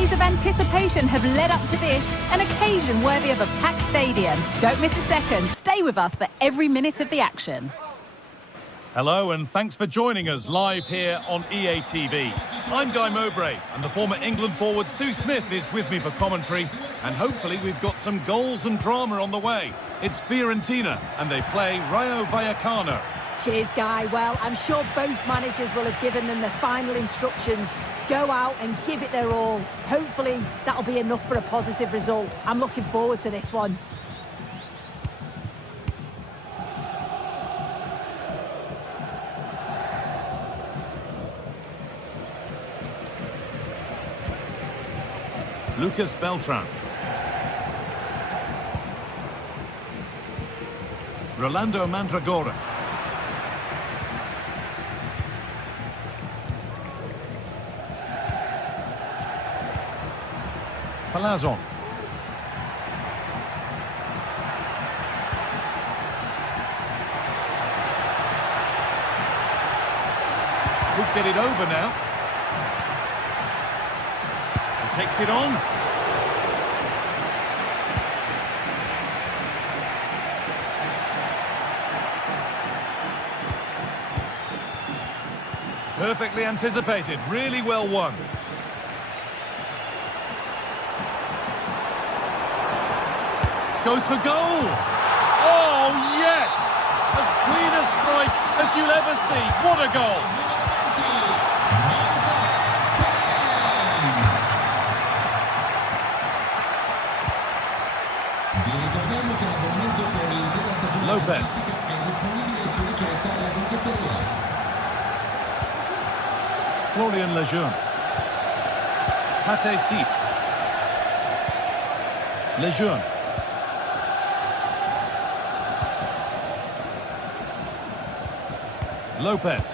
Days of anticipation have led up to this, an occasion worthy of a packed stadium. Don't miss a second. Stay with us for every minute of the action. Hello and thanks for joining us live here on EA TV. I'm Guy Mowbray and the former England forward Sue Smith is with me for commentary, and hopefully we've got some goals and drama on the way. It's Fiorentina and they play Rayo Vallecano. Cheers, Guy. Well, I'm sure both managers will have given them the final instructions. Go out and give it their all. Hopefully that'll be enough for a positive result. I'm looking forward to this one. Lucas Beltran. Rolando Mandragora. Palazon. Could get it over now. He takes it on. Perfectly anticipated, really well won. Goes for goal! Oh, yes! As clean a strike as you'll ever see. What a goal! Lopez. Florian Lejeune. Pate Cis. Lejeune. Lopez.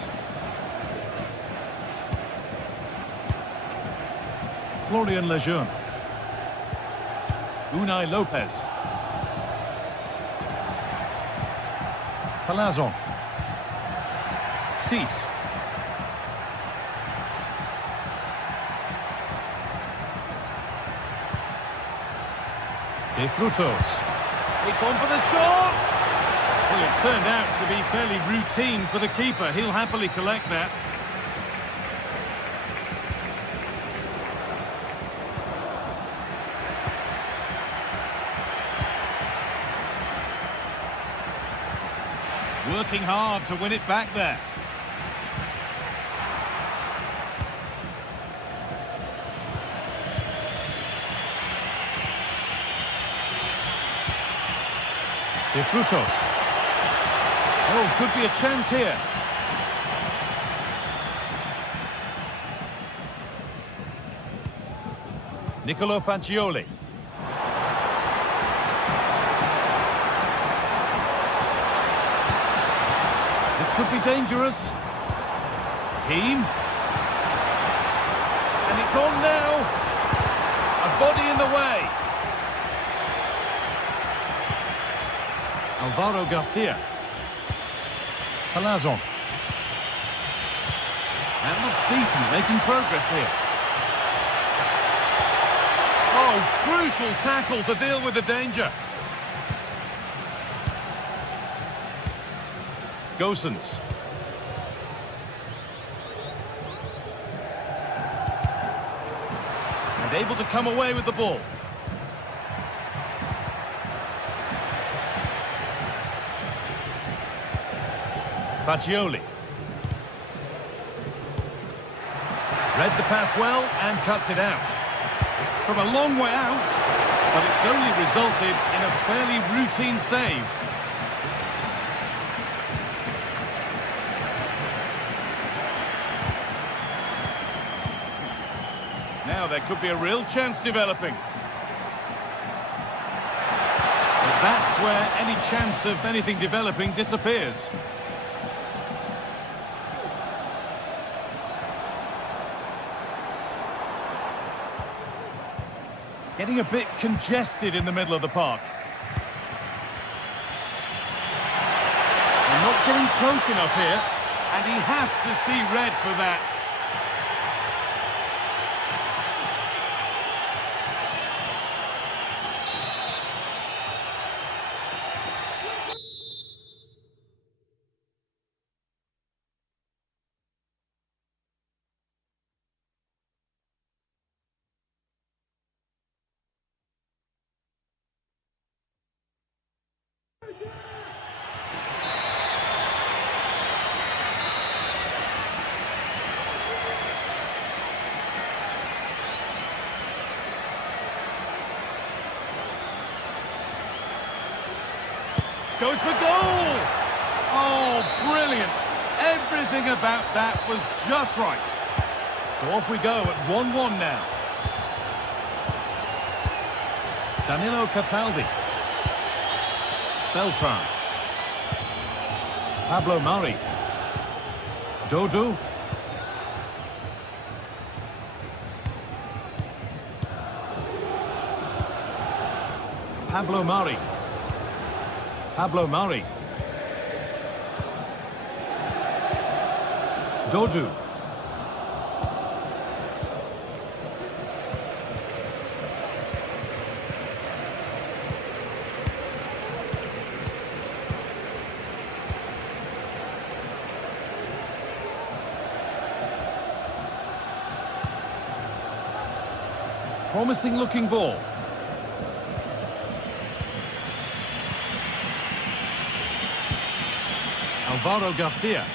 Florian Lejeune. Unai Lopez. Palazon. Cis. De Frutos. It's on for the shot! Well, it turned out to be fairly routine for the keeper. He'll happily collect that. Working hard to win it back there. De Frutos. Oh, could be a chance here. Nicolo Fagioli. This could be dangerous. Keane. And it's on now. A body in the way. Alvaro Garcia. Palazon. That looks decent, making progress here. Oh, crucial tackle to deal with the danger. Gosens. And able to come away with the ball. Fagioli. Read the pass well and cuts it out. From a long way out, but it's only resulted in a fairly routine save. Now there could be a real chance developing. But that's where any chance of anything developing disappears. Getting a bit congested in the middle of the park. They're not getting close enough here, and he has to see red for that. Goes for goal! Oh, brilliant. Everything about that was just right. So off we go at 1-1 now. Danilo Cataldi. Beltran. Pablo Mari. Dodu. Pablo Mari. Pablo Mari. Dodu. Promising looking ball. Alvaro Garcia.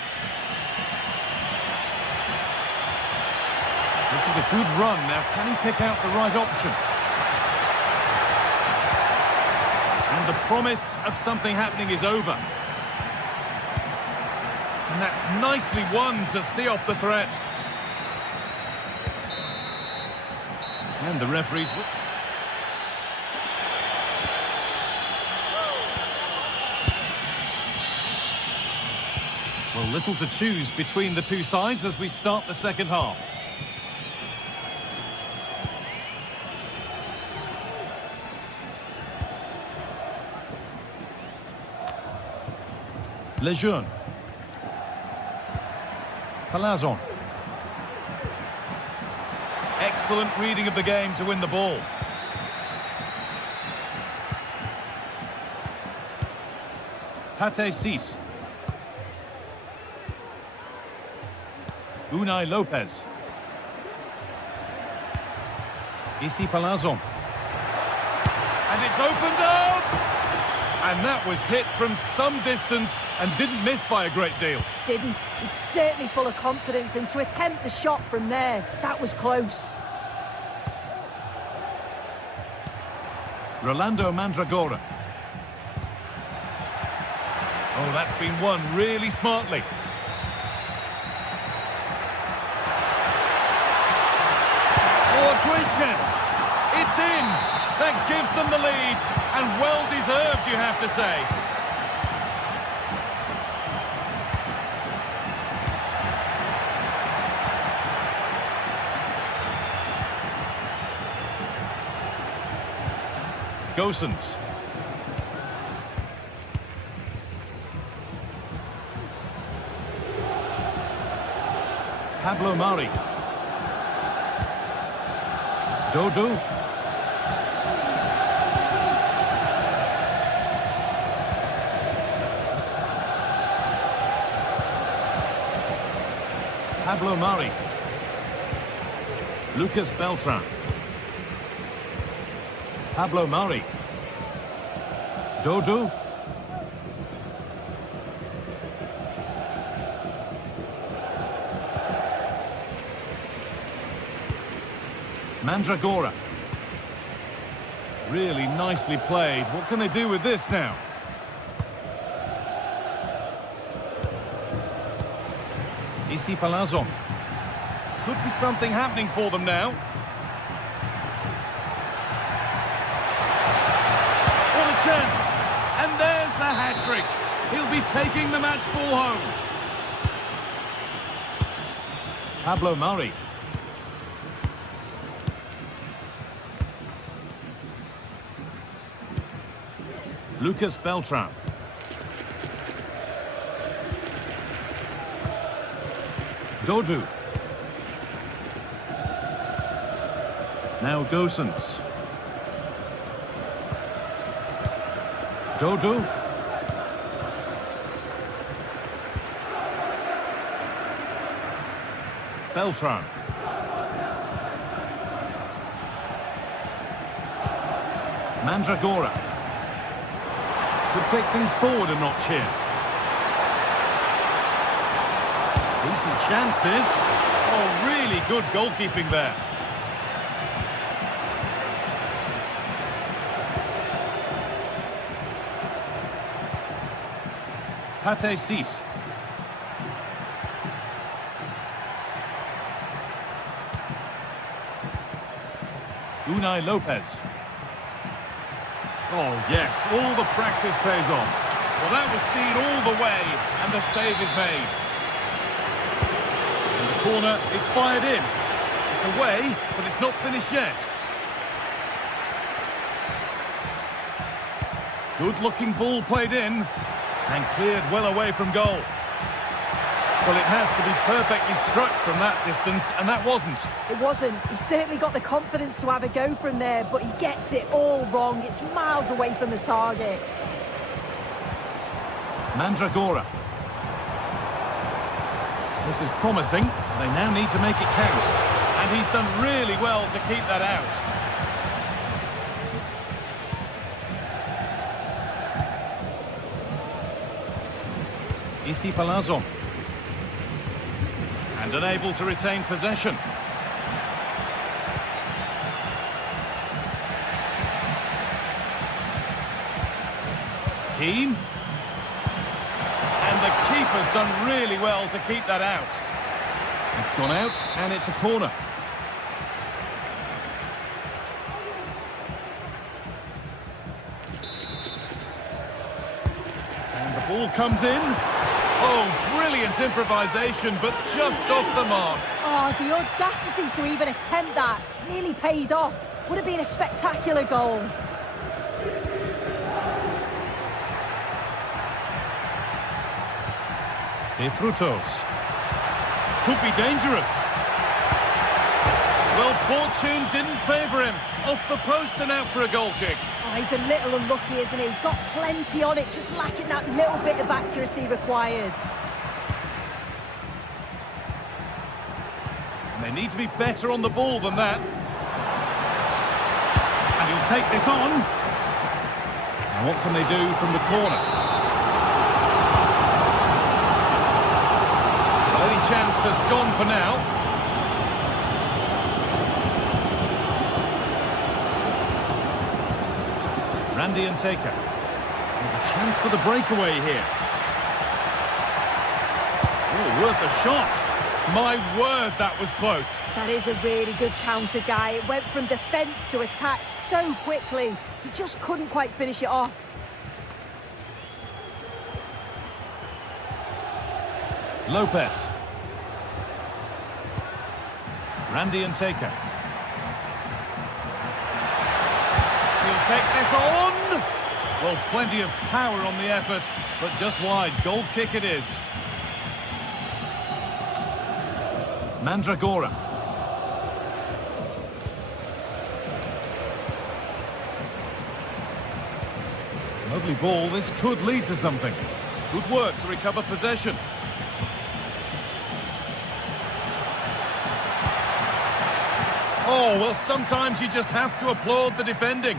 This is a good run. Now, can he pick out the right option? And the promise of something happening is over. And that's nicely won to see off the threat. And the referees... Well, little to choose between the two sides as we start the second half. Lejeune. Palazon. Excellent reading of the game to win the ball. Pate Cis. Unai Lopez. Isi Palazon. And it's opened up! And that was hit from some distance and didn't miss by a great deal. Didn't. He's certainly full of confidence, and to attempt the shot from there, that was close. Rolando Mandragora. Oh, that's been won really smartly. Oh, a great chance. It's in. That gives them the lead, and well deserved, you have to say. Gosens. Pablo Mari. Dodu. Pablo Mari. Lucas Beltran. Pablo Mari. Dodu. Mandragora. Really nicely played. What can they do with this now? Isi Palazon. Could be something happening for them now. What a chance! And there's the hat-trick. He'll be taking the match ball home. Pablo Mari. Lucas Beltran. Dodu. Now Gosens. Dodu. Beltran. Mandragora. Could take things forward a notch here. Decent chance this. Oh, really good goalkeeping there. Pate 6. Unai Lopez. Oh, yes, all the practice pays off. Well, that was seen all the way, and the save is made. And the corner is fired in. It's away, but it's not finished yet. Good-looking ball played in, and cleared well away from goal. Well, it has to be perfectly struck from that distance, and that wasn't. It wasn't. He certainly got the confidence to have a go from there, but he gets it all wrong. It's miles away from the target. Mandragora. This is promising. They now need to make it count. And he's done really well to keep that out. Isi Palazzo. And unable to retain possession. Keane. And the keeper's done really well to keep that out. It's gone out, and it's a corner. And the ball comes in. Oh, brilliant improvisation, but just off the mark. Oh, the audacity to even attempt that nearly paid off. Would have been a spectacular goal. De Frutos. Could be dangerous. Well, fortune didn't favour him. Off the post and out for a goal kick. Oh, he's a little unlucky, isn't he? Got plenty on it, just lacking that little bit of accuracy required. And they need to be better on the ball than that. And he'll take this on. And what can they do from the corner? Well, any chance has gone for now. Randy and Taker. There's a chance for the breakaway here. Oh, worth a shot. My word, that was close. That is a really good counter, Guy. It went from defence to attack so quickly. He just couldn't quite finish it off. Lopez. Randy and Taker. He'll take this on. Well, plenty of power on the effort, but just wide. Goal kick it is. Mandragora. Lovely ball. This could lead to something. Good work to recover possession. Oh, well, sometimes you just have to applaud the defending.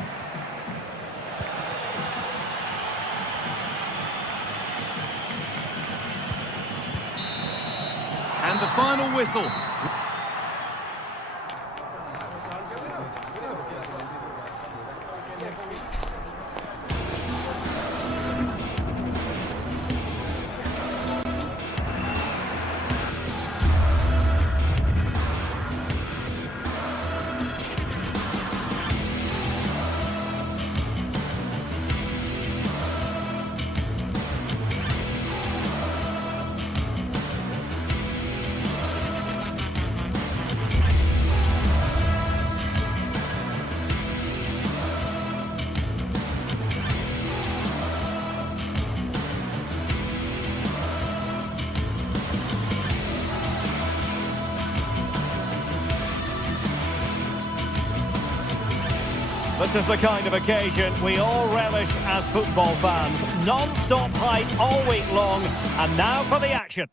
And the final whistle. This is the kind of occasion we all relish as football fans. Non-stop hype all week long, and now for the action.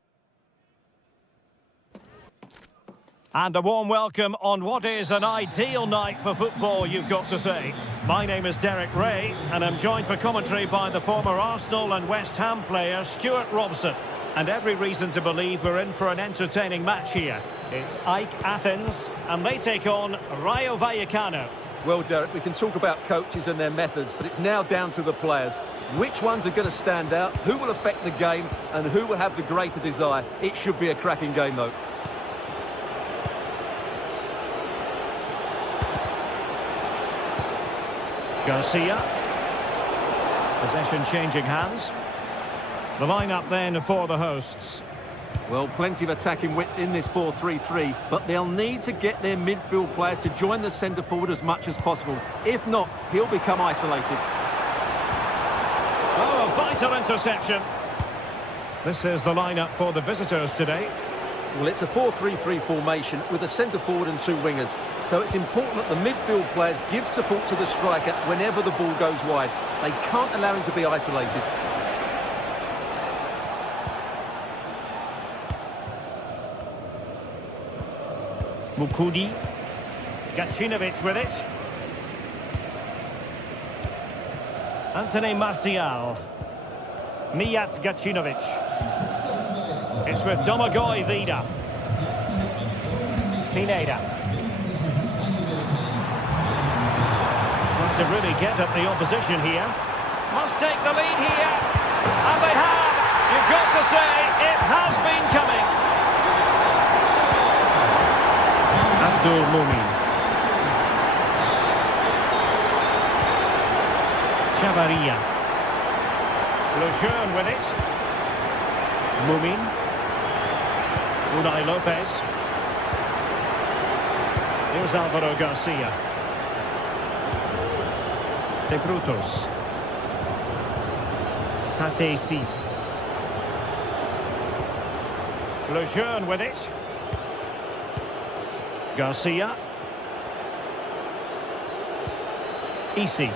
And a warm welcome on what is an ideal night for football, you've got to say. My name is Derek Ray, and I'm joined for commentary by the former Arsenal and West Ham player Stuart Robson. And every reason to believe we're in for an entertaining match here. It's AEK Athens, and they take on Rayo Vallecano. Well, Derek, we can talk about coaches and their methods, but it's now down to the players. Which ones are going to stand out, who will affect the game, and who will have the greater desire? It should be a cracking game, though. Garcia. Possession changing hands. The lineup then for the hosts. Well, plenty of attacking width in this 4-3-3, but they'll need to get their midfield players to join the centre forward as much as possible. If not, he'll become isolated. Oh, a vital interception. This is the lineup for the visitors today. Well, it's a 4-3-3 formation with a centre forward and two wingers. So it's important that the midfield players give support to the striker whenever the ball goes wide. They can't allow him to be isolated. Mukudi. Gacinovic with it. Anthony Martial. Mijat Gacinovic. It's with Domagoj Vida. Pineda. Trying to really get at the opposition here. Must take the lead here. And they have. You've got to say, it has been coming. Abdul Mumin. Chavarria. Lejeune with it. Mumin. Unai Lopez. Here's Alvaro Garcia. De Frutos. Pate Cis. Lejeune with it. Garcia. Isi.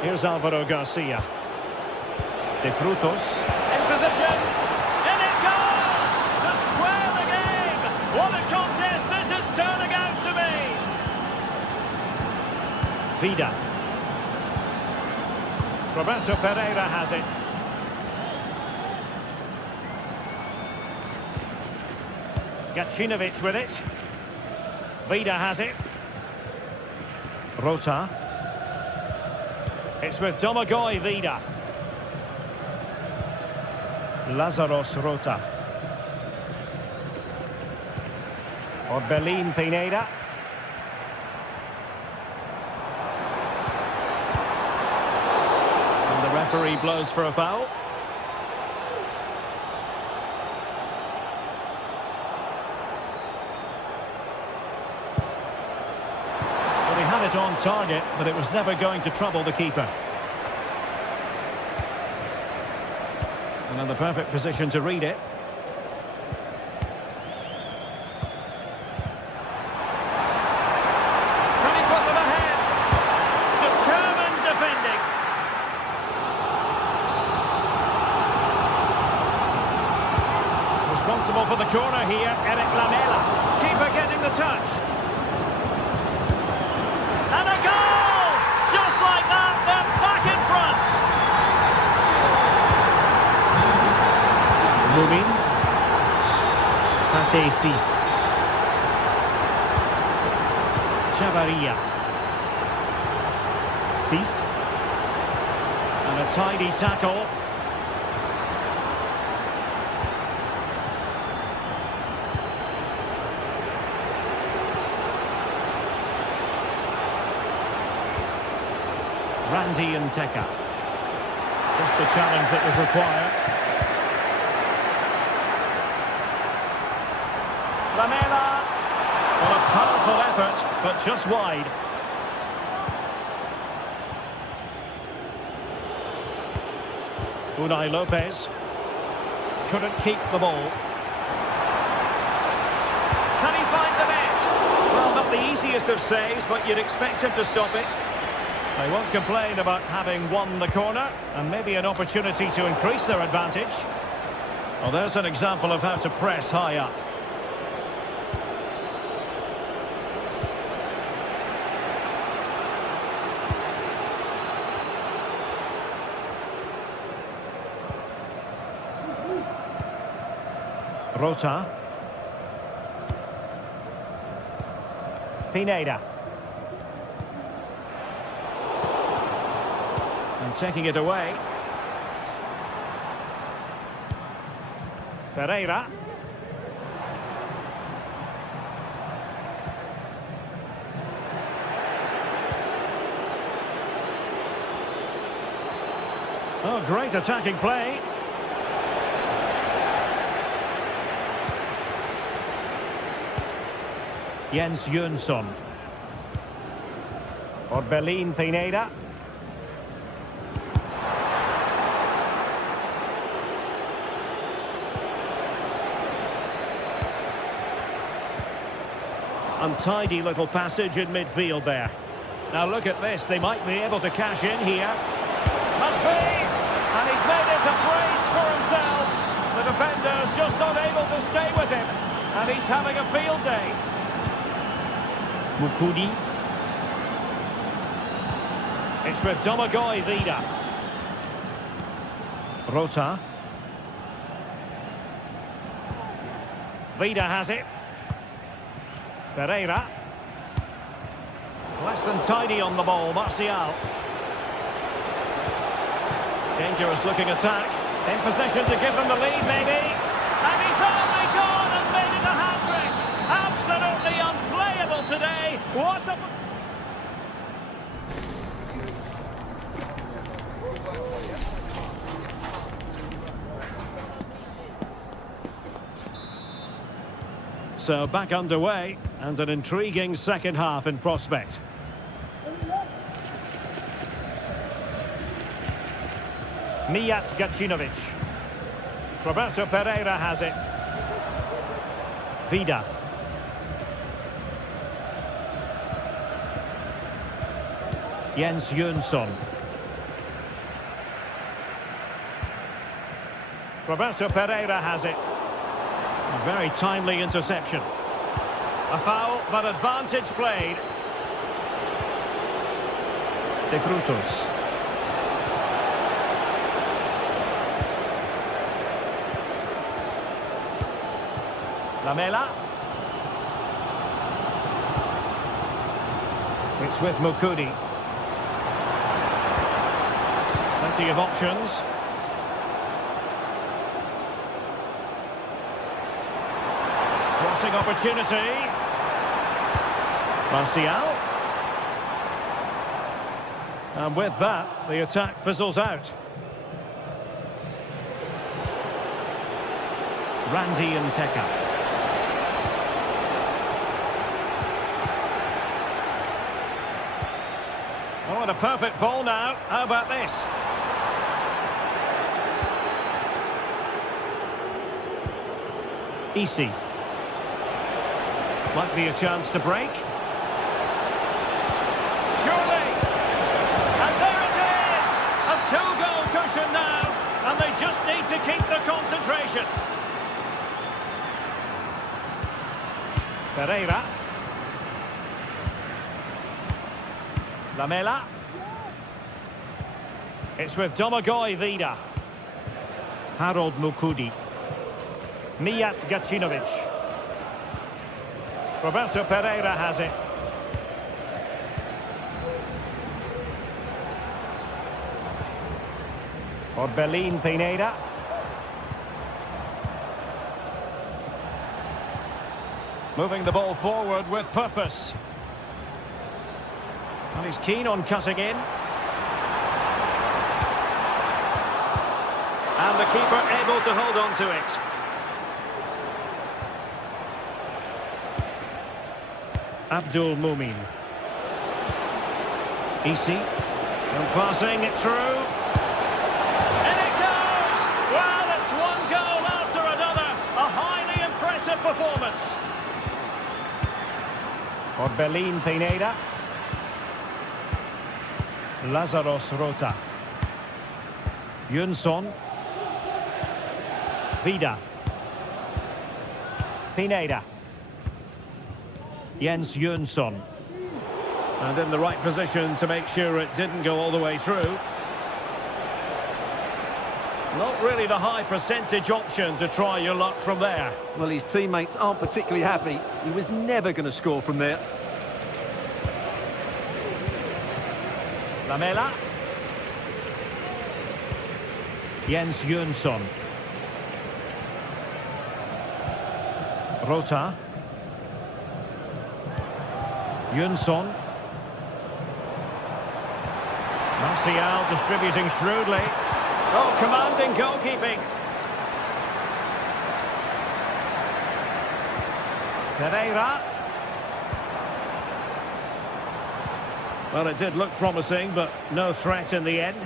Here's Alvaro Garcia. De Frutos. In position. In it goes! To square the game! What a contest this is turning out to be! Vida. Roberto Pereira has it. Gacinovic with it. Vida has it. Rota. It's with Domagoj Vida. Lazaros Rota. Orbelin Pineda. And the referee blows for a foul. It on target, but it was never going to trouble the keeper. And in the perfect position to read it. Can he put them ahead? Determined defending. Responsible for the corner here, Eric Lamela. Keeper getting the touch. And a goal! Just like that, they're back in front. Mumin. Pate Cis. Chavarria. Cis. And a tidy tackle. Randy and Teka. Just the challenge that was required. Lamela. Well, a powerful effort, but just wide. Unai Lopez. Couldn't keep the ball. Can he find the net? Well, not the easiest of saves, but you'd expect him to stop it. They won't complain about having won the corner, and maybe an opportunity to increase their advantage. Well, there's an example of how to press high up. Rota. Pineda. And taking it away. Pereira. Oh, great attacking play. Jens Jönsson. Orbelin Pineda. Untidy little passage in midfield there. Now look at this, they might be able to cash in here. Must be! And he's made it a brace for himself. The defender's just unable to stay with him. And he's having a field day. Mukudi. It's with Domagoj Vida. Rota. Vida has it. Pereira. Less than tidy on the ball, Martial. Dangerous looking attack. In position to give them the lead, maybe. And he's only gone and made it a hat-trick. Absolutely unplayable today. What a... So back underway, and an intriguing second half in prospect. Mijat Gacinovic. Roberto Pereira has it. Vida. Jens Jönsson. Roberto Pereira has it. A very timely interception. A foul, but advantage played. De Frutos. Lamela. It's with Mukudi. Plenty of options. Crossing opportunity. Martial. And with that, the attack fizzles out. Randy Nteka. Oh, and a perfect ball now. How about this? Easy. Might be a chance to break. Surely! And there it is! A two-goal cushion now, and they just need to keep the concentration. Pereira. Lamela. It's with Domagoj Vida. Harold Mukudi. Mijat Gacinovic. Roberto Pereira has it. Orbelin Pineda. Moving the ball forward with purpose. And he's keen on cutting in. And the keeper able to hold on to it. Abdul Mumin. Easy. And passing it through. And it goes! Well, it's one goal after another. A highly impressive performance. Orbelin Pineda. Lazaros Rota. Jönsson. Vida. Pineda. Jens Jönsson. And in the right position to make sure it didn't go all the way through. Not really the high percentage option to try your luck from there. Well, his teammates aren't particularly happy. He was never going to score from there. Lamela. Jens Jönsson. Rota. Jönsson. Martial distributing shrewdly. Oh, commanding goalkeeping. Pereira. Well, it did look promising, but no threat in the end.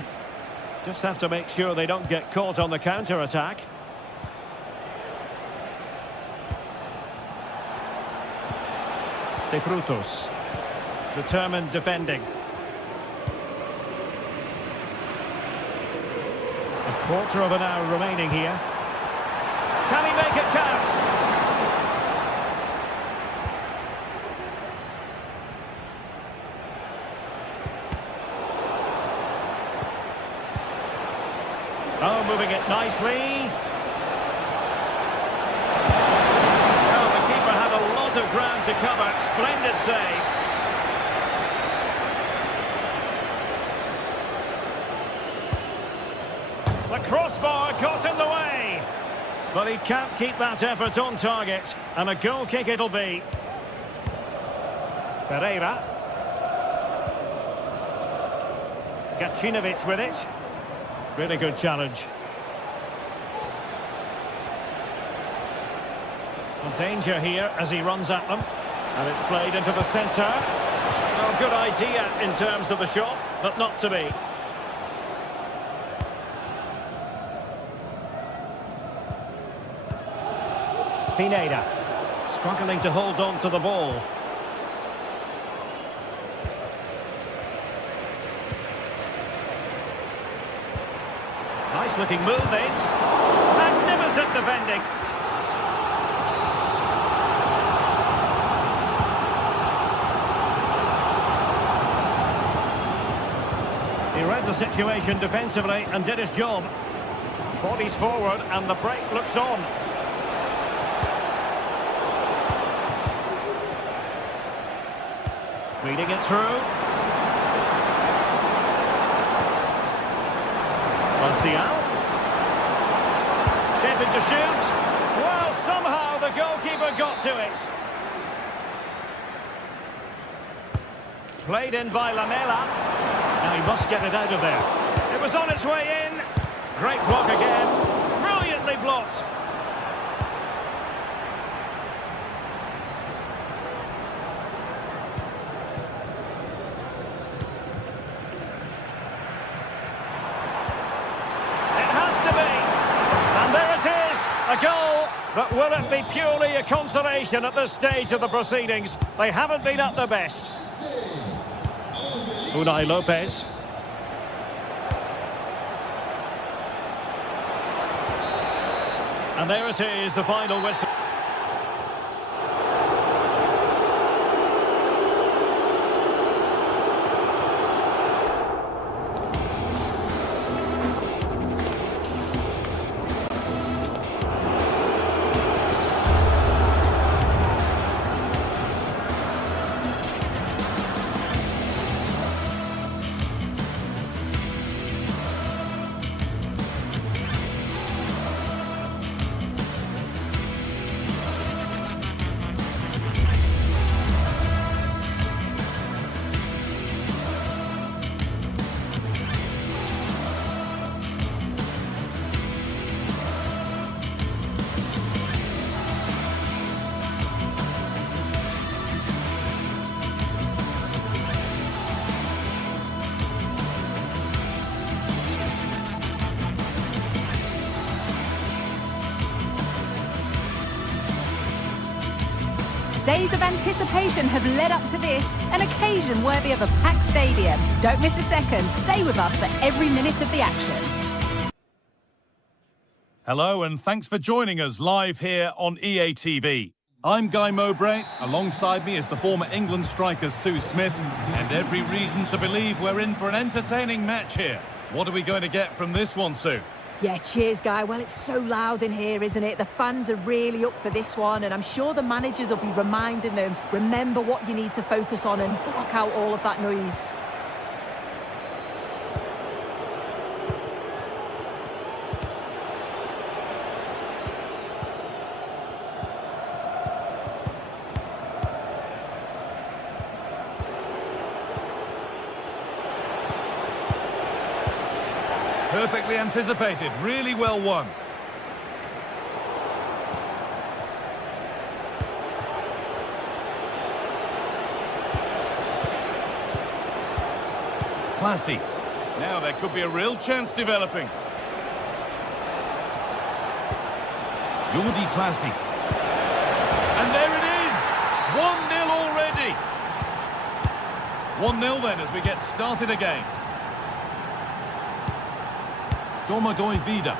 Just have to make sure they don't get caught on the counter-attack. De Frutos. Determined defending. A quarter of an hour remaining here. Can he make it count? Oh, moving it nicely. Oh, the keeper had a lot of ground to cover. Splendid save. The crossbar got in the way. But he can't keep that effort on target. And a goal kick it'll be. Pereira. Gacinovic with it. Really good challenge. Danger here as he runs at them. And it's played into the centre. Oh, good idea in terms of the shot, but not to be. Pineda. Struggling to hold on to the ball. Nice looking move this. Magnificent defending. He read the situation defensively and did his job. Bodies forward and the break looks on. Feeding it through. Martial. Shaping to shoot. Well, somehow the goalkeeper got to it. Played in by Lamela. Now he must get it out of there. It was on its way in. Great block again. Brilliantly blocked. A goal, but will it be purely a consolation at this stage of the proceedings? They haven't been at their best. Unai Lopez. And there it is, the final whistle. Days of anticipation have led up to this, an occasion worthy of a packed stadium. Don't miss a second. Stay with us for every minute of the action. Hello and thanks for joining us live here on EA TV. I'm Guy Mowbray. Alongside me is the former England striker Sue Smith, and every reason to believe we're in for an entertaining match here. What are we going to get from this one, Sue? Yeah, cheers, Guy. Well, it's so loud in here, isn't it? The fans are really up for this one, and I'm sure the managers will be reminding them, remember what you need to focus on and block out all of that noise. Perfectly anticipated, really well won. Classy. Now there could be a real chance developing. Jordi Classy. And there it is! 1-0 already! 1-0 then as we get started again. Domagoj Vida.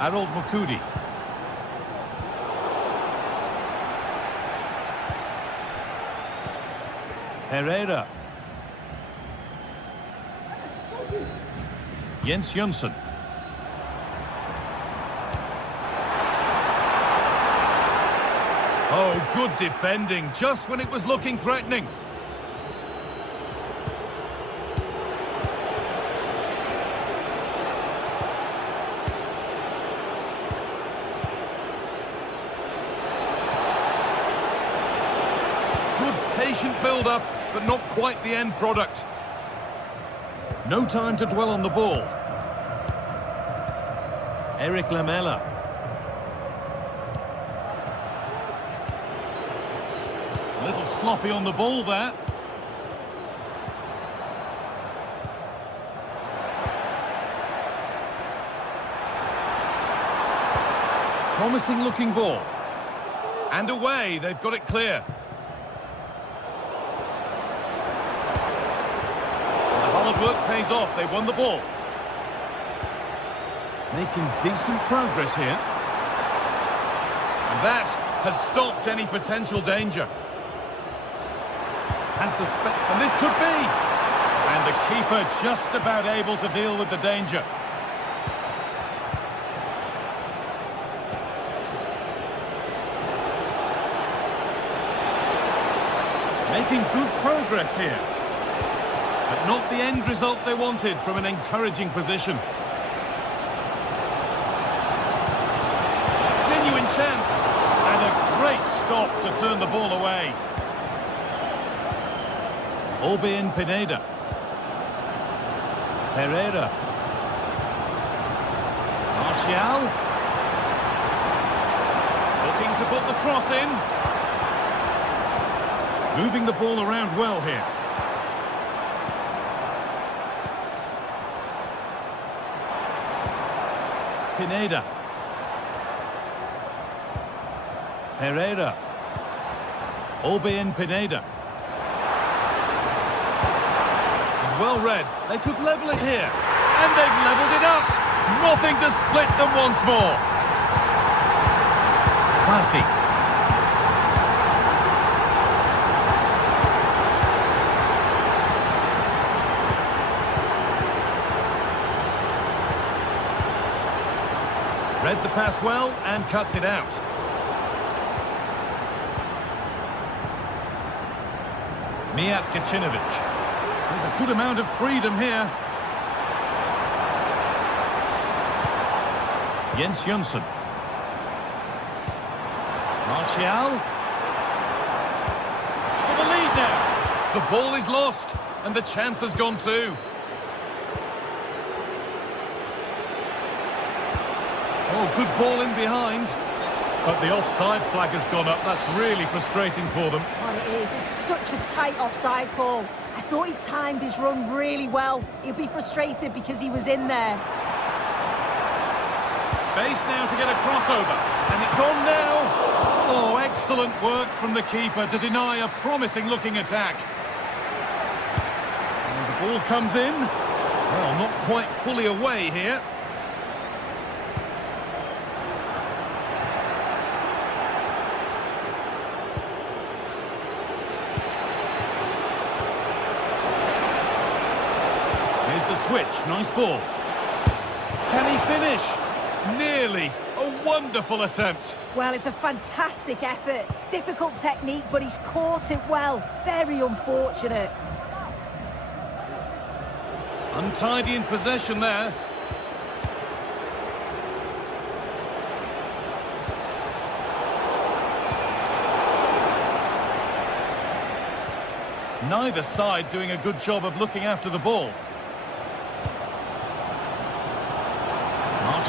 Harold Mukudi. Herrera. Jens Jönsson. Oh, good defending, just when it was looking threatening. Good patient build-up, but not quite the end product. No time to dwell on the ball. Eric Lamela. A little sloppy on the ball there. Promising looking ball. And away, they've got it clear. The hard work pays off, they've won the ball. Making decent progress here. And that has stopped any potential danger. Has the and this could be. And the keeper just about able to deal with the danger. Making good progress here. But not the end result they wanted from an encouraging position. Chance, and a great stop to turn the ball away. Orbien Pineda. Herrera. Martial. Looking to put the cross in. Moving the ball around well here. Pineda. Herrera. Orbien Pineda. Well read. They could level it here. And they've levelled it up. Nothing to split them once more. Classy. Read the pass well and cuts it out. Mijat Gacinovic. There's a good amount of freedom here. Jens Jönsson. Martial. For the lead now. The ball is lost and the chance has gone too. Oh, good ball in behind. But the offside flag has gone up. That's really frustrating for them. Well, it is. It's such a tight offside call. I thought he timed his run really well. He'll be frustrated because he was in there. Space now to get a crossover. And it's on now. Oh, excellent work from the keeper to deny a promising-looking attack. And the ball comes in. Well, not quite fully away here. Switch, nice ball. Can he finish? Nearly. A wonderful attempt. Well, it's a fantastic effort. Difficult technique, but he's caught it well. Very unfortunate. Untidy in possession there. Neither side doing a good job of looking after the ball.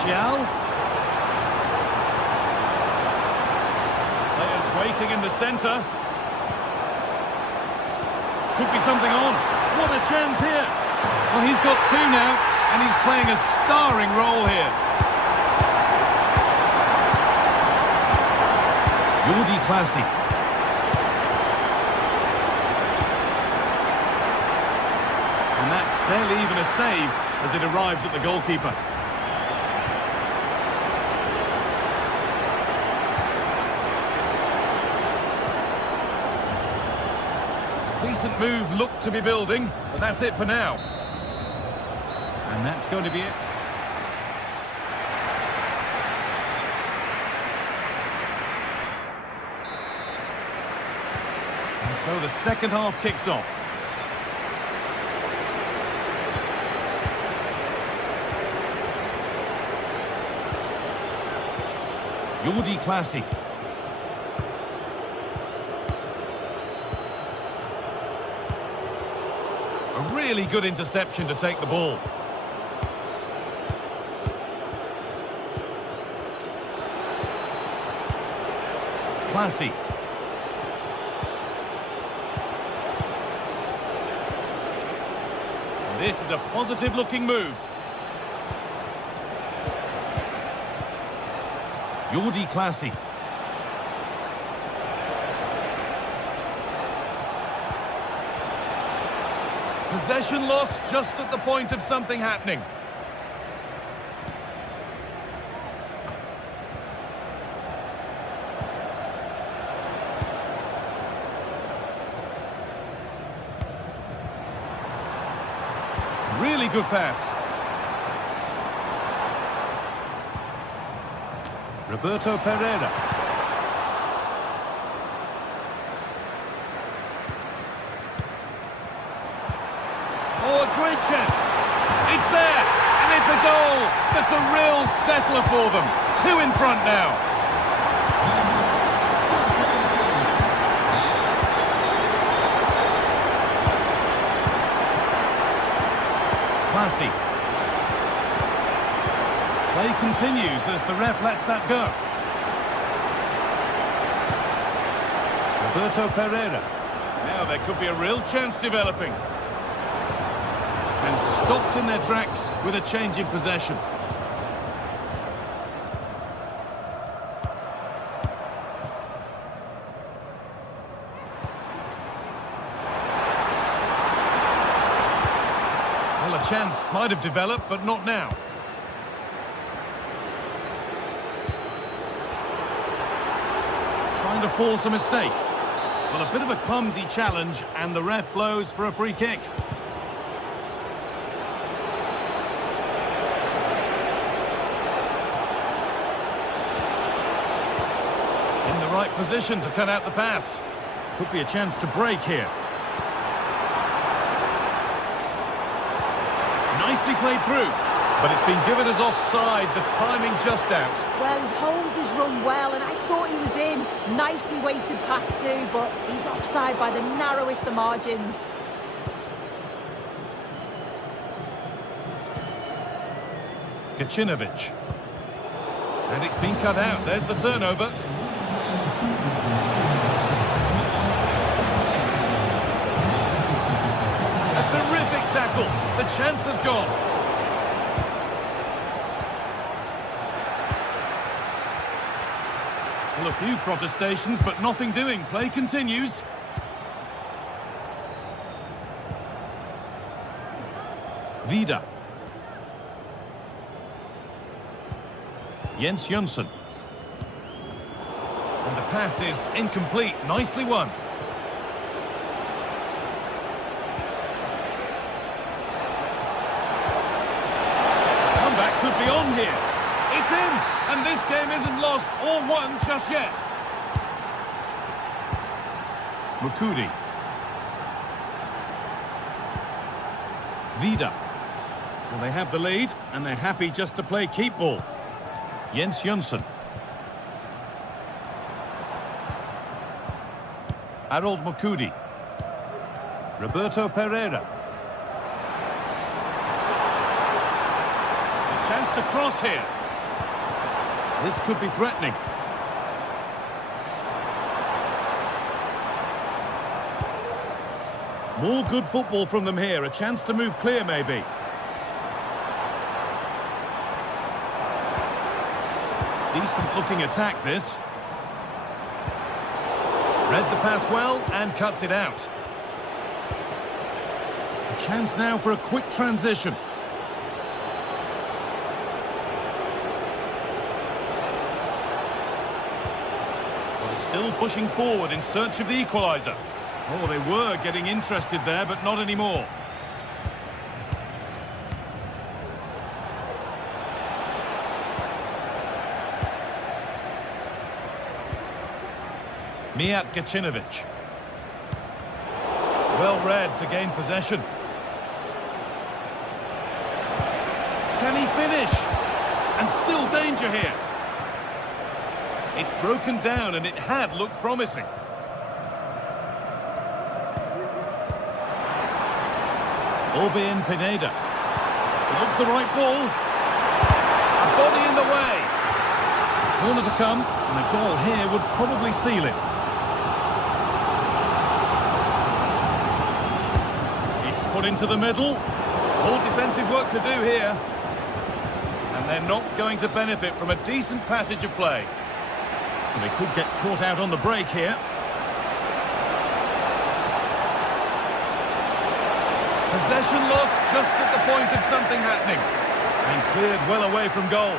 Martial. Players waiting in the centre. Could be something on. What a chance here. Well, he's got two now, and he's playing a starring role here. Jordi Classy. And that's barely even a save as it arrives at the goalkeeper. Decent move looked to be building, but that's it for now. And that's going to be it. And so the second half kicks off. Jordi Classy. A really good interception to take the ball. Classy. This is a positive-looking move. Jordi Classy. Possession lost just at the point of something happening. Really good pass. Roberto Pereira. Oh, a great chance. It's there, and it's a goal. That's a real settler for them. Two in front now. Classy. Play continues as the ref lets that go. Roberto Pereira. Now there could be a real chance developing. And stopped in their tracks with a change in possession. Well, a chance might have developed, but not now. Trying to force a mistake. Well, a bit of a clumsy challenge, and the ref blows for a free kick. In the right position to cut out the pass. Could be a chance to break here. Nicely played through, but it's been given as offside, the timing just out. Well, he holds his run well, and I thought he was in. Nicely weighted pass too, but he's offside by the narrowest of margins. Kacinovic. And it's been cut out. There's the turnover. A terrific tackle. The chance has gone. Well, a few protestations, but nothing doing. Play continues. Vida. Jens Jönsson. And the pass is incomplete. Nicely won. Comeback could be on here. It's in, and this game isn't lost or won just yet. Mukudi. Vida. Well, they have the lead, and they're happy just to play keep ball. Jens Jönsson. Harold Mukudi. Roberto Pereira. A chance to cross here. This could be threatening. More good football from them here. A chance to move clear, maybe. Decent-looking attack, this. Read the pass well and cuts it out. A chance now for a quick transition. Well, still pushing forward in search of the equaliser. Oh, they were getting interested there, but not anymore. Mijat Gacinovic. Well read to gain possession. Can he finish? And still danger here. It's broken down and it had looked promising. Orbien Pineda. It looks the right ball. A body in the way. Corner to come, and a goal here would probably seal it. It's put into the middle. All defensive work to do here. And they're not going to benefit from a decent passage of play. And they could get caught out on the break here. Possession lost just at the point of something happening. And cleared well away from goal.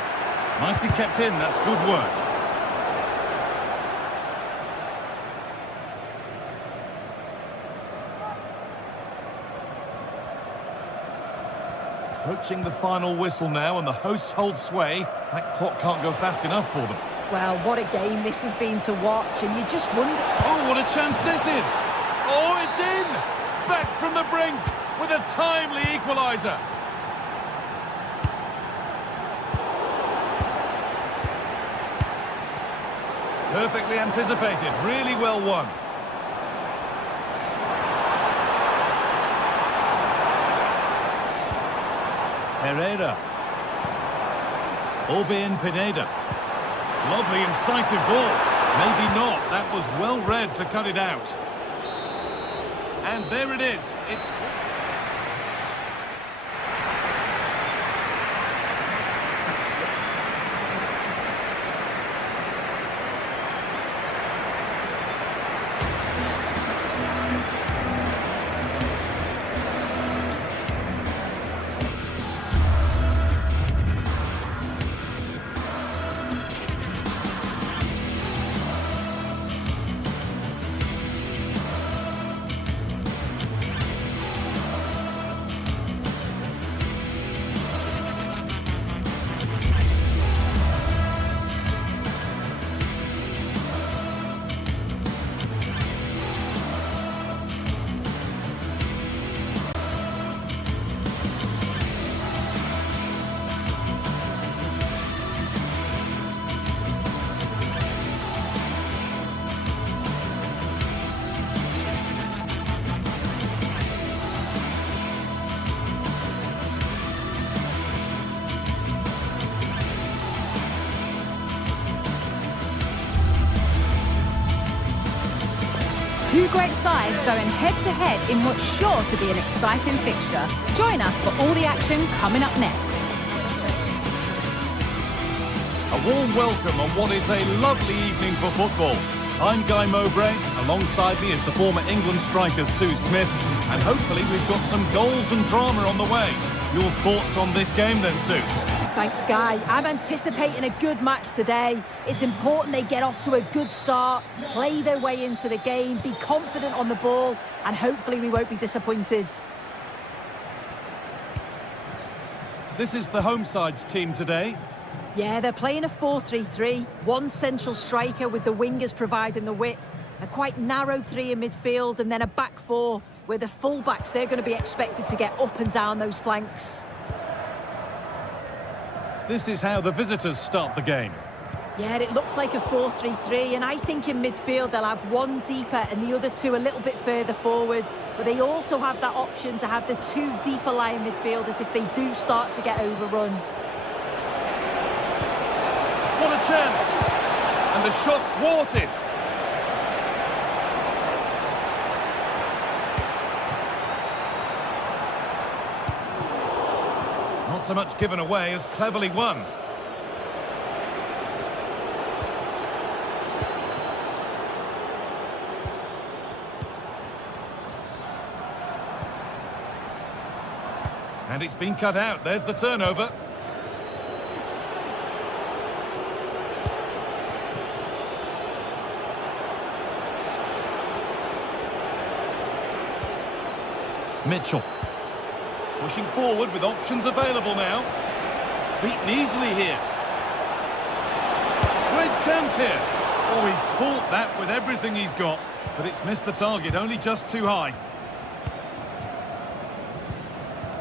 Nicely kept in, that's good work. Approaching the final whistle now, and the hosts hold sway. That clock can't go fast enough for them. Well, what a game this has been to watch, and you just wonder... Oh, what a chance this is! Oh, it's in! Back from the brink with a timely equaliser. Perfectly anticipated, really well won. Herrera. Orbien Pineda. Lovely incisive ball. Maybe not. That was well read to cut it out. And there it is. It's... Two great sides going head-to-head in what's sure to be an exciting fixture. Join us for all the action coming up next. A warm welcome on what is a lovely evening for football. I'm Guy Mowbray. Alongside me is the former England striker Sue Smith. And hopefully we've got some goals and drama on the way. Your thoughts on this game then, Sue? Thanks, Guy. I'm anticipating a good match today. It's important they get off to a good start, play their way into the game, be confident on the ball, and hopefully we won't be disappointed. This is the home side's team today. Yeah, they're playing a 4-3-3. One central striker with the wingers providing the width. A quite narrow three in midfield, and then a back four where the full-backs, they're going to be expected to get up and down those flanks. This is how the visitors start the game. Yeah, it looks like a 4-3-3, and I think in midfield they'll have one deeper and the other two a little bit further forward. But they also have that option to have the two deeper lying midfielders if they do start to get overrun. What a chance. And the shot thwarted. Not so much given away as cleverly won. And it's been cut out. There's the turnover. Mitchell. Pushing forward with options available now. Beaten easily here. Great chance here. Oh, he caught that with everything he's got. But it's missed the target, only just too high.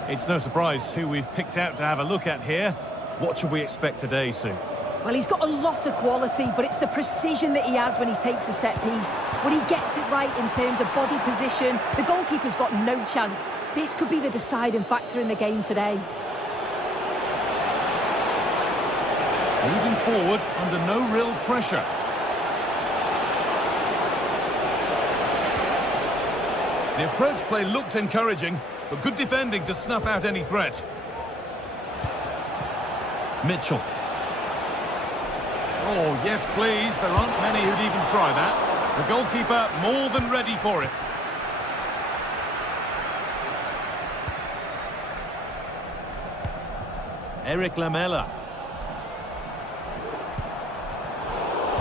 It's no surprise who we've picked out to have a look at here. What should we expect today, Sue? Well, he's got a lot of quality, but it's the precision that he has when he takes a set piece. When he gets it right in terms of body position, the goalkeeper's got no chance. This could be the deciding factor in the game today. Moving forward under no real pressure. The approach play looked encouraging, but good defending to snuff out any threat. Mitchell. Oh, yes, please. There aren't many who'd even try that. The goalkeeper more than ready for it. Eric Lamela.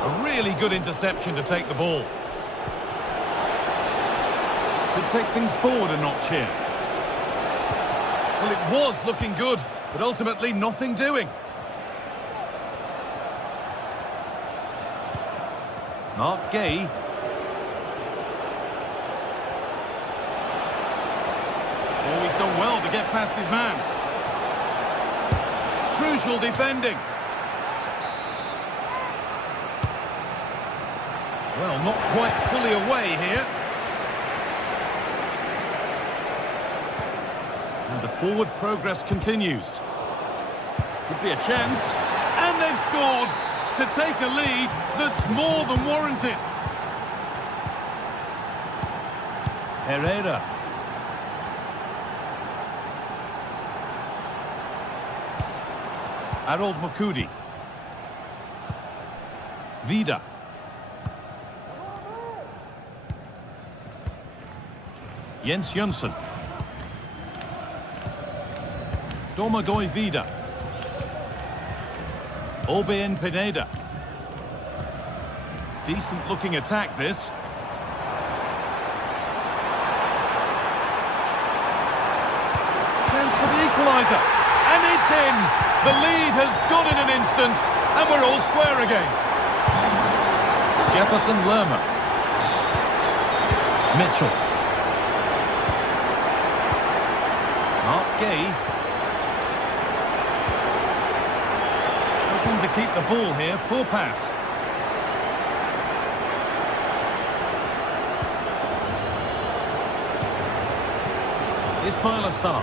A really good interception to take the ball. Could take things forward a notch here. Well, it was looking good, but ultimately nothing doing. Mark Gay. Oh, he's done well to get past his man. Crucial defending. Well, not quite fully away here. And the forward progress continues. Could be a chance. And they've scored to take a lead that's more than warranted. Herrera. Harold Makudi. Vida. Jens Jönsson. Domagoj Vida. Obeyen Pineda. Decent looking attack this. Chance for the equaliser. And it's in. The lead has gone in an instant. And we're all square again. Jefferson Lerma. Mitchell. Mark Gay. To keep the ball here, poor pass. Ismail Assar.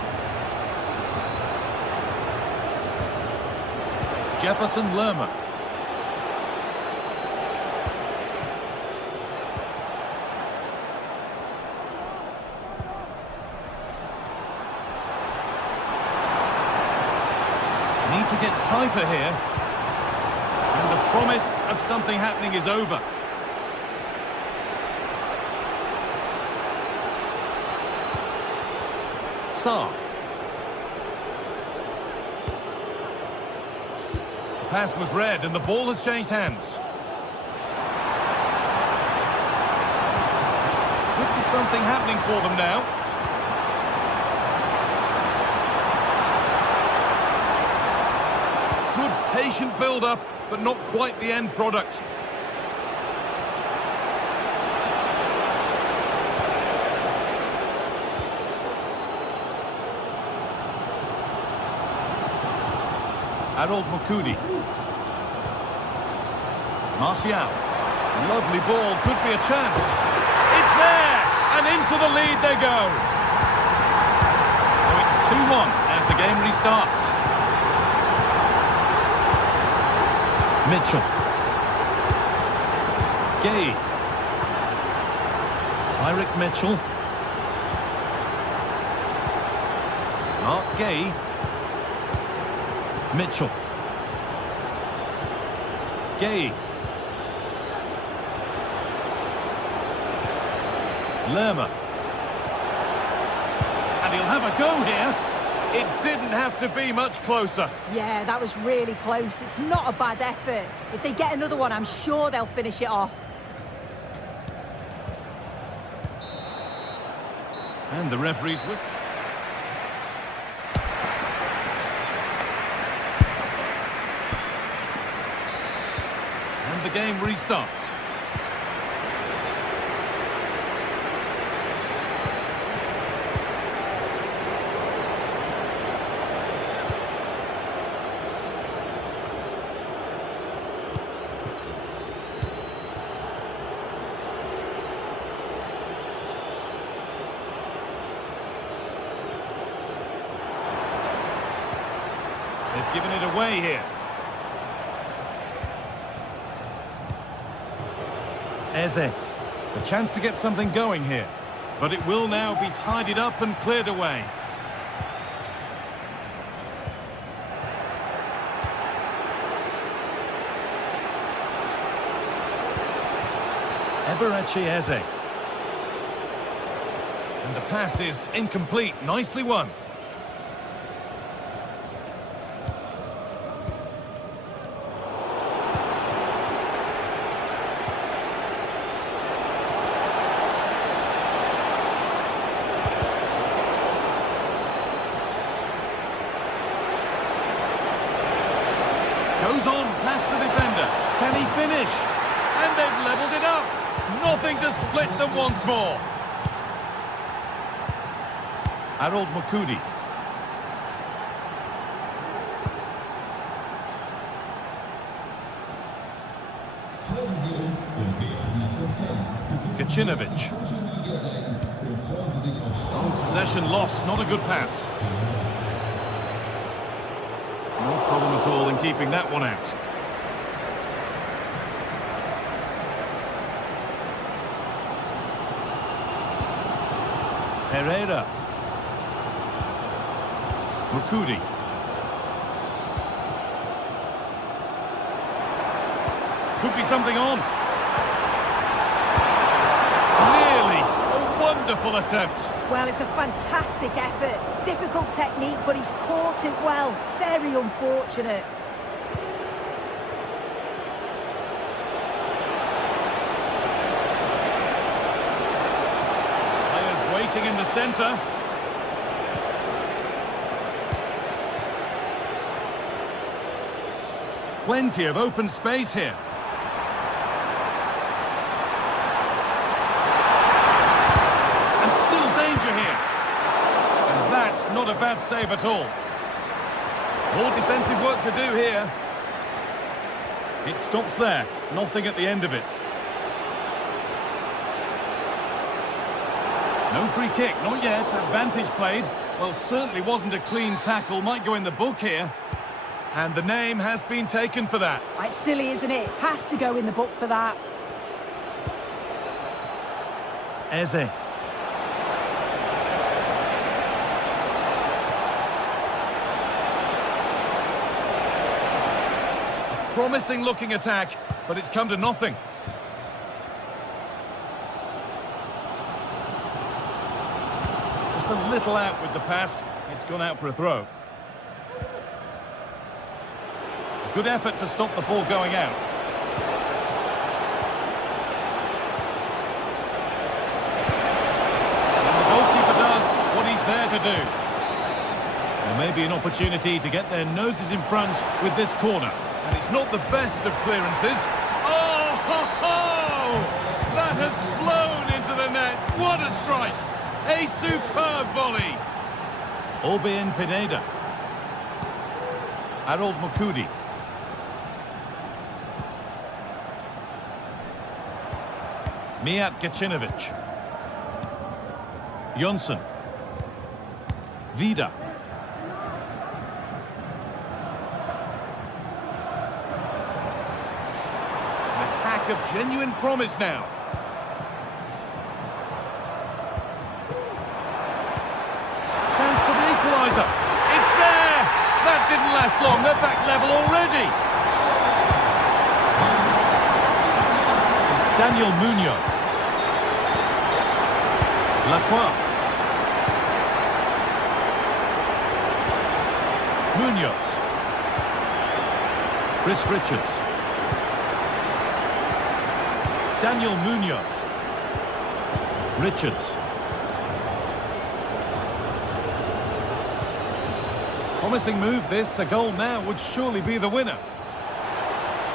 Jefferson Lerma. Need to get tighter here. And the promise of something happening is over. Sarr. The pass was read and the ball has changed hands. Could be something happening for them now. Good patient build-up, but not quite the end product. Harold Makudi. Martial. Lovely ball, could be a chance. It's there! And into the lead they go. So it's 2-1 as the game restarts. Mitchell. Gay. Tyrick Mitchell. Mark Gay. Mitchell. Gay. Lerma. And he'll have a go here. It didn't have to be much closer. Yeah, that was really close. It's not a bad effort. If they get another one, I'm sure they'll finish it off. And the referee's with. And the game restarts. They've given it away here. Eze. The chance to get something going here. But it will now be tidied up and cleared away. Eberechi Eze. And the pass is incomplete. Nicely won. Goes on past the defender. Can he finish? And they've levelled it up. Nothing to split them once more. Harold Makudi. Gacinovic. Oh, possession lost. Not a good pass. No problem at all in keeping that one out. Herrera. Makudi. Could be something on. Nearly. A wonderful attempt. Well, it's a fantastic effort. Difficult technique, but he's caught it well. Very unfortunate. Players waiting in the centre. Plenty of open space here. And still danger here. And that's not a bad save at all. More defensive work to do here. It stops there. Nothing at the end of it. No free kick, not yet. Advantage played. Well, certainly wasn't a clean tackle. Might go in the book here. And the name has been taken for that. It's silly, isn't it? Has to go in the book for that. Eze. A promising looking attack, but it's come to nothing. Just a little out with the pass. It's gone out for a throw. Good effort to stop the ball going out. And the goalkeeper does what he's there to do. There may be an opportunity to get their noses in front with this corner. And it's not the best of clearances. Oh, ho, ho! That has flown into the net. What a strike! A superb volley. Orbien Pineda. Harold Makudi. Mijat Gacinovic. Jonsson. Vida. look of genuine promise now. Chance for the equaliser. It's there! That didn't last long. They're back level already. Daniel Munoz. Lacroix. Munoz. Chris Richards. Daniel Munoz. Richards. Promising move this. A goal now would surely be the winner.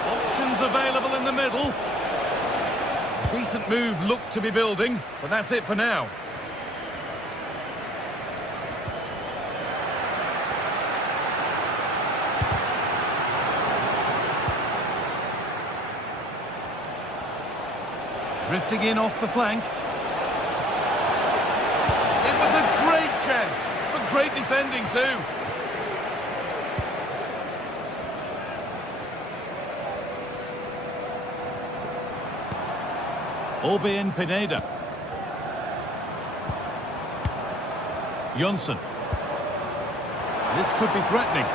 Options available in the middle. Decent move looked to be building, but that's it for now. Drifting in off the flank. It was a great chance, but great defending too. Orbien Pineda. Jonsson. This could be threatening.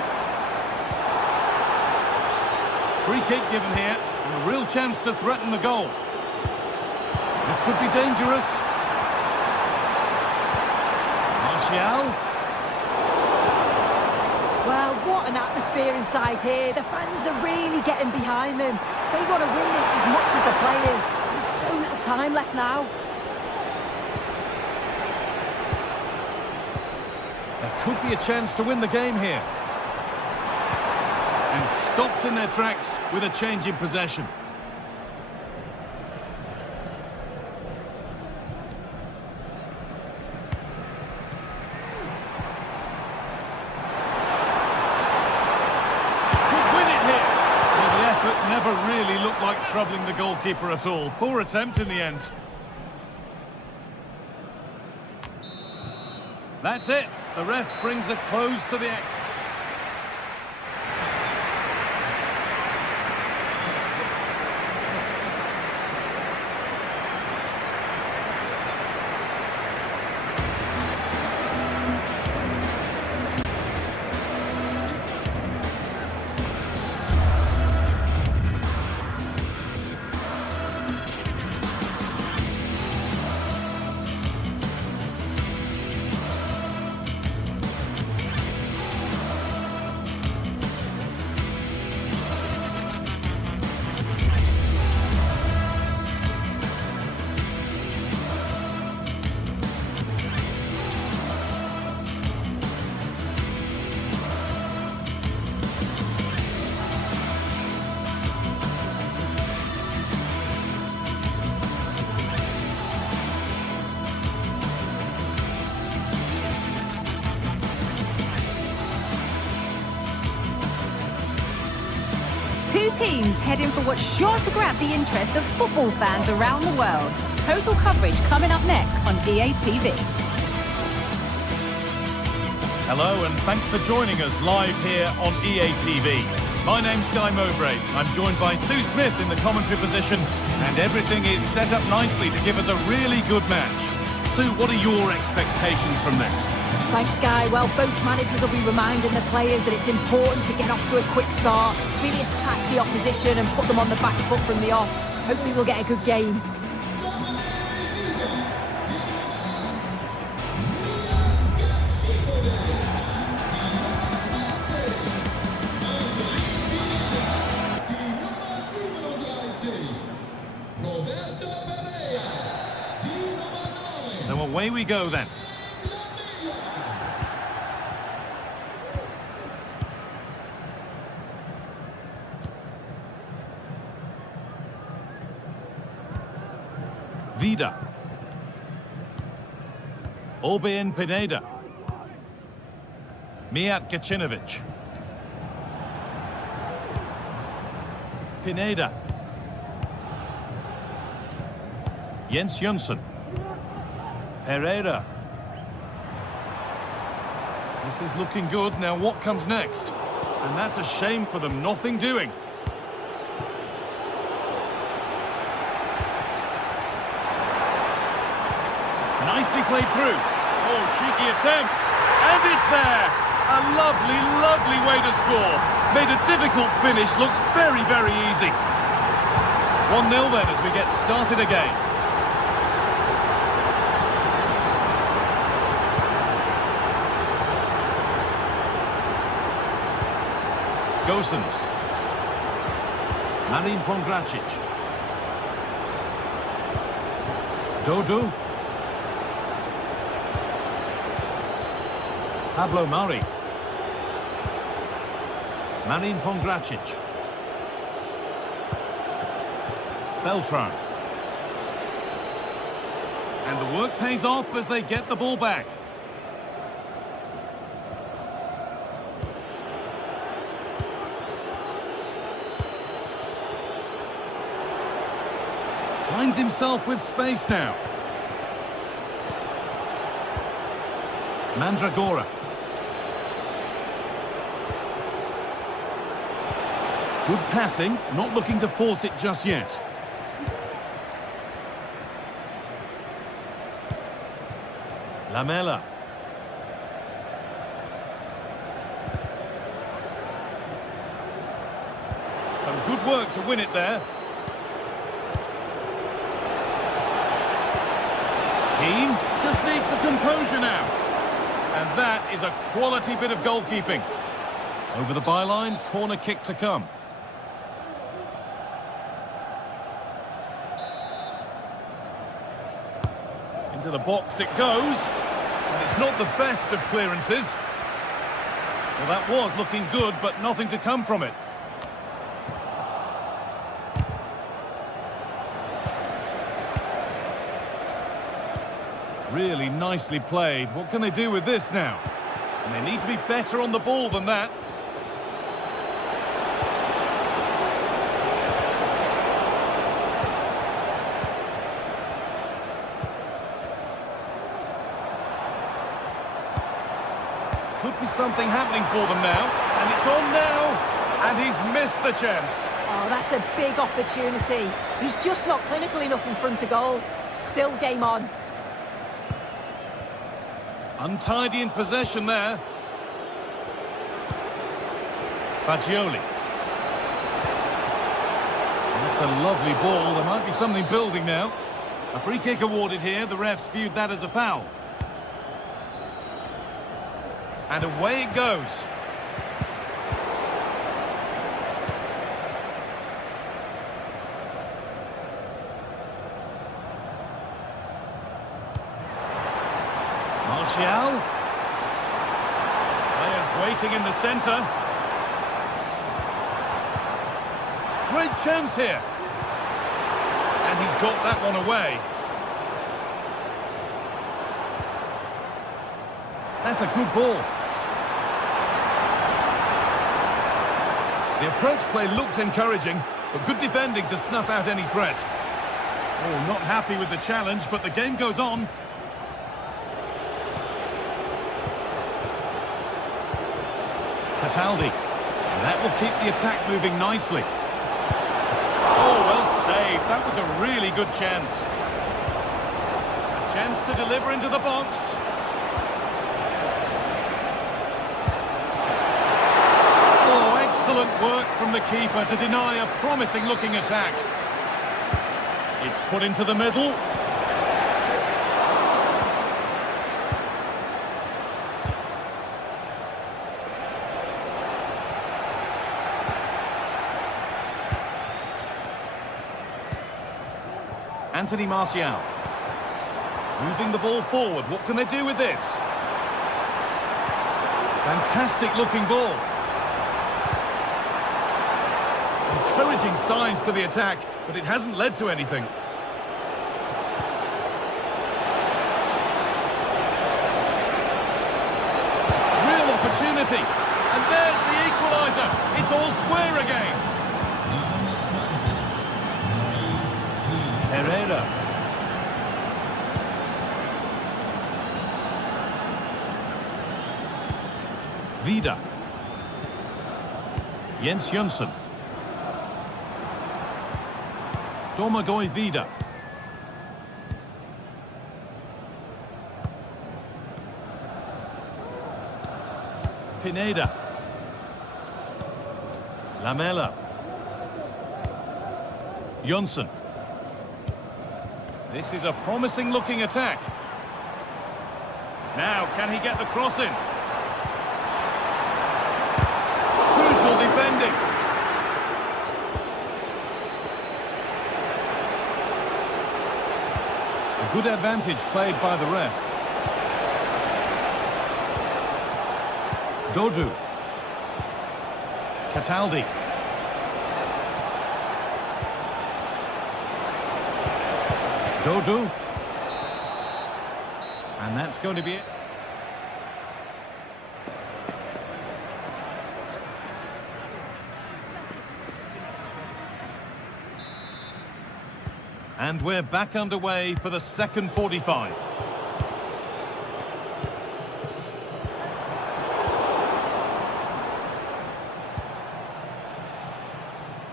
Free kick given here, and a real chance to threaten the goal. This could be dangerous. Martial. Well, what an atmosphere inside here. The fans are really getting behind them. They want to win this as much as the players. There's so little time left now. There could be a chance to win the game here. And stopped in their tracks with a change in possession. Never really looked like troubling the goalkeeper at all. Poor attempt in the end. That's it. The ref brings a close to the act. Two teams heading for what's sure to grab the interest of football fans around the world. Total coverage coming up next on EA TV. Hello and thanks for joining us live here on EA TV. My name's Guy Mowbray. I'm joined by Sue Smith in the commentary position, and everything is set up nicely to give us a really good match. Sue, what are your expectations from this? Thanks, Guy. Well, both managers will be reminding the players that it's important to get off to a quick start, really attack the opposition and put them on the back foot from the off. Hopefully we'll get a good game. So away we go then. Vida. Orbien Pineda. Mijat Gacinovic. Pineda. Jens Jonsson. Herrera. This is looking good. Now what comes next? And that's a shame for them. Nothing doing. played through. Oh, cheeky attempt. And it's there. A lovely, lovely way to score. Made a difficult finish look very, very easy. 1-0 then as we get started again. Gosens. Marin Pongracic. Dodo. Pablo Mari. Marin Pongracic. Beltran. And the work pays off as they get the ball back. Finds himself with space now. Mandragora. Good passing, not looking to force it just yet. Lamela. Some good work to win it there. Keane just needs the composure now. And that is a quality bit of goalkeeping. Over the byline, corner kick to come. Into the box it goes. And it's not the best of clearances. Well, that was looking good, but nothing to come from it. Really nicely played. What can they do with this now? And they need to be better on the ball than that. Could be something happening for them now. And it's on now. And he's missed the chance. Oh, that's a big opportunity. He's just not clinical enough in front of goal. Still game on. Untidy in possession there. Fagioli. That's a lovely ball. There might be something building now. A free kick awarded here. The refs viewed that as a foul. And away it goes. Martial. Players waiting in the centre. Great chance here. And he's got that one away. That's a good ball. The approach play looked encouraging, but good defending to snuff out any threat. Oh, not happy with the challenge, but the game goes on. Cataldi. And that will keep the attack moving nicely. Oh, well saved. That was a really good chance. A chance to deliver into the box. Oh, excellent work from the keeper to deny a promising-looking attack. It's put into the middle. Anthony Martial. Moving the ball forward. What can they do with this? Fantastic looking ball. Encouraging signs to the attack, but it hasn't led to anything. Real opportunity. And there's the equaliser. It's all square again. Herrera. Vida. Jens Jönsson. Domagoj Vida. Pineda. Lamela. Jonsson. This is a promising looking attack. Now, can he get the cross in? Crucial defending. A good advantage played by the ref. Dodu. Cataldi. Dodu. And that's going to be it. And we're back underway for the second 45.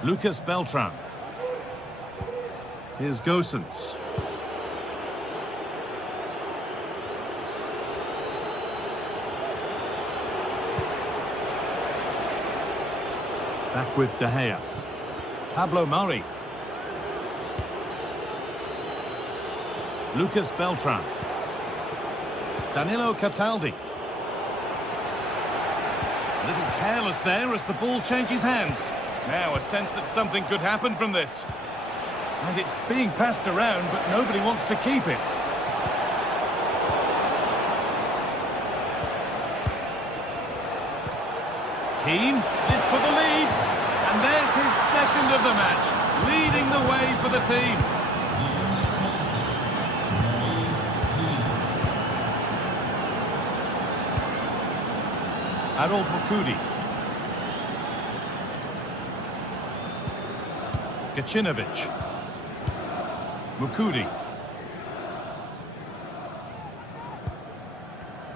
Lucas Beltran. Here's Gosens. Back with De Gea. Pablo Mari. Lucas Beltran. Danilo Cataldi. A little careless there as the ball changes hands. Now a sense that something could happen from this. And it's being passed around, but nobody wants to keep it. Keane is for the lead. And there's his second of the match, leading the way for the team. Harold Mukudi. Gacinovic. Mukudi.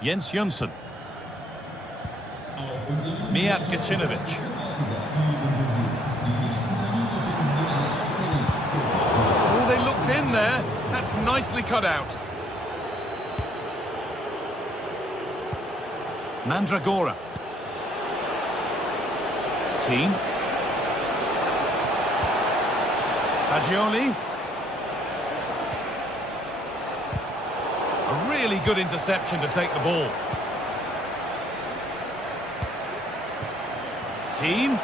Jens Jonsson. Mijat Gacinovic. Oh, they looked in there. That's nicely cut out. Mandragora. Keane. Fagioli. A really good interception to take the ball. Keane.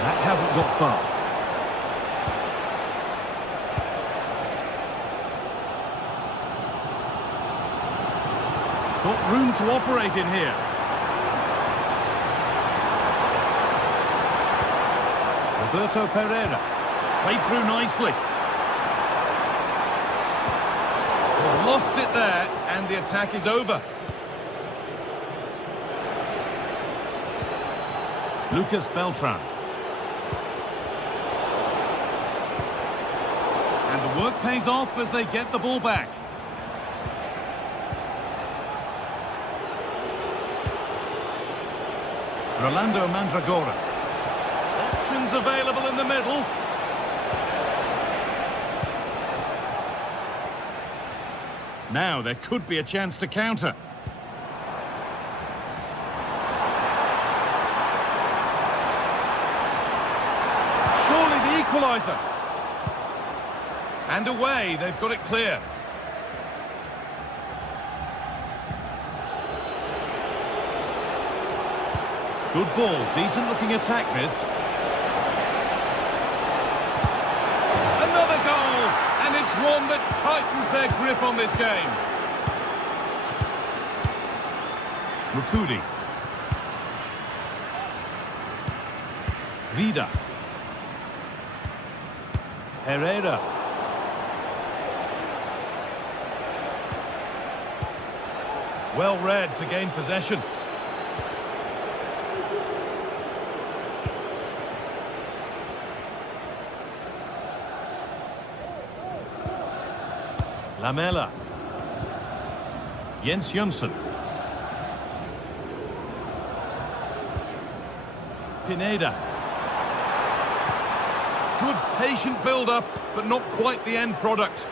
That hasn't got far. Got room to operate in here. Roberto Pereira. Played through nicely. Lost it there, and the attack is over. Lucas Beltran. And the work pays off as they get the ball back. Rolando Mandragora. Options available in the middle. Now there could be a chance to counter. Surely the equaliser. And away, they've got it clear. Good ball, decent looking attack this. Another goal, and it's one that tightens their grip on this game. Mukudi. Vida. Herrera. Well read to gain possession. Lamela. Jens Jonsson. Pineda. Good patient build-up, but not quite the end product.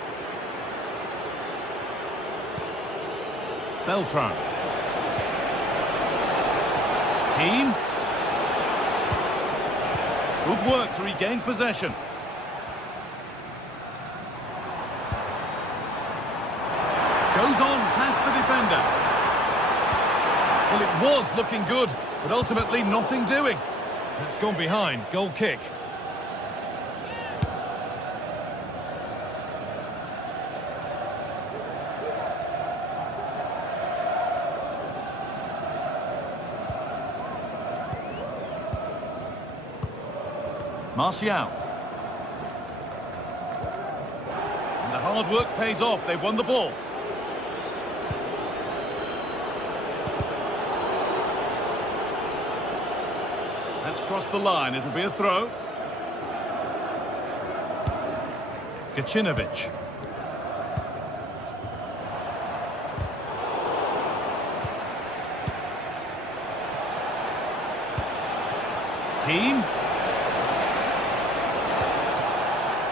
Keane. Good work to regain possession. Goes on past the defender. Well, it was looking good, but ultimately nothing doing. That's gone behind. Goal kick. Martial. And the hard work pays off. They won the ball. That's crossed the line. It'll be a throw. Gacinovic. Keane.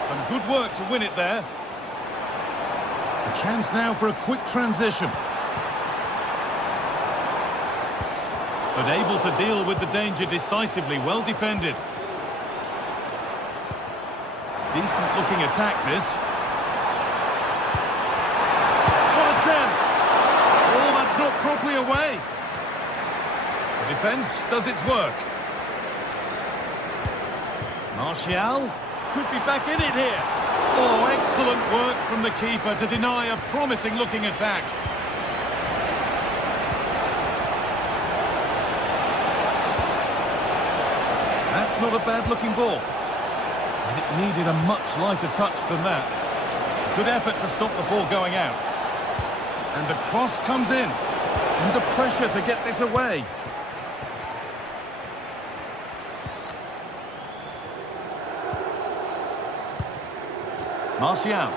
Some good work to win it there. A chance now for a quick transition. But able to deal with the danger decisively, well defended. Decent looking attack this. What a chance! Oh, that's not properly away. The defence does its work. Martial could be back in it here. Oh, excellent work from the keeper to deny a promising looking attack. That's not a bad-looking ball. And it needed a much lighter touch than that. Good effort to stop the ball going out. And the cross comes in. Under pressure to get this away. Martial.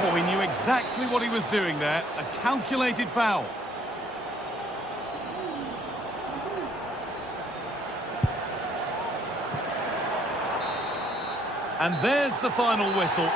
Oh, he knew exactly what he was doing there. A calculated foul. And there's the final whistle.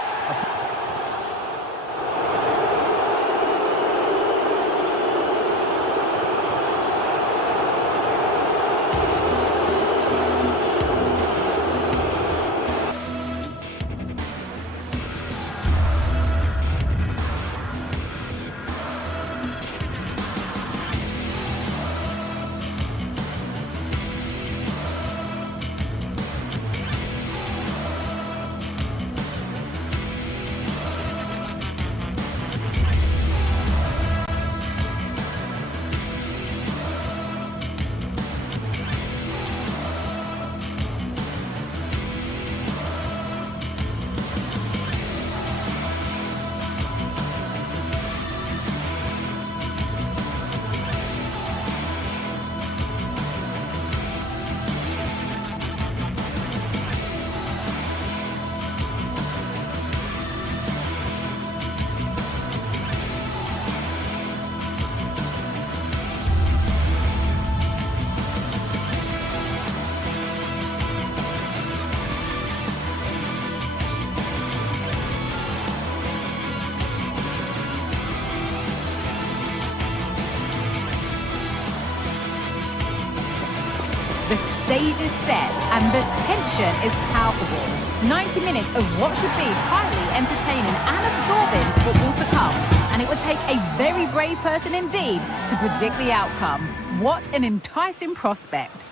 The stage is set and the tension is palpable. 90 minutes of what should be highly entertaining and absorbing football to come. And it would take a very brave person indeed to predict the outcome. What an enticing prospect.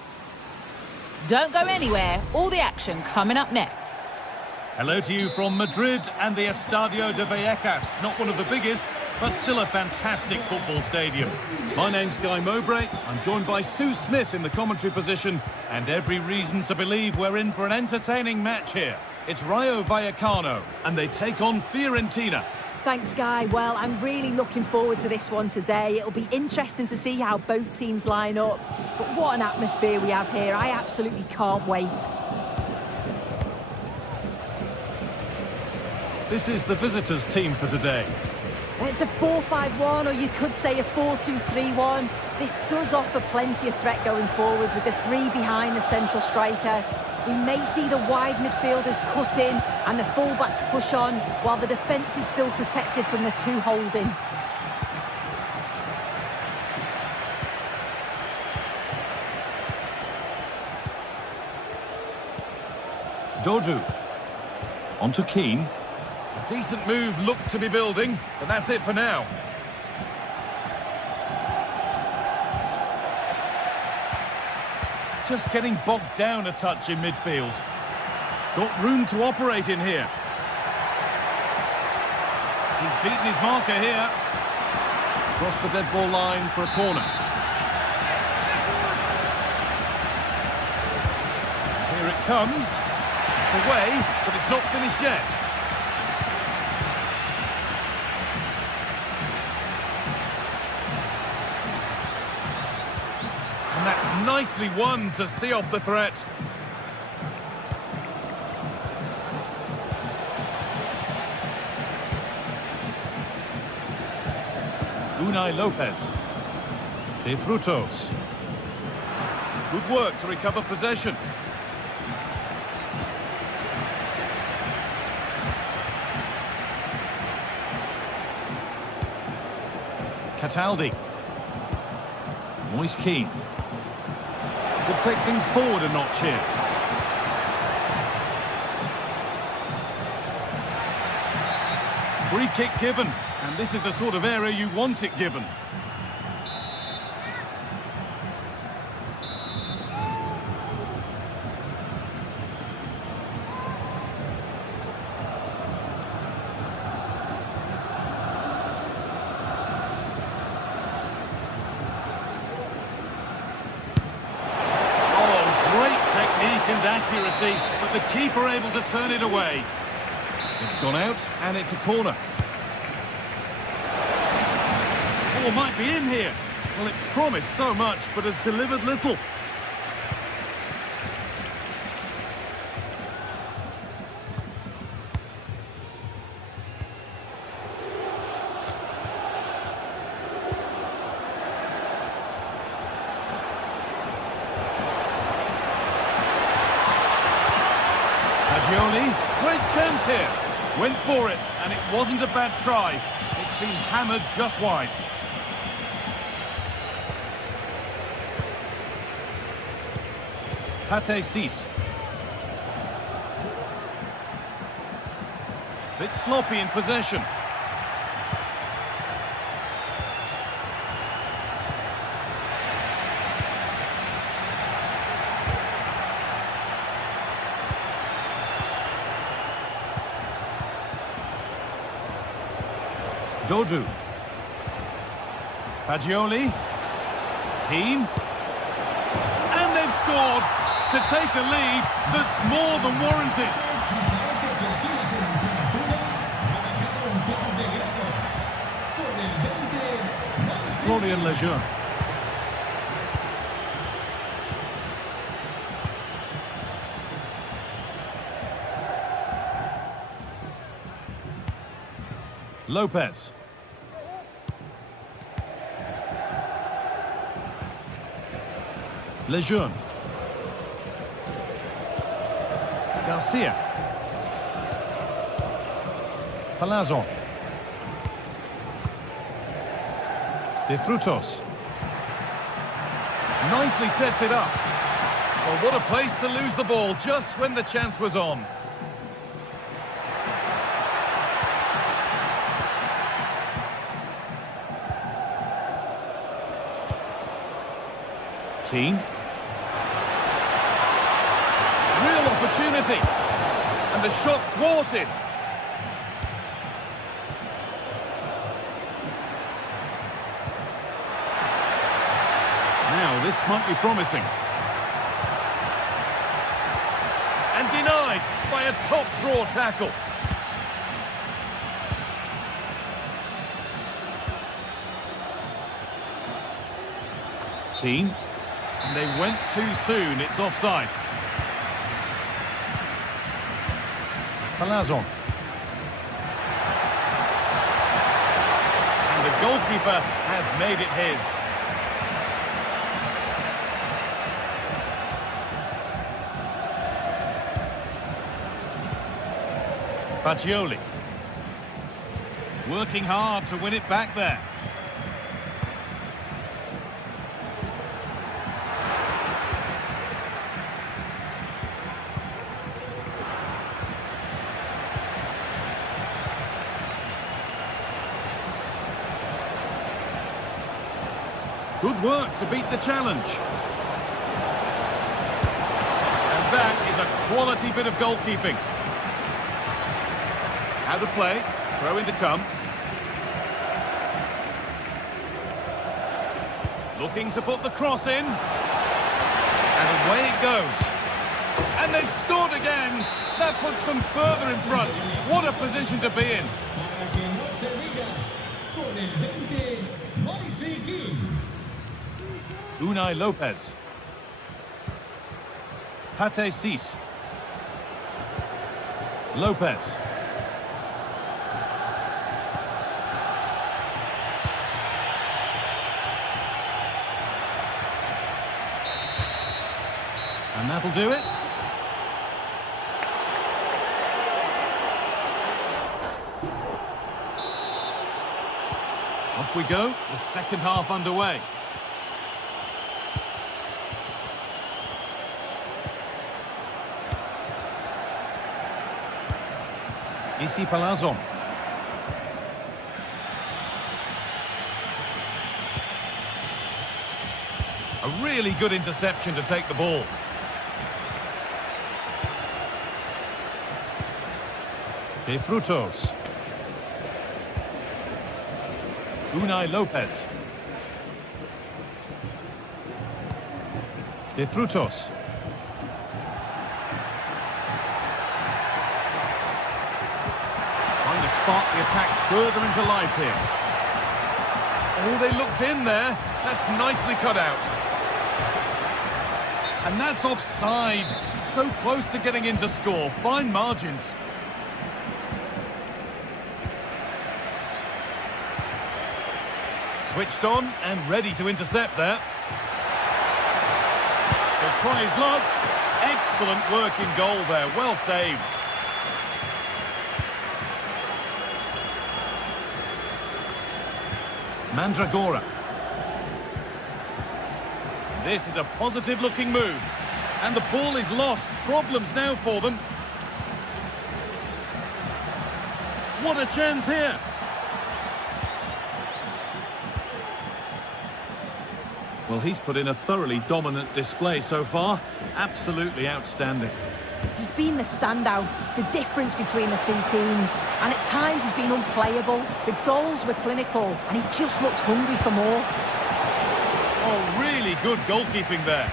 Don't go anywhere. All the action coming up next. Hello to you from Madrid and the Estadio de Vallecas. Not one of the biggest, but still a fantastic football stadium. My name's Guy Mowbray. I'm joined by Sue Smith in the commentary position, and every reason to believe we're in for an entertaining match here. It's Rayo Vallecano, and they take on Fiorentina. Thanks, Guy. Well, I'm really looking forward to this one today. It'll be interesting to see how both teams line up. But what an atmosphere we have here. I absolutely can't wait. This is the visitors' team for today. It's a 4-5-1, or you could say a 4-2-3-1. This does offer plenty of threat going forward with the three behind the central striker. We may see the wide midfielders cut in and the full-backs push on, while the defence is still protected from the two holding. Dodu. On to Keane. A decent move looked to be building, but that's it for now. Just getting bogged down a touch in midfield. Got room to operate in here. He's beaten his marker here. Across the dead ball line for a corner. Here it comes. It's away, but it's not finished yet. And that's nicely won to see off the threat. Unai Lopez. De Frutos. Good work to recover possession. Cataldi. Moise Keane. Could take things forward a notch here. Free kick given. And this is the sort of area you want it given. And accuracy, but the keeper able to turn it away. It's gone out, and it's a corner. Ball might be in here. Well, it promised so much, but has delivered little. Great chance here. Went for it, and it wasn't a bad try. It's been hammered just wide. Pate Cis. Bit sloppy in possession. Dodu. Fagioli. Keane. And they've scored to take a lead that's more than warranted. Florian Lejeune. Lopez. Lejeune. Garcia. Palazzo. De Frutos. Nicely sets it up. Well, what a place to lose the ball just when the chance was on. Keane. Real opportunity. And the shot thwarted. Now, this might be promising. And denied by a top draw tackle. Keane. And they went too soon. It's offside. Palazzo. And the goalkeeper has made it his. Fagioli. Working hard to win it back there. Good work to beat the challenge. And that is a quality bit of goalkeeping. Out of play, throw in to come. Looking to put the cross in. And away it goes. And they've scored again. That puts them further in front. What a position to be in. Unai Lopez. Pate Cis. Lopez. And that'll do it. Off we go, the second half underway. Issy Palazzo. A really good interception to take the ball. De Frutos. Unai Lopez. De Frutos. Trying to spark the attack further into life here. Oh, they looked in there. That's nicely cut out. And that's offside. So close to getting in to score. Fine margins. Switched on and ready to intercept there. He'll try his luck. Excellent work in goal there. Well saved. Mandragora. This is a positive-looking move. And the ball is lost. Problems now for them. What a chance here. Well, he's put in a thoroughly dominant display so far. Absolutely outstanding. He's been the standout, the difference between the two teams. And at times he's been unplayable. The goals were clinical, and he just looks hungry for more. Oh, really good goalkeeping there.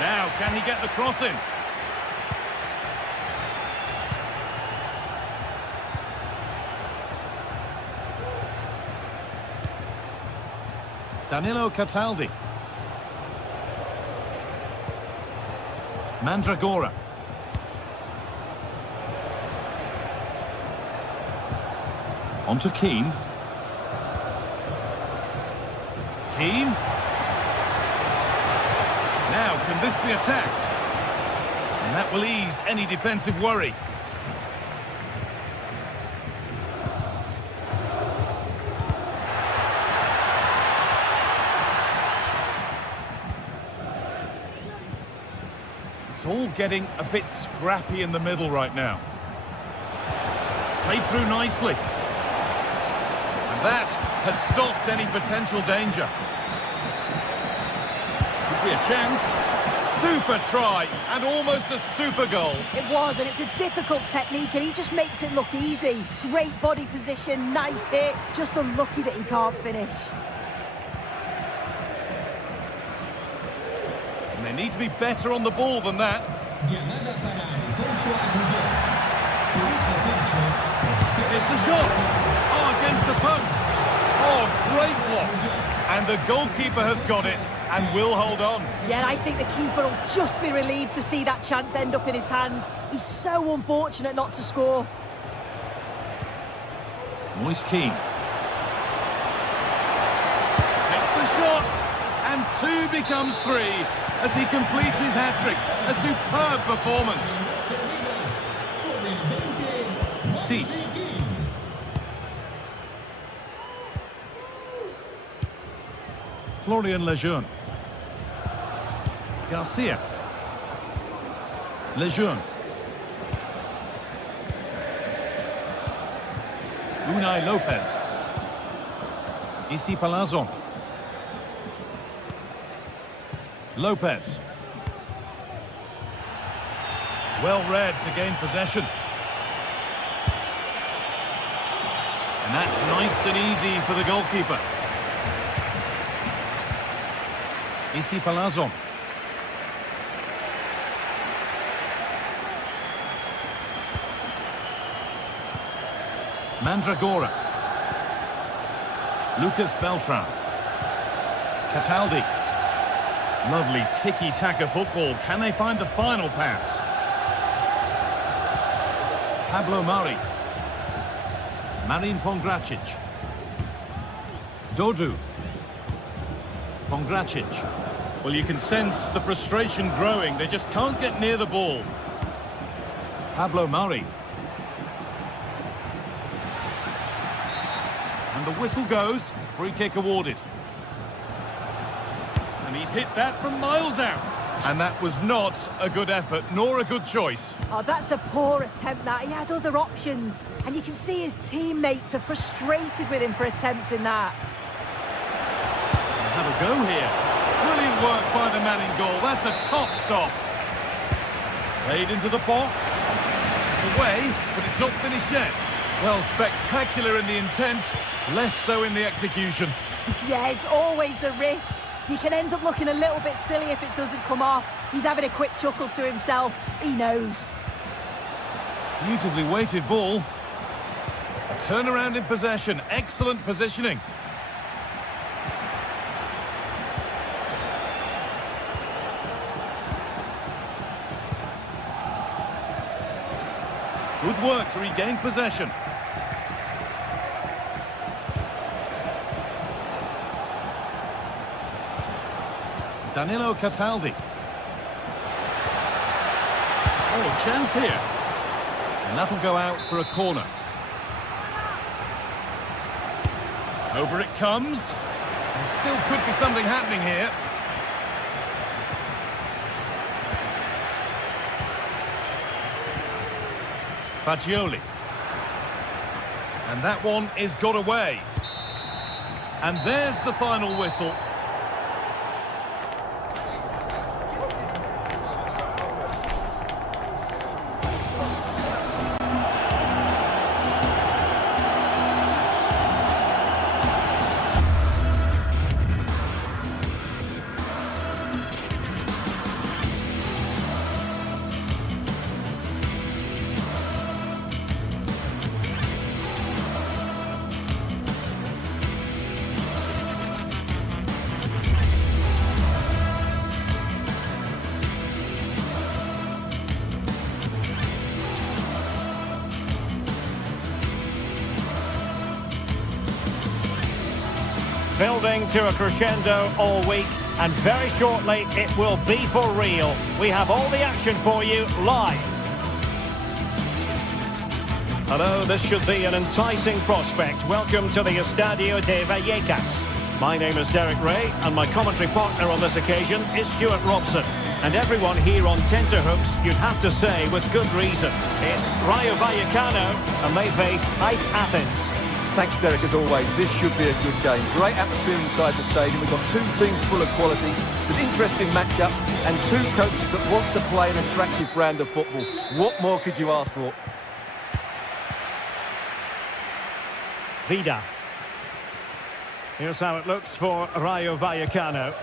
Now, can he get the cross in? Danilo Cataldi. Mandragora. On to Keane. Keane. Now, can this be attacked? And that will ease any defensive worry. It's all getting a bit scrappy in the middle right now. Played through nicely. And that has stopped any potential danger. Could be a chance. Super try and almost a super goal. It was, and it's a difficult technique, and he just makes it look easy. Great body position, nice hit, just unlucky that he can't finish. And they need to be better on the ball than that. Here's the shot. Oh, against the post. Oh, great block. And the goalkeeper has got it and will hold on. Yeah, I think the keeper will just be relieved to see that chance end up in his hands. He's so unfortunate not to score. Moise Keane. Takes the shot. And 2 becomes 3 as he completes his hat-trick. A superb performance. Cis. Florian Lejeune. Garcia. Lejeune. Unai Lopez. Issy Palazzo. Lopez. Well read to gain possession. And that's nice and easy for the goalkeeper. Isi Palazon. Mandragora. Lucas Beltran. Cataldi. Lovely tiki-taka football. Can they find the final pass? Pablo Mari. Marin Pongracic. Dodu. Pongracic. Well, you can sense the frustration growing. They just can't get near the ball. Pablo Mari. And the whistle goes. Free kick awarded. And he's hit that from miles out. And that was not a good effort, nor a good choice. Oh, that's a poor attempt, that. He had other options. And you can see his teammates are frustrated with him for attempting that. Have a go here. Brilliant work by the man in goal. That's a top stop. Played into the box. It's away, but it's not finished yet. Well, spectacular in the intent, less so in the execution. Yeah, it's always a risk. He can end up looking a little bit silly if it doesn't come off. He's having a quick chuckle to himself. He knows. Beautifully weighted ball. A turnaround in possession. Excellent positioning. Good work to regain possession. Danilo Cataldi. Oh, chance here. And that'll go out for a corner. Over it comes. There still could be something happening here. Fagioli. And that one is got away. And there's the final whistle. Building to a crescendo all week, and very shortly it will be for real. We have all the action for you live. Hello, this should be an enticing prospect. Welcome to the Estadio de Vallecas. My name is Derek Ray, and my commentary partner on this occasion is Stuart Robson. And everyone here on tenterhooks, you'd have to say with good reason. It's Rayo Vallecano, and they face AEK Athens. Thanks, Derek, as always. This should be a good game. Great atmosphere inside the stadium. We've got two teams full of quality, some interesting matchups, and two coaches that want to play an attractive brand of football. What more could you ask for? Vida. Here's how it looks for Rayo Vallecano.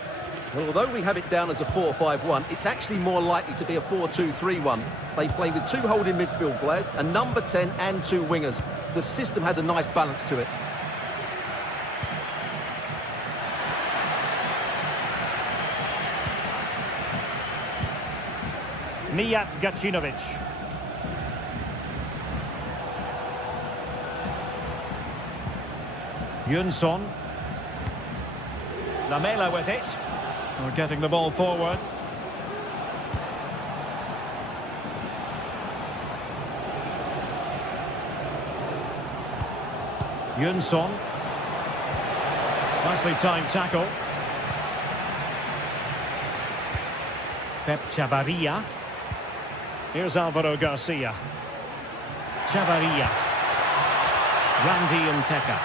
Well, although we have it down as a 4-5-1, it's actually more likely to be a 4-2-3-1. They play with two holding midfield players, a number 10 and two wingers. The system has a nice balance to it. Mijat Gacinovic. Jönsson. Lamela with it. We're getting the ball forward. Jönsson. Nicely timed tackle. Pep Chavarria. Here's Alvaro Garcia. Chavarria. Randy Nteka.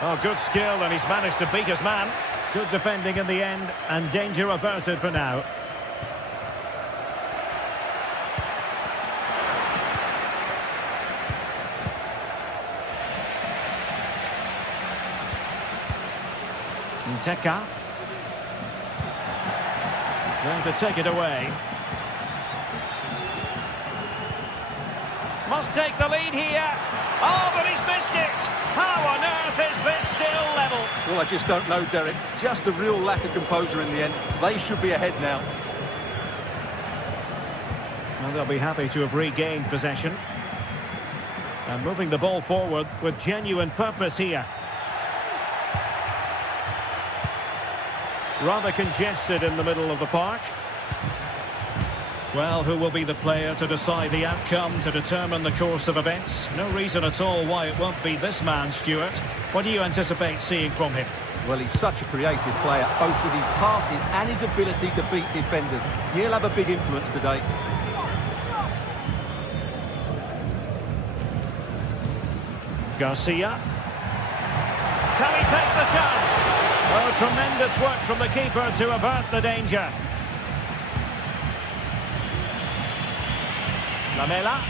Oh, good skill, and he's managed to beat his man. Good defending in the end, and danger averted for now. Teka. Going to take it away. Must take the lead here. Oh, but he's missed it. How on earth is this still level? Well, I just don't know, Derek. Just a real lack of composure in the end. They should be ahead now. Well, they'll be happy to have regained possession. And moving the ball forward with genuine purpose here. Rather congested in the middle of the park. Well, who will be the player to decide the outcome, to determine the course of events? No reason at all why it won't be this man, Stuart. What do you anticipate seeing from him? Well, he's such a creative player, both with his passing and his ability to beat defenders. He'll have a big influence today. Garcia. Can he take the chance? Oh, tremendous work from the keeper to avert the danger. Lamela.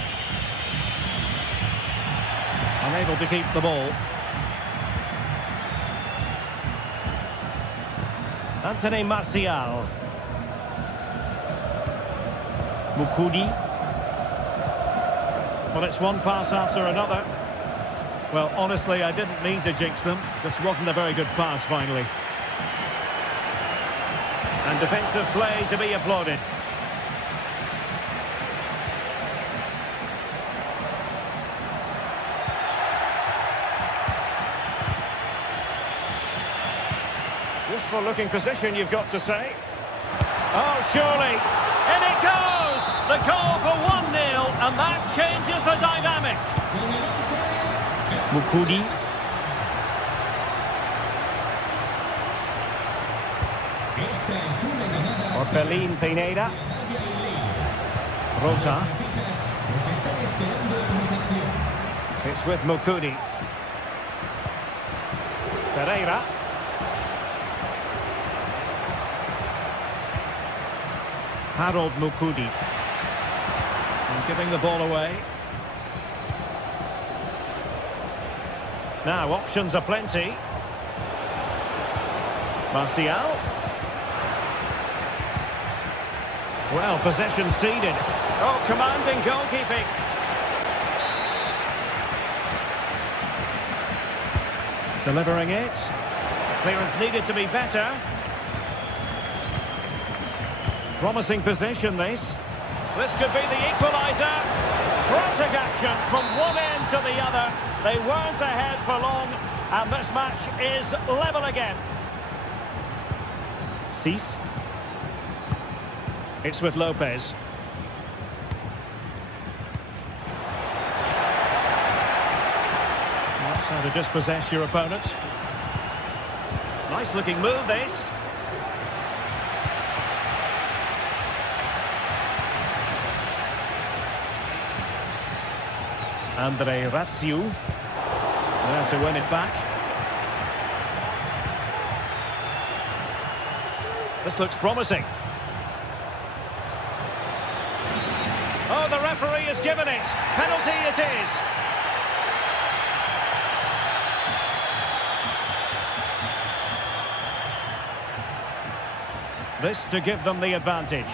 Unable to keep the ball. Anthony Martial. Mukudi. Well, it's one pass after another. Well, honestly, I didn't mean to jinx them. Just wasn't a very good pass, finally. And defensive play to be applauded. Useful looking position, you've got to say. Oh, surely. In it goes! The goal for 1-0, and that changes the dynamic. Mukudi. Orbelín Pineda. Rota. It's with Mukudi. Pereira. Harold Mukudi. And giving the ball away. Now, options are plenty. Martial. Well, possession ceded. Oh, commanding goalkeeping. Delivering it. Clearance needed to be better. Promising position, this. This could be the equaliser. Frantic action from one end to the other. They weren't ahead for long, and this match is level again. Cease. It's with Lopez. That's how to dispossess your opponent. Nice looking move, this. Andre Ratsiu. There to win it back. This looks promising. Oh, the referee has given it. Penalty it is. This to give them the advantage.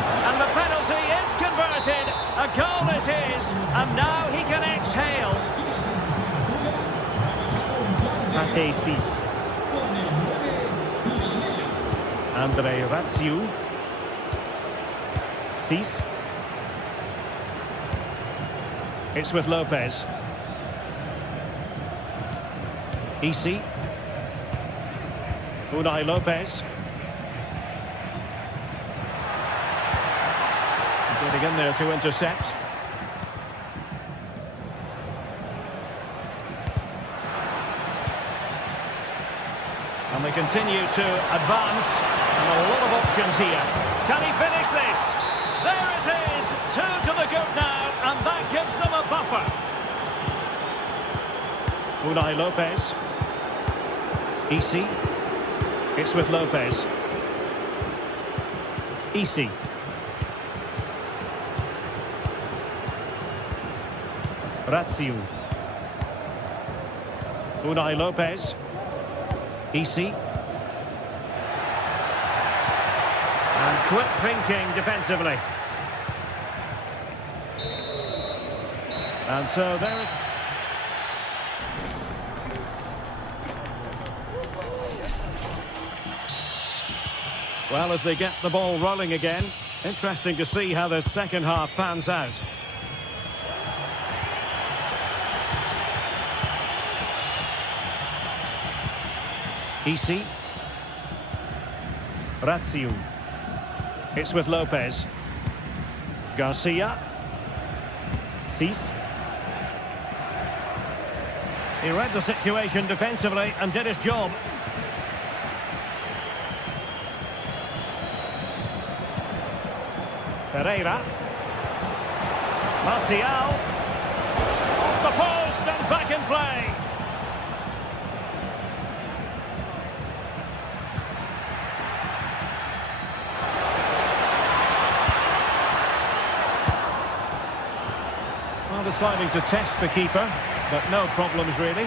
And the penalty is converted. A goal it is. And now he can exhale. Ate 6. Andre Ratsiu. 6. It's with Lopez. Isi. Unai Lopez. Getting in there to intercept. And they continue to advance. And a lot of options here. Can he finish this? There it is. 2 to the good now. And that gives them a buffer. Unai Lopez. Easy. It's with Lopez. Easy. Razziu. Unai Lopez. Easy. And quick thinking defensively. And so there it... Well, as they get the ball rolling again, interesting to see how the second half pans out. Easy. Razziu. It's with Lopez. Garcia. Cis. He read the situation defensively and did his job. Pereira. Martial. Off the post and back in play. Well, deciding to test the keeper, but no problems really.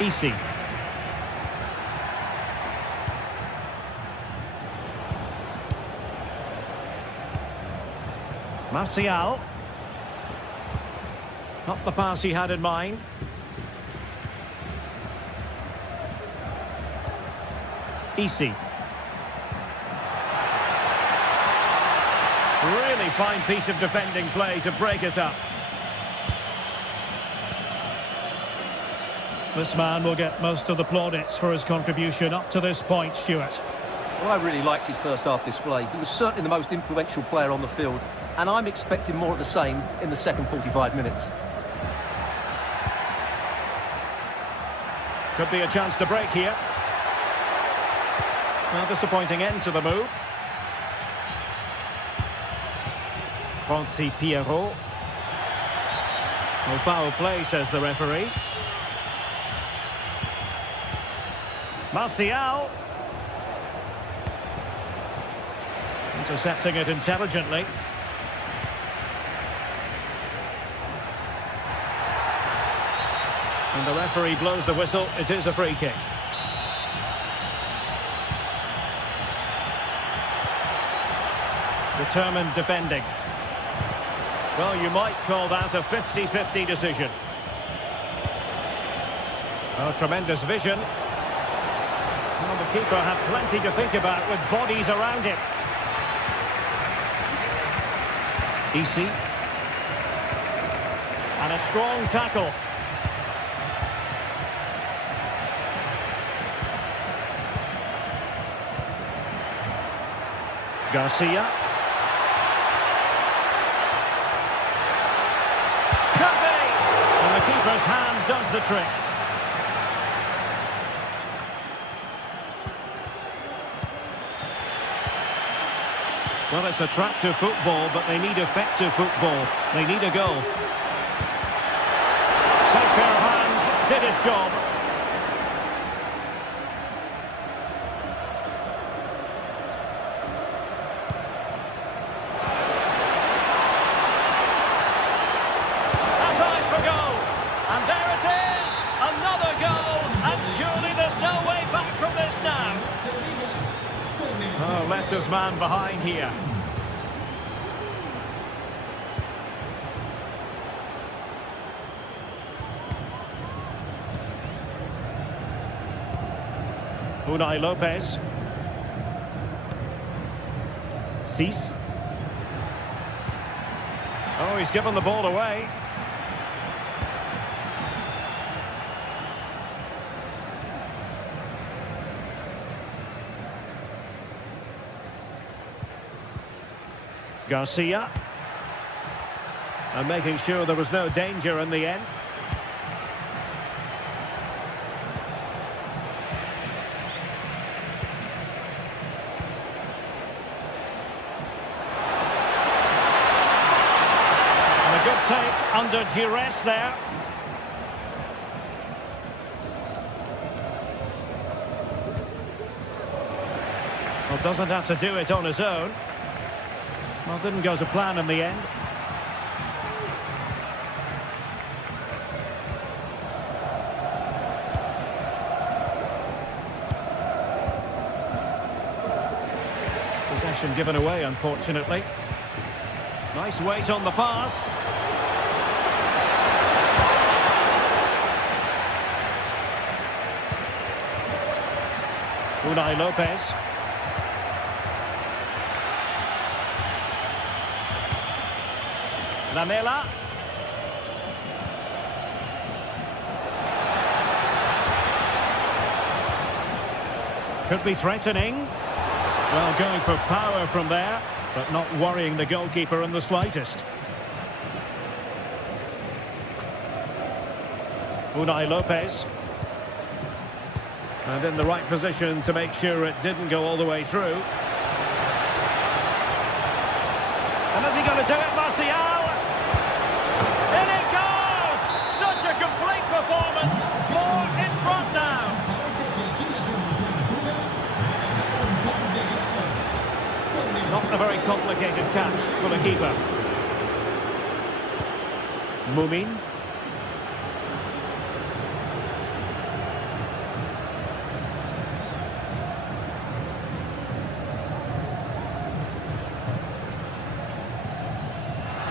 Easy. Martial. Not the pass he had in mind. Easy. Really fine piece of defending play to break it up. This man will get most of the plaudits for his contribution up to this point, Stuart. Well, I really liked his first half display. He was certainly the most influential player on the field, and I'm expecting more of the same in the second 45 minutes. Could be a chance to break here. Well, disappointing end to the move. Francis Pierrot. No foul play, says the referee. Martial. Intercepting it intelligently. And the referee blows the whistle. It is a free kick. Determined defending. Well, you might call that a 50-50 decision. Oh, tremendous vision. Well, the keeper had plenty to think about with bodies around him. Easy. And a strong tackle. Garcia. And the keeper's hand does the trick. Well, it's attractive football, but they need effective football. They need a goal. Safe pair of hands, did his job. That's eyes for goal. And there it is, another goal. And surely there's no way back from this now. Oh, left his man behind here. Unai Lopez. Cis. Oh, he's given the ball away. Garcia. And making sure there was no danger in the end. And a good take under duress there. Well, doesn't have to do it on his own. Well, didn't go to plan in the end. Possession given away, unfortunately. Nice weight on the pass. Unai Lopez. Lamela. Could be threatening. Well, going for power from there, but not worrying the goalkeeper in the slightest. Unai Lopez. And in the right position to make sure it didn't go all the way through. And is he going to do it, Martial? In it goes! Such a complete performance. 4 in front now. Not a very complicated catch for the keeper. Mumin.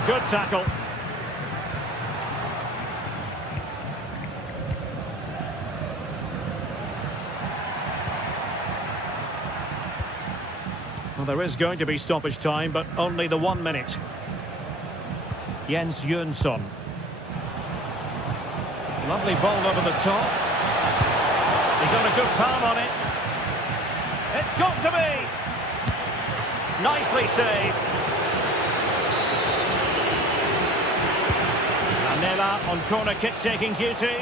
Good tackle. Well, there is going to be stoppage time, but only the 1 minute. Jens Jönsson. Lovely ball over the top. He got a good palm on it. It's got to be! Nicely saved. Lamela on corner kick taking duty.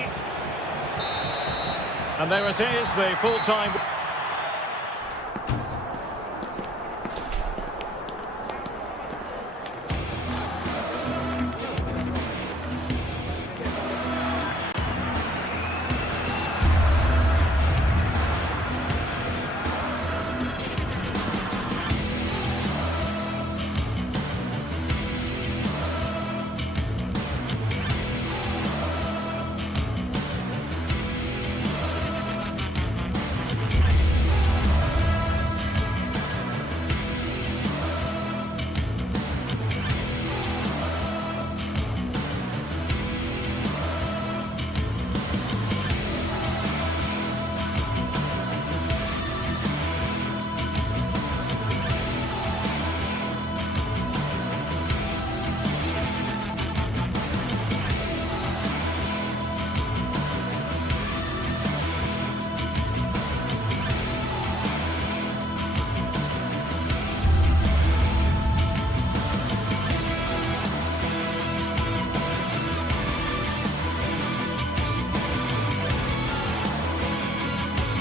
And there it is, the full-time...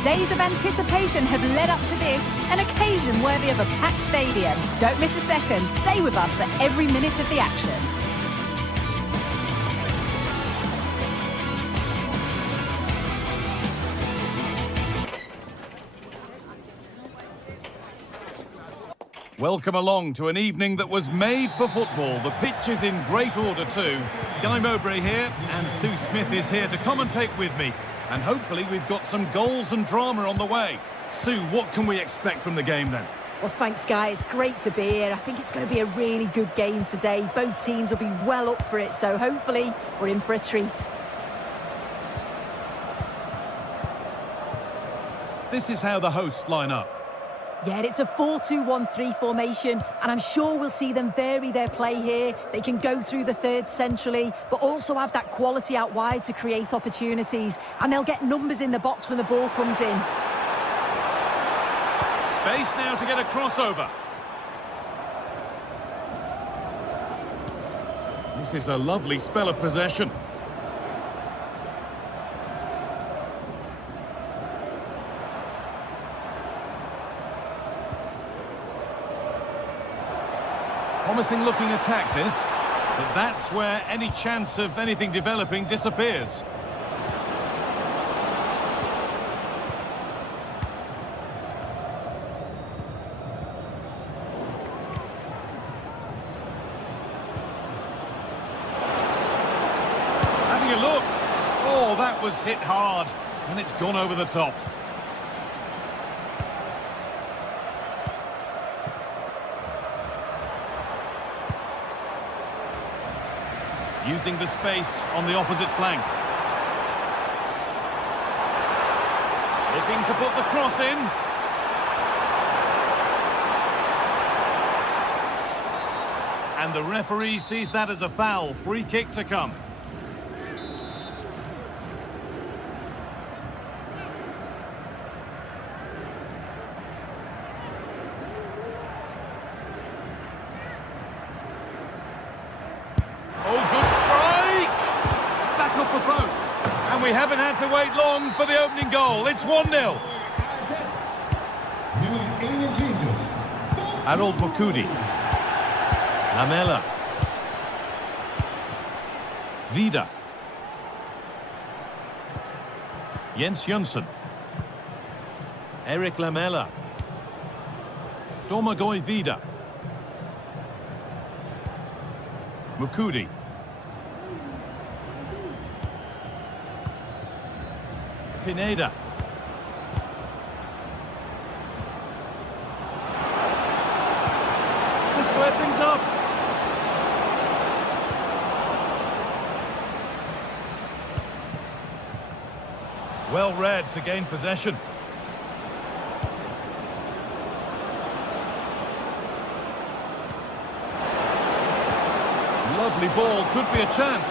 Days of anticipation have led up to this, an occasion worthy of a packed stadium. Don't miss a second. Stay with us for every minute of the action. Welcome along to an evening that was made for football. The pitch is in great order too. Guy Mowbray here, and Sue Smith is here to commentate with me. And hopefully we've got some goals and drama on the way. Sue, what can we expect from the game then? Well, thanks, Guy. It's great to be here. I think it's going to be a really good game today. Both teams will be well up for it, so hopefully we're in for a treat. This is how the hosts line up. Yeah, it's a 4-2-1-3 formation, and I'm sure we'll see them vary their play here. They can go through the third centrally, but also have that quality out wide to create opportunities, and they'll get numbers in the box when the ball comes in. Space now to get a crossover. This is a lovely spell of possession. Promising looking attack this, but that's where any chance of anything developing disappears. look. Oh, that was hit hard, and it's gone over the top. Using the space on the opposite flank. Looking to put the cross in. And the referee sees that as a foul. Free kick to come. Oh, good strike! Back off the post. And we haven't had to wait long for the opening goal. It's 1-0. Harold Mukudi. Lamela. Vida. Jens Jönsson. Eric Lamela. Domagoj Vida. Mukudi. Pineda. To square things up. Well read to gain possession. Lovely ball, could be a chance.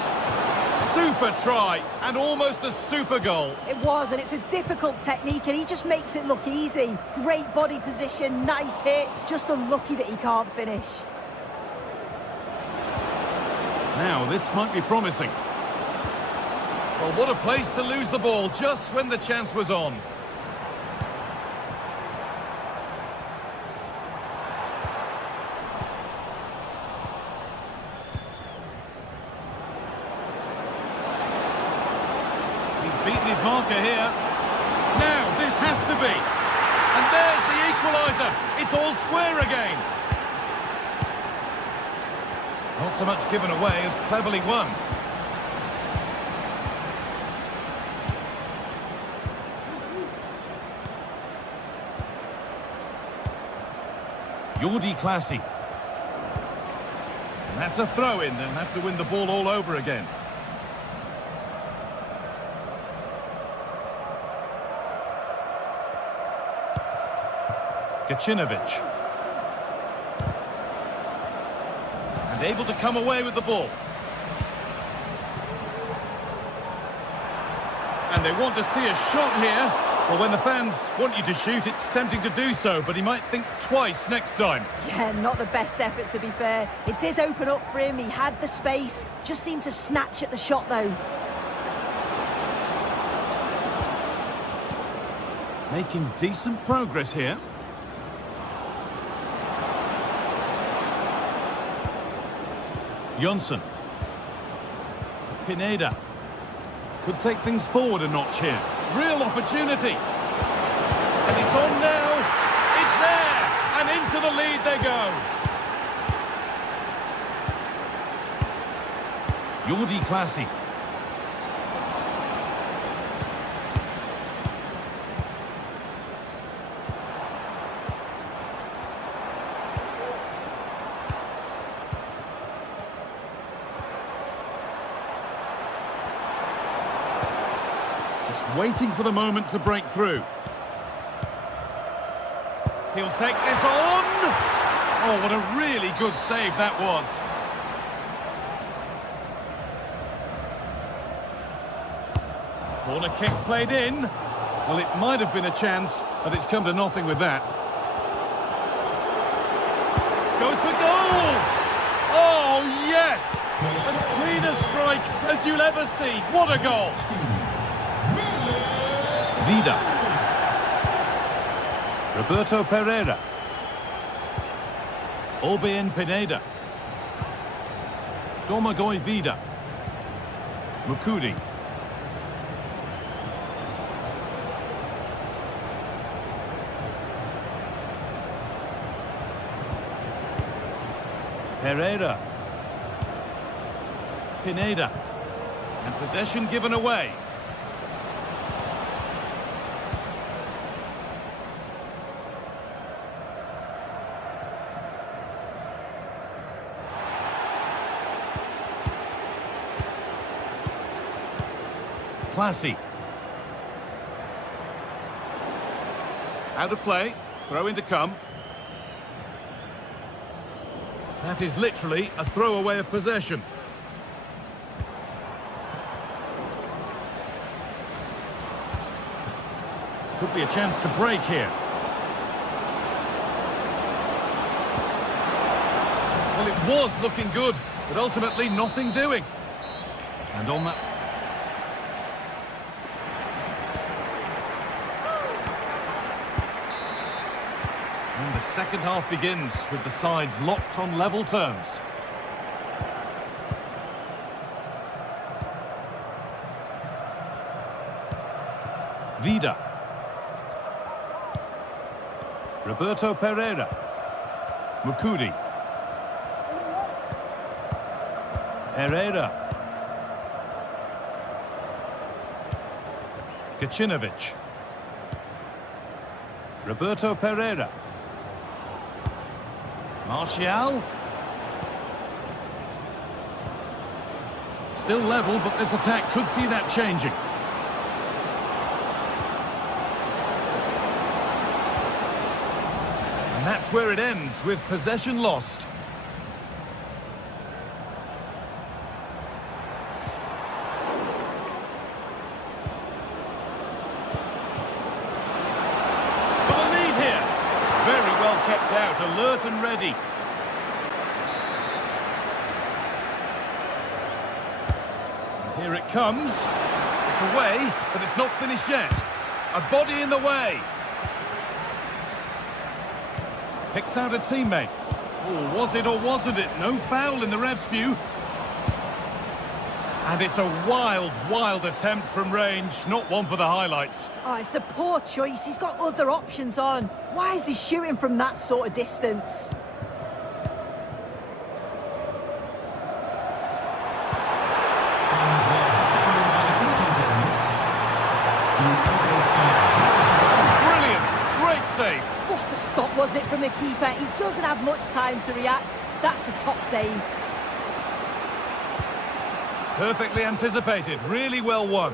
Super try, and almost a super goal. It was, and it's a difficult technique, and he just makes it look easy. Great body position, nice hit, just unlucky that he can't finish. Now, this might be promising. Well, what a place to lose the ball just when the chance was on. He's beaten his marker here. Now, this has to be. And there's the equaliser. It's all square again. Not so much given away as cleverly won. Jordi Classy. And that's a throw-in. They'll have to win the ball all over again. Gacinovic. And able to come away with the ball. And they want to see a shot here. Well, when the fans want you to shoot, it's tempting to do so, but he might think twice next time. Yeah, not the best effort, to be fair. It did open up for him, he had the space, just seemed to snatch at the shot, though. Making decent progress here. Jönsson. Pineda. Could take things forward a notch here. Real opportunity. And it's on now. It's there. And into the lead they go. Jordi Classy. Waiting for the moment to break through. He'll take this on. Oh, what a really good save that was. Corner kick played in. Well, it might have been a chance, but it's come to nothing with that. Goes for goal! Oh, yes! As clean a strike as you'll ever see. What a goal! Vida. Roberto Pereira. Orbien Pineda. Domagoj Vida. Mukudi. Pereira. Pineda. And possession given away. Classy. Out of play. Throw in to come. That is literally a throwaway of possession. Could be a chance to break here. Well, it was looking good, but ultimately nothing doing. And on that... And the second half begins with the sides locked on level terms. Vida. Roberto Pereira. Mukudi. Pereira. Gacinovic. Roberto Pereira. Martial. Still level, but this attack could see that changing. And that's where it ends, with possession lost. Kept out, alert and ready. And here it comes. It's away, but it's not finished yet. A body in the way. Picks out a teammate. Oh, was it or wasn't it? No foul in the ref's view. And it's a wild, wild attempt from range. Not one for the highlights. Oh, it's a poor choice. He's got other options on. Why is he shooting from that sort of distance? Brilliant. Great save. What a stop, wasn't it, from the keeper? He doesn't have much time to react. That's a top save. Perfectly anticipated, really well won.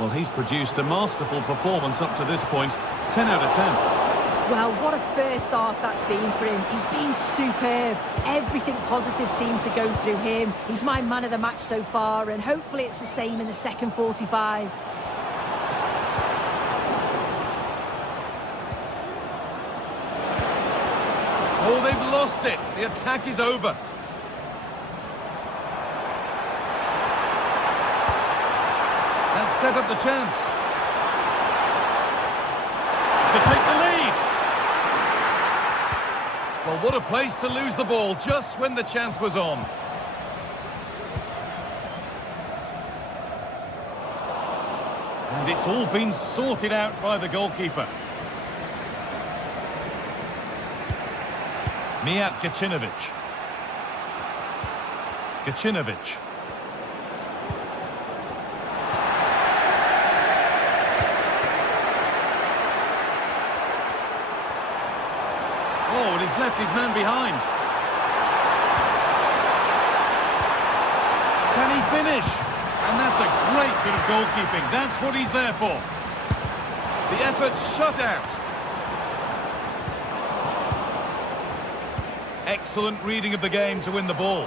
Well, he's produced a masterful performance up to this point. 10 out of 10. Well, what a first half that's been for him. He's been superb. Everything positive seemed to go through him. He's my man of the match so far, and hopefully it's the same in the second 45. Oh, they've lost it. The attack is over. Set up the chance to take the lead. Well, what a place to lose the ball just when the chance was on. And it's all been sorted out by the goalkeeper. Mijat Gacinovic. Gacinovic. Oh, and he's left his man behind. Can he finish? And that's a great bit of goalkeeping. That's what he's there for. The effort shut out. Excellent reading of the game to win the ball.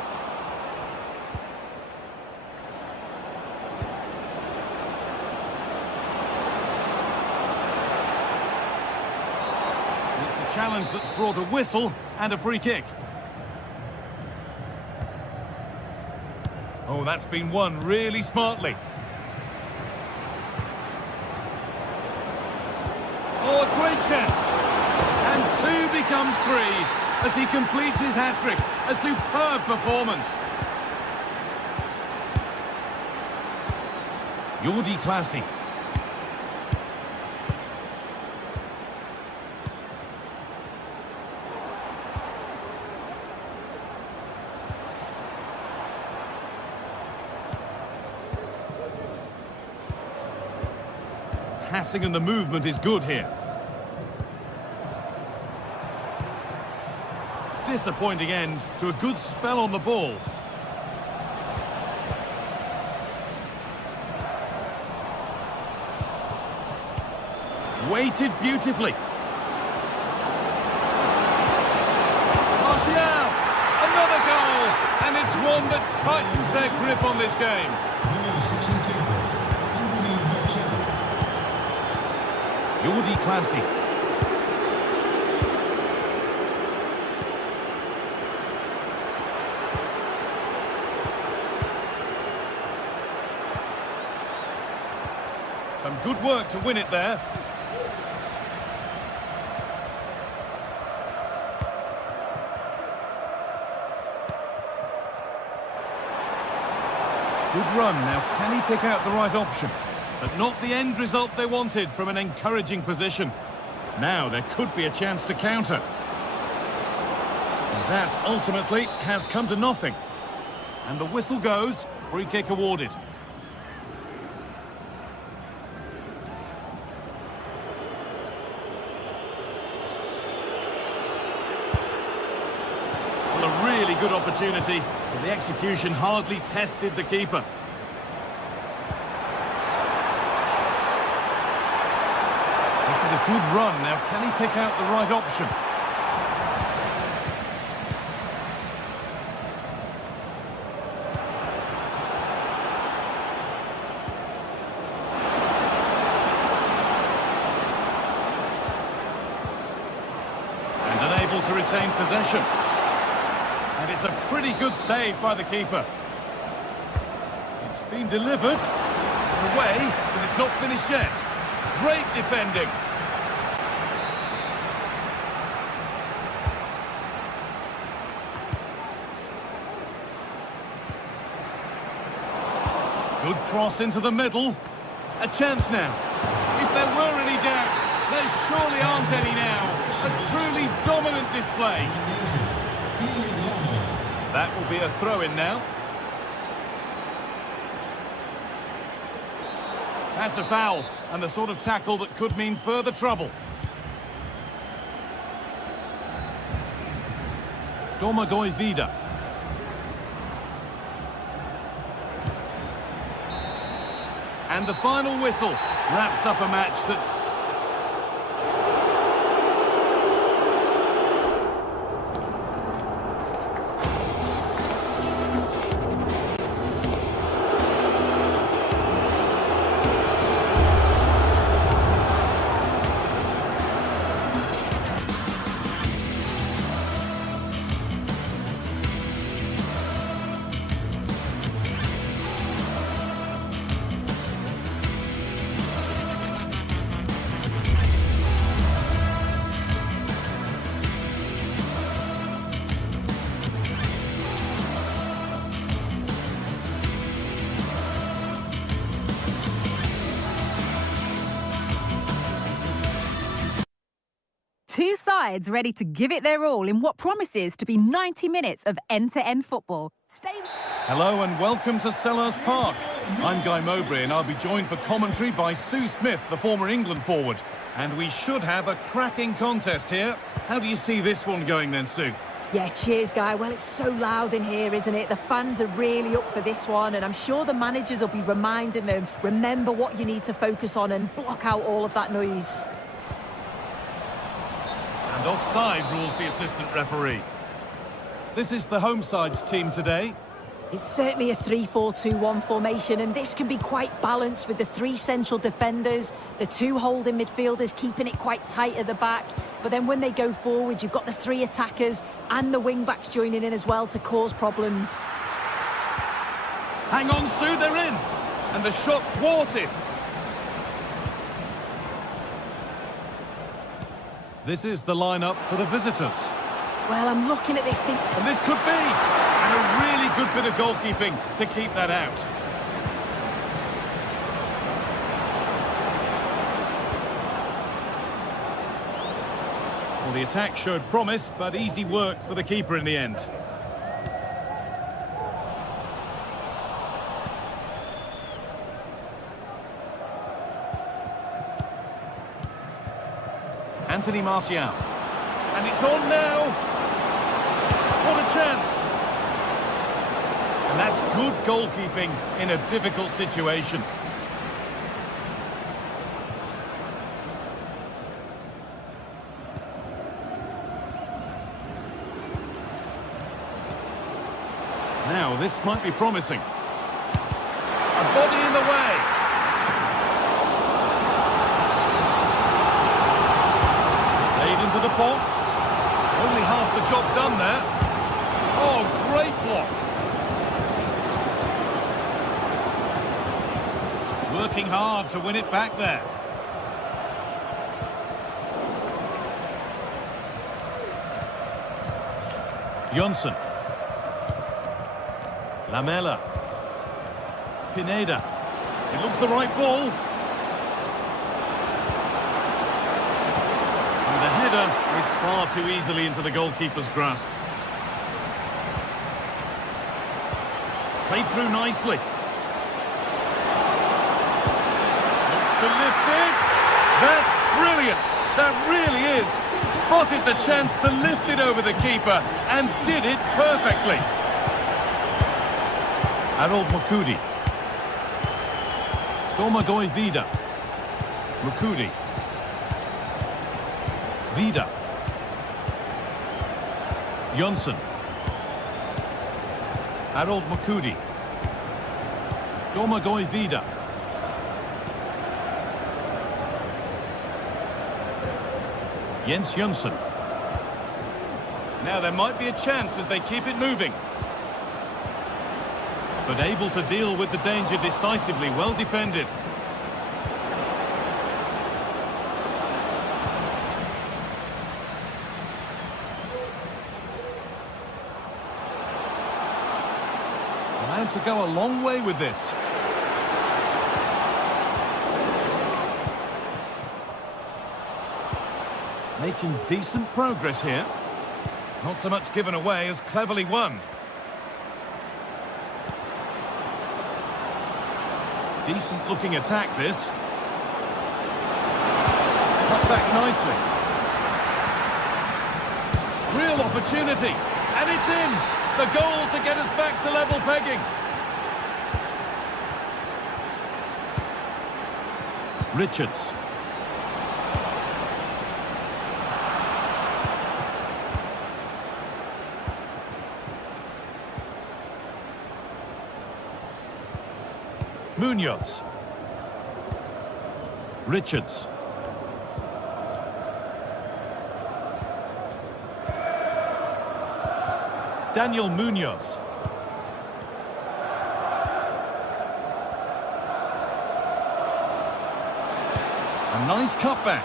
Challenge that's brought a whistle and a free kick. Oh, that's been won really smartly. Oh, a great chance. And 2 becomes 3 as he completes his hat-trick. A superb performance. Jordi Classy. passing and the movement is good here. Disappointing end to a good spell on the ball. Weighted beautifully. Martial! Another goal! And it's one that tightens their grip on this game. Jordi Classy. Some good work to win it there. Good run. Now, can he pick out the right option? But not the end result they wanted from an encouraging position. Now, there could be a chance to counter. And that, ultimately, has come to nothing. And the whistle goes. Free kick awarded. Well, a really good opportunity, but the execution hardly tested the keeper. This is a good run. Now, can he pick out the right option? And unable to retain possession. And it's a pretty good save by the keeper. It's been delivered. It's away, but it's not finished yet. Great defending. Good cross into the middle. A chance now. If there were any doubts, there surely aren't any now. A truly dominant display. That will be a throw-in now. That's a foul, and the sort of tackle that could mean further trouble. Domagoj Vida. And the final whistle wraps up a match that... Two sides ready to give it their all in what promises to be 90 minutes of end-to-end football. Hello and welcome to Selhurst Park. I'm Guy Mowbray and I'll be joined for commentary by Sue Smith, the former England forward. And we should have a cracking contest here. How do you see this one going then, Sue? Yeah, cheers, Guy. Well, it's so loud in here, isn't it? The fans are really up for this one, and I'm sure the managers will be reminding them, remember what you need to focus on and block out all of that noise. And offside rules the assistant referee. This is the home side's team today. It's certainly a 3-4-2-1 formation, and this can be quite balanced with the three central defenders, the two holding midfielders keeping it quite tight at the back. But then when they go forward, you've got the three attackers and the wing-backs joining in as well to cause problems. Hang on, Sue, they're in. And the shot thwarted. This is the lineup for the visitors. Well, I'm looking at this thing. And this could be. And a really good bit of goalkeeping to keep that out. Well, the attack showed promise, but easy work for the keeper in the end. Anthony Martial. And it's on now. What a chance. And that's good goalkeeping in a difficult situation. Now, this might be promising. A body in the way. Played into the box. Only half the job done there. Oh, great block. Working hard to win it back there. Johnson. Lamela. Pineda. It looks the right ball. And the header is far too easily into the goalkeeper's grasp. Played through nicely. Looks to lift it. That's brilliant. That really is. Spotted the chance to lift it over the keeper and did it perfectly. Harold Mukudi. Domagoj Vida. Mukudi. Vida. Johnson. Harold Mukudi. Domagoj Vida. Jens Johnson. Now there might be a chance as they keep it moving. But able to deal with the danger decisively, well defended. Allowed to go a long way with this. Making decent progress here. Not so much given away as cleverly won. Decent looking attack this. Cut back nicely. Real opportunity. And it's in. The goal to get us back to level pegging. Richards. Munoz. Richards. Daniel Munoz. A nice cutback.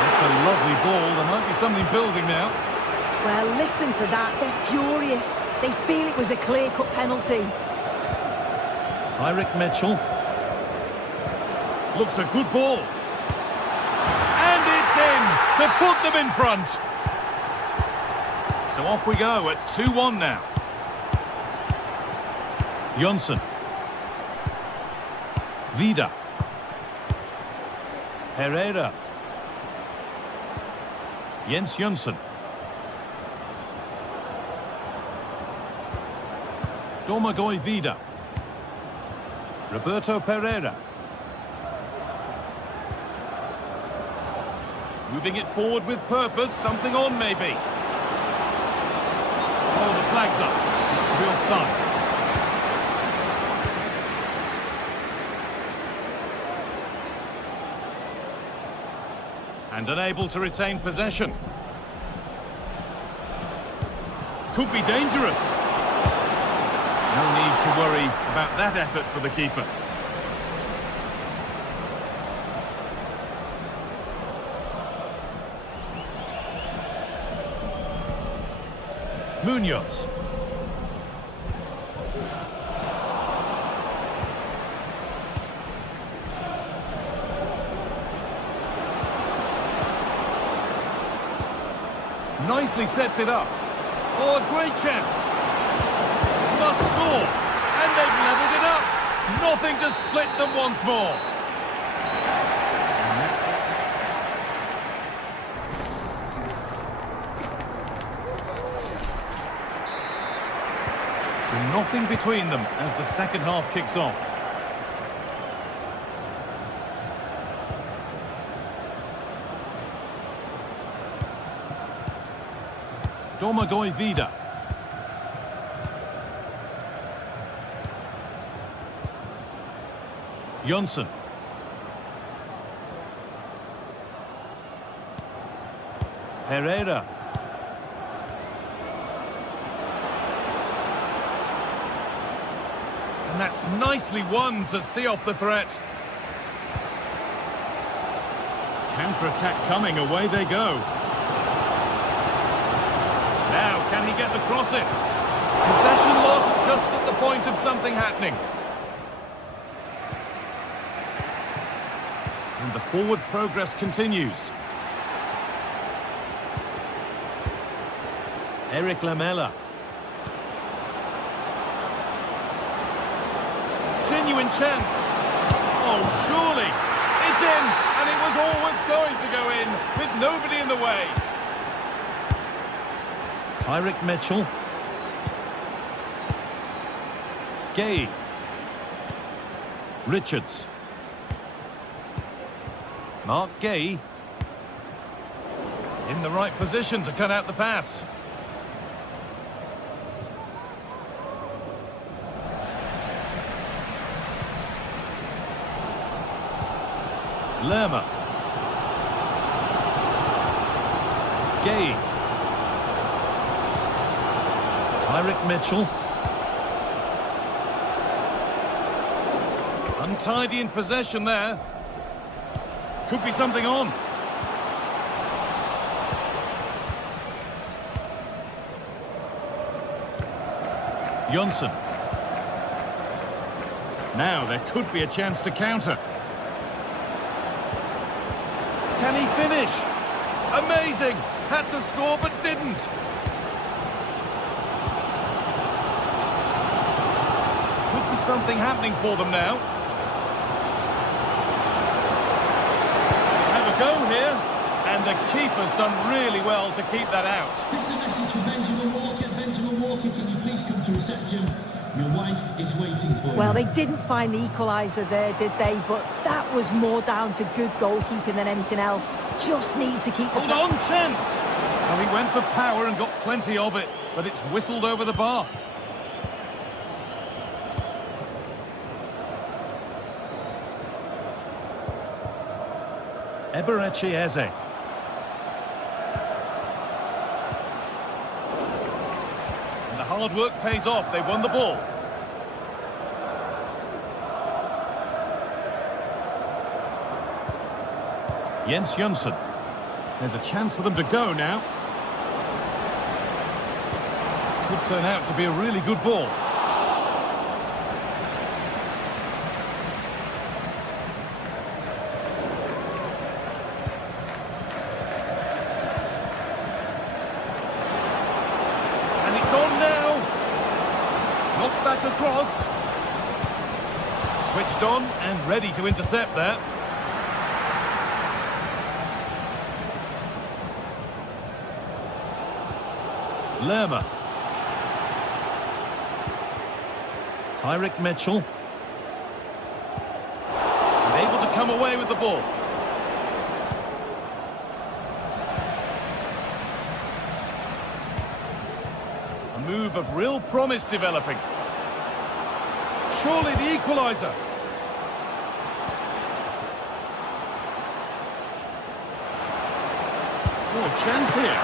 That's a lovely ball. There might be something building now. Well, listen to that. They're furious. They feel it was a clear-cut penalty. Tyrick Mitchell. Looks a good ball. And it's in to put them in front. So off we go at 2-1 now. Johnson. Vida. Herrera. Jens Johnson. Domagoj Vida. Roberto Pereira. Moving it forward with purpose, something on maybe. Oh, the flag's up. Real side. And unable to retain possession. Could be dangerous. No need to worry about that effort for the keeper. Munoz. Nicely sets it up. Oh, a great chance. Must score. And they've levelled it up. Nothing to split them once more. So nothing between them as the second half kicks off. Domagoj Vida. Jönsson. Herrera. And that's nicely won to see off the threat. Counter-attack coming, away they go. Now, can he get the cross in? Possession lost just at the point of something happening. And the forward progress continues. Eric Lamela. Genuine chance. Oh, surely. It's in, and it was always going to go in, with nobody in the way. Tyrick Mitchell. Gay. Richards. Mark Gay. In the right position to cut out the pass. Lerma. Gay. Tyrick Mitchell. Untidy in possession there. Could be something on. Jönsson. Now there could be a chance to counter. Can he finish? Amazing! Had to score but didn't. Could be something happening for them now. Have a go here. And the keeper's done really well to keep that out. This is a message for Benjamin Walker. Benjamin Walker, can you please come to reception? Your wife is waiting for you. Well, they didn't find the equaliser there, did they? But that was more down to good goalkeeping than anything else. Just need to keep the... Hold on, chance! Well, he went for power and got plenty of it, but it's whistled over the bar. Eberechi Eze. And the hard work pays off. They won the ball. Jens Jönsson. There's a chance for them to go now. Could turn out to be a really good ball. And it's on now. Knocked back across. Switched on and ready to intercept there. Lerma. Tyrick Mitchell. And able to come away with the ball. A move of real promise developing. Surely the equaliser. Oh, chance here.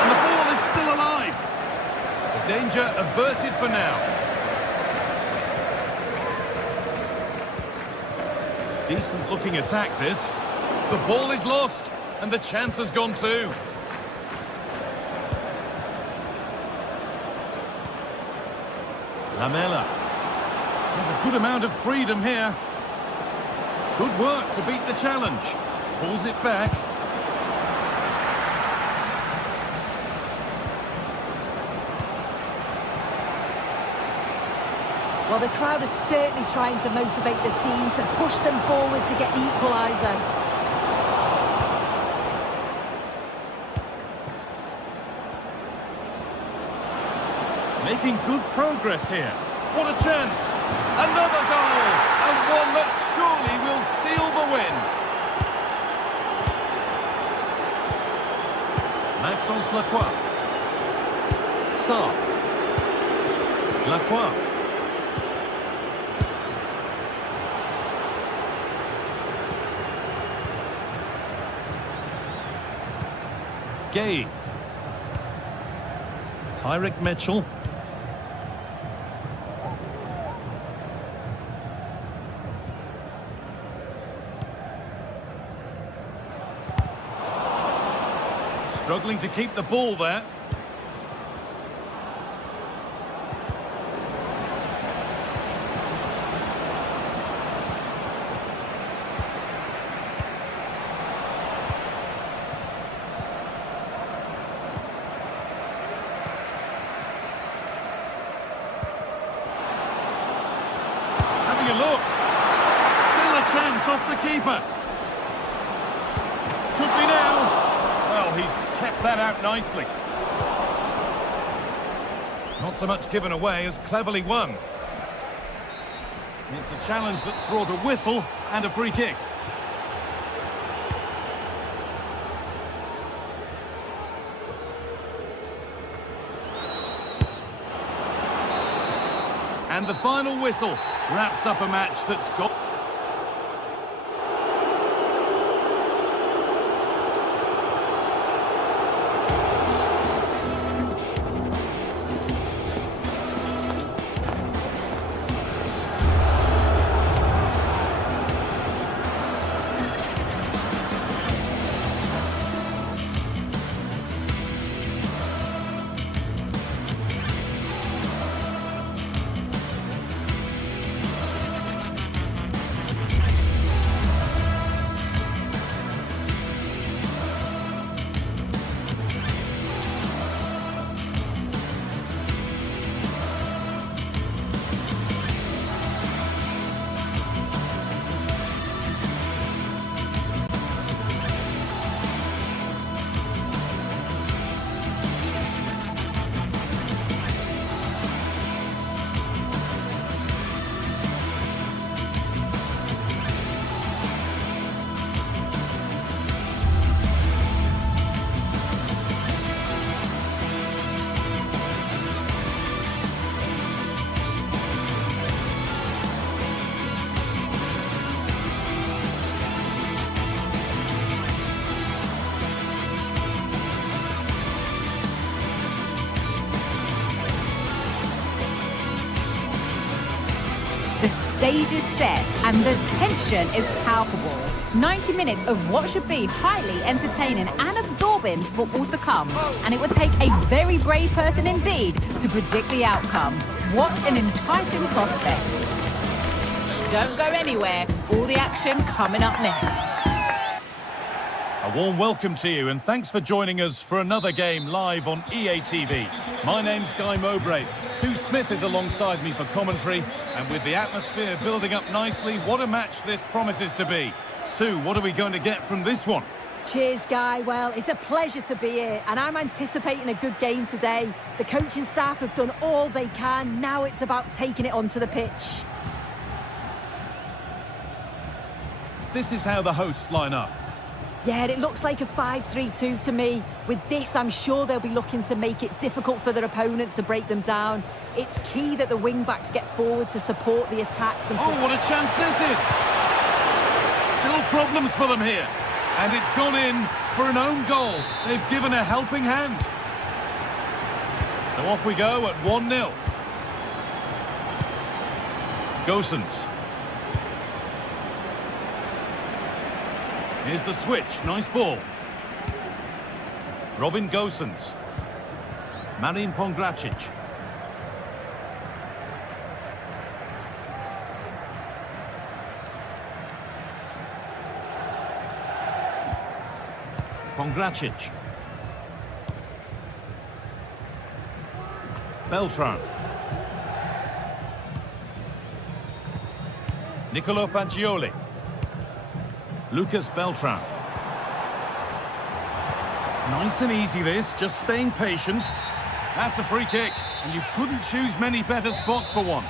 And the ball is still alive. The danger averted for now. Decent looking attack this. The ball is lost and the chance has gone too. Lamela. There's a good amount of freedom here. Good work to beat the challenge. Pulls it back. Well, the crowd is certainly trying to motivate the team to push them forward to get the equaliser. Making good progress here. What a chance! Another goal! And one that surely will seal the win. Maxence Lacroix. Sarr. Lacroix. Gay. Tyrick Mitchell. Struggling to keep the ball there. Having a look. Still a chance off the keeper. Could be now. Well, he's kept that out nicely. Not so much given away as cleverly won. It's a challenge that's brought a whistle and a free kick. And the final whistle wraps up a match that's got... The stage is set and the tension is palpable. 90 minutes of what should be highly entertaining and absorbing football to come. And it would take a very brave person indeed to predict the outcome. What an enticing prospect. Don't go anywhere. All the action coming up next. A warm welcome to you and thanks for joining us for another game live on EA TV. My name's Guy Mowbray. Sue Smith is alongside me for commentary, and with the atmosphere building up nicely, what a match this promises to be. Sue, what are we going to get from this one? Cheers, Guy. Well, it's a pleasure to be here, and I'm anticipating a good game today. The coaching staff have done all they can. Now it's about taking it onto the pitch. This is how the hosts line up. Yeah, it looks like a 5-3-2 to me. With this, I'm sure they'll be looking to make it difficult for their opponent to break them down. It's key that the wing-backs get forward to support the attacks. And oh, what a chance this is! Still problems for them here. And it's gone in for an own goal. They've given a helping hand. So off we go at 1-0. Gosens. Here's the switch. Nice ball. Robin Gosens. Marin Pongracic. Pongracic. Beltran. Nicolo Fagioli. Lucas Beltran. Nice and easy this, just staying patient. That's a free kick, and you couldn't choose many better spots for one.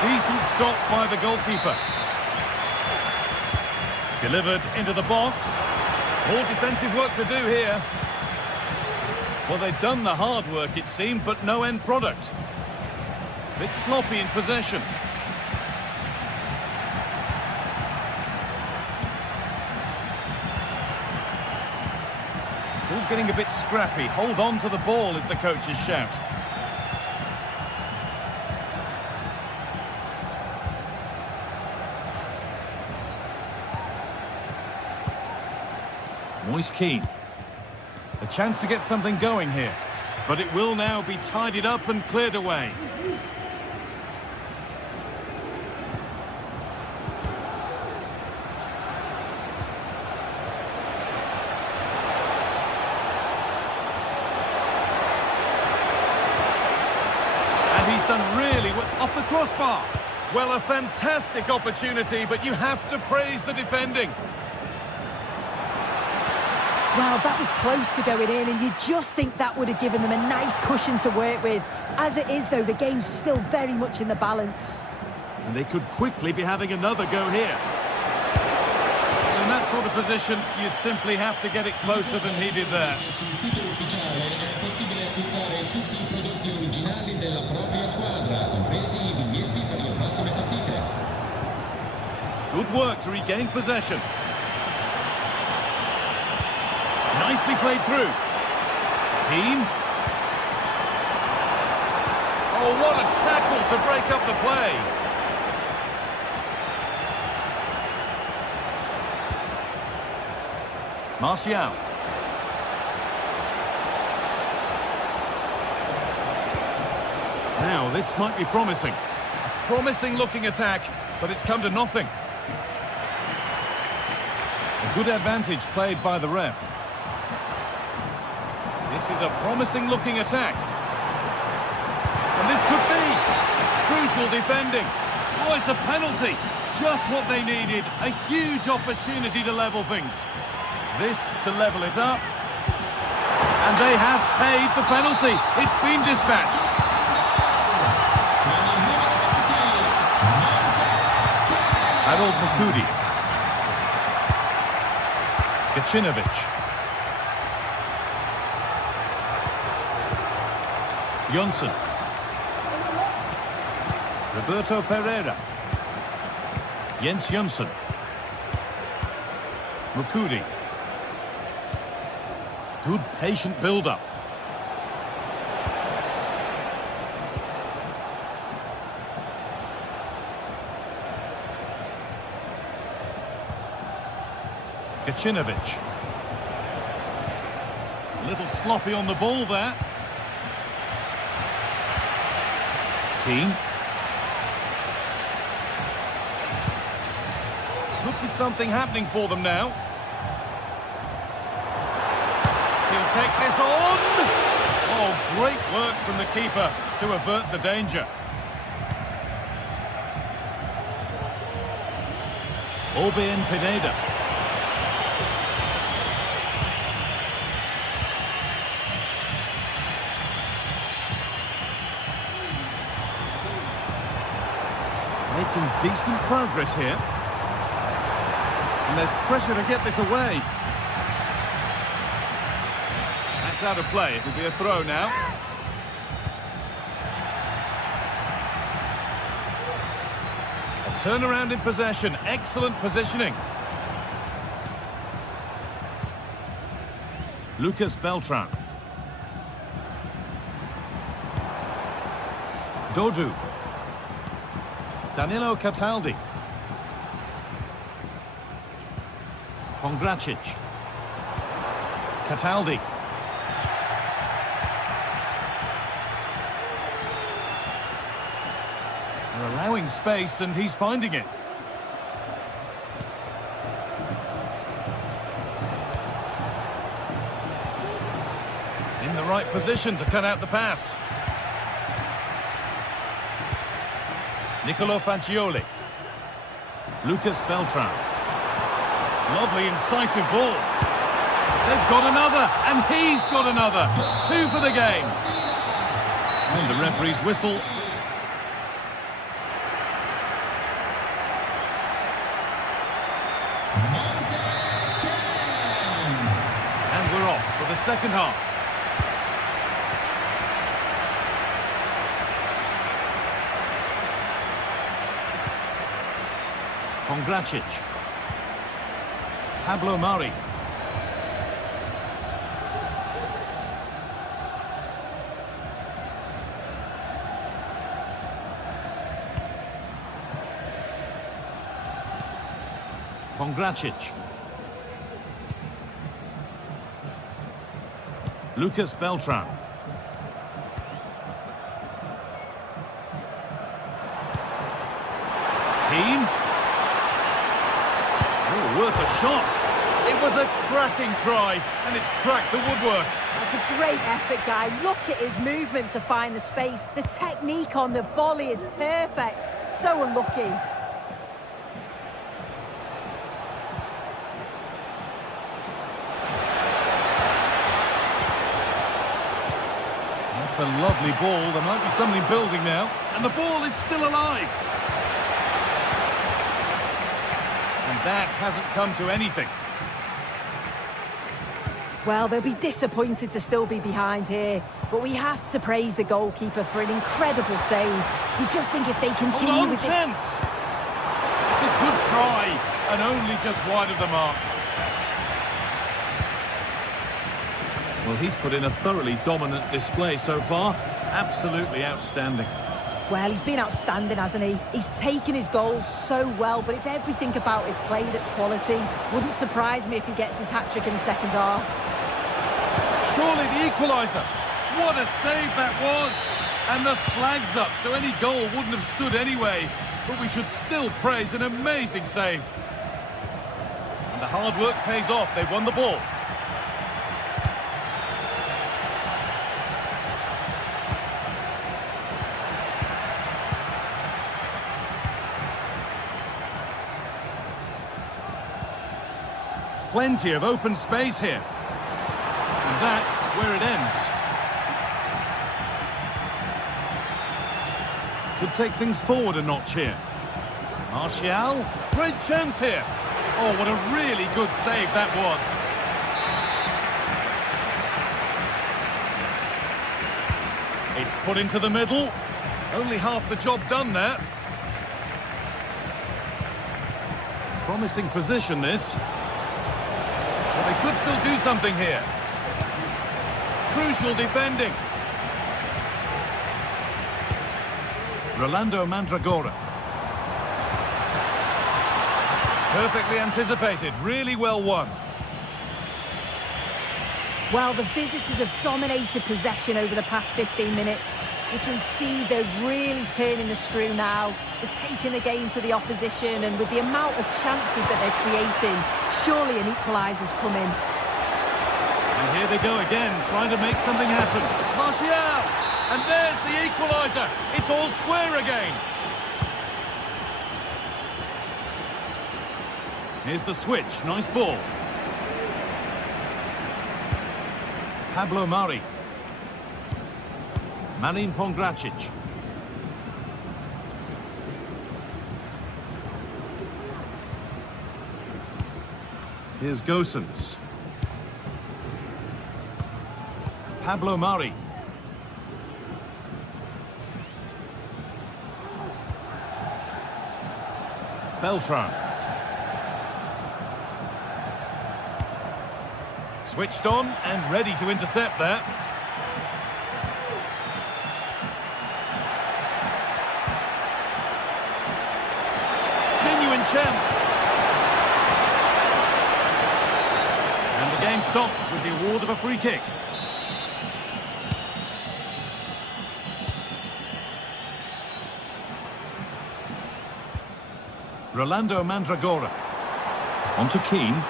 Decent stop by the goalkeeper. Delivered into the box. More defensive work to do here. Well, they've done the hard work, it seemed, but no end product. Bit sloppy in possession. It's all getting a bit scrappy. Hold on to the ball is the coach's shout. Moise Keane. A chance to get something going here. But it will now be tidied up and cleared away. And he's done really well off the crossbar. Well, a fantastic opportunity, but you have to praise the defending. Well, that was close to going in, and you just think that would have given them a nice cushion to work with. As it is, though, the game's still very much in the balance. And they could quickly be having another go here. In that sort of position, you simply have to get it closer than he did there. Sul sito ufficiale è possibile acquistare tutti i prodotti originali della propria squadra, compresi I biglietti per le prossime partite. Good work to regain possession. Nicely played through. Keane. Oh, what a tackle to break up the play. Martial. Now, this might be promising. A promising looking attack, but it's come to nothing. A good advantage played by the ref. This is a promising-looking attack. And this could be crucial defending. Oh, it's a penalty. Just what they needed. A huge opportunity to level things. This to level it up. And they have paid the penalty. It's been dispatched. Harold Makudi. Gacinovic. Johnson. Roberto Pereira. Jens Johnson. Makudi. Good patient build-up. Gacinovic. A little sloppy on the ball there. Keane. Could be something happening for them now. He'll take this on. Oh, great work from the keeper to avert the danger. Orbien Pineda. Making decent progress here. And there's pressure to get this away. That's out of play. It'll be a throw now. A turnaround in possession. Excellent positioning. Lucas Beltran. Dodu. Danilo Cataldi. Pongracic. Cataldi. Allowing space, and he's finding it. In the right position to cut out the pass. Nicolo Fagioli. Lucas Beltran. Lovely incisive ball. They've got another, and he's got another. 2 for the game. And the referee's whistle. And we're off for the second half. Pongracic. Pablo Mari. Pongracic. Lucas Beltran. Keane. Oh, worth a shot. It was a cracking try, and it's cracked the woodwork. That's a great effort, Guy. Look at his movement to find the space. The technique on the volley is perfect. So unlucky. That's a lovely ball. There might be something building now, and the ball is still alive. And that hasn't come to anything. Well, they'll be disappointed to still be behind here, but we have to praise the goalkeeper for an incredible save. You just think if they continue Hold on, with this... chance! It's a good try, and only just wide of the mark. Well, he's put in a thoroughly dominant display so far. Absolutely outstanding. Well, he's been outstanding, hasn't he? He's taken his goals so well, but it's everything about his play that's quality. Wouldn't surprise me if he gets his hat-trick in the second half. Surely the equaliser. What a save that was. And the flag's up, so any goal wouldn't have stood anyway. But we should still praise an amazing save. And the hard work pays off. They've won the ball. Plenty of open space here. And that's where it ends. Could take things forward a notch here. Martial, great chance here. Oh, what a really good save that was. It's put into the middle. Only half the job done there. Promising position, this. But they could still do something here. Crucial defending. Rolando Mandragora. Perfectly anticipated, really well won. Well, the visitors have dominated possession over the past 15 minutes. You can see they're really turning the screw now. They're taking the game to the opposition, and with the amount of chances that they're creating, surely an equaliser's coming. And here they go again, trying to make something happen. Martial! And there's the equaliser. It's all square again. Here's the switch. Nice ball. Pablo Mari. Marin Pongracic. Here's Gosens. Pablo Mari. Beltran. Switched on and ready to intercept there. Genuine chance. And the game stops with the award of a free kick. Rolando Mandragora. On to Keane.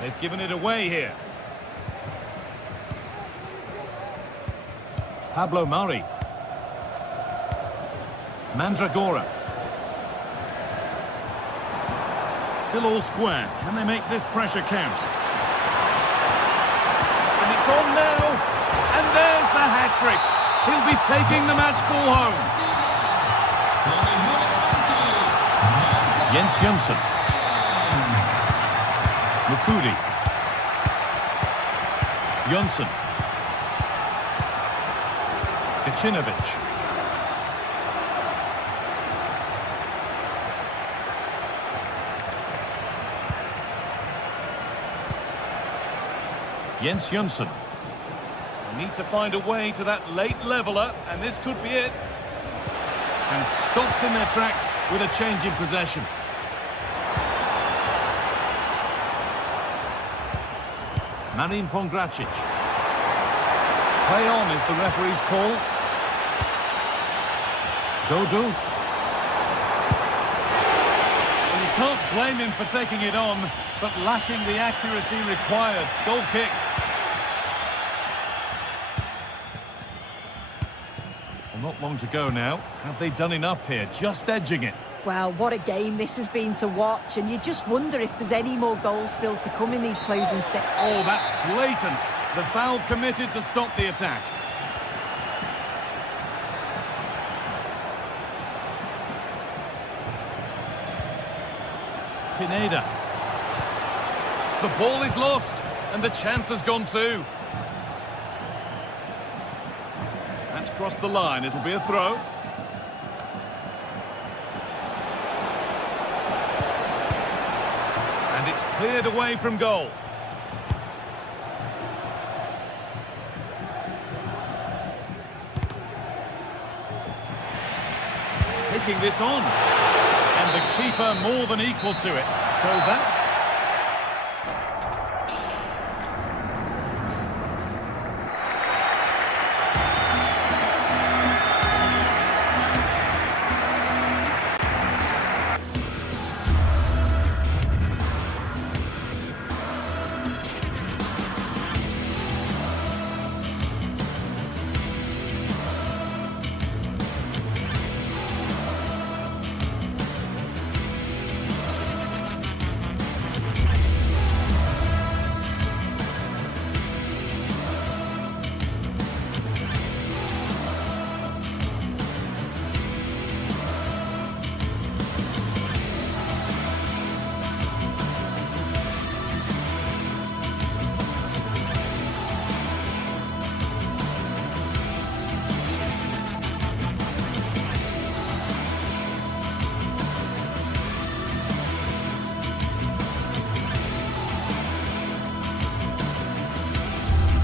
They've given it away here. Pablo Mari. Mandragora. Still all square. Can they make this pressure count? And it's on now. And there's the hat-trick. He'll be taking the match ball home. Jens Jönsson. Mukudi. Jönsson. Kacinovic. Jens Jönsson. They need to find a way to that late leveller, and this could be it. And stopped in their tracks with a change in possession. Marin Pongracic. Play on is the referee's call. Dodo. Well, you can't blame him for taking it on, but lacking the accuracy required. Goal kick. Well, not long to go now. Have they done enough here? Just edging it. Well, what a game this has been to watch, and you just wonder if there's any more goals still to come in these closing steps. Oh, that's blatant. The foul committed to stop the attack. Pineda. The ball is lost, and the chance has gone too. That's crossed the line. It'll be a throw. And it's cleared away from goal. Taking this on. And the keeper more than equal to it. So that...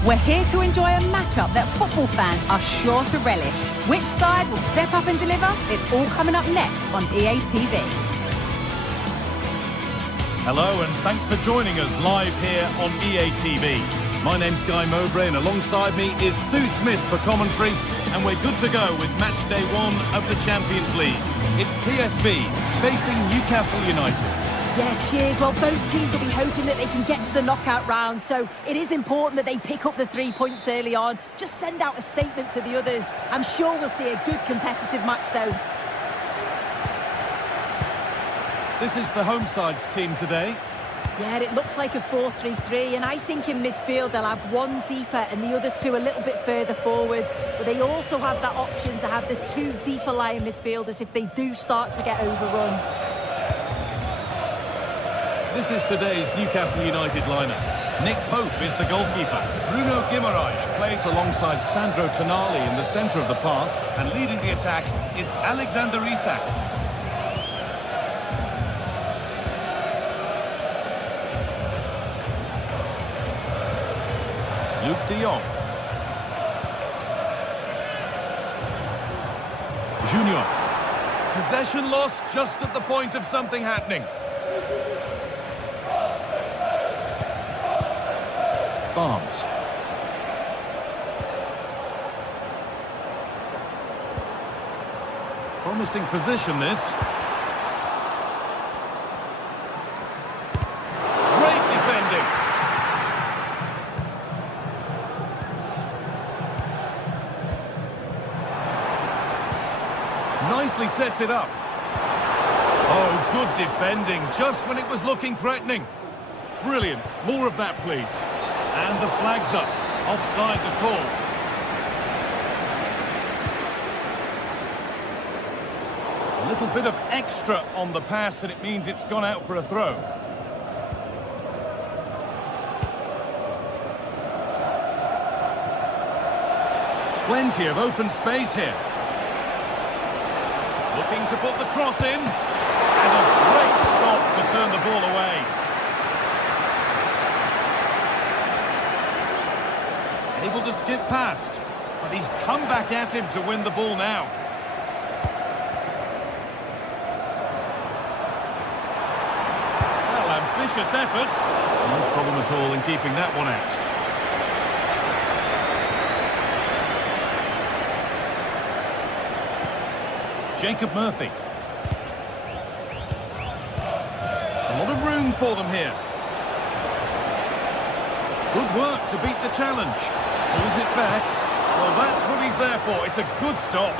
We're here to enjoy a matchup that football fans are sure to relish. Which side will step up and deliver? It's all coming up next on EA TV. Hello and thanks for joining us live here on EA TV. My name's Guy Mowbray and alongside me is Sue Smith for commentary, and we're good to go with match day 1 of the Champions League. It's PSV facing Newcastle United. Yeah, cheers. Well, both teams will be hoping that they can get to the knockout round, so it is important that they pick up the 3 points early on. Just send out a statement to the others. I'm sure we'll see a good competitive match, though. This is the home side's team today. Yeah, it looks like a 4-3-3, and I think in midfield they'll have one deeper and the other two a little bit further forward. But they also have that option to have the 2 deeper lying midfielders if they do start to get overrun. This is today's Newcastle United lineup. Nick Pope is the goalkeeper. Bruno Guimaraes plays alongside Sandro Tonali in the centre of the park, and leading the attack is Alexander Isak. Luke de Jong. Junior. Possession lost just at the point of something happening. Barnes. Promising position, this. Great defending. Nicely sets it up. Oh, good defending, just when it was looking threatening. Brilliant. More of that, please. And the flag's up. Offside the call. A little bit of extra on the pass, and it means it's gone out for a throw. Plenty of open space here. Looking to put the cross in. And a great stop to turn the ball away. Able to skip past. But he's come back at him to win the ball now. Well, ambitious effort. No problem at all in keeping that one out. Jacob Murphy. A lot of room for them here. Good work to beat the challenge. Pulls it back. Well, that's what he's there for. It's a good stop.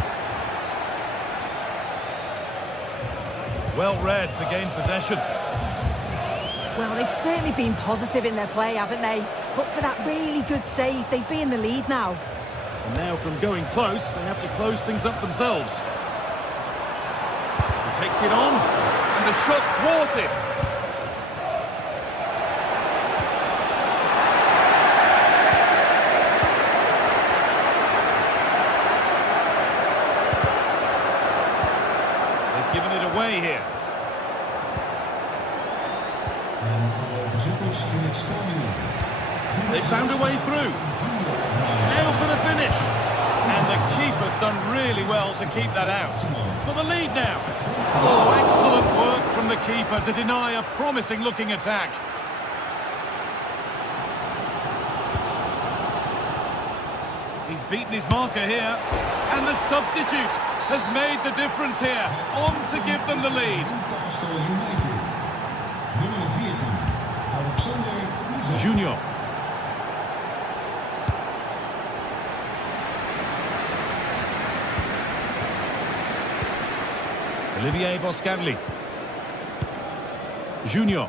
Well read to gain possession. Well, they've certainly been positive in their play, haven't they? But for that really good save, they'd be in the lead now. And now from going close, they have to close things up themselves. Takes it on, and the shot thwarted. They've given it away here. They found a way through. Now for the finish. And the keeper's done really well to keep that out. For the lead now. Oh, excellent work from the keeper to deny a promising-looking attack. He's beaten his marker here. And the substitute has made the difference here. On to give them the lead. Junior. Olivier Boscanli. Junior.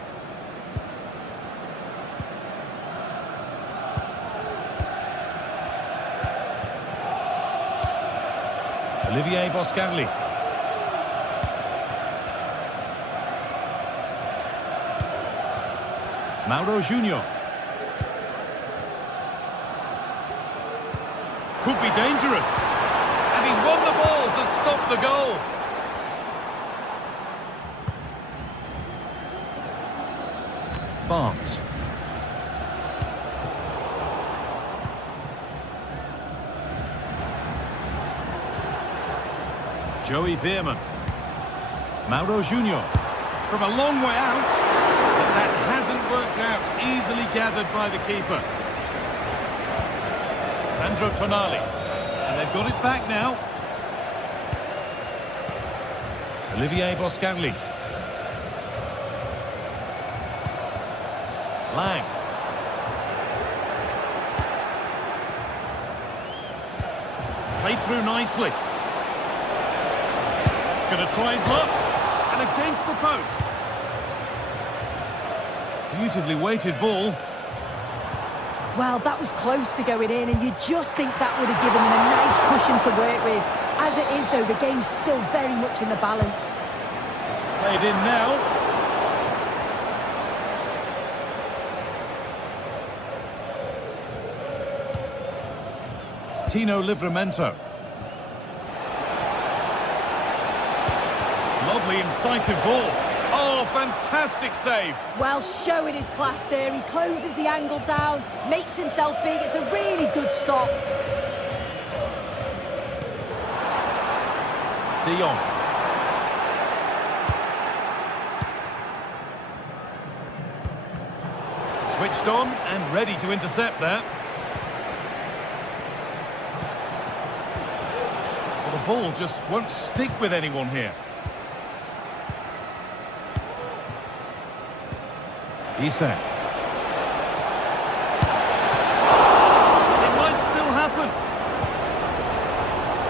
Olivier Boscanli. Mauro Junior. Could be dangerous. And he's won the ball to stop the goal. Barnes. Joey Veerman. Mauro Junior. From a long way out, but that hasn't worked out. Easily gathered by the keeper. Sandro Tonali. And they've got it back now. Olivier Boscanli. Lang. Played through nicely. Gonna try his luck. And against the post. Beautifully weighted ball. Well, that was close to going in, and you just think that would have given them a nice cushion to work with. As it is, though, the game's still very much in the balance. It's played in now. Tino Livramento. Lovely incisive ball. Oh, fantastic save. Well, showing his class there. He closes the angle down, makes himself big. It's a really good stop. De Jong. Switched on and ready to intercept that. The ball just won't stick with anyone here. Isak. It might still happen.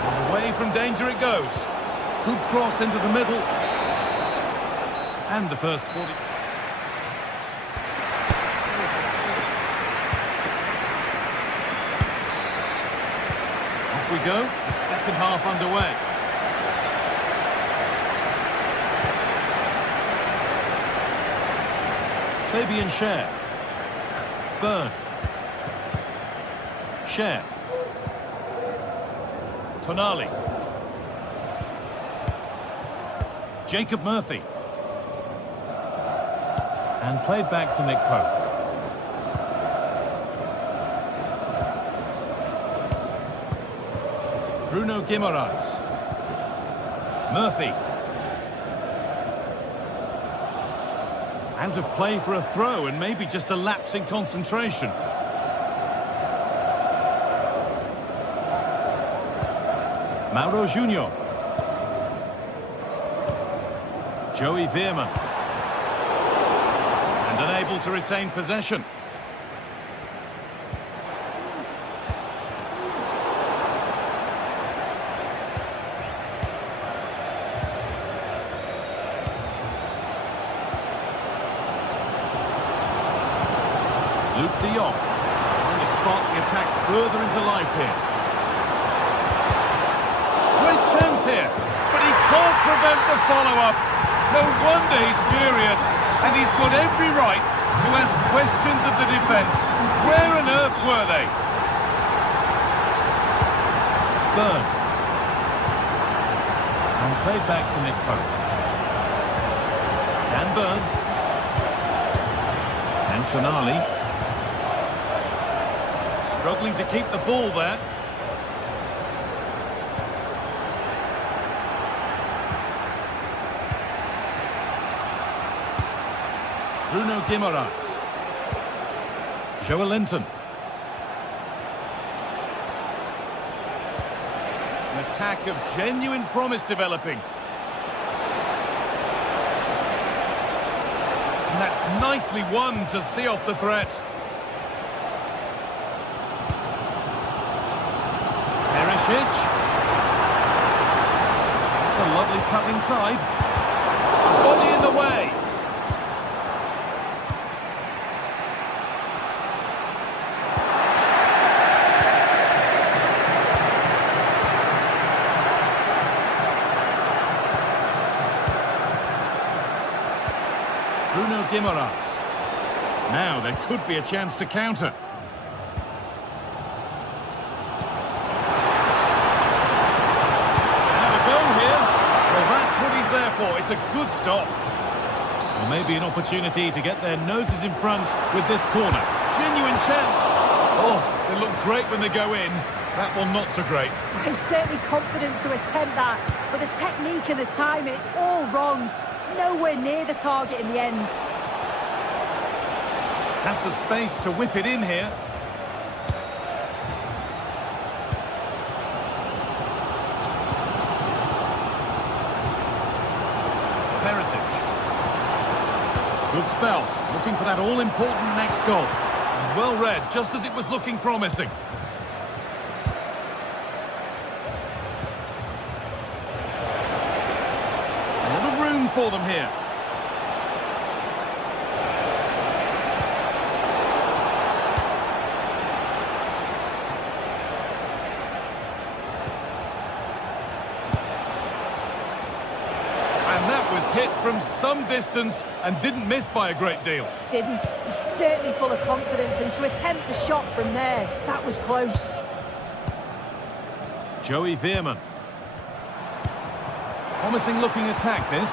And away from danger it goes. Good cross into the middle. And the first 40... Off we go. The second half underway. Fabian Schär. Byrne. Schär. Tonali. Jacob Murphy. And played back to Nick Pope. Bruno Guimaraes. Murphy. Out of play for a throw and maybe just a lapse in concentration. Mauro Junior. Joey Veerman. And unable to retain possession. Luke de Jong trying to spark the attack further into life here. Great chance here, but he can't prevent the follow-up. No wonder he's furious, and he's got every right to ask questions of the defence. Where on earth were they? Byrne. And played back to Nick Pope. Dan Byrne. And Tonali. Struggling to keep the ball there. Bruno Guimaraes. Joelinton. An attack of genuine promise developing. And that's nicely won to see off the threat. That's a lovely cut inside. Body in the way. Bruno Guimaraes. Now there could be a chance to counter. It's a good stop. Well, maybe an opportunity to get their noses in front with this corner. Genuine chance. Oh, they look great when they go in. That one not so great. He's certainly confident to attempt that, but the technique and the timing, it's all wrong. It's nowhere near the target in the end. Has the space to whip it in here. Good spell, looking for that all-important next goal. And well read, just as it was looking promising. A lot of room for them here. And that was hit from some distance and didn't miss by a great deal. Didn't. He's certainly full of confidence, and to attempt the shot from there, that was close. Joey Veerman. Promising looking attack, this.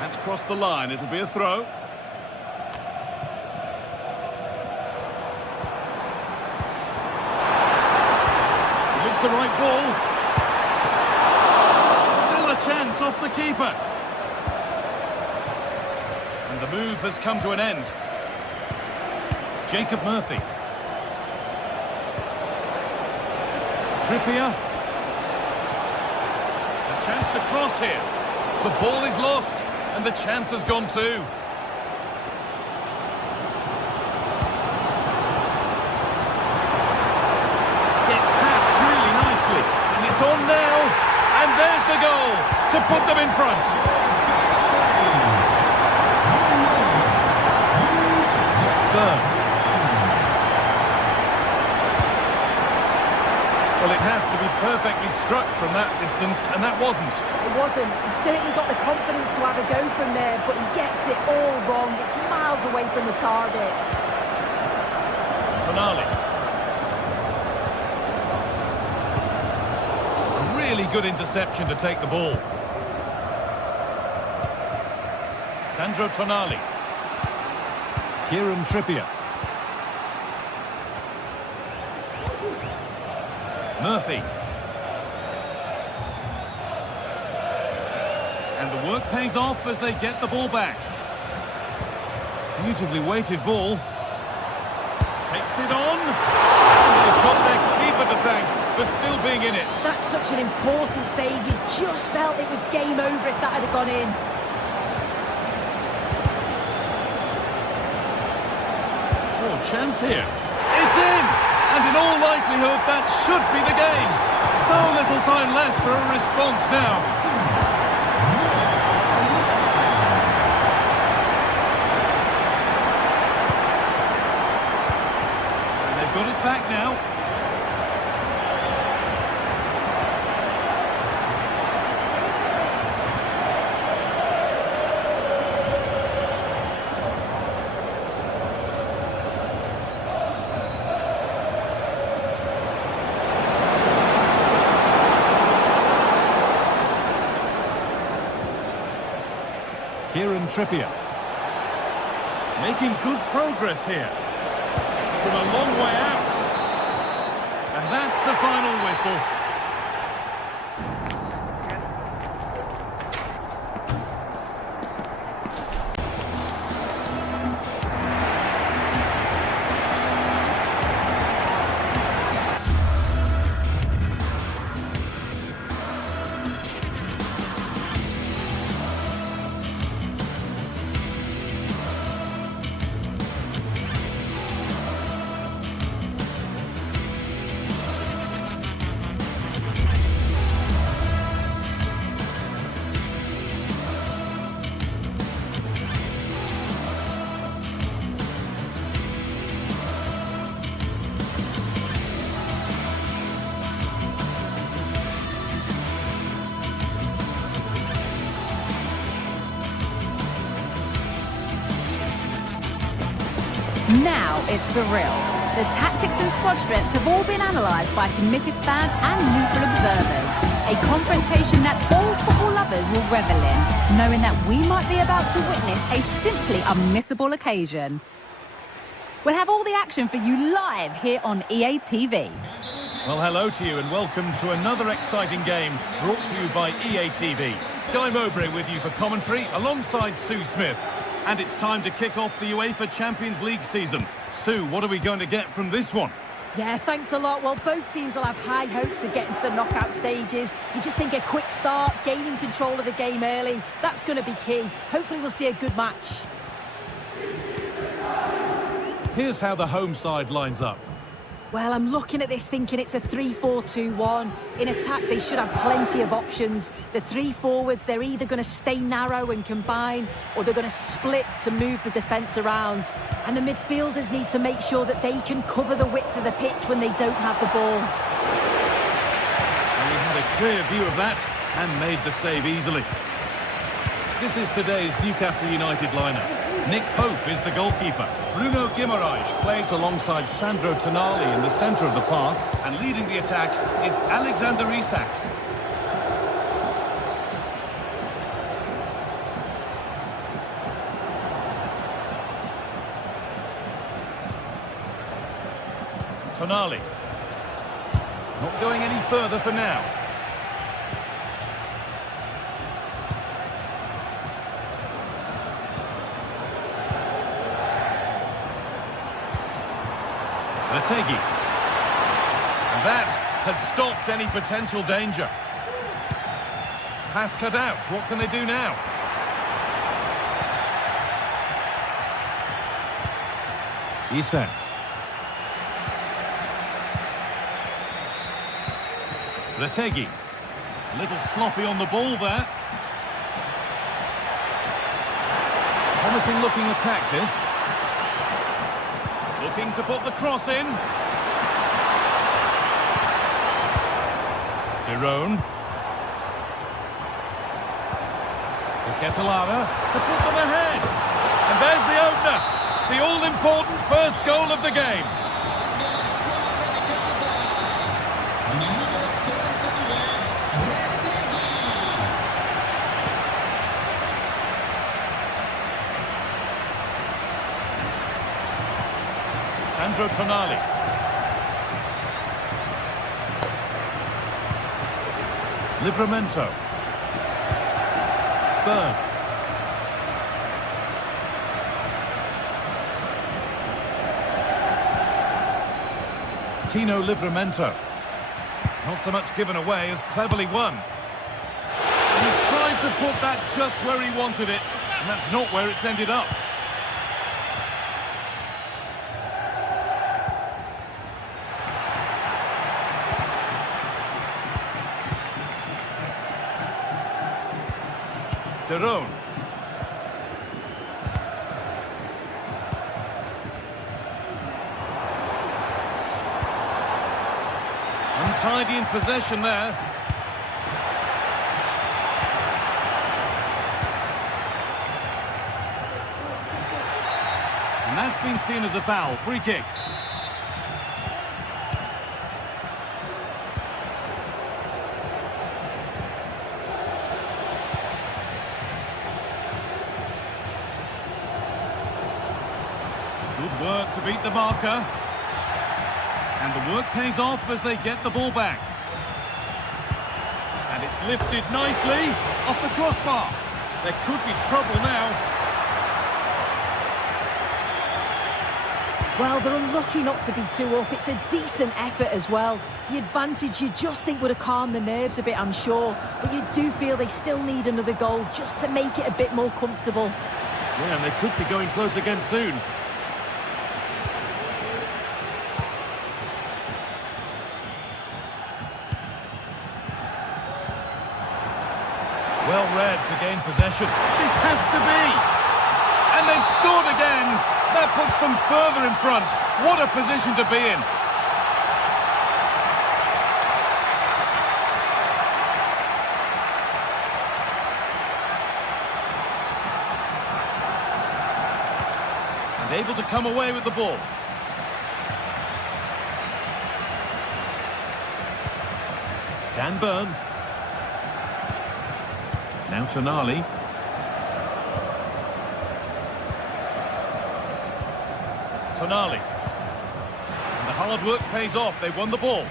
That's crossed the line, it'll be a throw. Looks the right ball. Chance off the keeper. And the move has come to an end. Jacob Murphy. Trippier. A chance to cross here. The ball is lost, and the chance has gone too. Gets passed really nicely, and it's on now. And there's the goal to put them in front. Burn. Well, it has to be perfectly struck from that distance, and that wasn't. It wasn't. He certainly got the confidence to have a go from there, but he gets it all wrong. It's miles away from the target. Tonali. A really good interception to take the ball. Sandro Tonali. Kieran Trippier. Murphy. And the work pays off as they get the ball back. Beautifully weighted ball. Takes it on. And they've got their keeper to thank for still being in it. That's such an important save. You just felt it was game over if that had gone in. Oh, chance here. It's in! And in all likelihood, that should be the game. So little time left for a response now. And they've got it back now. Kieran Trippier. Making good progress here. From a long way out. And that's the final whistle. Now it's for real. The tactics and squad strips have all been analysed by committed fans and neutral observers. A confrontation that all football lovers will revel in, knowing that we might be about to witness a simply unmissable occasion. We'll have all the action for you live here on EA TV. Well, hello to you and welcome to another exciting game brought to you by EA TV. Guy Mowbray with you for commentary alongside Sue Smith. And it's time to kick off the UEFA Champions League season. Sue, what are we going to get from this one? Yeah, thanks a lot. Well, both teams will have high hopes of getting to the knockout stages. You just think a quick start, gaining control of the game early, that's going to be key. Hopefully we'll see a good match. Here's how the home side lines up. Well, I'm looking at this thinking it's a 3-4-2-1. In attack, they should have plenty of options. The three forwards, they're either going to stay narrow and combine, or they're going to split to move the defence around. And the midfielders need to make sure that they can cover the width of the pitch when they don't have the ball. And he had a clear view of that and made the save easily. This is today's Newcastle United lineup. Nick Pope is the goalkeeper. Bruno Guimaraes plays alongside Sandro Tonali in the centre of the park, and leading the attack is Alexander Isak. Tonali. Not going any further for now. Lategi. And that has stopped any potential danger. Pass cut out. What can they do now? Isak. Retegi. A little sloppy on the ball there. Promising looking attack this. Looking to put the cross in. Jerome. Ketelara to put them ahead. And there's the opener. The all-important first goal of the game. Sandro Tonali. Livramento. Berg. Tino Livramento. Not so much given away as cleverly won. He tried to put that just where he wanted it, and that's not where it's ended up. Jerome. Untidy in possession there. And that's been seen as a foul. Free kick. Good work to beat the marker. And the work pays off as they get the ball back. And it's lifted nicely off the crossbar. There could be trouble now. Well, they're unlucky not to be 2 up. It's a decent effort as well. The advantage you just think would have calmed the nerves a bit, I'm sure. But you do feel they still need another goal just to make it a bit more comfortable. Yeah, and they could be going close again soon. Well read to gain possession. This has to be! And they've scored again! That puts them further in front. What a position to be in. And able to come away with the ball. Dan Burn. Now Tonali. Tonali. And the hard work pays off. They won the ball.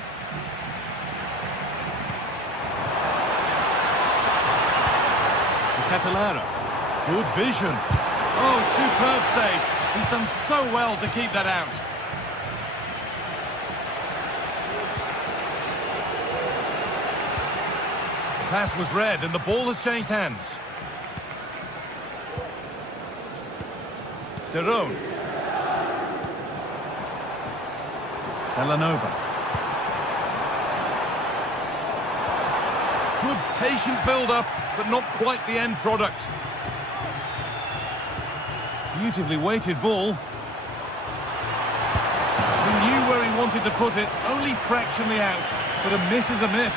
Ketelara. Good vision. Oh, superb save. He's done so well to keep that out. The pass was read and the ball has changed hands. Derone. Villanova. Good patient build-up, but not quite the end product. Beautifully weighted ball. He knew where he wanted to put it, only fractionally out, but a miss is a miss.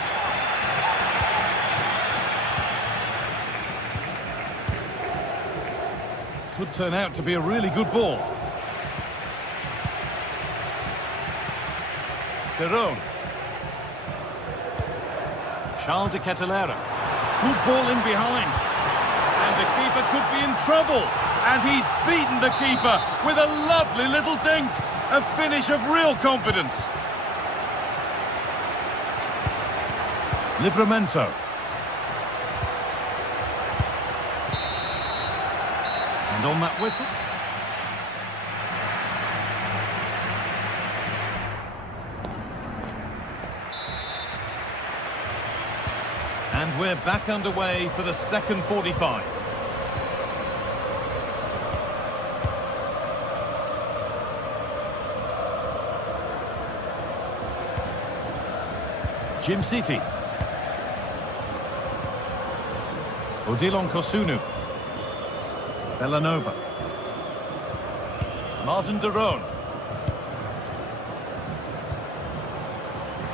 Could turn out to be a really good ball. Derone. Charles de Ketelara. Good ball in behind. And the keeper could be in trouble. And he's beaten the keeper with a lovely little dink. A finish of real confidence. Livramento. And on that whistle. And we're back underway for the second 45. Jim City. Odilon Kosunu. Bellanova. Martin de Roon.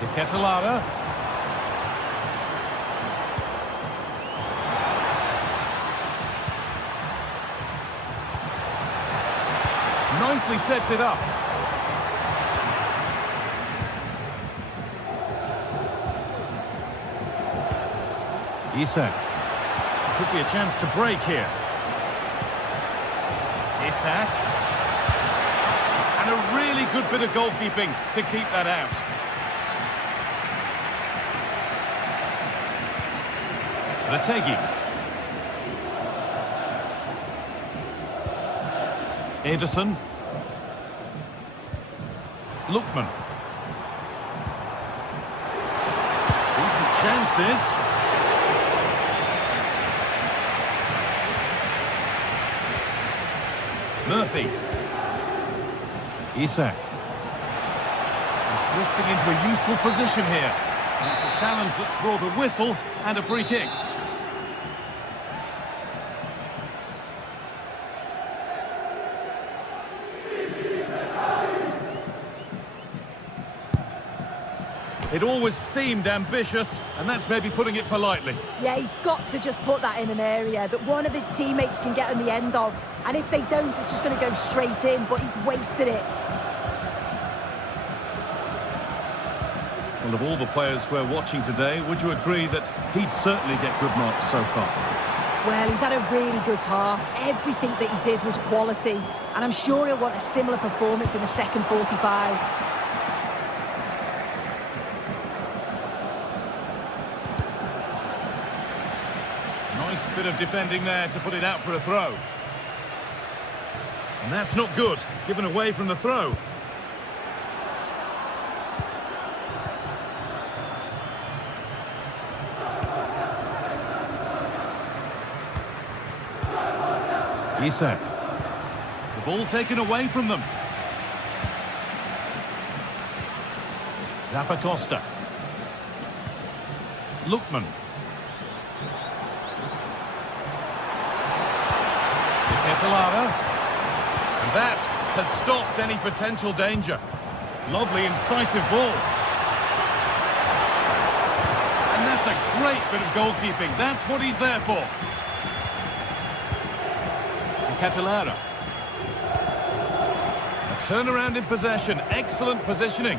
De Ketelara. Nicely sets it up. Isak. Could be a chance to break here. Isak. And a really good bit of goalkeeping to keep that out. Retegi. Ederson. Lookman. Decent chance this. Murphy. Isak. He's drifting into a useful position here. It's a challenge that's brought a whistle and a free kick. It always seemed ambitious, and that's maybe putting it politely. Yeah, he's got to just put that in an area that one of his teammates can get on the end of. And if they don't, it's just going to go straight in, but he's wasted it. Well, of all the players we're watching today, would you agree that he'd certainly get good marks so far? Well, he's had a really good half. Everything that he did was quality. And I'm sure he'll want a similar performance in the second 45. Nice bit of defending there to put it out for a throw. And that's not good, given away from the throw. Isak. The ball taken away from them. Zappacosta. Lookman. De Ketelara. And that has stopped any potential danger. Lovely, incisive ball. And that's a great bit of goalkeeping. That's what he's there for. Ketelara. A turnaround in possession. Excellent positioning.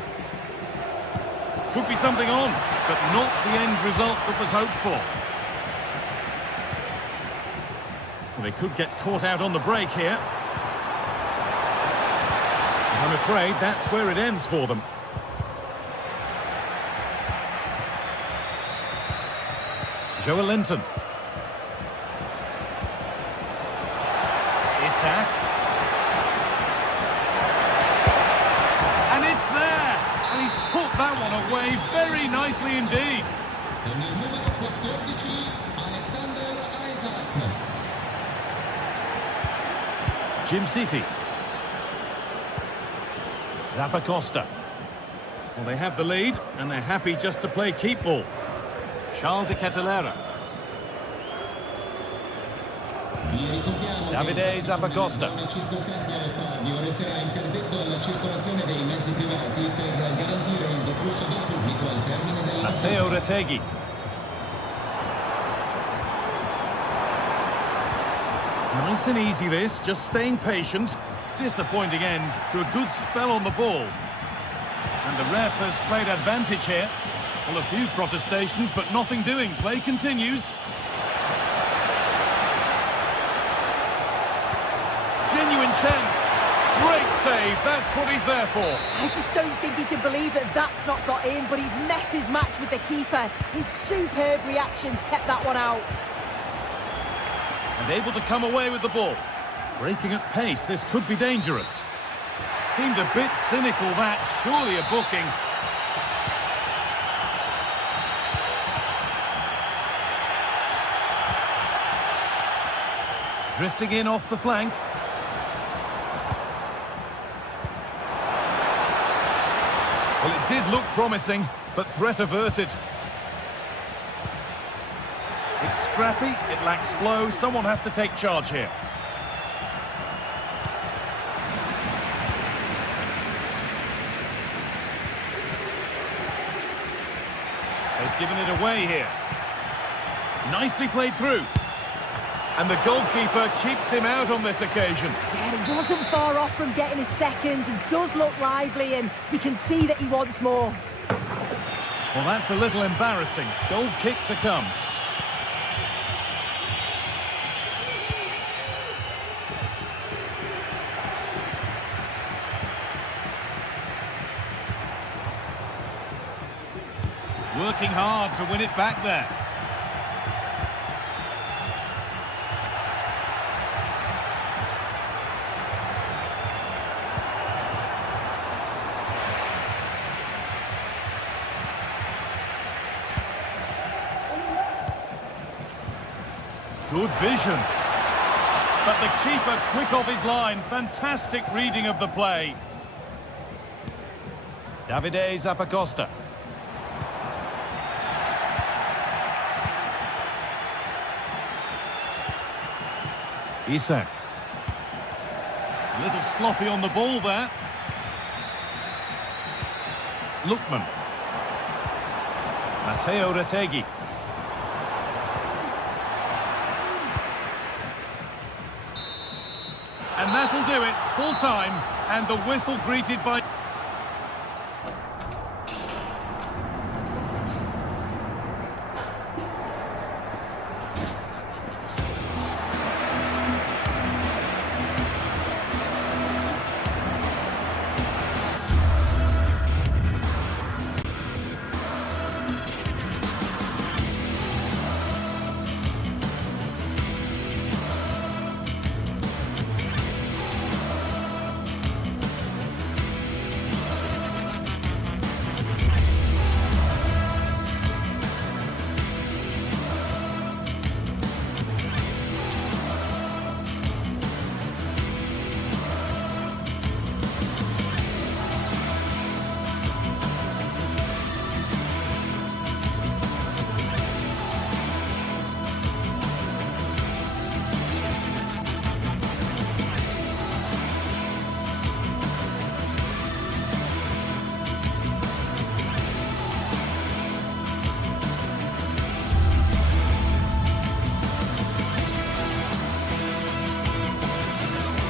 Could be something on, but not the end result that was hoped for. Well, they could get caught out on the break here. I'm afraid that's where it ends for them. Joelinton. Isak. And it's there! And he's put that one away very nicely indeed. Con il numero 14, Alexander Isaac. Jim City. Zappacosta. Well, they have the lead, and they're happy just to play keep ball. Charles de Ketelara. Davide Zappacosta. Una circostanza allo stadio resterà interdetto alla circolazione dei mezzi privati per garantire il deflusso del pubblico al termine della Matteo Retegi. Nice and easy this, just staying patient. Disappointing end to a good spell on the ball. And the ref has played advantage here. Well, a few protestations, but nothing doing. Play continues. Genuine chance. Great save. That's what he's there for. I just don't think he can believe that that's not got in, but he's met his match with the keeper. His superb reactions kept that one out. And able to come away with the ball. Breaking at pace, this could be dangerous. Seemed a bit cynical, that. Surely a booking. Drifting in off the flank. Well, it did look promising, but threat averted. It's scrappy, it lacks flow, someone has to take charge here. They've given it away here. Nicely played through. And the goalkeeper keeps him out on this occasion. Yeah, he wasn't far off from getting his second. He does look lively and we can see that he wants more. Well, that's a little embarrassing. Goal kick to come. Working hard to win it back there. Good vision. But the keeper quick off his line. Fantastic reading of the play. Davide Zappacosta. Isak. A little sloppy on the ball there. Lookman. Matteo Retegui. And that'll do it, full time, and the whistle greeted by...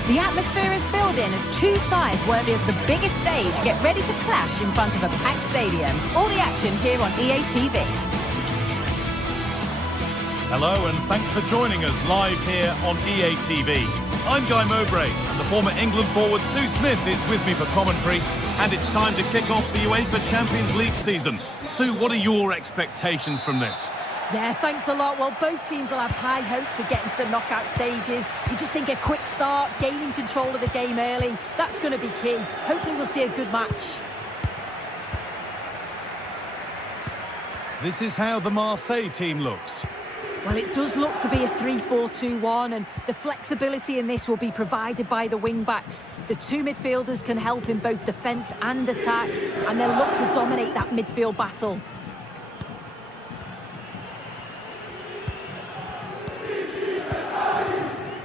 The atmosphere is building as two sides worthy of the biggest stage get ready to clash in front of a packed stadium. All the action here on EA TV. Hello and thanks for joining us live here on EA TV. I'm Guy Mowbray and the former England forward Sue Smith is with me for commentary, and it's time to kick off the UEFA Champions League season. Sue, what are your expectations from this? Yeah, thanks a lot. Well, both teams will have high hopes of getting to the knockout stages. You just think a quick start, gaining control of the game early, that's going to be key. Hopefully we'll see a good match. This is how the Marseille team looks. Well, it does look to be a 3-4-2-1, and the flexibility in this will be provided by the wing-backs. The two midfielders can help in both defence and attack, and they'll look to dominate that midfield battle.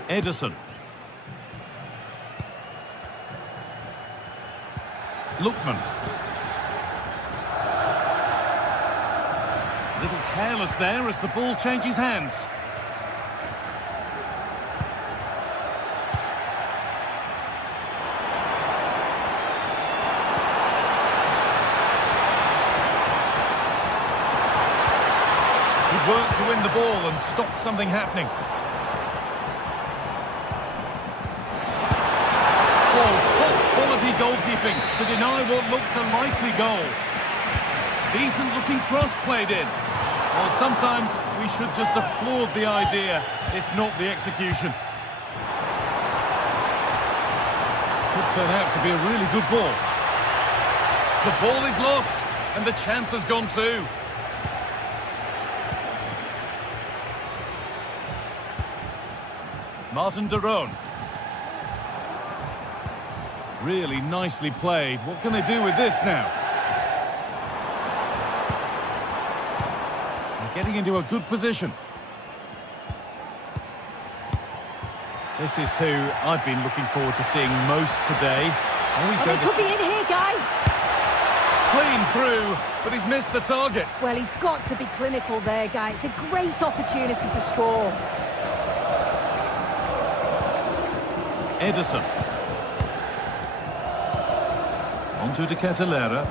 Ederson. Lookman. A little careless there as the ball changes hands. Good work to win the ball and stop something happening. Top-quality goalkeeping to deny what looked a likely goal. Decent looking cross played in. Well, sometimes we should just applaud the idea, if not the execution. Could turn out to be a really good ball. The ball is lost, and the chance has gone too. Martin de Roon. Really nicely played. What can they do with this now? They're getting into a good position. This is who I've been looking forward to seeing most today. He could be in here, Guy. Clean through, but he's missed the target. Well, he's got to be clinical there, Guy. It's a great opportunity to score. Ederson. On to De Ketelaere.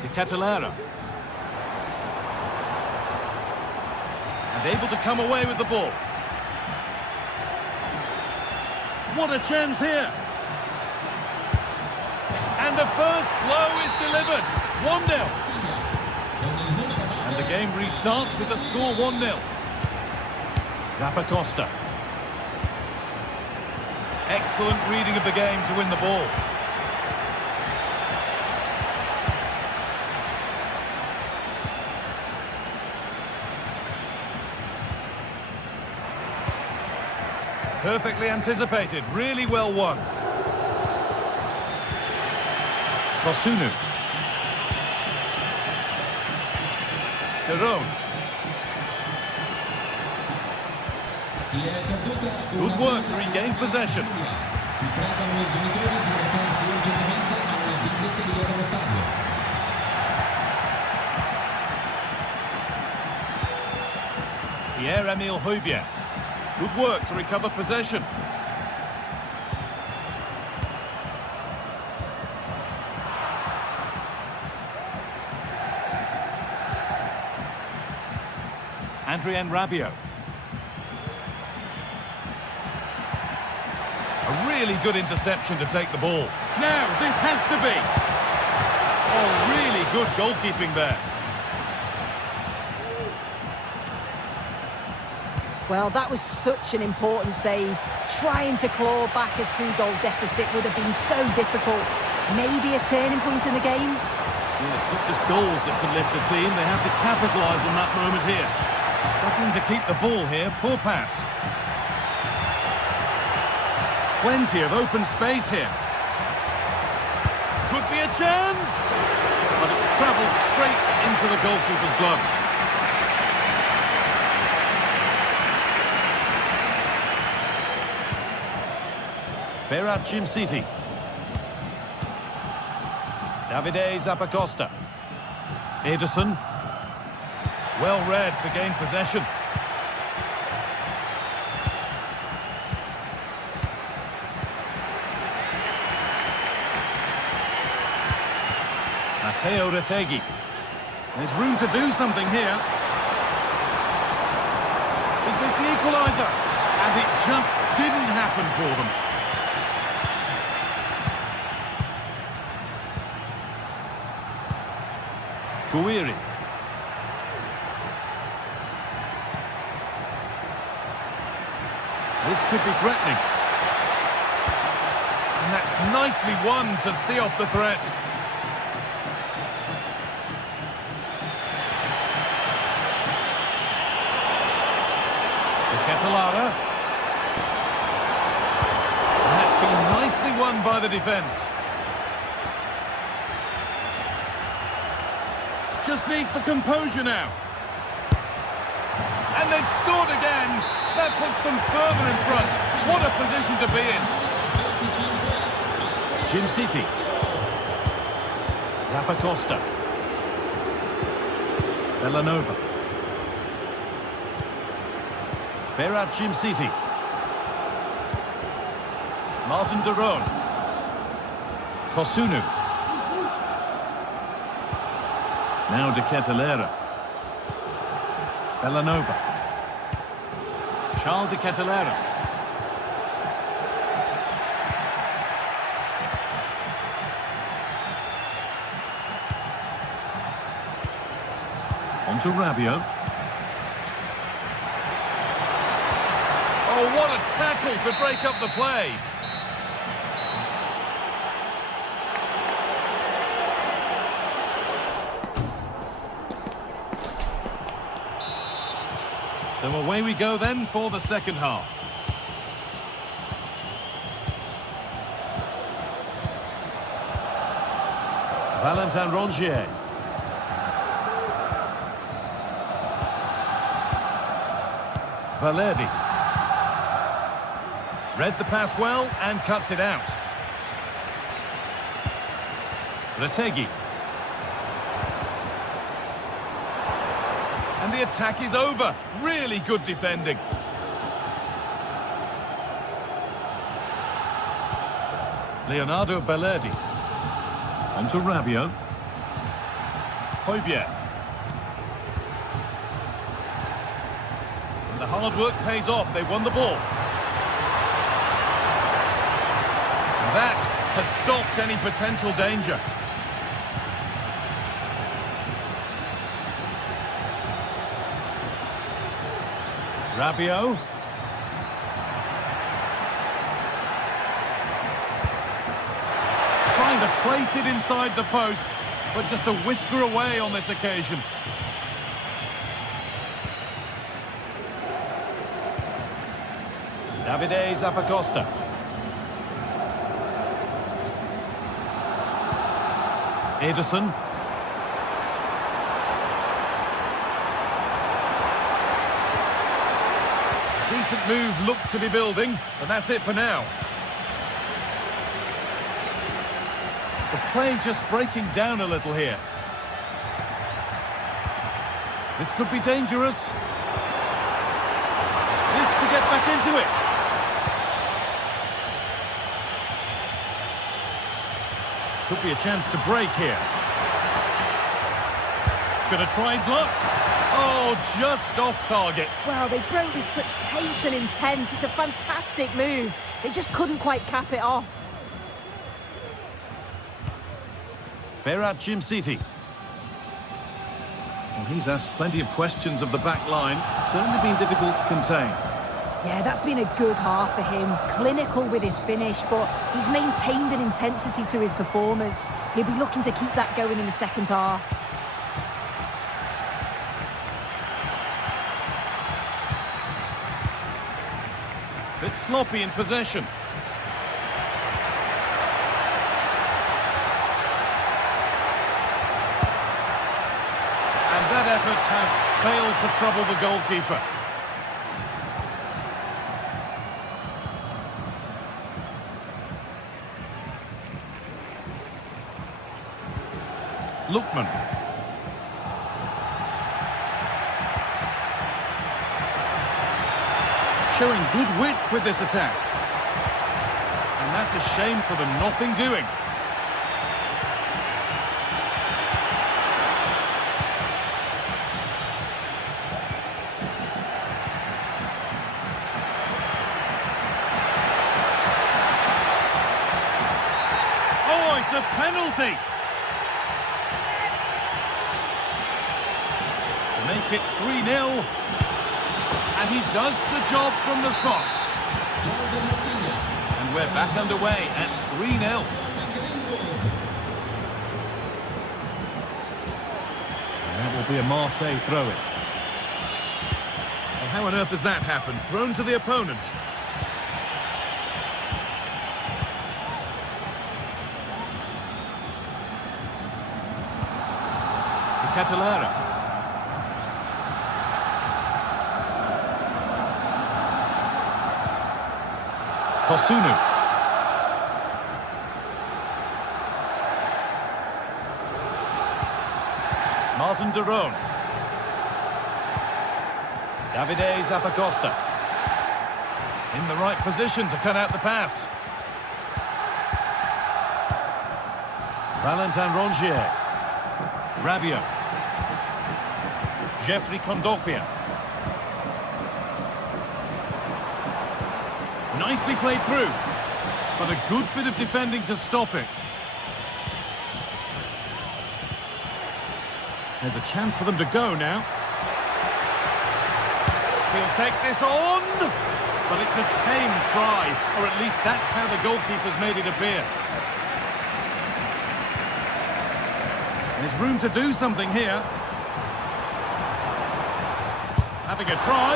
De Ketelaere. And able to come away with the ball. What a chance here. And the first blow is delivered. 1-0. And the game restarts with the score 1-0. Zappacosta. Excellent reading of the game to win the ball. Perfectly anticipated, really well won. Kosunu. De Roon. Good work to regain possession. Si trovano i genitori di recarsi urgentemente alla biglietteria dello stadio. Pierre-Emile Højbjerg. Good work to recover possession. Adrien Rabiot. A really good interception to take the ball. Now, this has to be. Oh, really good goalkeeping there. Well, that was such an important save. Trying to claw back a 2-goal deficit would have been so difficult. Maybe a turning point in the game. Well, it's not just goals that can lift a team. They have to capitalise on that moment here. Struggling to keep the ball here. Poor pass. Plenty of open space here. Could be a chance. But it's travelled straight into the goalkeeper's gloves. Berat Jimsiti. Davide Zappacosta. Ederson. Well read to gain possession. Matteo Retegui. There's room to do something here. Is this the equaliser? And it just didn't happen for them. Guiri. This could be threatening. And that's nicely won to see off the threat. De Ketelaere. And that's been nicely won by the defence. Just needs the composure now. And they've scored again. That puts them further in front. What a position to be in. Jimsiti. Zappacosta. Villanova. Berat Jimsiti. Martin de Roon. Kosunu. Now De Ketelaere. Villanova. Charles De Ketelaere. On to Rabiot. Oh, what a tackle to break up the play. So away we go then for the second half. Valentin Rongier. Valerdi. Read the pass well and cuts it out. Retegi. And the attack is over. Really good defending. Leonardo Balerdi. On to Rabiot. Højbjerg. And the hard work pays off. They won the ball. That has stopped any potential danger. Rabiot. Trying to place it inside the post, but just a whisker away on this occasion. Davide Zappacosta. Ederson. Decent move looked to be building, but that's it for now. The play just breaking down a little here. This could be dangerous. This to get back into it. Could be a chance to break here. Gonna try his luck. Oh, just off target. Well, they broke with such pace and intent. It's a fantastic move. They just couldn't quite cap it off. Berat Jimsiti. Well, he's asked plenty of questions of the back line. It's certainly been difficult to contain. Yeah, that's been a good half for him. Clinical with his finish, but he's maintained an intensity to his performance. He'll be looking to keep that going in the second half. Bit sloppy in possession. And that effort has failed to trouble the goalkeeper. Lookman. Showing good wit with this attack. And that's a shame for the nothing doing. Oh, it's a penalty! To make it 3-0. And he does the job from the spot. And we're back underway at 3-0. And that will be a Marseille throw-in. Well, how on earth has that happened? Thrown to the opponent. De Catalera. Kosunu. Martin de Roon. Davide Zappacosta. In the right position to cut out the pass. Valentin Rongier. Rabiot. Jeffrey Kondogbia. Nicely played through, but a good bit of defending to stop it. There's a chance for them to go now. He'll take this on, but it's a tame try, or at least that's how the goalkeeper's made it appear. There's room to do something here. Having a try.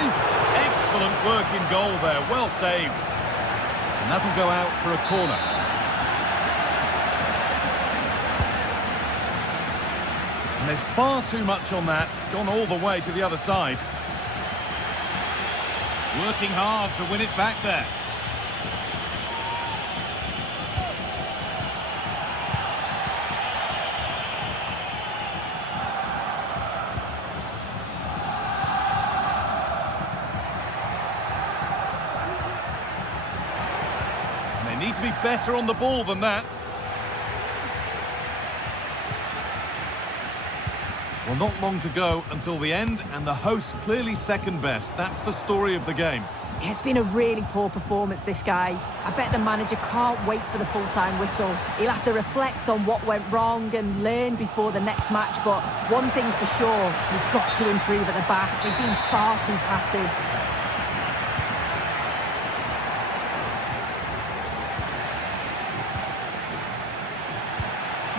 Excellent work in goal there. Well saved. And that'll go out for a corner. And there's far too much on that. Gone all the way to the other side. Working hard to win it back there. They need to be better on the ball than that. Well, not long to go until the end, and the hosts clearly second best. That's the story of the game. It's been a really poor performance, this guy. I bet the manager can't wait for the full-time whistle. He'll have to reflect on what went wrong and learn before the next match, but one thing's for sure, they've got to improve at the back. They've been far too passive.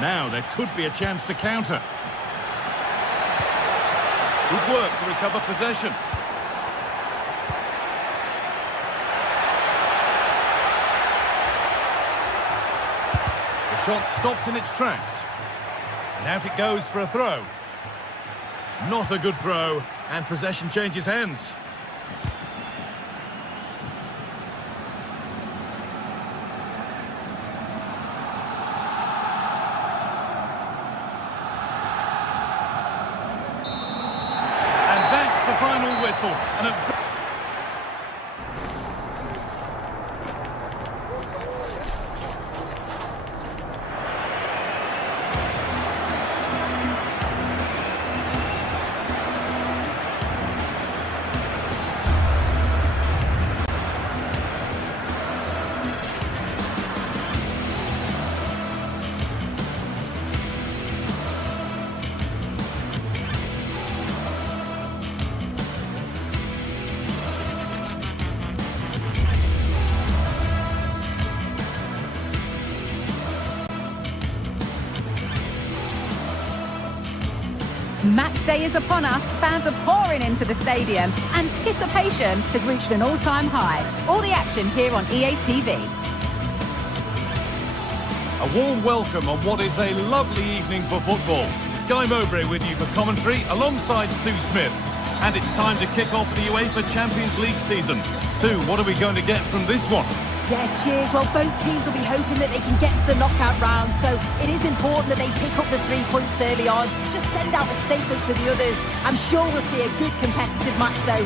Now there could be a chance to counter. Good work to recover possession. The shot stopped in its tracks. And out it goes for a throw. Not a good throw, and possession changes hands. Final whistle, and a... Match day is upon us, fans are pouring into the stadium. Anticipation has reached an all-time high. All the action here on EA TV. A warm welcome on what is a lovely evening for football. Guy Mowbray with you for commentary alongside Sue Smith. And it's time to kick off the UEFA Champions League season. Sue, what are we going to get from this one? Yeah, cheers. Well, both teams will be hoping that they can get to the knockout round, so it is important that they pick up the 3 points early on. Just send out a statement to the others. I'm sure we'll see a good competitive match, though.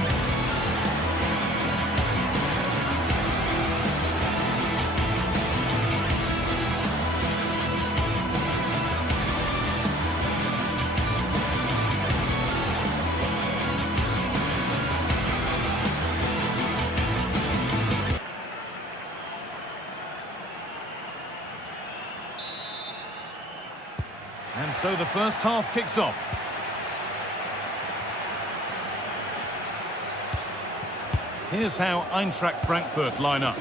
And so the first half kicks off. Here's how Eintracht Frankfurt line up.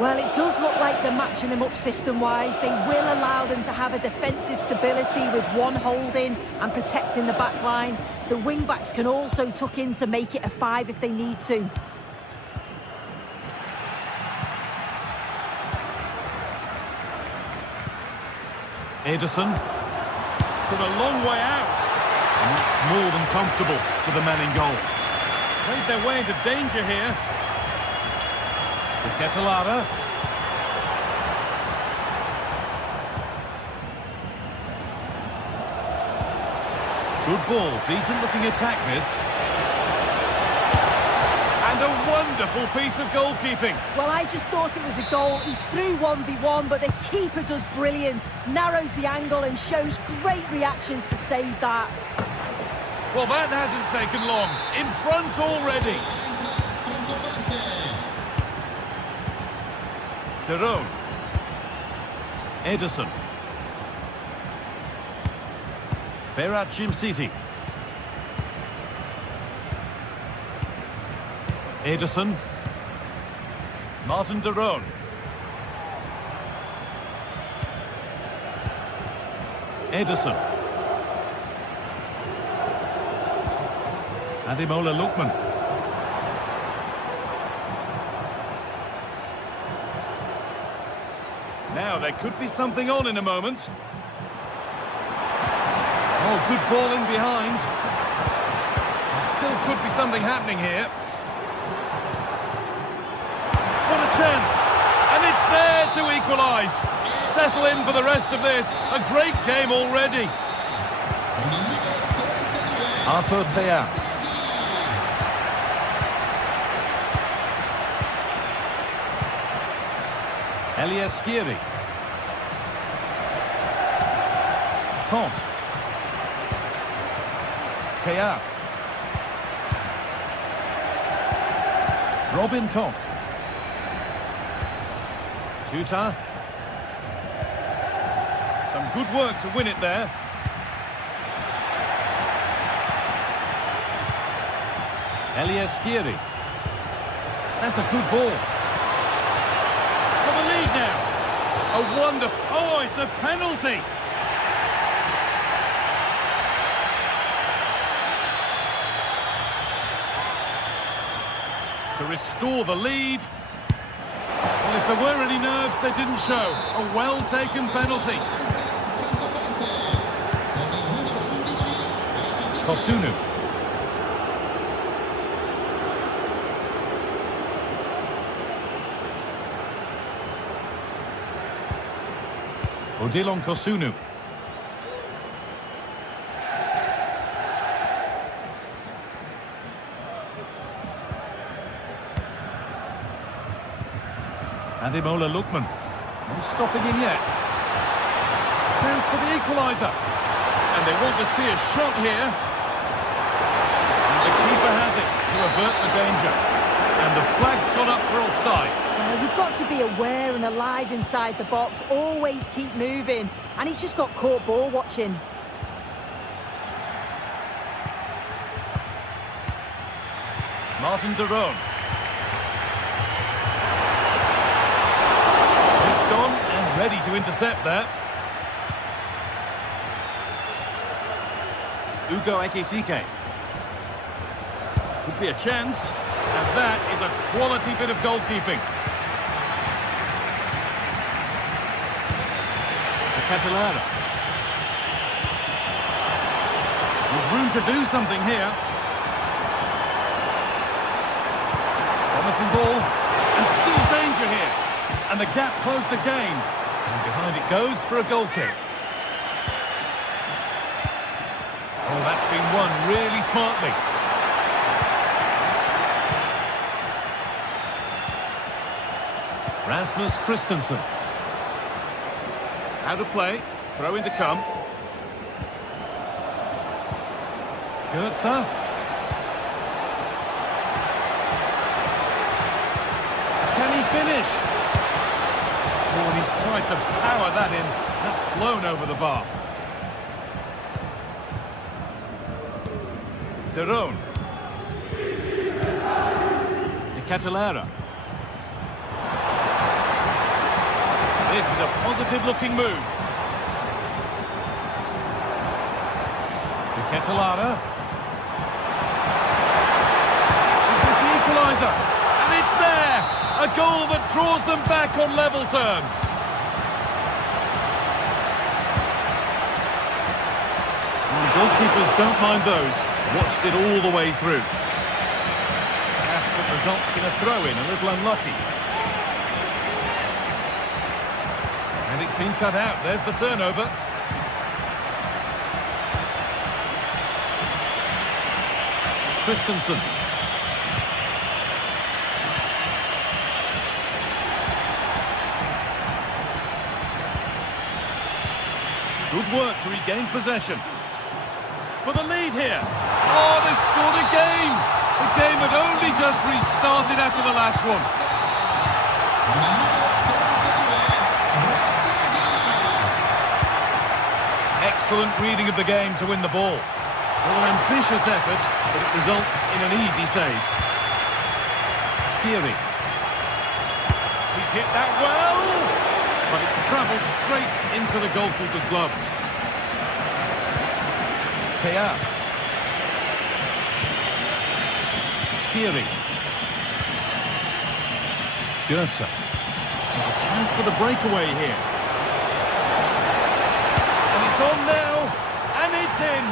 Well, it does look like they're matching them up system-wise. They will allow them to have a defensive stability with one holding and protecting the back line. The wing-backs can also tuck in to make it a 5 if they need to. Ederson. From a long way out. And that's more than comfortable for the man in goal. Played their way into danger here. Ketelada. Good ball, decent looking attack this. And a wonderful piece of goalkeeping. Well, I just thought it was a goal. He's through 1v1, but the keeper does brilliant. Narrows the angle and shows great reactions to save that. Well, that hasn't taken long. In front already. Derone. Ederson. Berat Jimsiti. Ederson. Martin Derone. Ederson. Ademola Lookman. Now, there could be something on in a moment. Oh, good ball in behind. There still could be something happening here. What a chance! And it's there to equalise. Settle in for the rest of this. A great game already. Artur Teat. Elias Skiri. Con. Teat. Robin Koch. Tuta. Some good work to win it there. Elias Skiri. That's a good ball. For the lead now. A wonderful... Oh, it's a penalty. To restore the lead. Well, if there were any nerves, they didn't show. A well-taken penalty. Kosunu. Odilon Kosunu. Ademola Lookman. No stopping him yet. Chance for the equaliser. And they want to see a shot here. And the keeper has it to avert the danger. And the flag's gone up for offside. You've got to be aware and alive inside the box. Always keep moving. And he's just got caught ball watching. Martin de Roon. Switched on and ready to intercept there. Ugo Ekitike. Could be a chance. And that is a quality bit of goalkeeping. Catalara. There's room to do something here. Promising ball. And still danger here. And the gap closed again. And behind it goes for a goal kick. Oh, that's been won really smartly. Rasmus Christensen. Out of play. Throw in to come. Goetze. Can he finish? Oh, and he's tried to power that in. That's flown over the bar. De Roon. De Catalara. This is a positive-looking move. De Catalara. Is this the equaliser? And it's there! A goal that draws them back on level terms. And the goalkeepers don't mind those. Watched it all the way through. Pass that results in a throw-in, a little unlucky. And it's been cut out. There's the turnover. Christensen. Good work to regain possession. For the lead here. Oh, they scored again. The game had only just restarted after the last one. Excellent reading of the game to win the ball. Well, an ambitious effort, but it results in an easy save. Skiri. He's hit that well, but it's travelled straight into the goalkeeper's gloves. Teat. Skiri. Goetze. There's a chance for the breakaway here. And it's on now, and it's in.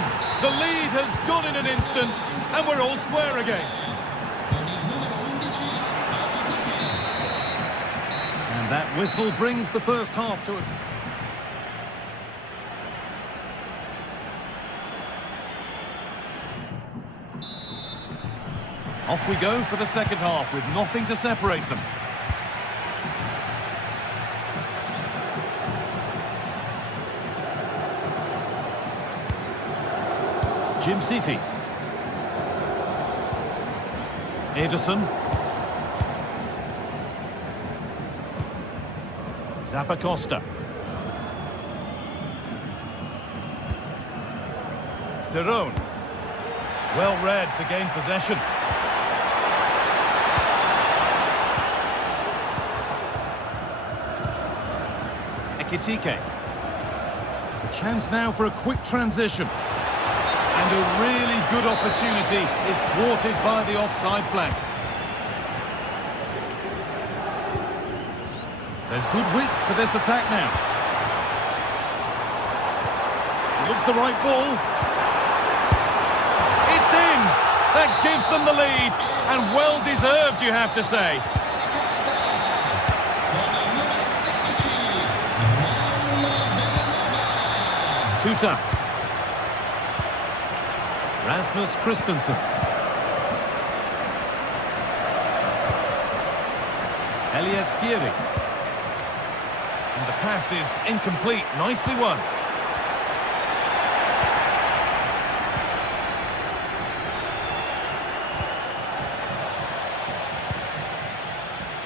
The lead has gone in an instant, and we're all square again. And that whistle brings the first half to it. Off we go for the second half with nothing to separate them. Jim City. Ederson. Zappacosta. De Roon. Well read to gain possession. Ekitike. A chance now for a quick transition. And a really good opportunity is thwarted by the offside flag. There's good width to this attack now. It looks the right ball. It's in! That gives them the lead. And well deserved, you have to say. Tuta. Rasmus Christensen. Elias Skiri. And the pass is incomplete. Nicely won.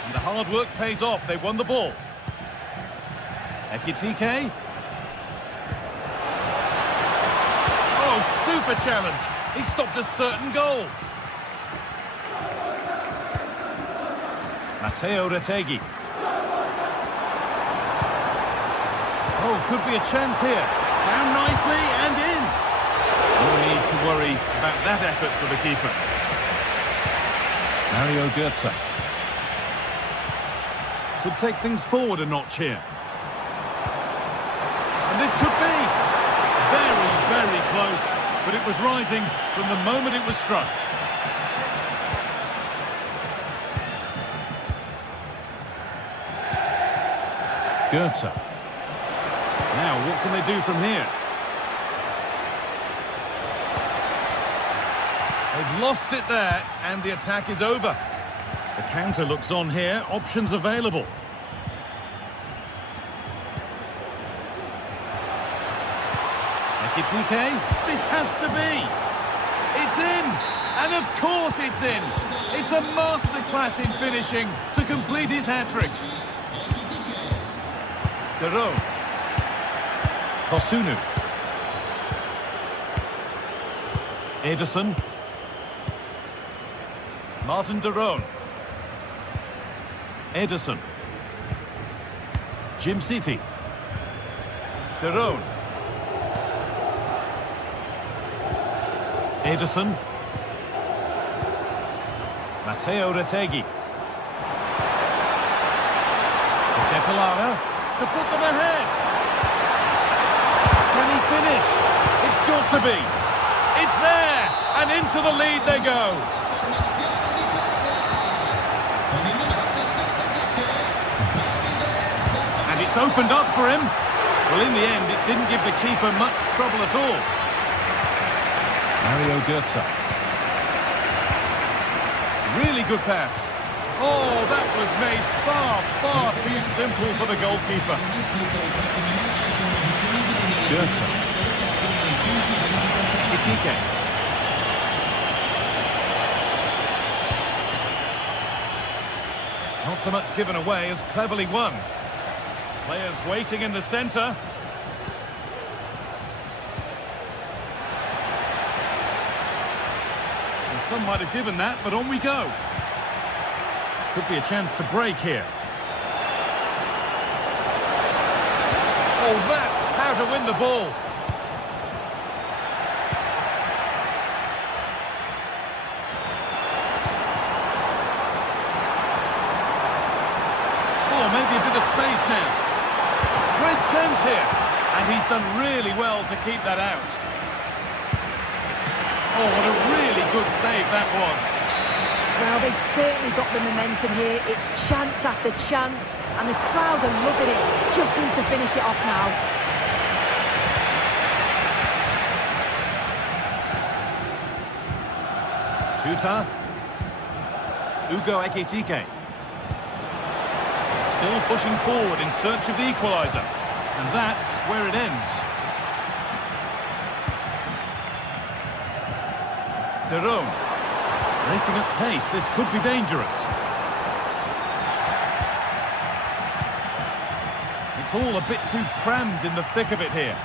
And the hard work pays off. They won the ball. Ekitike. Oh, super challenge. He stopped a certain goal. Matteo Retegui. Oh, could be a chance here. Down nicely and in. No need to worry about that effort for the keeper. Mario Götze. Could take things forward a notch here. And this could be very, very close. But it was rising from the moment it was struck. Goetze. Now, what can they do from here? They've lost it there, and the attack is over. The counter looks on here. Options available. Ekitike, this has to be. It's in, and of course it's in. It's a masterclass in finishing to complete his hat-trick. De Roon. Kosunu. Ederson. Martin De Roon. Ederson. Jim City. De Roon. Ederson. Matteo Retegui. Catalana to put them ahead. Can he finish? It's got to be. It's there, and into the lead they go. And it's opened up for him. Well, in the end, it didn't give the keeper much trouble at all. Mario Götze. Really good pass. Oh, that was made far, far too simple for the goalkeeper. Götze. Ekitike. Not so much given away as cleverly won. Players waiting in the centre. Some might have given that, but on we go. Could be a chance to break here. Oh, that's how to win the ball. now. Great chance here. And he's done really well to keep that out. Oh, what a really good save that was. Well, they've certainly got the momentum here. It's chance after chance, and the crowd are loving it. Just need to finish it off now. Tuta. Ugo Ekitike. Still pushing forward in search of the equaliser. And that's where it ends. De Roon. Breaking at pace, this could be dangerous. It's all a bit too crammed in the thick of it here.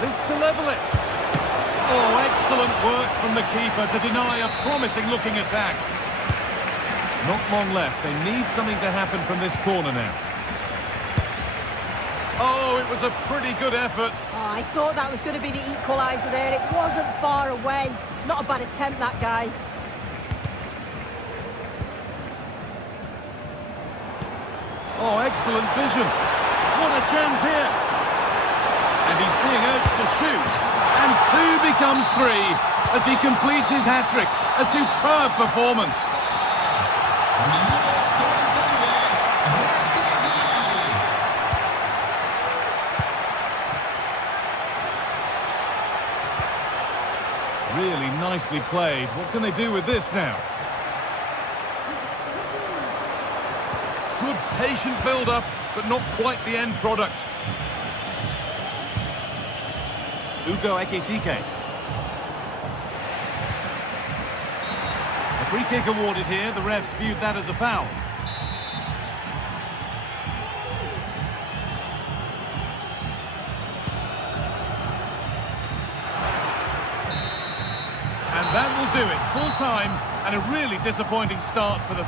This to level it. Oh, excellent work from the keeper to deny a promising-looking attack. Not long left. They need something to happen from this corner now. Oh, it was a pretty good effort. Oh, I thought that was going to be the equaliser there. It wasn't far away. Not a bad attempt, that guy. Oh, excellent vision. What a chance here. And he's being urged to shoot. And 2 becomes 3 as he completes his hat-trick. A superb performance. Really nicely played. What can they do with this now? Good patient build-up, but not quite the end product. Ugo Ekitike. A free kick awarded here. The refs viewed that as a foul. And that will do it. Full time and a really disappointing start for the...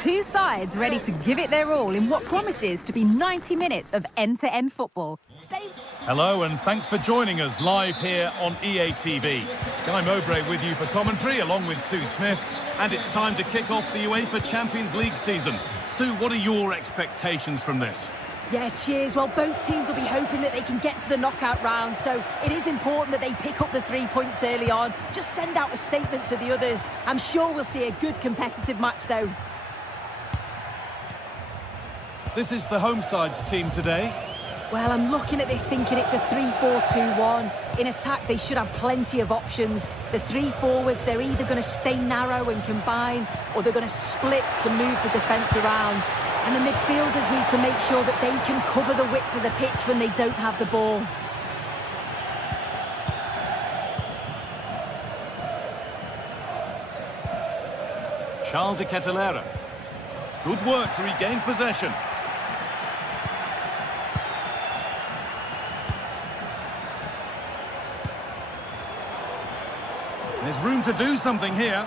Two sides ready to give it their all in what promises to be 90 minutes of end-to-end football. Hello and thanks for joining us live here on EA TV. Guy Mowbray with you for commentary along with Sue Smith, and it's time to kick off the UEFA Champions League season. Sue, what are your expectations from this? Yeah, cheers. Well, both teams will be hoping that they can get to the knockout round, so it is important that they pick up the 3 points early on. Just send out a statement to the others. I'm sure we'll see a good competitive match though. This is the home side's team today. Well, I'm looking at this thinking it's a 3-4-2-1. In attack, they should have plenty of options. The 3 forwards, they're either going to stay narrow and combine, or they're going to split to move the defence around. And the midfielders need to make sure that they can cover the width of the pitch when they don't have the ball. Charles de Kettelera. Good work to regain possession. There's room to do something here.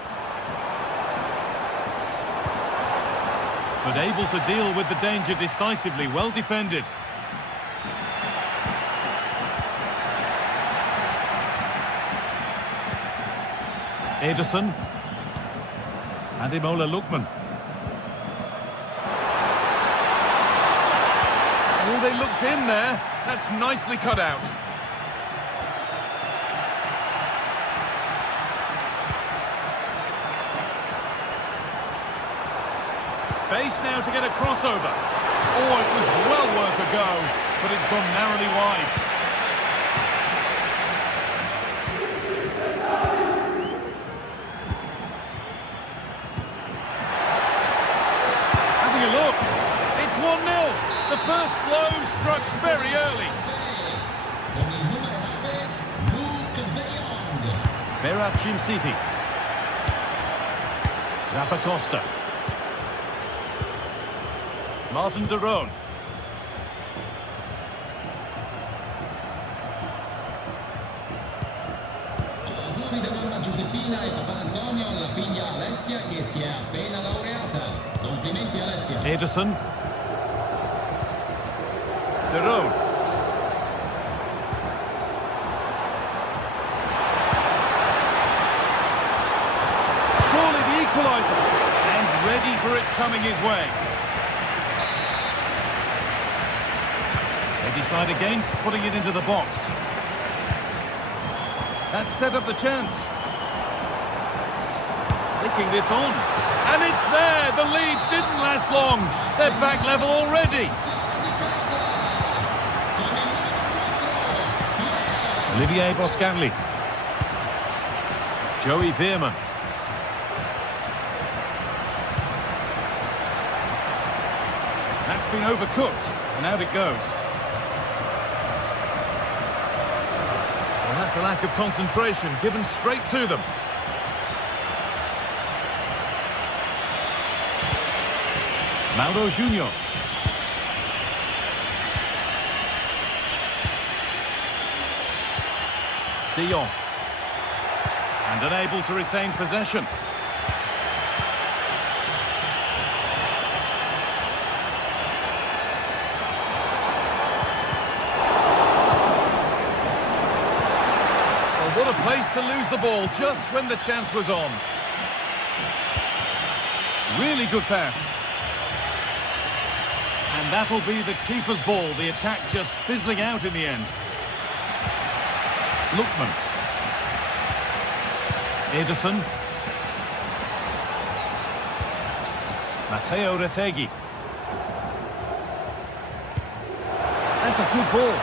But able to deal with the danger decisively, well defended. Ederson. Ademola Lookman. Oh, they looked in there. That's nicely cut out. Space now to get a crossover. Oh, it was well worth a go, but it's gone narrowly wide. Having a look. It's 1-0. The first blow struck very early. Berat City. Zappacosta. Martin de Roon. Auguri da mamma Giuseppina e papà Antonio alla figlia Alessia che si è appena laureata. Complimenti Alessia. Ederson. De Roon. Surely the equaliser. And ready for it coming his way. They decide against putting it into the box. That set up the chance. Flicking this on. And it's there! The lead didn't last long. They're back level already. Olivier Boscanli. Joey Veerman. That's been overcooked, and out it goes. Well, that's a lack of concentration, given straight to them. Mauro Junior. De Jong. And unable to retain possession. What a place to lose the ball just when the chance was on. Really good pass. And that'll be the keeper's ball. The attack just fizzling out in the end. Lookman. Ederson. Matteo Retegui. That's a good ball.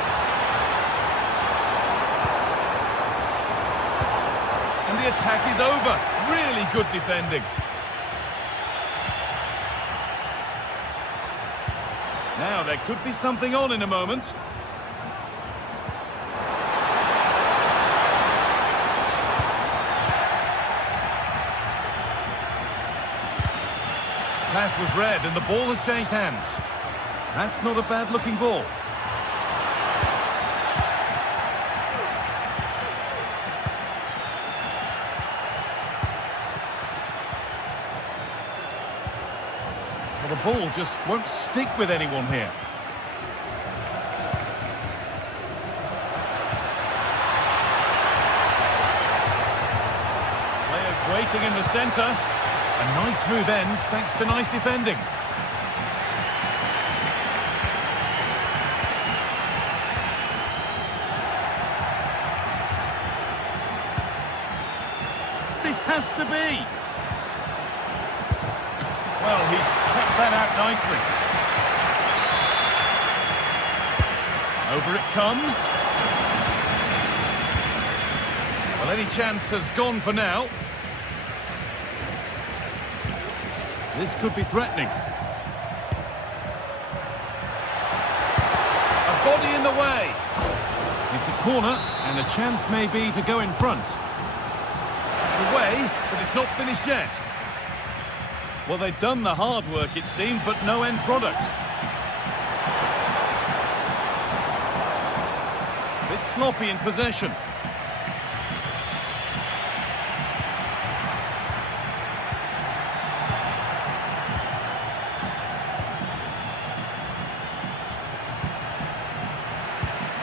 And the attack is over. Really good defending. Now, there could be something on in a moment. Pass was read and the ball has changed hands. That's not a bad-looking ball. Well, the ball just won't stick with anyone here. Players waiting in the centre. A nice move ends thanks to nice defending. This has to be. Well, he's kept that out nicely. Over it comes. Well, any chance has gone for now. This could be threatening. A body in the way. It's a corner, and a chance may be to go in front. It's away, but it's not finished yet. Well, they've done the hard work, it seemed, but no end product. A bit sloppy in possession.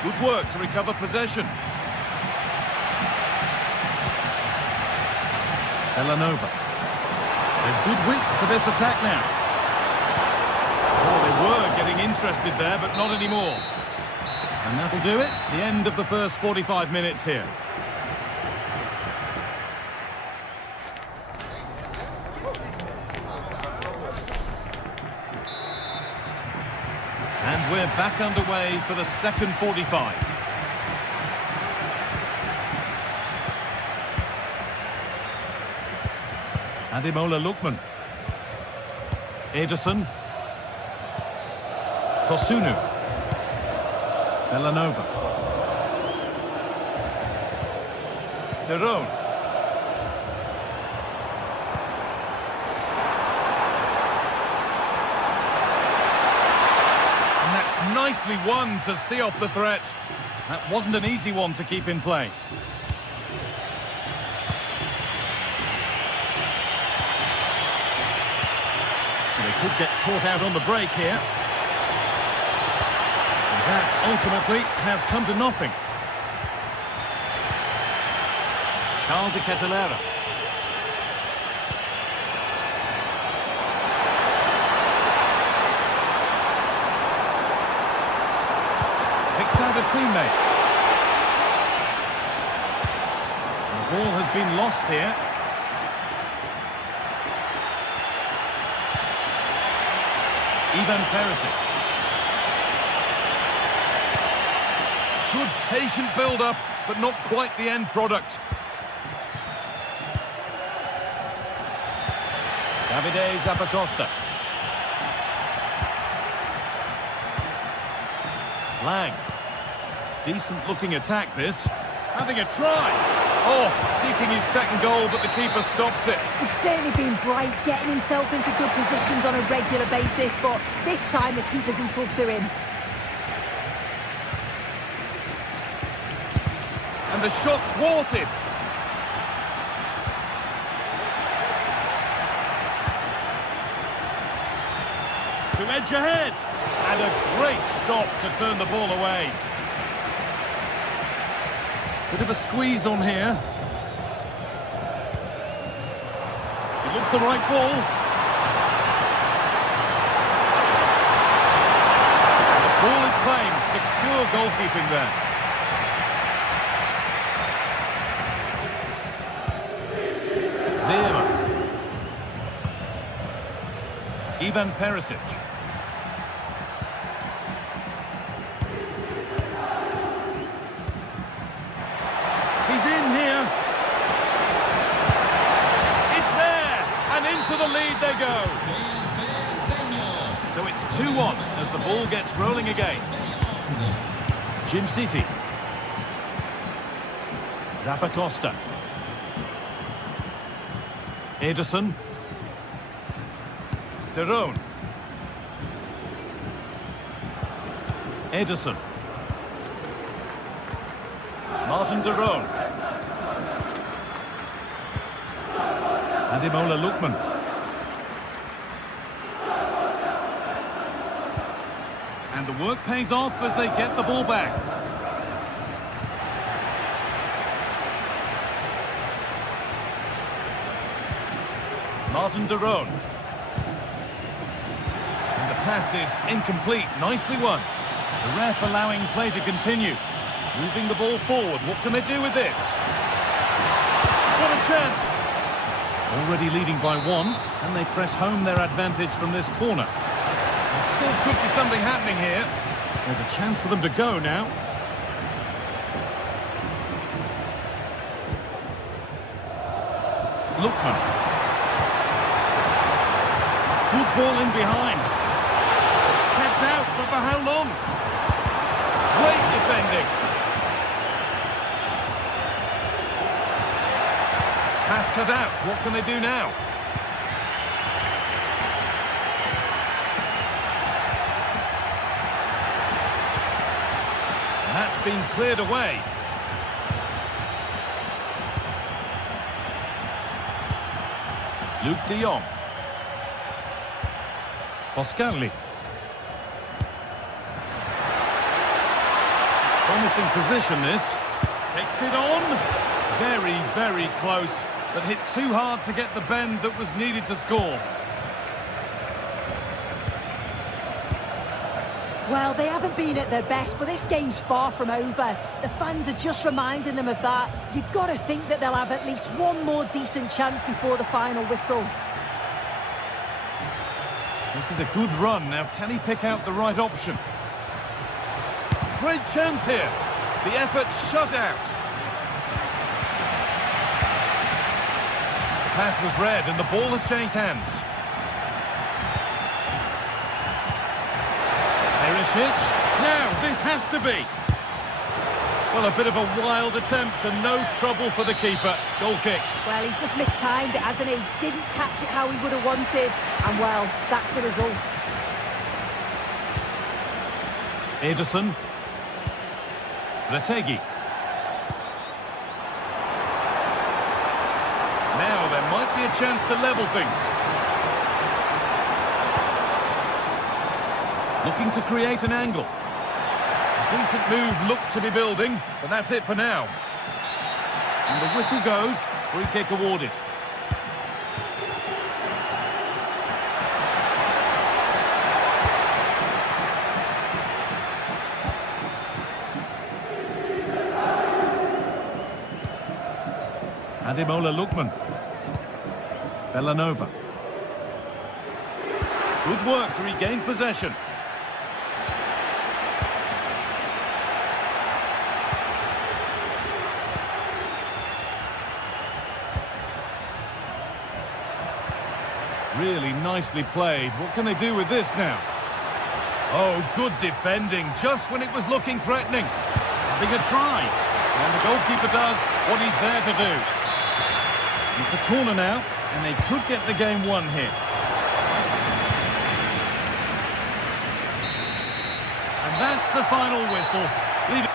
Good work to recover possession. Villanova. There's good width to this attack now. Oh, they were getting interested there, but not anymore. And that'll do it. The end of the first 45 minutes here. we're back underway for the second 45. Ademola Lookman. Ederson. Kosunu. Villanova. De Roon. And that's nicely won to see off the threat. That wasn't an easy one to keep in play. They could get caught out on the break here. And that ultimately has come to nothing. Carl de Ketelera. Picks out a teammate. The ball has been lost here. Ivan Perisic. Good patient build-up, but not quite the end product. Davide Zappacosta. Lang. Decent-looking attack, this. Having a try. Oh, seeking his second goal, but the keeper stops it. He's certainly been bright, getting himself into good positions on a regular basis, but this time the keeper's equal to him. And the shot thwarted. To edge ahead. And a great stop to turn the ball away. Bit of a squeeze on here. It looks the right ball. The ball is claimed. Secure goalkeeping there. Veerman. Ivan Perisic. He's in here. It's there. And into the lead they go. So it's 2-1 as the ball gets rolling again. Jim City. Zappacosta. Ederson. De Roon. Ederson. Martin De Roon. Ademola Lookman. And the work pays off as they get the ball back. Martin De Roon. And the pass is incomplete. Nicely won. The ref allowing play to continue. Moving the ball forward. What can they do with this? What a chance! Already leading by 1, and they press home their advantage from this corner. There still could be something happening here. There's a chance for them to go now. Lookman. Good ball in behind. Kept out, but for how long? Great defending. Pass cut out. What can they do now? And that's been cleared away. Luke de Jong. Boscanli. Promising position this. Takes it on. Very, very close. But hit too hard to get the bend that was needed to score. Well, they haven't been at their best, but this game's far from over. The fans are just reminding them of that. You've got to think that they'll have at least one more decent chance before the final whistle. This is a good run. Now, can he pick out the right option? great chance here. The effort shut out. The pass was read and the ball has changed hands. Perisic. Now, this has to be. Well, a bit of a wild attempt and no trouble for the keeper. Goal kick. Well, he's just mistimed it, hasn't he? Didn't catch it how he would have wanted. And, well, that's the result. Ederson. Retegi. Now there might be a chance to level things. Looking to create an angle. A decent move looked to be building, but that's it for now. And the whistle goes. Free kick awarded. Ademola Lookman. Bellanova. Good work to regain possession. Really nicely played. What can they do with this now? Oh, good defending, just when it was looking threatening. Having a try. And the goalkeeper does what he's there to do. It's a corner now, and they could get the game won here. And that's the final whistle. Leave it.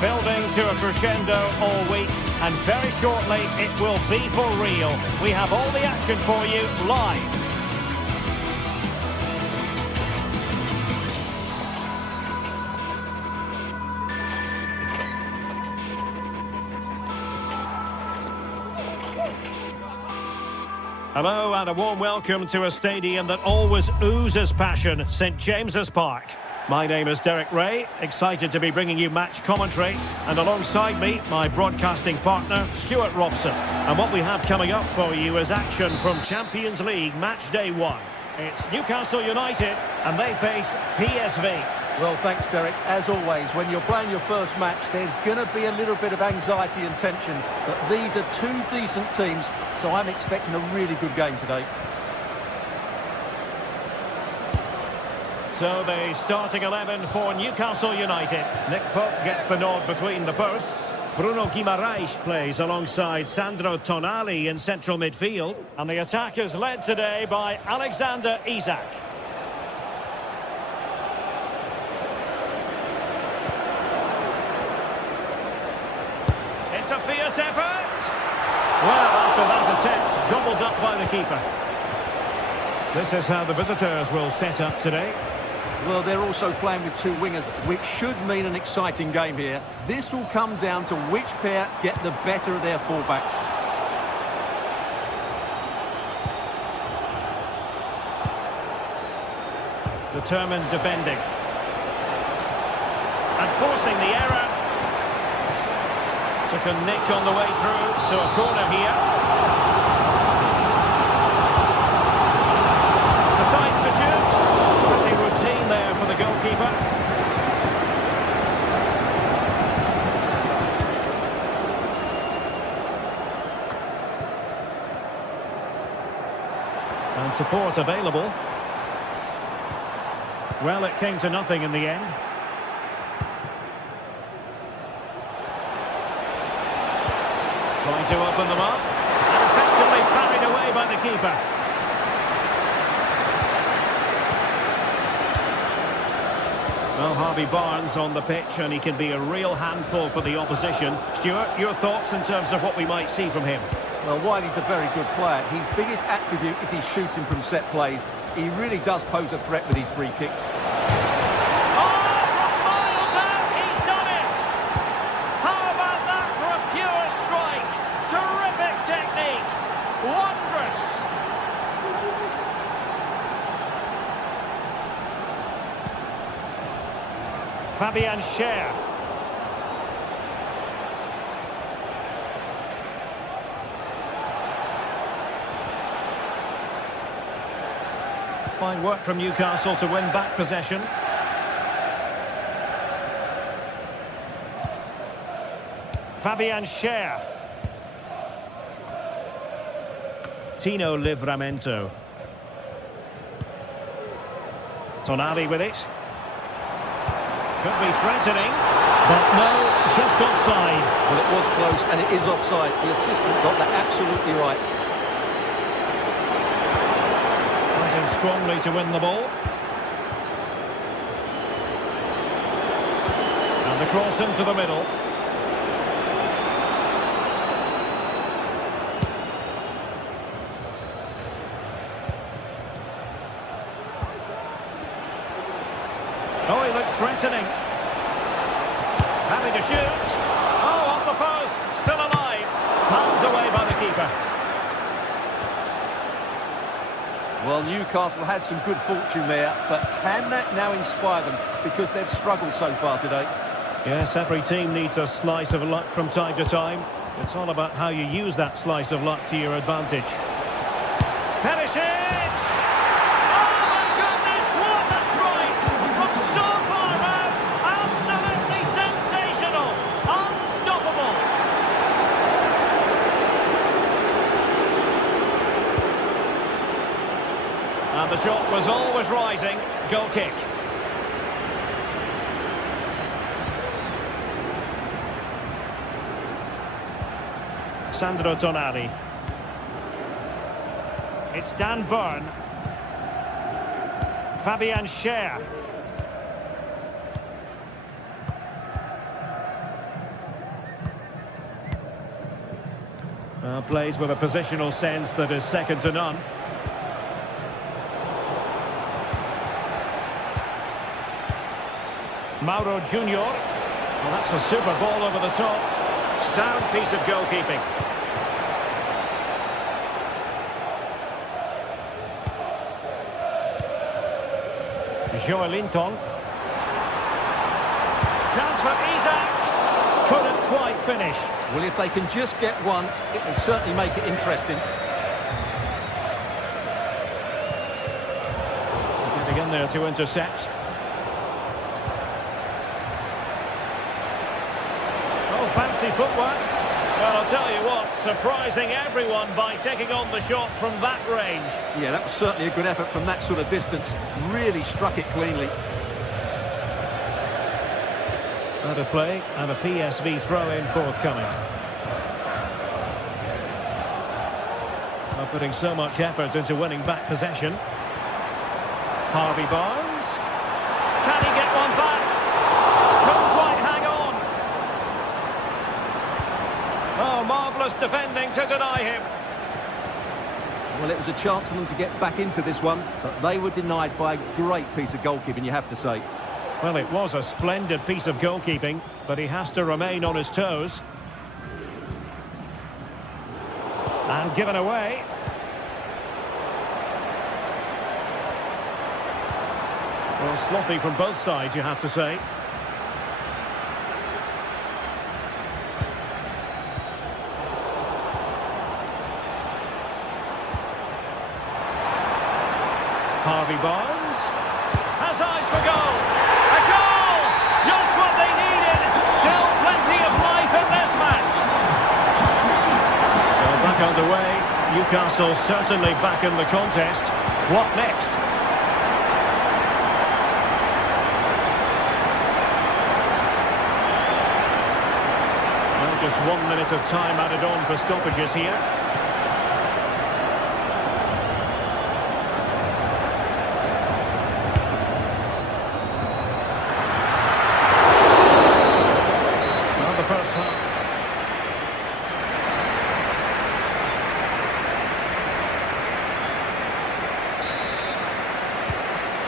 Building to a crescendo all week, and very shortly it will be for real. We have all the action for you live. Hello and a warm welcome to a stadium that always oozes passion, St James's Park. My name is Derek Ray, excited to be bringing you match commentary, and alongside me, my broadcasting partner, Stuart Robson. And what we have coming up for you is action from Champions League Match Day 1. It's Newcastle United, and they face PSV. Well, thanks, Derek. As always, when you're playing your first match, there's going to be a little bit of anxiety and tension. But these are two decent teams, so I'm expecting a really good game today. So the starting 11 for Newcastle United. Nick Pope gets the nod between the posts. Bruno Guimaraes plays alongside Sandro Tonali in central midfield. And the attack is led today by Alexander Isak. It's a fierce effort. Well, after that attempt, gobbled up by the keeper. This is how the visitors will set up today. Well, they're also playing with two wingers, which should mean an exciting game here. This will come down to which pair get the better of their fullbacks. Determined defending. And forcing the error. Took a nick on the way through, so a corner here. Decides to shoot. Pretty routine there for the goalkeeper. And support available. Well, it came to nothing in the end. Trying to open them up. And effectively parried away by the keeper. Well, Harvey Barnes on the pitch, and he can be a real handful for the opposition. Stuart, your thoughts in terms of what we might see from him? Well, while he's a very good player, his biggest attribute is his shooting from set plays. He really does pose a threat with his free kicks. Fabian Schär. Fine work from Newcastle to win back possession. Fabian Schär. Tino Livramento. Tonali with it. Could be threatening, but no, just offside. Well, it was close, and it is offside. The assistant got that absolutely right. Fighting strongly to win the ball. And the cross into the middle. Oh, he looks threatening. Having to shoot. Oh, off the post. Still alive. Palmed away by the keeper. Well, Newcastle had some good fortune there, but can that now inspire them? Because they've struggled so far today. Yes, every team needs a slice of luck from time to time. It's all about how you use that slice of luck to your advantage. Perisic! And the shot was always rising. Goal kick. Sandro Tonali. It's Dan Burn. Fabian Schär. Plays with a positional sense that is second to none. Mauro Junior. Well, that's a super ball over the top. Sound piece of goalkeeping. Joelinton. Chance for Isaac. Couldn't quite finish. Well, if they can just get one, it will certainly make it interesting. Getting in there to intercept. Oh, fancy footwork. Well, I'll tell you what, surprising everyone by taking on the shot from that range. Yeah, that was certainly a good effort from that sort of distance. Really struck it cleanly. Out of play and a PSV throw-in forthcoming. Not putting so much effort into winning back possession. Harvey Barnes. Can he get one back? Couldn't quite hang on. Oh, marvellous defending to deny him. Well, it was a chance for them to get back into this one, but they were denied by a great piece of goalkeeping, you have to say. Well, it was a splendid piece of goalkeeping, but he has to remain on his toes. And given away. Well, sloppy from both sides, you have to say. Harvey Barnes has eyes for goal. A goal! Just what they needed. Still plenty of life in this match. So back underway. Newcastle certainly back in the contest. What next? Well, just 1 minute of time added on for stoppages here.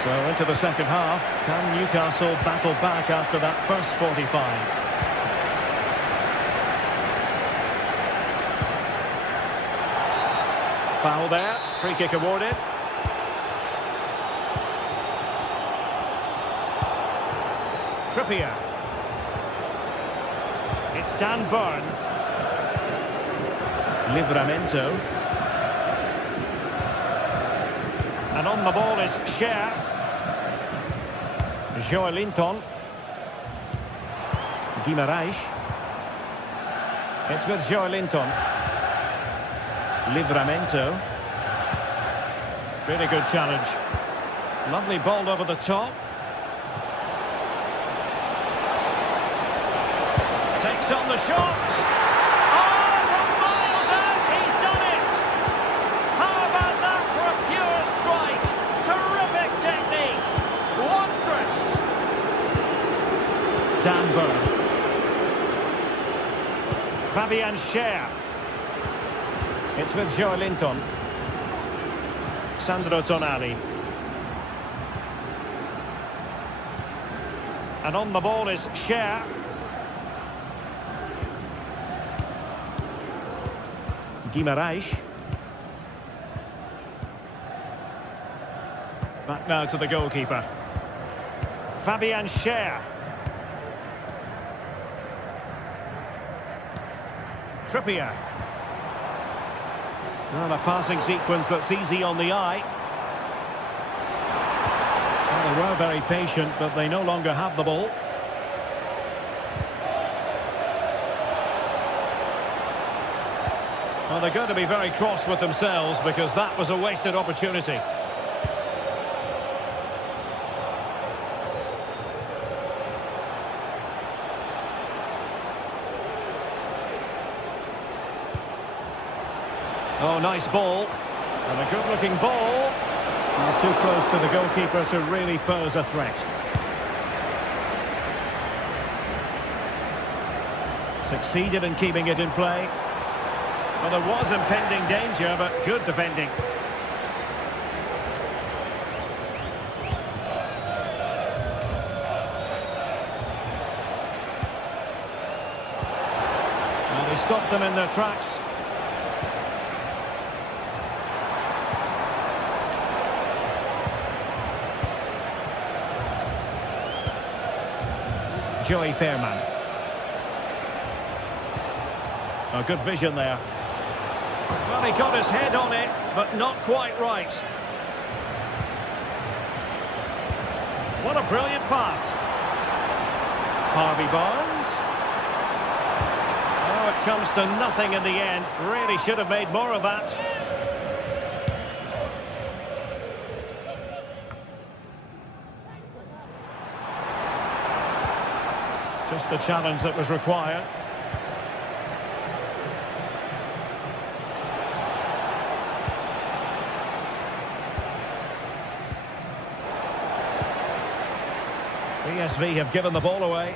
So into the second half, can Newcastle battle back after that first 45? Foul there, free kick awarded. Trippier. It's Dan Burn. Livramento. And on the ball is Cher. Joelinton. Guimaraes. It's with Joelinton. Livramento. Really good challenge. Lovely ball over the top. Takes on the shot. Oh, from miles out, he's done it. How about that for a pure strike? Terrific technique. Wondrous. Dan Burn. Fabian Cher. It's with Joelinton. Sandro Tonali. And on the ball is Cher. Guimaraes. Back now to the goalkeeper. Fabian Cher. Trippier. Well, a passing sequence that's easy on the eye. Well, they were very patient, but they no longer have the ball. Well, they're going to be very cross with themselves because that was a wasted opportunity. Oh, nice ball. And a good-looking ball. Not too close to the goalkeeper to really pose a threat. Succeeded in keeping it in play. Well, there was impending danger, but good defending. Well, they stopped them in their tracks. Joey Fairman. Oh, good vision there. Well, he got his head on it, but not quite right. What a brilliant pass. Harvey Barnes. Oh, it comes to nothing in the end. Really should have made more of that. Just the challenge that was required. PSV have given the ball away.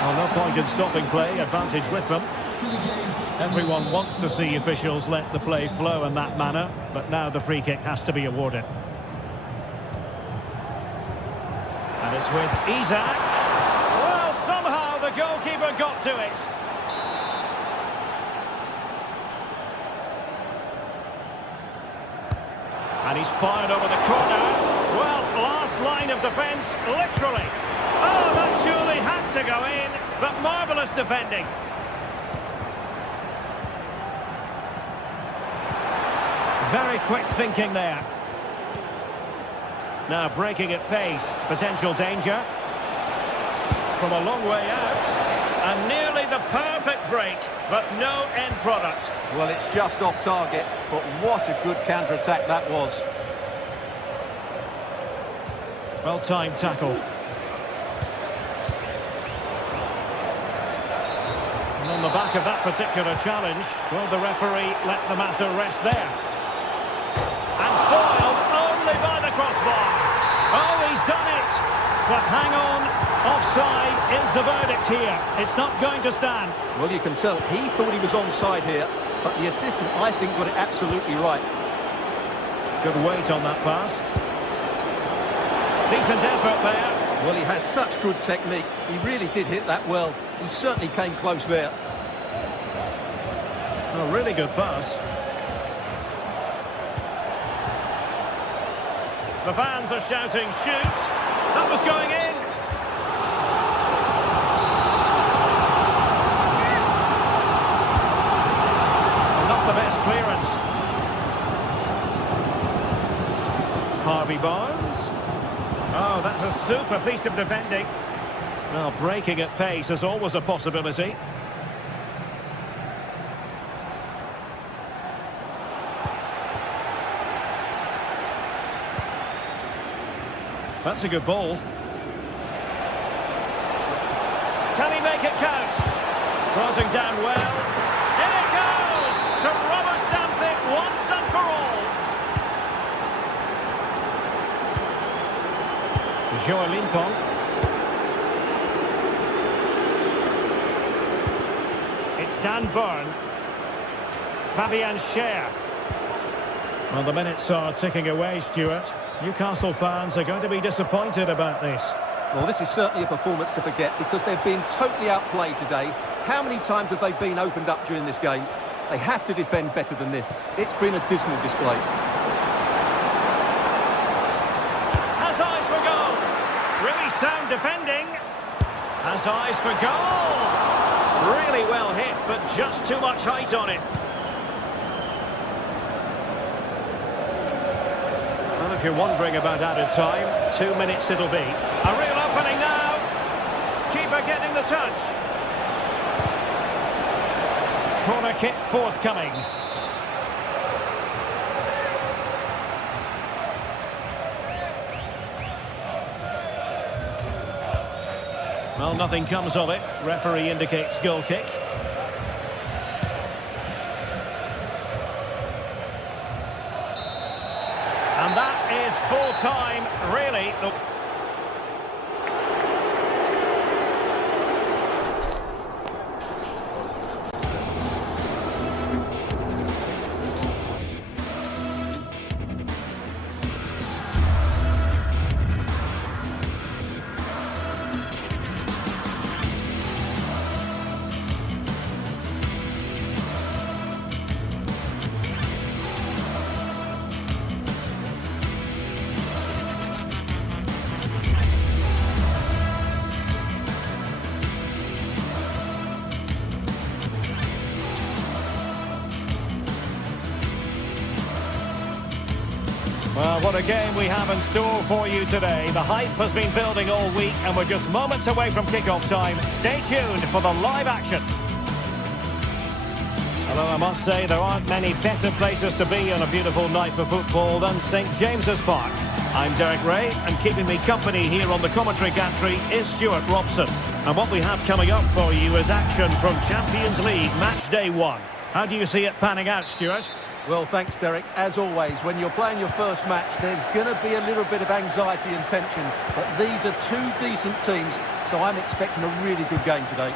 Well, no point in stopping play, advantage with them. Everyone wants to see officials let the play flow in that manner, but now the free kick has to be awarded. And it's with Isak. Well, somehow the goalkeeper got to it. And he's fired over the corner. Well, last line of defence, literally. Oh, that surely had to go in, but marvellous defending. Very quick thinking there. Now breaking at pace, potential danger. From a long way out, and nearly the perfect break, but no end product. Well, it's just off target, but what a good counter-attack that was. Well-timed tackle. And on the back of that particular challenge, will the referee let the matter rest there? And foiled only by the crossbar. Oh, he's done it! But hang on, offside is the verdict here. It's not going to stand. Well, you can tell he thought he was onside here, but the assistant, I think, got it absolutely right. Good weight on that pass. Decent effort there. Well, he has such good technique. He really did hit that well. He certainly came close there. A really good pass. The fans are shouting, shoot! That was going in! Not the best clearance. Harvey Barnes. Oh, that's a super piece of defending. Well, breaking at pace is always a possibility. That's a good ball. Can he make it count? Crossing down well. In it goes! To rubber stamp it once and for all. Joelinton. It's Dan Burn. Fabian Schär. Well, the minutes are ticking away, Stuart. Newcastle fans are going to be disappointed about this. Well, this is certainly a performance to forget because they've been totally outplayed today. How many times have they been opened up during this game? They have to defend better than this. It's been a dismal display. Has eyes for goal. Really sound defending. Has eyes for goal. Really well hit, but just too much height on it. Well, if you're wondering about added time, 2 minutes it'll be. A real opening now. Keeper getting the touch. Corner kick forthcoming. Well, nothing comes of it. Referee indicates goal kick. And that is full time, really. What a game we have in store for you today. The hype has been building all week and we're just moments away from kick-off time. Stay tuned for the live action. Although I must say there aren't many better places to be on a beautiful night for football than St James's Park. I'm Derek Ray, and keeping me company here on the commentary gantry is Stuart Robson. And what we have coming up for you is action from Champions League Match Day 1. How do you see it panning out, Stuart? Well, thanks, Derek. As always, when you're playing your first match, there's going to be a little bit of anxiety and tension. But these are two decent teams, so I'm expecting a really good game today.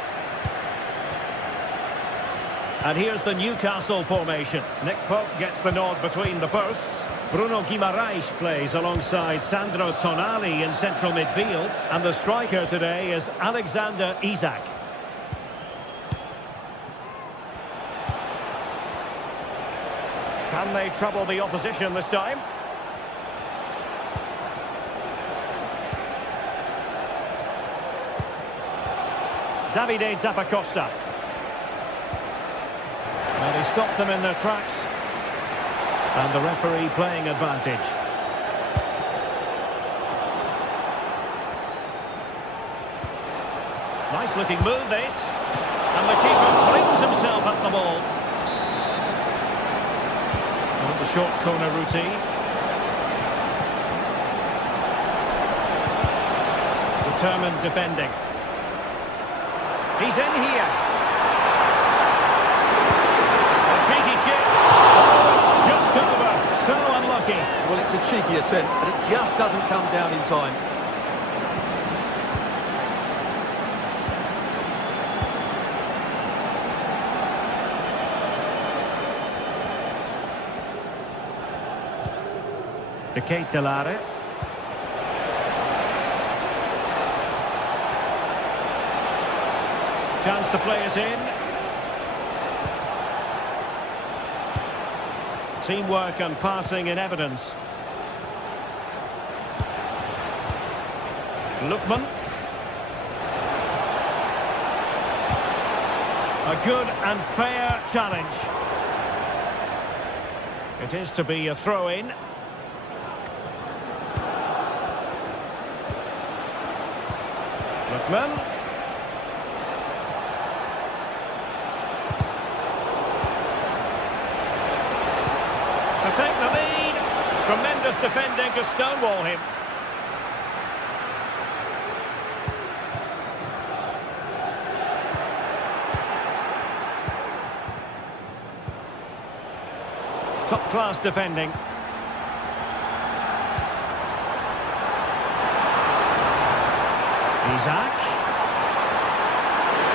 And here's the Newcastle formation. Nick Pope gets the nod between the posts. Bruno Guimaraes plays alongside Sandro Tonali in central midfield. And the striker today is Alexander Isak. Can they trouble the opposition this time? Davide Zappacosta. Well, he stopped them in their tracks. And the referee playing advantage. Nice looking move, this. And the keeper flings himself at the ball. And the short corner routine. Determined defending. He's in here. So unlucky. Well, it's a cheeky attempt, but it just doesn't come down in time. De Ketelare. Chance to play it in. Teamwork and passing in evidence. Lookman. A good and fair challenge. It is to be a throw-in. Lookman. To take the lead. Tremendous defending to stonewall him. Top-class defending. Isak.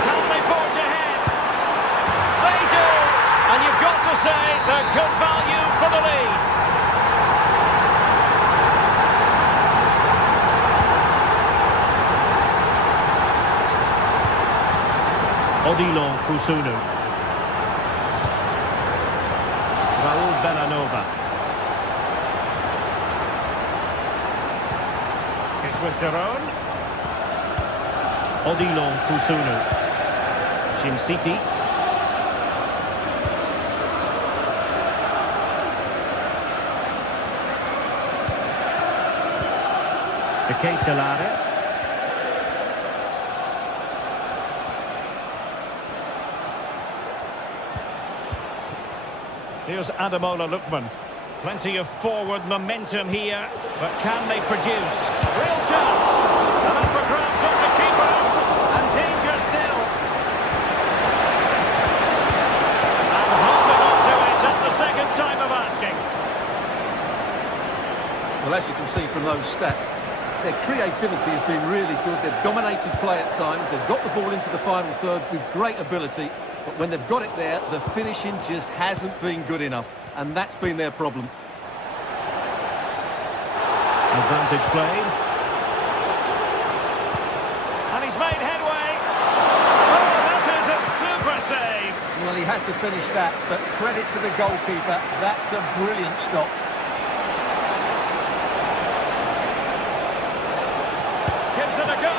Can they forge ahead? They do! And you've got to say they're good value for the lead. Odilo Kusunu. Raul Bellanova. It's with Jerome. Odilo Kusunu. Jim City. De Ketelare. Here's Ademola Lookman. Plenty of forward momentum here, but can they produce? Real chance! And up for grabs from the keeper, and danger still. And holding on to it at the second time of asking. Well, as you can see from those stats, their creativity has been really good. They've dominated play at times. They've got the ball into the final third with great ability. But when they've got it there, the finishing just hasn't been good enough. And that's been their problem. Advantage played. And he's made headway. Oh, that is a super save. Well, he had to finish that, but credit to the goalkeeper. That's a brilliant stop. Gives it a go.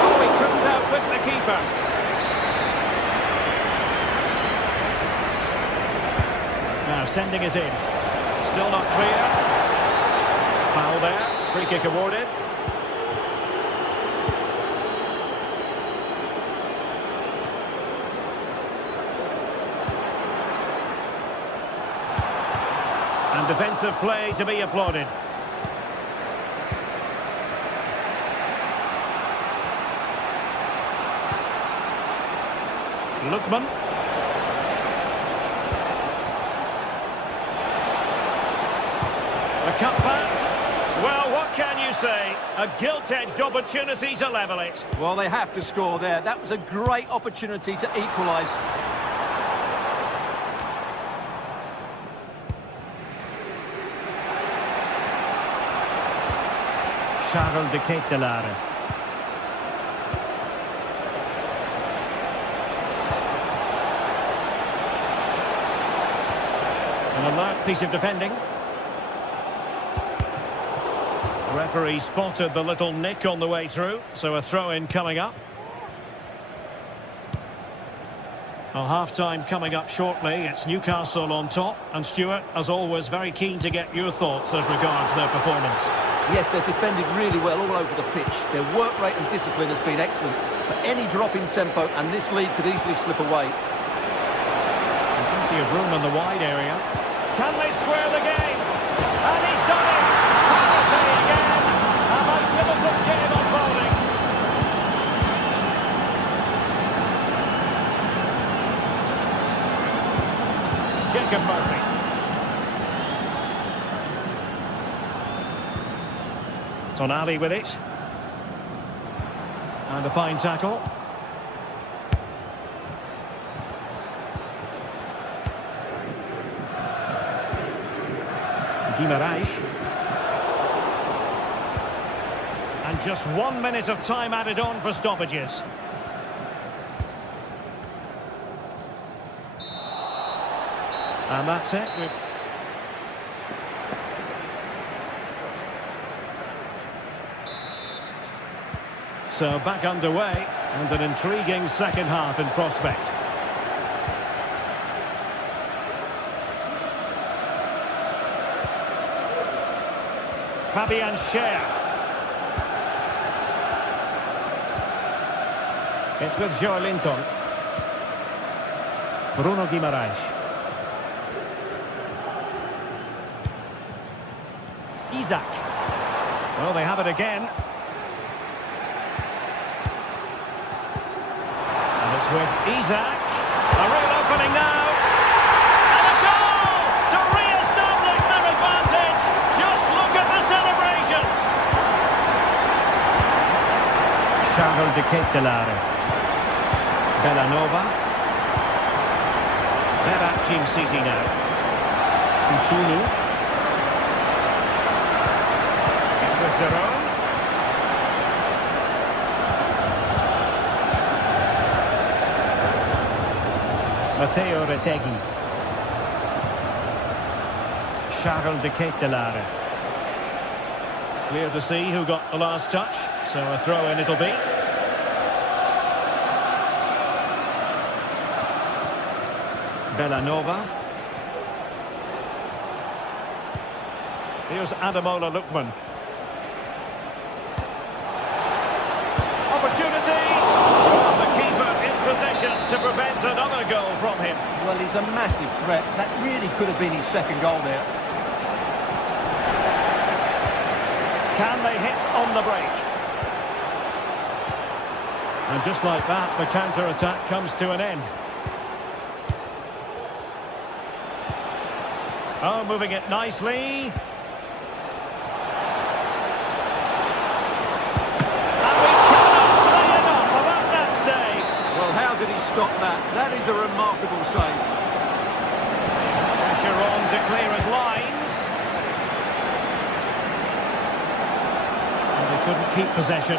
Oh, he couldn't outwit the keeper. Now sending it in. Still not clear. foul there. Free kick awarded. And defensive play to be applauded. Lookman. The cutback. Well, what can you say? A gilt-edged opportunity to level it. Well, they have to score there. That was a great opportunity to equalise. Charles de Ketelaere. An alert piece of defending. The referee spotted the little nick on the way through, so a throw-in coming up. Well, half-time coming up shortly. It's Newcastle on top, and Stuart, as always, very keen to get your thoughts as regards their performance. Yes, they've defended really well all over the pitch. Their work rate and discipline has been excellent. But any drop in tempo and this lead could easily slip away. Plenty of room in the wide area. Can they square the game? And he's done it! Penalty again! A magnificent game unfolding. Jacob Murphy. Tonali with it. And a fine tackle. Guimaraes. And just 1 minute of time added on for stoppages. And that's it. So back underway, and an intriguing second half in prospect. Fabian Schär. It's with Joe Linton. Bruno Guimaraes. Isaac. Well, they have it again. With Isaac, a real opening now, and a goal to re-establish their advantage. Just look at the celebrations. Charles de Ketelaere. Bellanova. Berat Jim Sisi now. Usunu. It's with Derone. Matteo Retegui. Charles de Ketelaere. Clear to see who got the last touch, so a throw-in it'll be. Bellanova. Here's Ademola Lookman. Opportunity! Well, the keeper in possession to prevent another goal from him. Well, he's a massive threat. That really could have been his second goal there. Can they hit on the break? And just like that, the counter-attack comes to an end. Oh, moving it nicely. Did he stop that? That is a remarkable save. Pressure on to clear his lines. And they couldn't keep possession.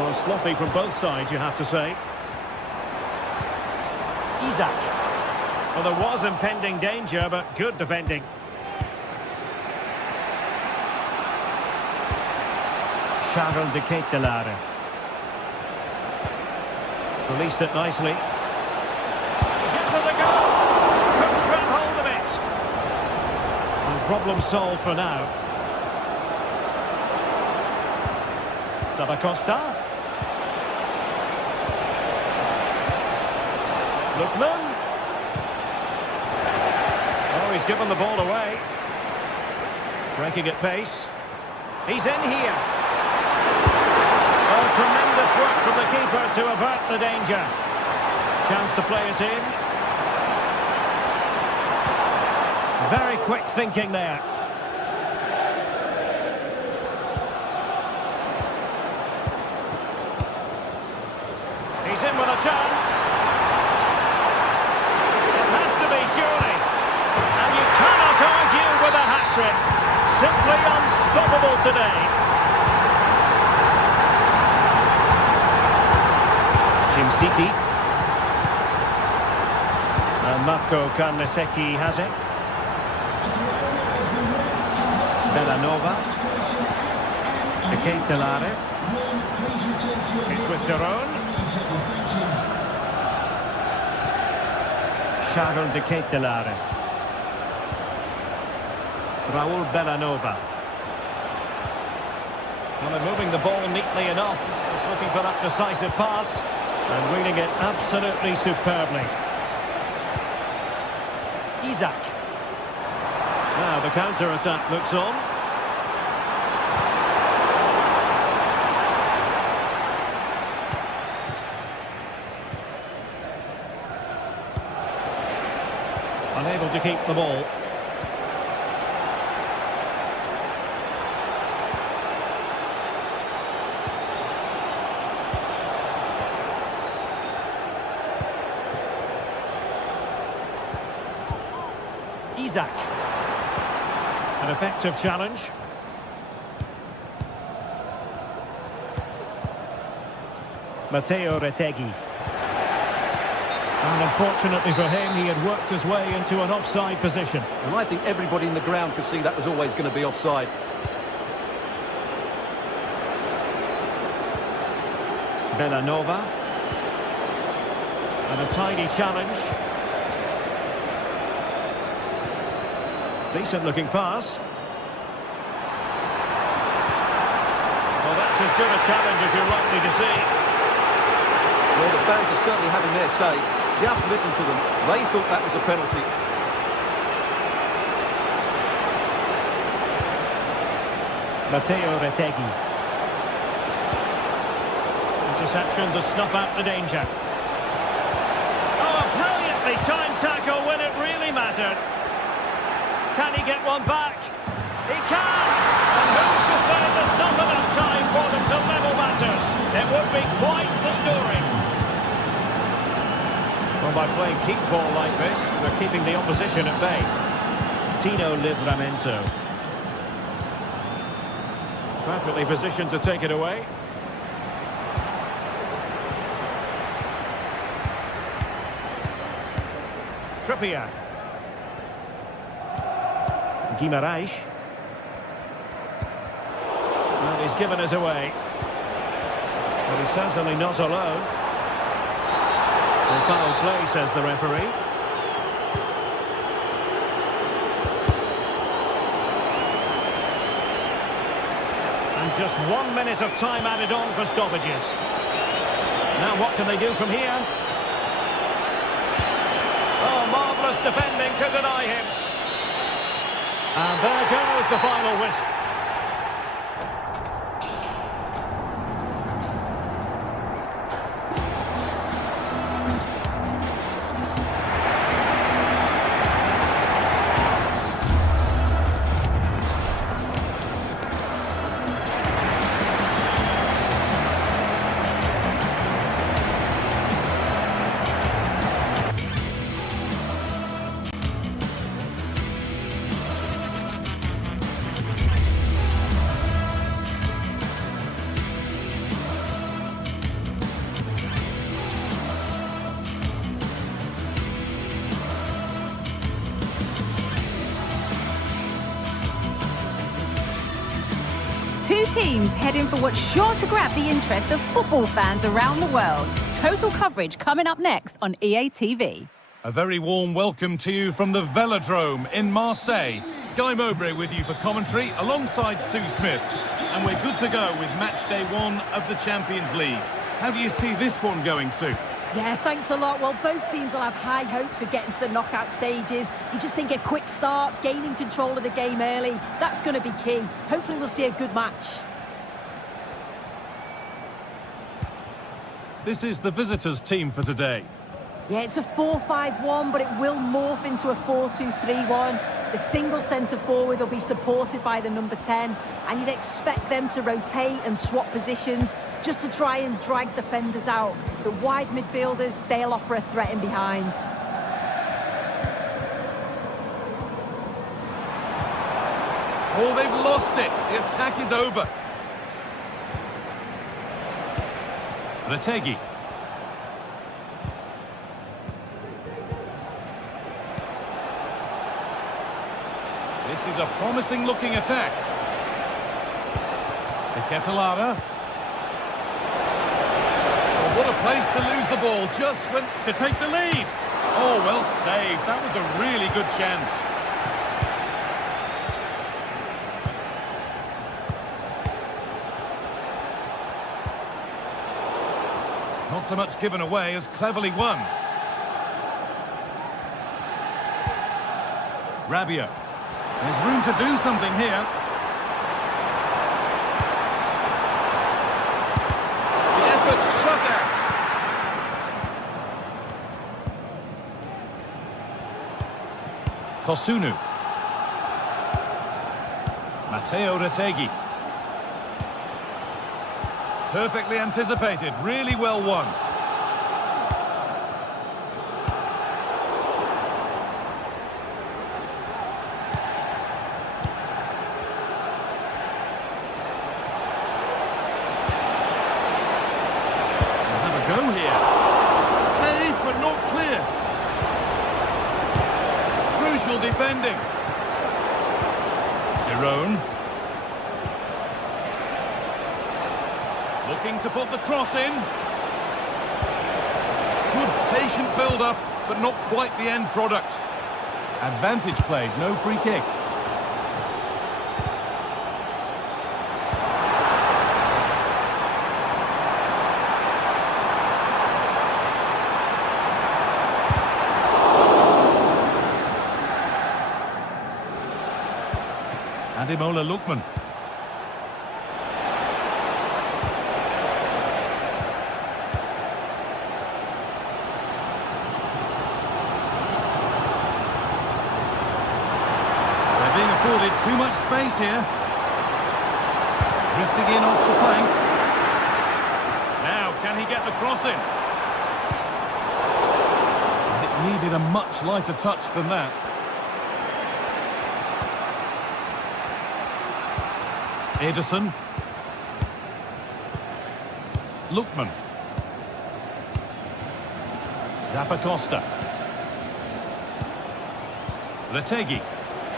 Well, sloppy from both sides, you have to say. Isaac. Well, there was impending danger, but good defending. Charles de Ketelaere. Released it nicely. Gets to the goal. Couldn't grab hold of it. And problem solved for now. Sabacosta. Lookman. Oh, he's given the ball away. Breaking at pace. He's in here. Oh, tremendous work from the keeper to avert the danger. Chance to play it in. Very quick thinking there. He's in with a chance. It has to be, surely. And you cannot argue with a hat-trick. Simply unstoppable today. Jim City. And Marco Carnesecchi has it. Bellanova. De Ketelare. It's with Daron. Charles de Ketelare. Raul Bellanova. Well, they're moving the ball neatly enough. Just looking for that decisive pass. And reading it absolutely superbly. Isaac. Now the counter-attack looks on. Unable to keep the ball. Isaac. An effective challenge. Matteo Retegui. And unfortunately for him, he had worked his way into an offside position. And I think everybody in the ground could see that was always going to be offside. Bellanova. And a tidy challenge. Decent looking pass. Well, that's as good a challenge as you're likely to see. Well, the fans are certainly having their say. Just listen to them. They thought that was a penalty. Matteo Retegui. Interception to snuff out the danger. Oh, a brilliantly timed tackle when it really mattered. Can he get one back? He can! And who's to say there's not enough time for them to level matters? It would be quite the story. Well, by playing keep ball like this, they're keeping the opposition at bay. Tino Livramento. Perfectly positioned to take it away. Trippier. Guimaraes. Well, he's given us away. But he's certainly not alone. Well, foul play, says the referee. And just 1 minute of time added on for stoppages. Now what can they do from here? Oh, marvellous defending to deny him. And there goes the final whistle. Two teams heading for what's sure to grab the interest of football fans around the world. Total coverage coming up next on EA TV. A very warm welcome to you from the Velodrome in Marseille. Guy Mowbray with you for commentary alongside Sue Smith. And we're good to go with match day 1 of the Champions League. How do you see this one going, Sue? Yeah, thanks a lot. Well, both teams will have high hopes of getting to the knockout stages. You just think a quick start, gaining control of the game early, that's going to be key. Hopefully we'll see a good match. This is the visitors' team for today. Yeah, it's a 4-5-1, but it will morph into a 4-2-3-1. The single centre-forward will be supported by the number 10, and you'd expect them to rotate and swap positions just to try and drag defenders out. The wide midfielders, they'll offer a threat in behind. Oh, they've lost it. The attack is over. Retegi. This is a promising-looking attack. Ketelara. Oh, what a place to lose the ball just when to take the lead. Oh, well saved. That was a really good chance. Not so much given away as cleverly won. Rabiot. There's room to do something here. The effort shut out. Kosunu. Matteo Retegi. Perfectly anticipated, really well won. Go here. Save, but not clear. Crucial defending. Jerome. Looking to put the cross in. Good patient build-up, but not quite the end product. Advantage played, no free kick. Ademola Lookman. They're being afforded too much space here. Drifting in off the flank. Now, can he get the cross in? It needed a much lighter touch than that. Ederson. Lookman. Zappacosta. Retegi.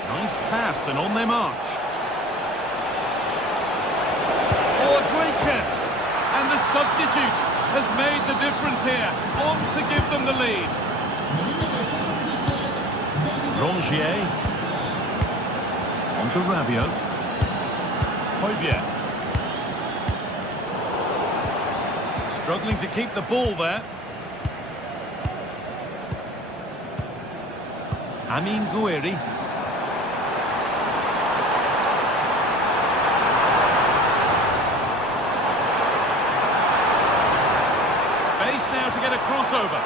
Nice pass and on their march. Oh, a great chance. And the substitute has made the difference here. On to give them the lead. Rongier. On to Rabiot. Højbjerg. Struggling to keep the ball there. Amin Gouiri. Space now to get a crossover.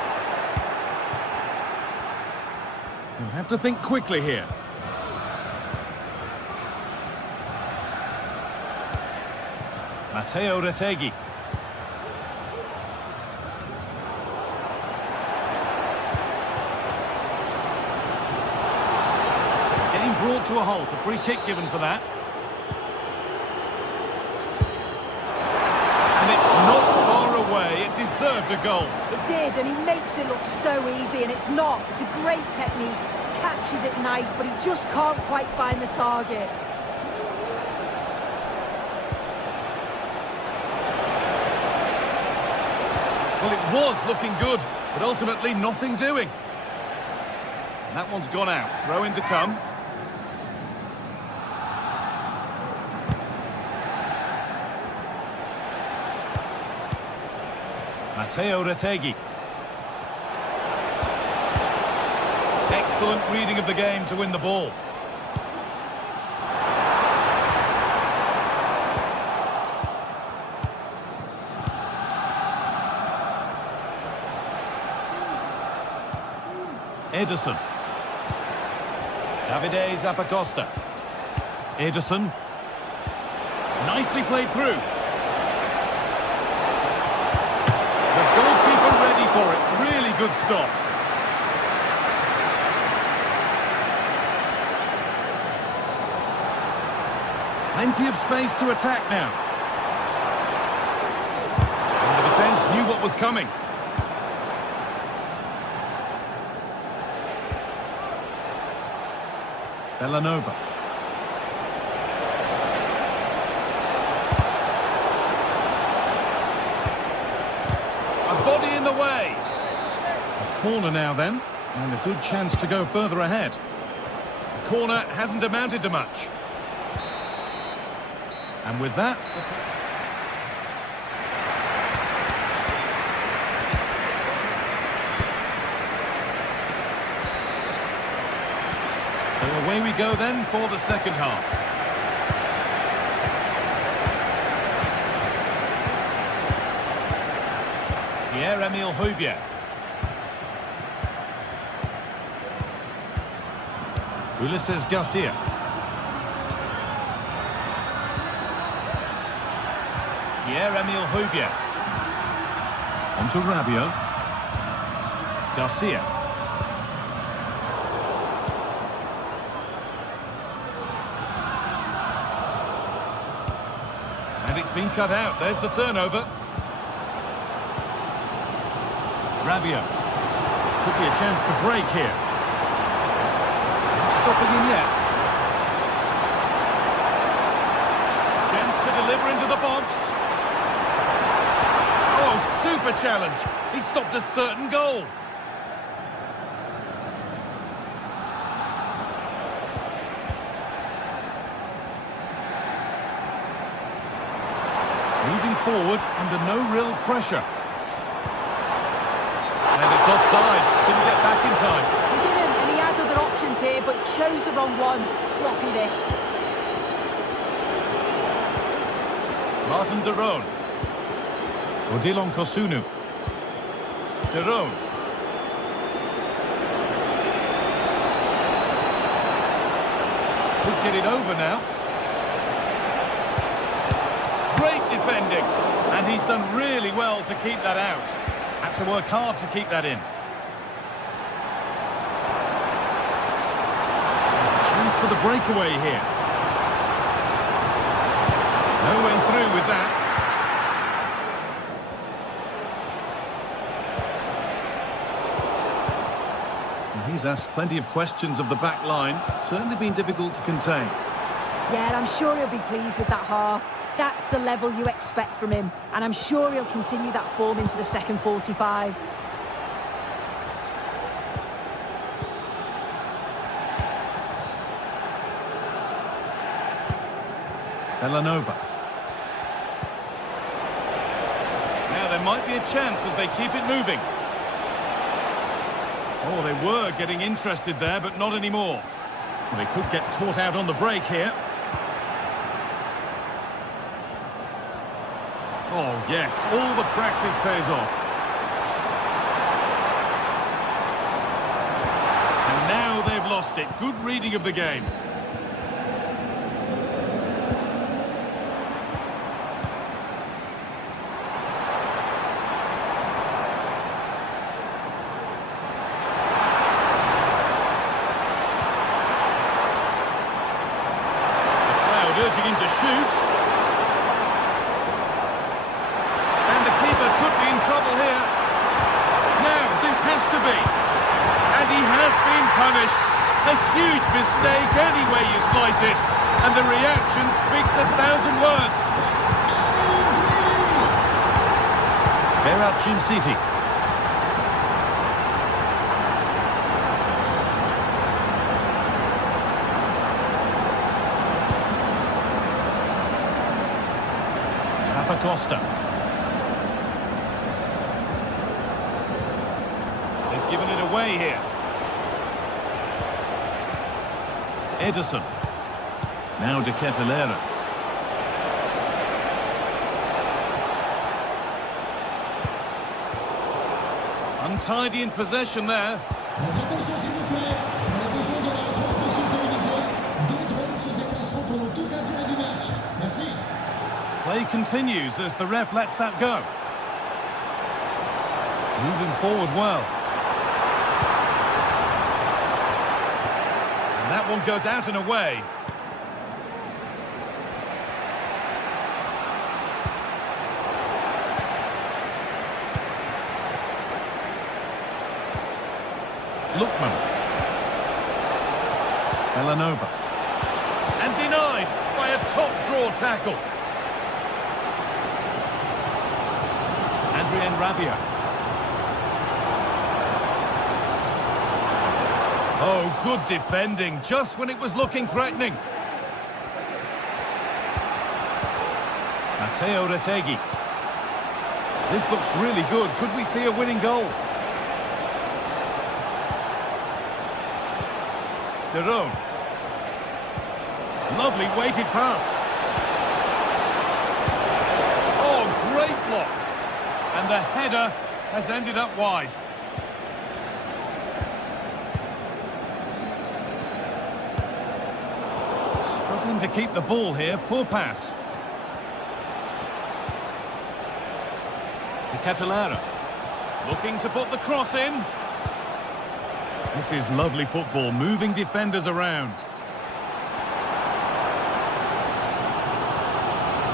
You'll have to think quickly here. Matteo Retegi. Getting brought to a halt, a free kick given for that. And it's not far away, it deserved a goal. It did, and he makes it look so easy, and it's not. It's a great technique, catches it nice, but he just can't quite find the target. Well, it was looking good, but ultimately nothing doing. And that one's gone out. Throw in to come. Retegui. Excellent reading of the game to win the ball. Ederson. Davide Zappacosta. Ederson. Nicely played through. The goalkeeper ready for it. Really good stop. Plenty of space to attack now. And the defence knew what was coming. Villanova. A body in the way. A corner now then, and a good chance to go further ahead. The corner hasn't amounted to much. And with that... So away we go then for the second half. Pierre-Emile Højbjerg. Ulises Garcia. Pierre-Emile Højbjerg. On to Rabiot. Garcia. And it's been cut out. There's the turnover. Rabiot. Could be a chance to break here. Not stopping him yet. Chance to deliver into the box. Oh, super challenge. He stopped a certain goal. Moving forward under no real pressure. And it's offside. Didn't get back in time. He didn't, and he had other options here, but chose the wrong one. Sloppy this. Martin de Roon. Odilon Kosunu. De Roon. Could get it over now. Great defending. And he's done really well to keep that out. Had to work hard to keep that in. Chance for the breakaway here. Nowhere through with that. And he's asked plenty of questions of the back line. It's certainly been difficult to contain. Yeah, I'm sure he'll be pleased with that half. That's the level you expect from him, and I'm sure he'll continue that form into the second 45. Villanova. Now there might be a chance as they keep it moving. Oh, they were getting interested there, but not anymore. Well, they could get caught out on the break here. Oh, yes, all the practice pays off. And now they've lost it. Good reading of the game. The crowd urging him to shoot. Trouble here. Now this has to be, and he has been punished. A huge mistake any way you slice it, and the reaction speaks 1,000 words. Berat City. Zappacosta. away here. Edison. Now De Ketelaere. Untidy in possession there. Attention s'il vous plaît, on a besoin de la retransmission télévisée. Deux drones se déplaceront pendant toute la durée du match. Merci. Play continues as the ref lets that go. Moving forward well. And that one goes out and away. Lookman. Villanova. And denied by a top draw tackle. Adrien Rabiot. Oh, good defending, just when it was looking threatening. Matteo Retegui. This looks really good. Could we see a winning goal? Derone. Lovely weighted pass. Oh, great block. And the header has ended up wide. Struggling to keep the ball here. Poor pass. De Ketelaere. Looking to put the cross in. This is lovely football, moving defenders around.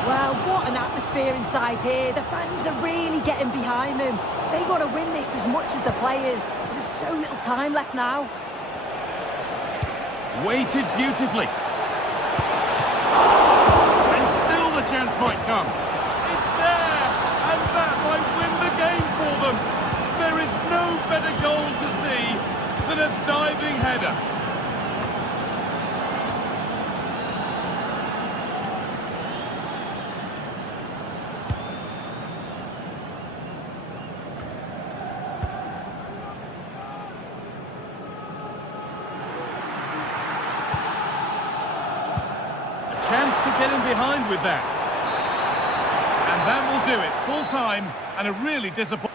Well, what an atmosphere inside here. The fans are really getting behind them. They want to win this as much as the players. There's so little time left now. Weighted beautifully. And still the chance might come. It's there, and that might win the game for them. There is no better goal to see than a diving header. A chance to get in behind with that. And that will do it. Full time and a really disappointing.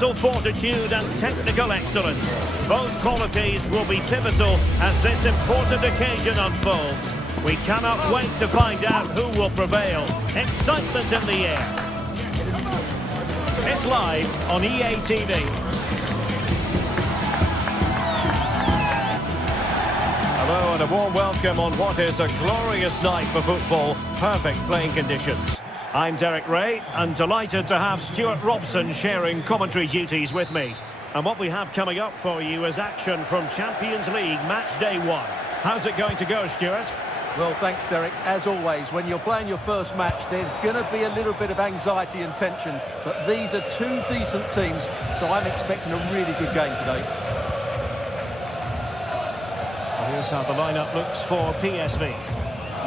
mental fortitude and technical excellence. Both qualities will be pivotal as this important occasion unfolds. We cannot wait to find out who will prevail. Excitement in the air. It's live on EA TV. Hello and a warm welcome on what is a glorious night for football. Perfect playing conditions. I'm Derek Ray and delighted to have Stuart Robson sharing commentary duties with me. And what we have coming up for you is action from Champions League match day 1. How's it going to go, Stuart? Well, thanks, Derek. As always, when you're playing your first match, there's going to be a little bit of anxiety and tension. But these are two decent teams, so I'm expecting a really good game today. Here's how the lineup looks for PSV.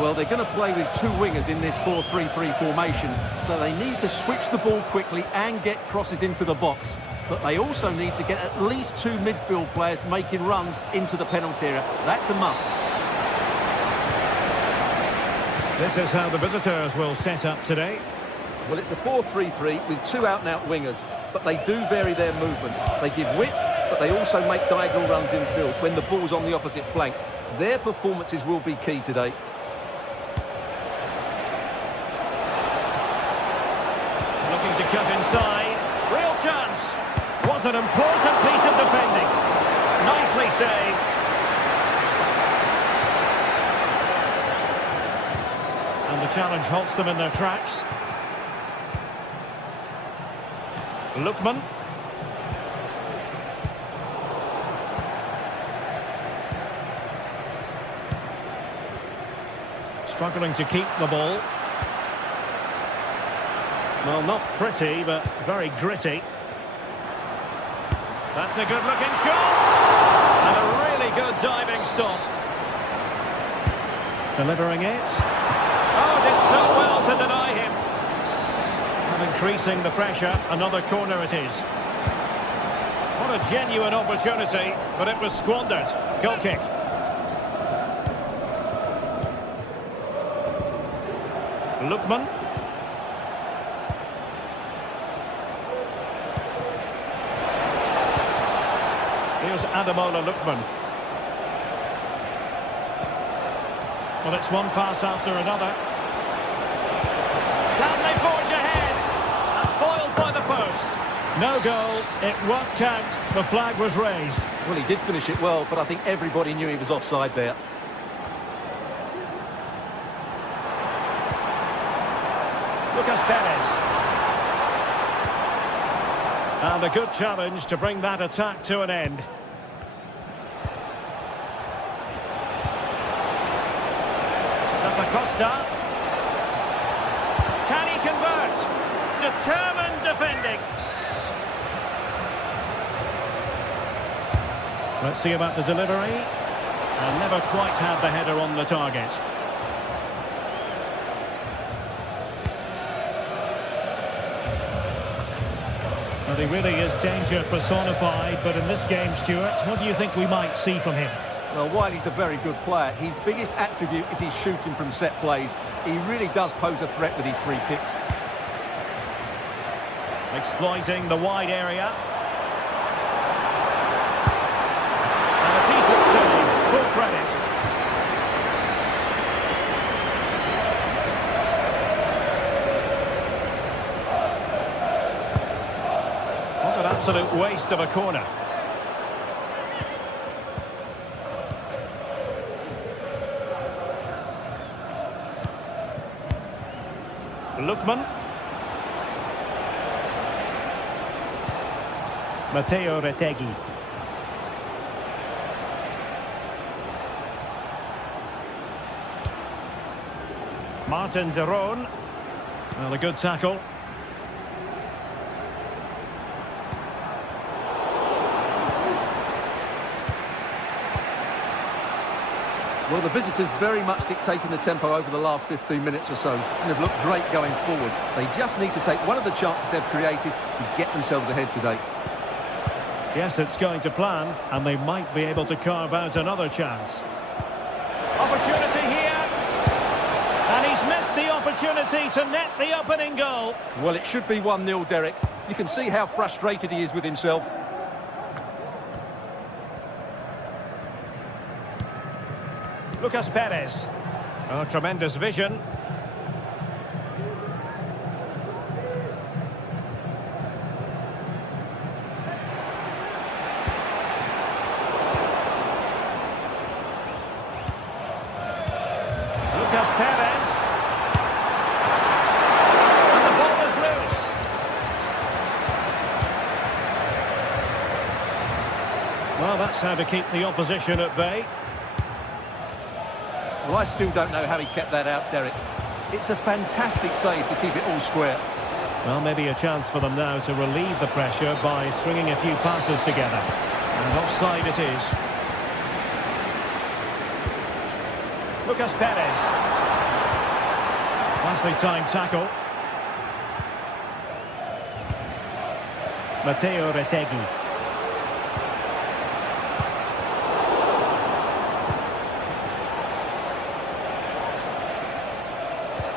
Well, they're going to play with two wingers in this 4-3-3 formation, so they need to switch the ball quickly and get crosses into the box. But they also need to get at least two midfield players making runs into the penalty area. That's a must. This is how the visitors will set up today. Well, it's a 4-3-3 with two out-and-out wingers, but they do vary their movement. They give width, but they also make diagonal runs infield when the ball's on the opposite flank. Their performances will be key today. Looking to cut inside. Real chance. Was an important piece of defending. Nicely saved. And the challenge halts them in their tracks. Lookman. Struggling to keep the ball. Well, not pretty, but very gritty. That's a good-looking shot! And a really good diving stop. Delivering it. Oh, did so well to deny him. And increasing the pressure, another corner it is. What a genuine opportunity, but it was squandered. Goal kick. Lookman. Here's Ademola Lookman. Well, it's one pass after another. Can they forge ahead? And foiled by the post. No goal. It won't count. The flag was raised. Well, he did finish it well, but I think everybody knew he was offside there. Lucas Perez. And a good challenge to bring that attack to an end. Costa. Can he convert? Determined defending. Let's see about the delivery. And never quite had the header on the target. Well, he really is danger personified, but in this game, Stuart, what do you think we might see from him? Well, while he's a very good player, his biggest attribute is his shooting from set plays. He really does pose a threat with his free kicks. Exploiting the wide area. And a decent save, full credit. What an absolute waste of a corner. Lookman. Matteo Retegui. Martin de Roon. Well, a good tackle. Well, the visitors very much dictating the tempo over the last 15 minutes or so, and have looked great going forward. They just need to take one of the chances they've created to get themselves ahead today. Yes, it's going to plan, and they might be able to carve out another chance. Opportunity here. And he's missed the opportunity to net the opening goal. Well, it should be 1-0, Derek. You can see how frustrated he is with himself. Lucas Perez. Oh, tremendous vision. Lucas Perez. And the ball is loose. Well, that's how to keep the opposition at bay. Well, I still don't know how he kept that out, Derek. It's a fantastic save to keep it all square. Well, maybe a chance for them now to relieve the pressure by stringing a few passes together. And offside it is. Lucas Perez. Nicely timed tackle. Matteo Retegui.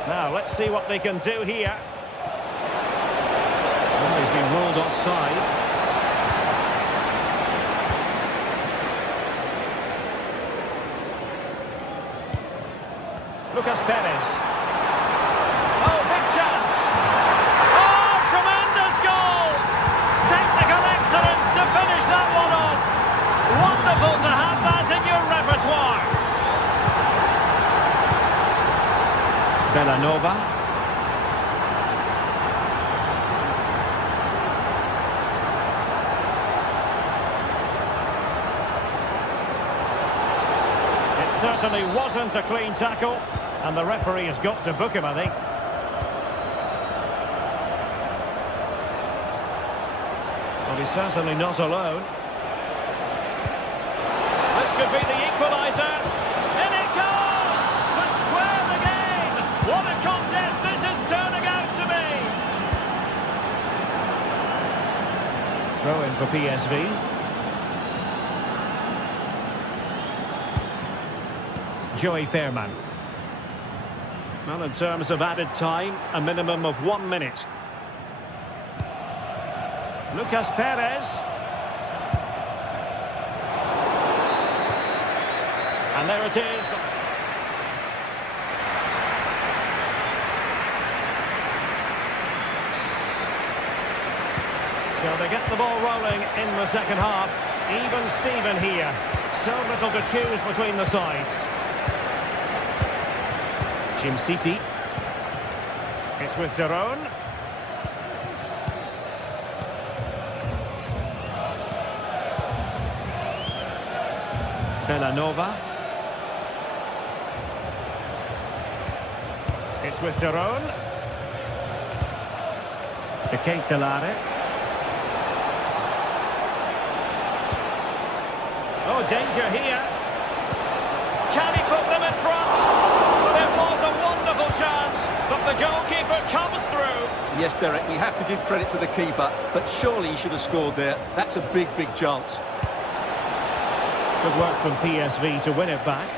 Now, let's see what they can do here. Well, he's been ruled offside. Lucas Perez. Oh, big chance. Oh, tremendous goal. Technical excellence to finish that one off. Wonderful to have that in your repertoire. Villanova. It certainly wasn't a clean tackle, and the referee has got to book him, I think. Well, he's certainly not alone. This could be the equaliser. In it goes! To square the game! What a contest this is turning out to be! Throw in for PSV. Joey Fairman. Well, in terms of added time, a minimum of 1 minute. Lucas Perez. And there it is. So they get the ball rolling in the second half. Even Steven here. So little to choose between the sides. Jim City. It's with Daron. Villanova. It's with Daron. De Ketelare. Oh, danger here. Can he put them in front? But it was a wonderful chance, but the goalkeeper comes through. Yes, Derek, we have to give credit to the keeper, but surely he should have scored there. That's a big, big chance. Good work from PSV to win it back.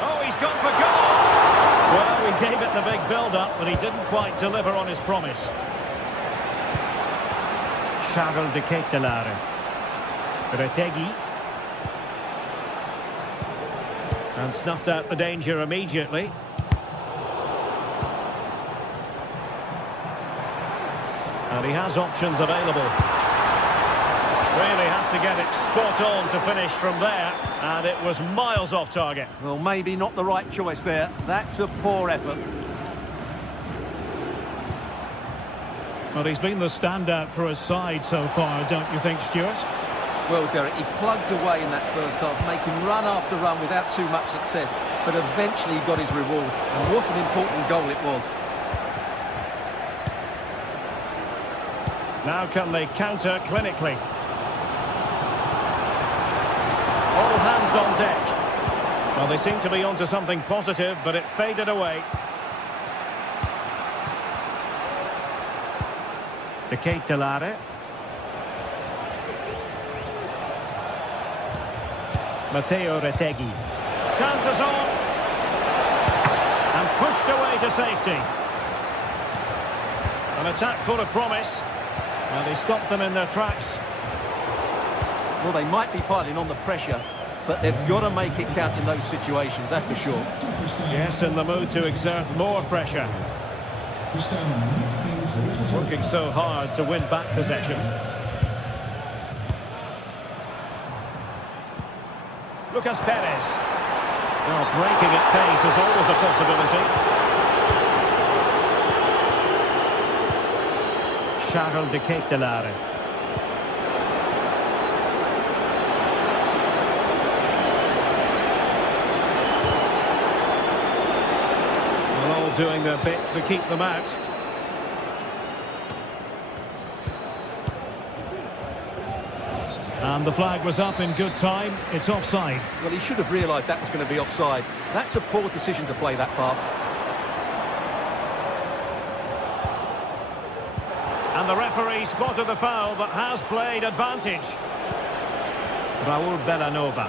Oh, he's gone for goal! Well, we gave it the big build-up, but he didn't quite deliver on his promise. Charles de Ketelare. Retegui. And snuffed out the danger immediately. And he has options available. Really had to get it spot on to finish from there, and it was miles off target. Well, maybe not the right choice there. That's a poor effort. Well, he's been the standout for his side so far, don't you think, Stuart? Well, Derek, he plugged away in that first half, making run after run without too much success, but eventually he got his reward. And what an important goal it was. Now can they counter clinically? All hands on deck. Well, they seem to be onto something positive, but it faded away. De Ketelare. Matteo Retegui. Chances on. Pushed away to safety. An attack full of promise. And they stopped them in their tracks. Well, they might be piling on the pressure, but they've got to make it count in those situations, that's for sure. Yes, in the mood to exert more pressure. Working so hard to win back possession. Lucas Perez. Oh, breaking at pace is always a possibility. Charles de Ketelaere. They're all doing their bit to keep them out. And the flag was up in good time. It's offside. Well, he should have realised that was going to be offside. That's a poor decision to play that pass. And the referee spotted the foul, but has played advantage. Raul Bellanova.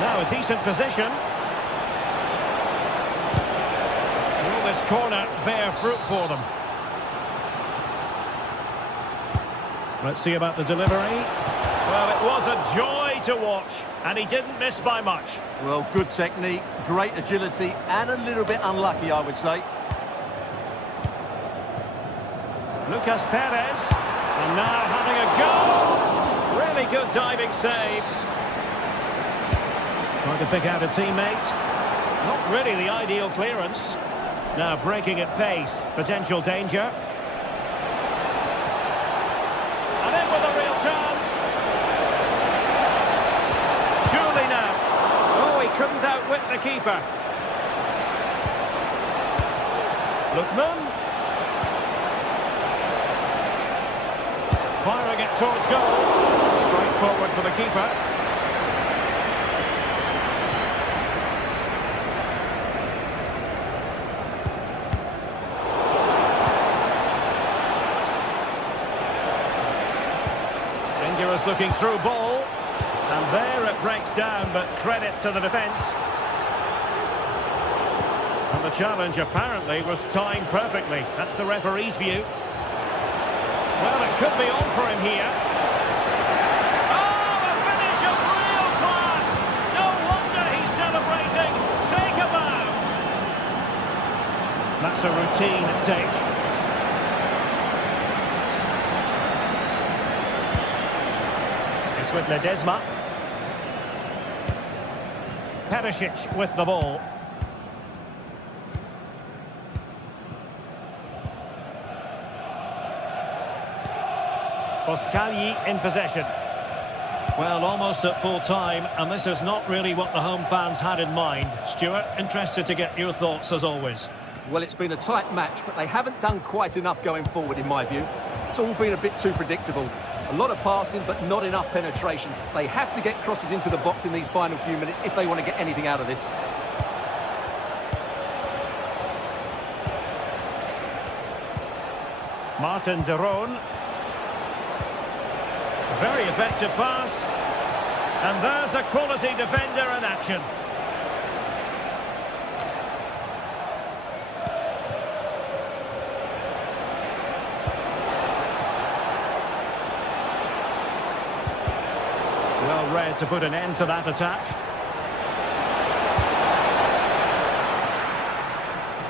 Now a decent position. Will this corner bear fruit for them? Let's see about the delivery. Well, it was a joy to watch, and he didn't miss by much. Well, good technique, great agility, and a little bit unlucky, I would say. Lucas Perez, and now having a go. Really good diving save. Trying to pick out a teammate. Not really the ideal clearance. Now breaking at pace, potential danger. And in with a real chance. Surely now. Oh, he couldn't outwit the keeper. Lookman. Firing it towards goal. Straight forward for the keeper. Dangerous looking through ball. And there it breaks down, but credit to the defence. And the challenge apparently was timed perfectly. That's the referee's view. Well, it could be on for him here. Oh, a finish of real class! No wonder he's celebrating. Take a bow. That's a routine take. It's with Ledesma. Perisic with the ball. Boscagli in possession. Well, almost at full time, and this is not really what the home fans had in mind. Stuart, interested to get your thoughts as always. Well, it's been a tight match, but they haven't done quite enough going forward, in my view. It's all been a bit too predictable. A lot of passing, but not enough penetration. They have to get crosses into the box in these final few minutes if they want to get anything out of this. Martin de Roon. Very effective pass. And there's a quality defender in action. Well read to put an end to that attack.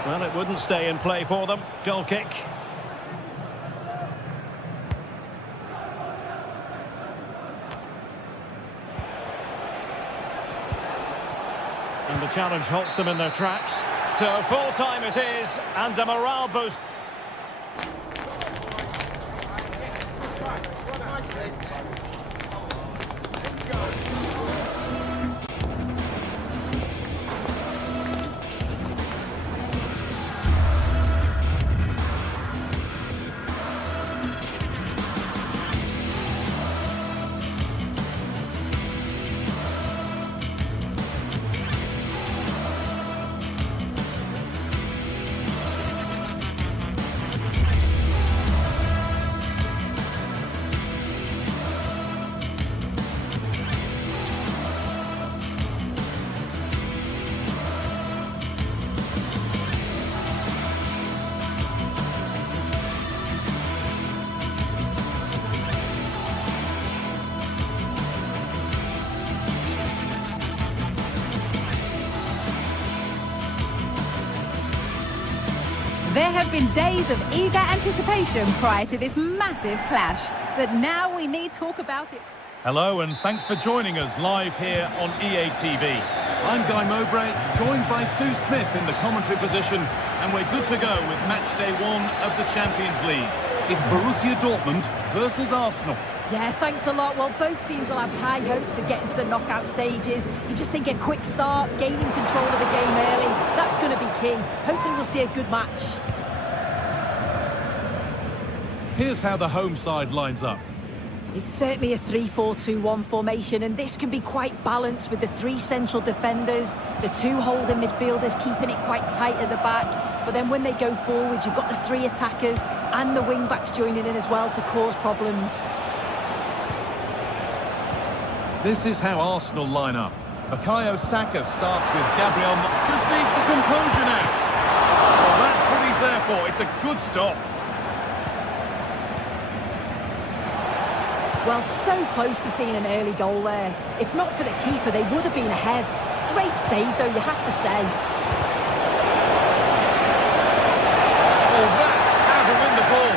Well, it wouldn't stay in play for them. Goal kick. And the challenge halts them in their tracks. So full time it is, and a morale boost. There have been days of eager anticipation prior to this massive clash, but now we need talk about it. Hello and thanks for joining us live here on EA TV. I'm Guy Mowbray, joined by Sue Smith in the commentary position, and we're good to go with match day 1 of the Champions League. It's Borussia Dortmund versus Arsenal. Yeah, thanks a lot. Well, both teams will have high hopes of getting to the knockout stages. You just think a quick start, gaining control of the game early, that's going to be key. Hopefully we'll see a good match. Here's how the home side lines up. It's certainly a 3-4-2-1 formation, and this can be quite balanced with the 3 central defenders, the 2 holding midfielders keeping it quite tight at the back. But then when they go forward, you've got the 3 attackers and the wing-backs joining in as well to cause problems. This is how Arsenal line up. Bukayo Saka starts with Gabriel. Just needs the composure now. Well, that's what he's there for. It's a good stop. Well, so close to seeing an early goal there. If not for the keeper, they would have been ahead. Great save, though, you have to say. Oh, that's how to win the ball.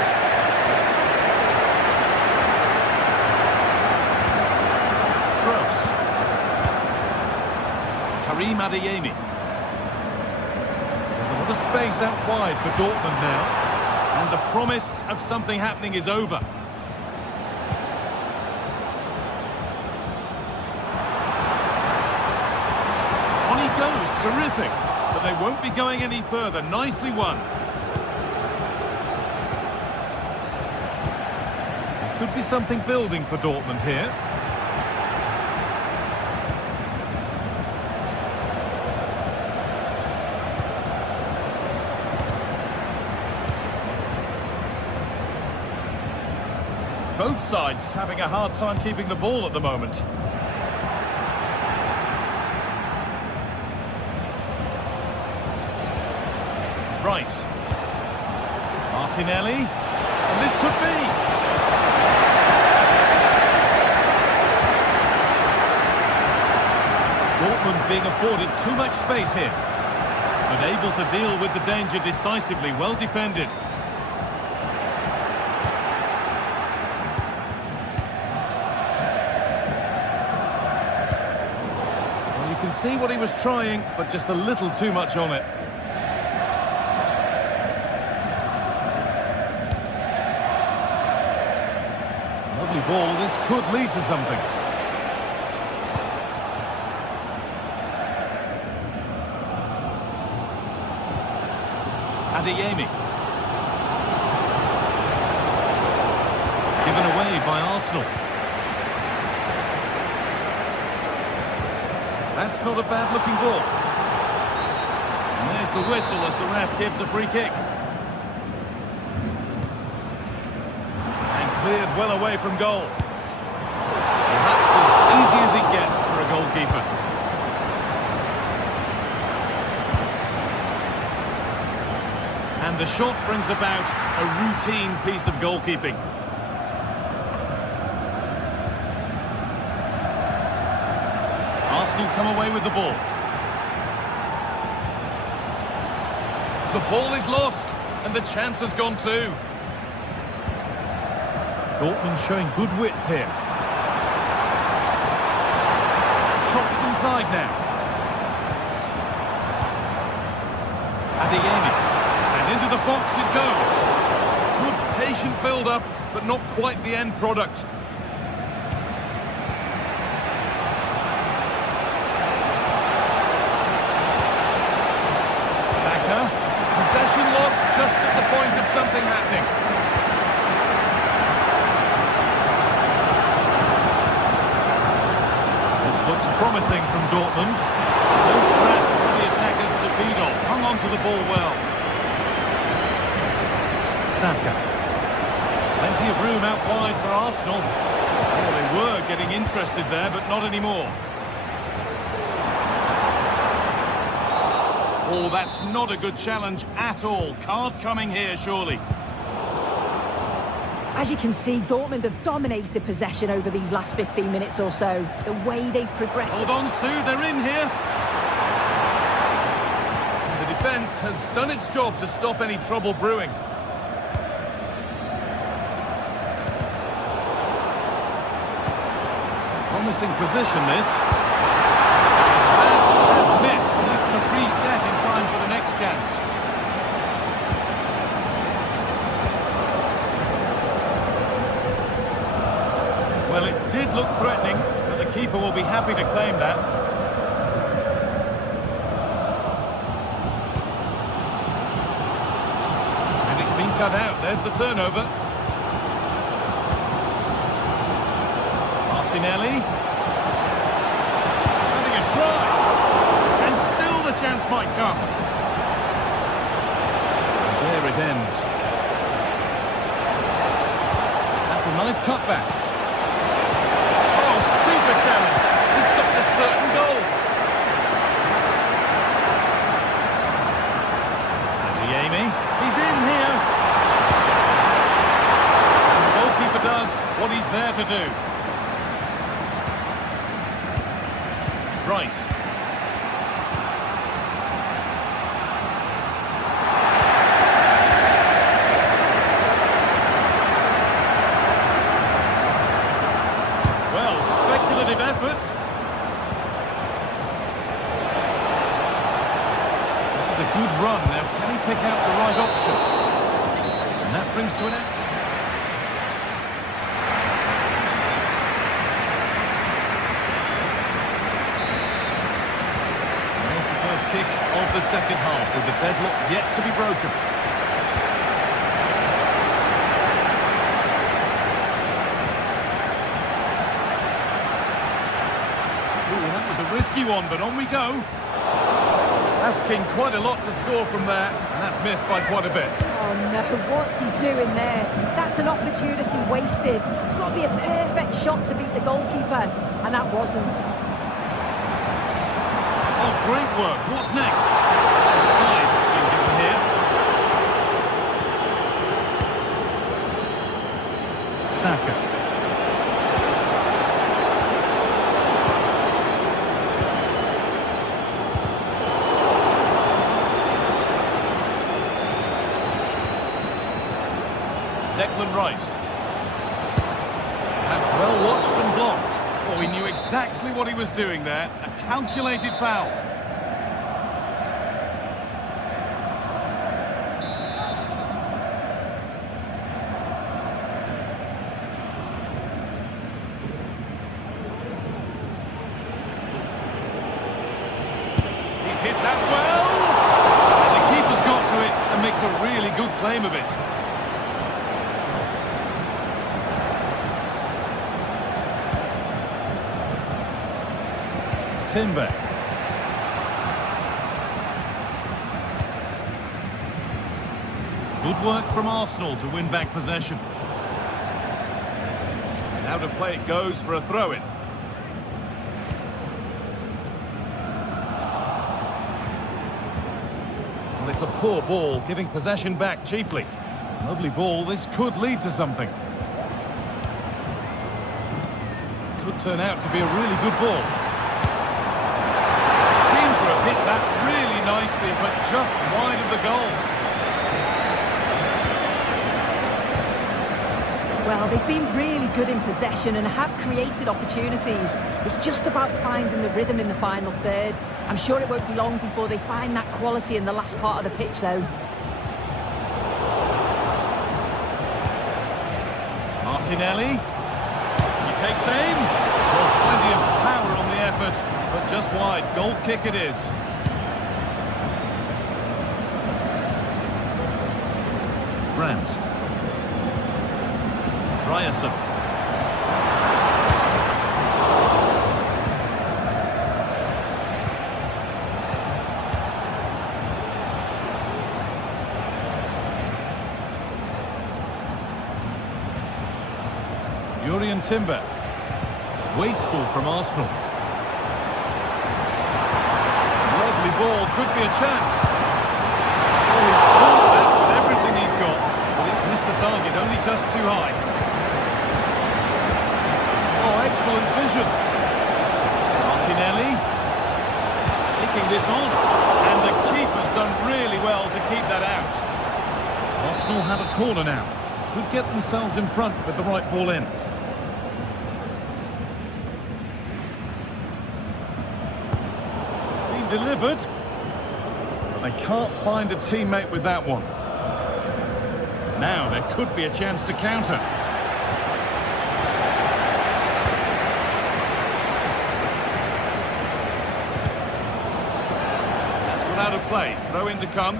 Gross. Karim Adeyemi. There's a lot of space out wide for Dortmund now. And the promise of something happening is over. Terrific, but they won't be going any further. Nicely won. Could be something building for Dortmund here. Both sides having a hard time keeping the ball at the moment. Rice. Martinelli. And this could be. Dortmund being afforded too much space here. But able to deal with the danger decisively. Well defended. Well, you can see what he was trying, but just a little too much on it. Ball, this could lead to something. Adeyemi. Given away by Arsenal. That's not a bad looking ball. And there's the whistle as the ref gives a free kick. Cleared well away from goal. That's as easy as it gets for a goalkeeper. And the shot brings about a routine piece of goalkeeping. Arsenal come away with the ball. The ball is lost, and the chance has gone too. Dortmund showing good width here. Chops inside now. Adeyemi. And into the box it goes. Good patient build-up, but not quite the end product. Saka. Possession lost just at the point of something happening. Looks promising from Dortmund. No scraps for the attackers to feed on. Hung on to the ball well. Saka. Plenty of room out wide for Arsenal. Oh, they were getting interested there, but not anymore. Oh, that's not a good challenge at all. Card coming here, surely. As you can see, Dortmund have dominated possession over these last 15 minutes or so. The way they've progressed... Hold on, Sue, they're in here. The defence has done its job to stop any trouble brewing. Promising position, this. That has missed. Needs to reset in time for the next chance. Well, it did look threatening, but the keeper will be happy to claim that. And it's been cut out. There's the turnover. Martinelli. Having a try. And still the chance might come. And there it ends. That's a nice cutback. Challenge. This stopped a certain goal. And Amy, he's in here. And the goalkeeper does what he's there to do. Rice. Effort. This is a good run. Now, can he pick out the right option? And that brings to an end. There's the first kick of the second half, with the deadlock yet to be broken. Risky one, but on we go. Asking quite a lot to score from there, and that's missed by quite a bit. Oh no, what's he doing there? That's an opportunity wasted. It's got to be a perfect shot to beat the goalkeeper, and that wasn't. Oh, great work. What's next? Offside has been given here. Saka. Declan Rice. That's well watched and blocked. Oh, he knew exactly what he was doing there. A calculated foul. He's hit that well. And the keeper's got to it and makes a really good claim of it. Timber. Good work from Arsenal to win back possession. And out of play it goes for a throw-in. Well, it's a poor ball, giving possession back cheaply. Lovely ball, this could lead to something. Could turn out to be a really good ball. Hit that really nicely, but just wide of the goal. Well, they've been really good in possession and have created opportunities. It's just about finding the rhythm in the final third. I'm sure it won't be long before they find that quality in the last part of the pitch, though. Martinelli. He takes aim. Well, plenty of power on the effort. But just wide. Goal kick it is. Brandt. Ryerson. Jurriën Timber. Wasteful from Arsenal. Lovely ball, could be a chance. Oh, he pulled that with everything he's got, but it's missed the target, only just too high. Oh, excellent vision. Martinelli taking this on, and the keeper's done really have a corner now. Could get themselves in front with the right ball in. It's been delivered. But they can't find a teammate with that one. Now there could be a chance to counter. That's gone out of play. Throw in to come.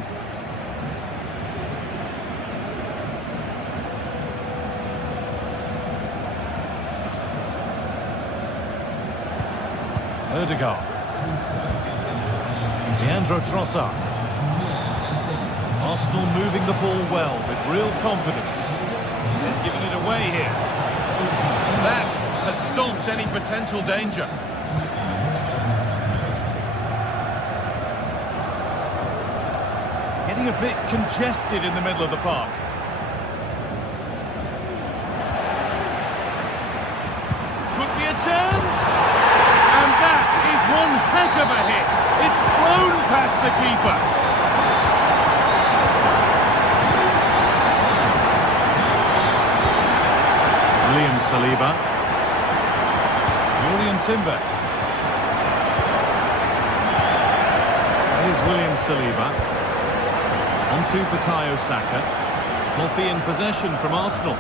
Ødegaard. Leandro Trossard. Arsenal moving the ball well with real confidence. They're giving it away here. That has stopped any potential danger. Getting a bit congested in the middle of the park. Could be a chance! And that is one heck of a hit. It's flown past the keeper. William Saliba. Julian Timber. Here's William Saliba. On to Bukayo Saka. Sloppy in possession from Arsenal.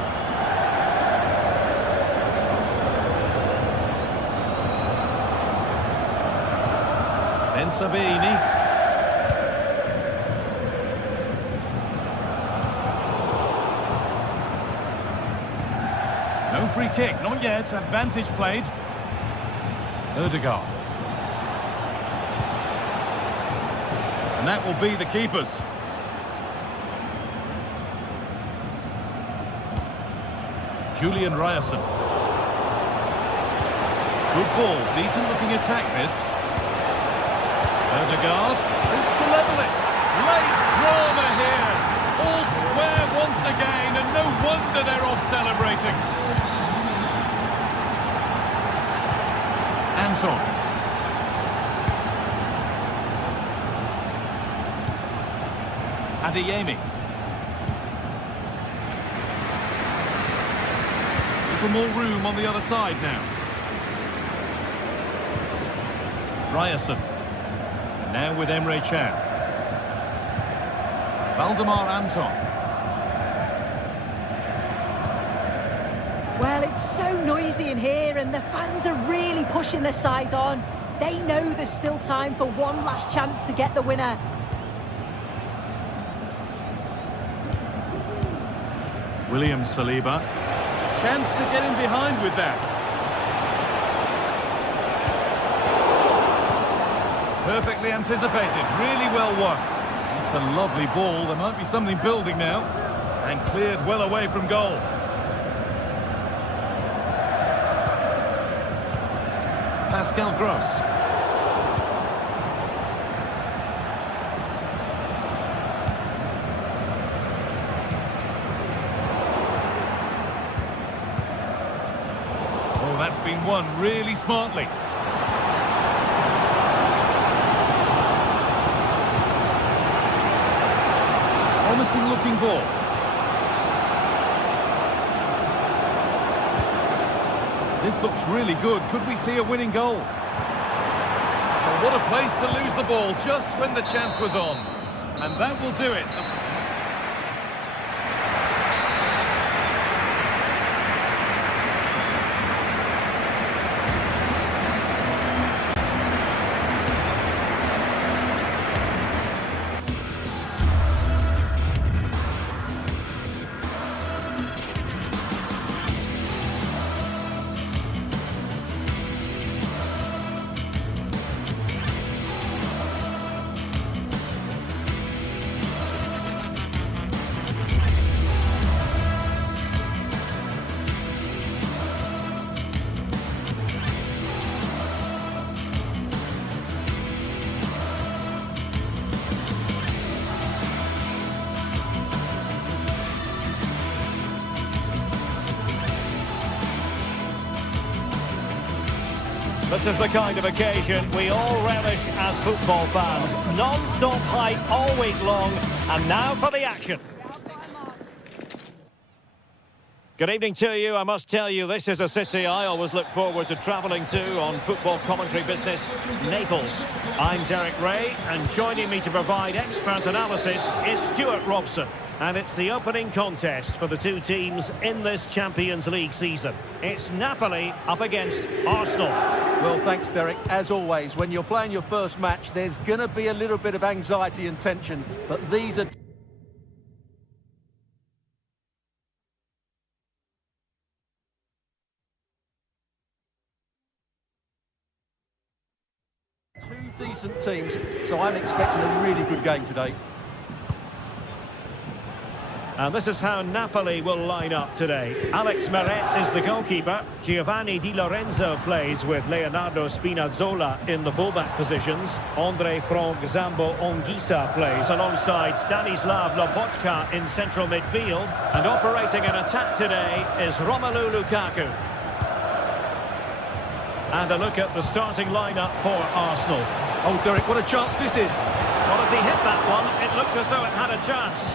Ben Sabini. No free kick, not yet. Advantage played. Ødegaard. And that will be the keepers. Julian Ryerson. Good ball, decent looking attack this. Ødegaard is to level it. Late drama here. All square once again, and no wonder they're off celebrating. Anton. Adeyemi. Little more room on the other side now. Ryerson. Now with Emre Can. Valdemar Anton. Well, it's so noisy in here and the fans are really pushing their side on. They know there's still time for one last chance to get the winner. William Saliba. Chance to get in behind with that. Perfectly anticipated, really well won. It's a lovely ball, there might be something building now. And cleared well away from goal. Pascal Gross. Oh, that's been won really smartly. Promising looking ball. This looks really good. Could we see a winning goal? Well, what a place to lose the ball just when the chance was on. And that will do it. This is the kind of occasion we all relish as football fans. Non-stop hype all week long, and now for the action. Good evening to you. I must tell you, this is a city I always look forward to travelling to on football commentary business, Naples. I'm Derek Ray, and joining me to provide expert analysis is Stuart Robson. And it's the opening contest for the two teams in this Champions League season. It's Napoli up against Arsenal. Well, thanks, Derek. As always, when you're playing your first match, there's going to be a little bit of anxiety and tension, but these are... two decent teams, so I'm expecting a really good game today. And this is how Napoli will line up today. Alex Meret is the goalkeeper. Giovanni Di Lorenzo plays with Leonardo Spinazzola in the fullback positions. Andre Frank Zambo Anguissa plays alongside Stanislav Lobotka in central midfield. And operating an attack today is Romelu Lukaku. And a look at the starting lineup for Arsenal. Oh, Derek, what a chance this is. Well, as he hit that one, it looked as though it had a chance.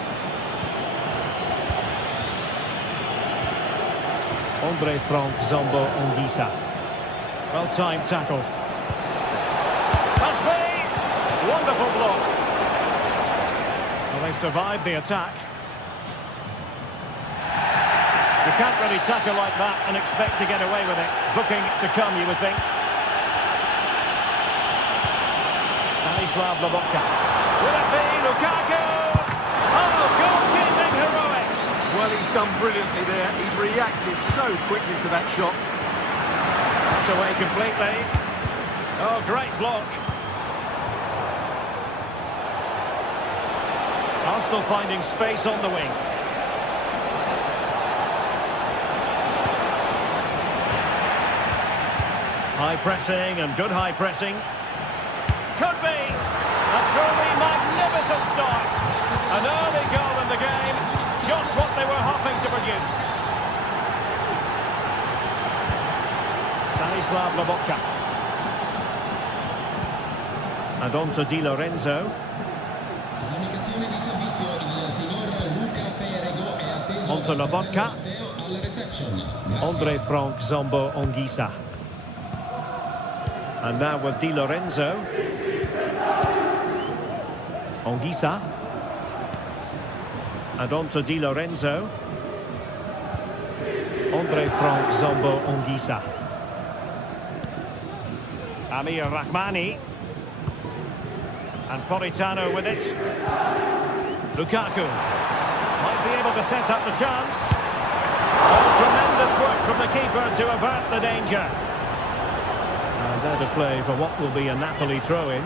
Andre Frank Zambo Anguissa. Well-timed tackle. Must be! Wonderful block. Well, they survived the attack. You can't really tackle like that and expect to get away with it. Booking to come, you would think. Stanislav Lobotka. Will it be Lukaku? Oh, goalkeeping heroics! Well, he's done brilliantly there. He's reacted so quickly to that shot. That's away completely. Oh, great block. Arsenal finding space on the wing. High pressing and good high pressing. Could be a truly magnificent start. An early goal in the game. Just what they were hoping to produce. Stanislav Lobotka. And on to Di Lorenzo. On to Lobotka. Andre Frank Zambo Anguissa. And now with Di Lorenzo. Anguissa. And on to Di Lorenzo. Andre Frank Zambo Anguissa. Amir Rahmani. And Politano with it. Lukaku. Might be able to set up the chance. Oh, tremendous work from the keeper to avert the danger. And out of play for what will be a Napoli throw-in.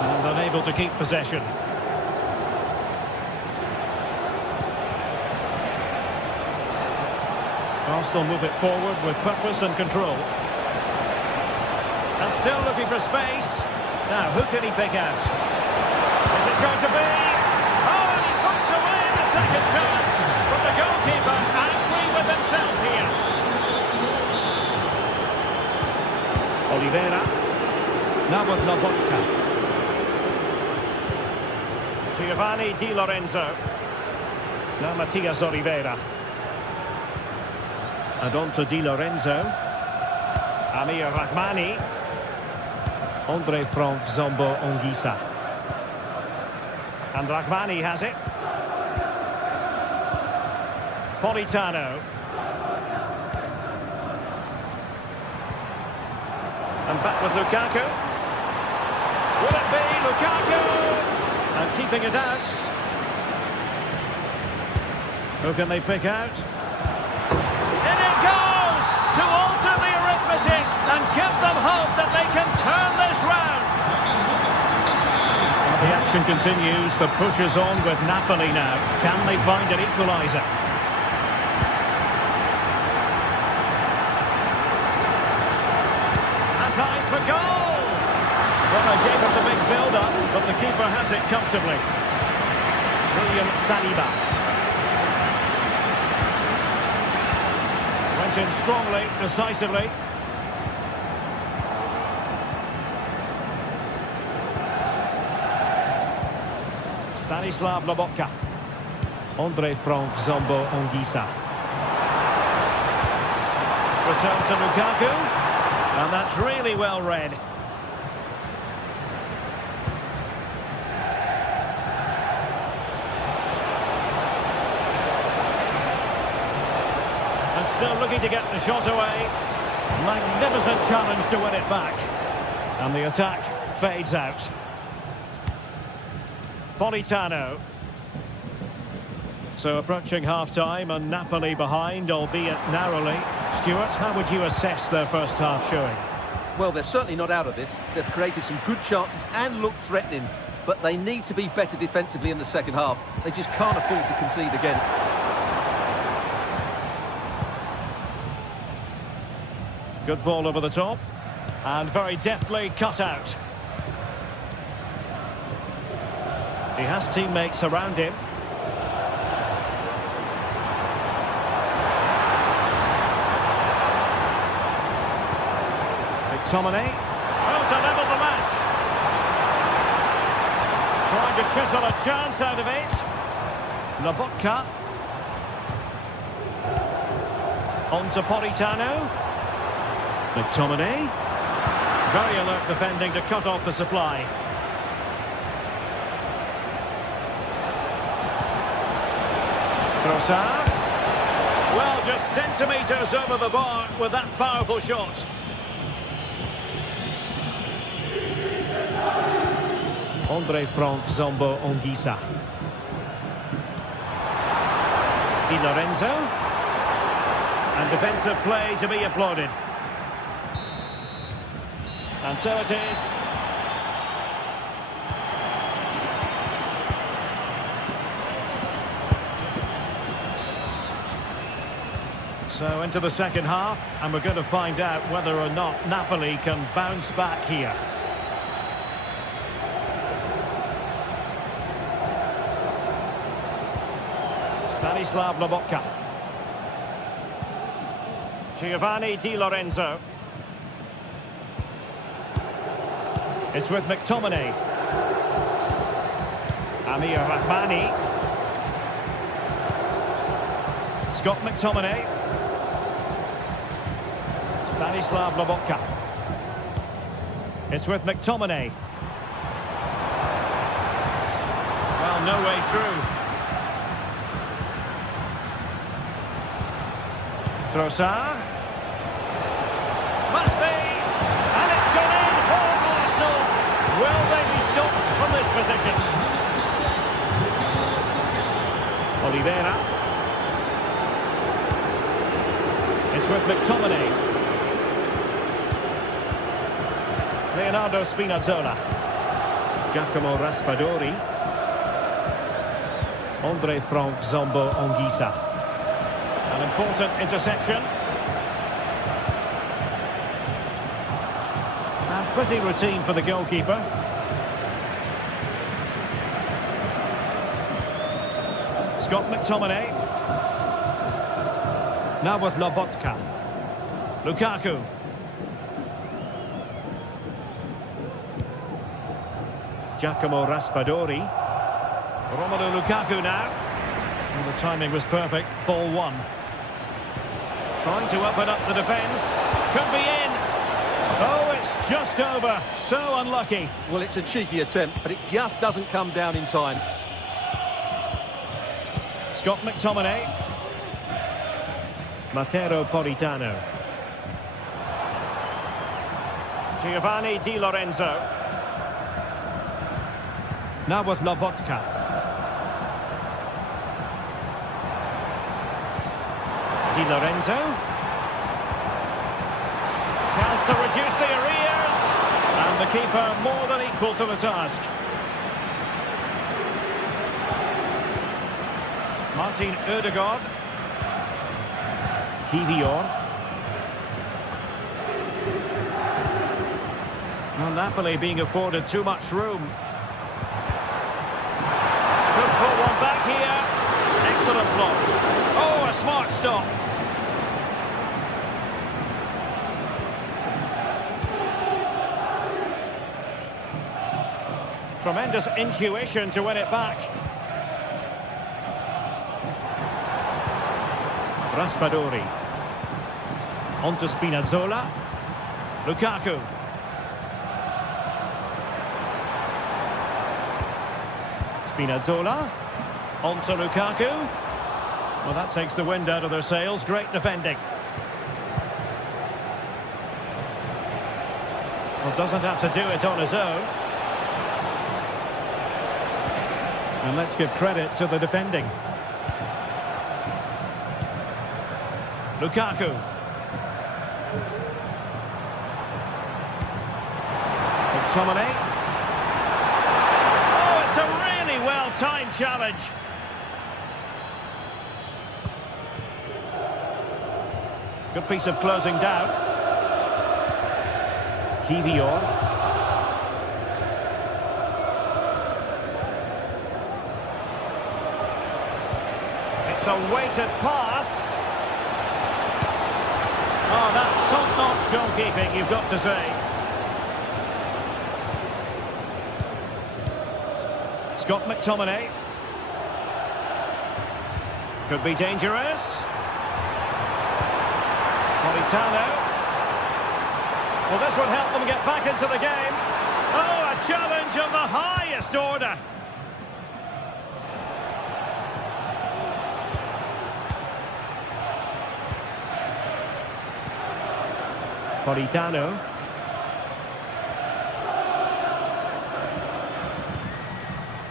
And unable to keep possession. Arsenal move it forward with purpose and control. And still looking for space. Now, who can he pick out? Is it going to be? Oh, and he puts away the second chance. But the goalkeeper angry with himself here. Oliveira. Now with Lobotka. Giovanni Di Lorenzo. Now Matias Oliveira. And on to Di Lorenzo. Amir Rahmani. Andre Frank Zambo Anguissa. And Rahmani has it. Politano. And back with Lukaku. Will it be Lukaku? And keeping it out. Who can they pick out? In it goes! To alter the arithmetic and give them hope that they can turn this round. The action continues. The push is on with Napoli now. Can they find an equaliser? Has eyes for goal! Well, they gave him the big build-up, but the keeper has it comfortably. William Saliba. Went in strongly, decisively. Stanislav Lobotka. Andre Frank Zombo Anguissa. Return to Lukaku. And that's really well read. And still looking to get the shot away. Magnificent challenge to win it back. And the attack fades out. Politano. So approaching half-time and Napoli behind, albeit narrowly. Stuart, how would you assess their first half showing? Well, they're certainly not out of this. They've created some good chances and looked threatening, but they need to be better defensively in the second half. They just can't afford to concede again. Good ball over the top. And very deftly cut out. He has teammates around him. McTominay. Oh, to level the match. Trying to chisel a chance out of it. Lobotka. On to Politano. McTominay. Very alert defending to cut off the supply. Trossard. Well, just centimetres over the bar with that powerful shot. Andre Frank Zombo Anguissa. Di Lorenzo. And defensive play to be applauded. And so it is. So into the second half, and we're going to find out whether or not Napoli can bounce back here. Stanislav Lobotka. Giovanni Di Lorenzo. It's with McTominay. Amir Rahmani. Scott McTominay. Stanislav Lobotka. It's with McTominay. Well, no way through. Trossard. Must be. And it's gone in for Arsenal. Will they be stopped from this position? Oliveira. It's with McTominay. Leonardo Spinazzola. Giacomo Raspadori. Andre Frank Zombo Anguissa. An important interception. And pretty routine for the goalkeeper. Scott McTominay. Now with Lobotka. Lukaku. Giacomo Raspadori. Romelu Lukaku now. And the timing was perfect. Ball one. Trying to open up the defence. Could be in. Oh, it's just over. So unlucky. Well, it's a cheeky attempt, but it just doesn't come down in time. Scott McTominay. Matteo Politano. Giovanni Di Lorenzo. Now with Lobotka. Di Lorenzo. Chance to reduce the arrears. And the keeper more than equal to the task. Martin Ødegaard. Kivior. Well, Napoli being afforded too much room. Could pull one back here. Excellent block. Oh, a smart stop. Tremendous intuition to win it back. Raspadori. On to Spinazzola. Lukaku. Spinazzola. On to Lukaku. Well, that takes the wind out of their sails. Great defending. Well, doesn't have to do it on his own. And let's give credit to the defending. Lukaku. McTominay. Oh, it's a really well-timed challenge. Good piece of closing down. Kivior. It's a weighted pass. Oh, that's top-notch goalkeeping, you've got to say. Scott McTominay. Could be dangerous. Politano. Well, this would help them get back into the game. Oh, a challenge of the highest order. Politano.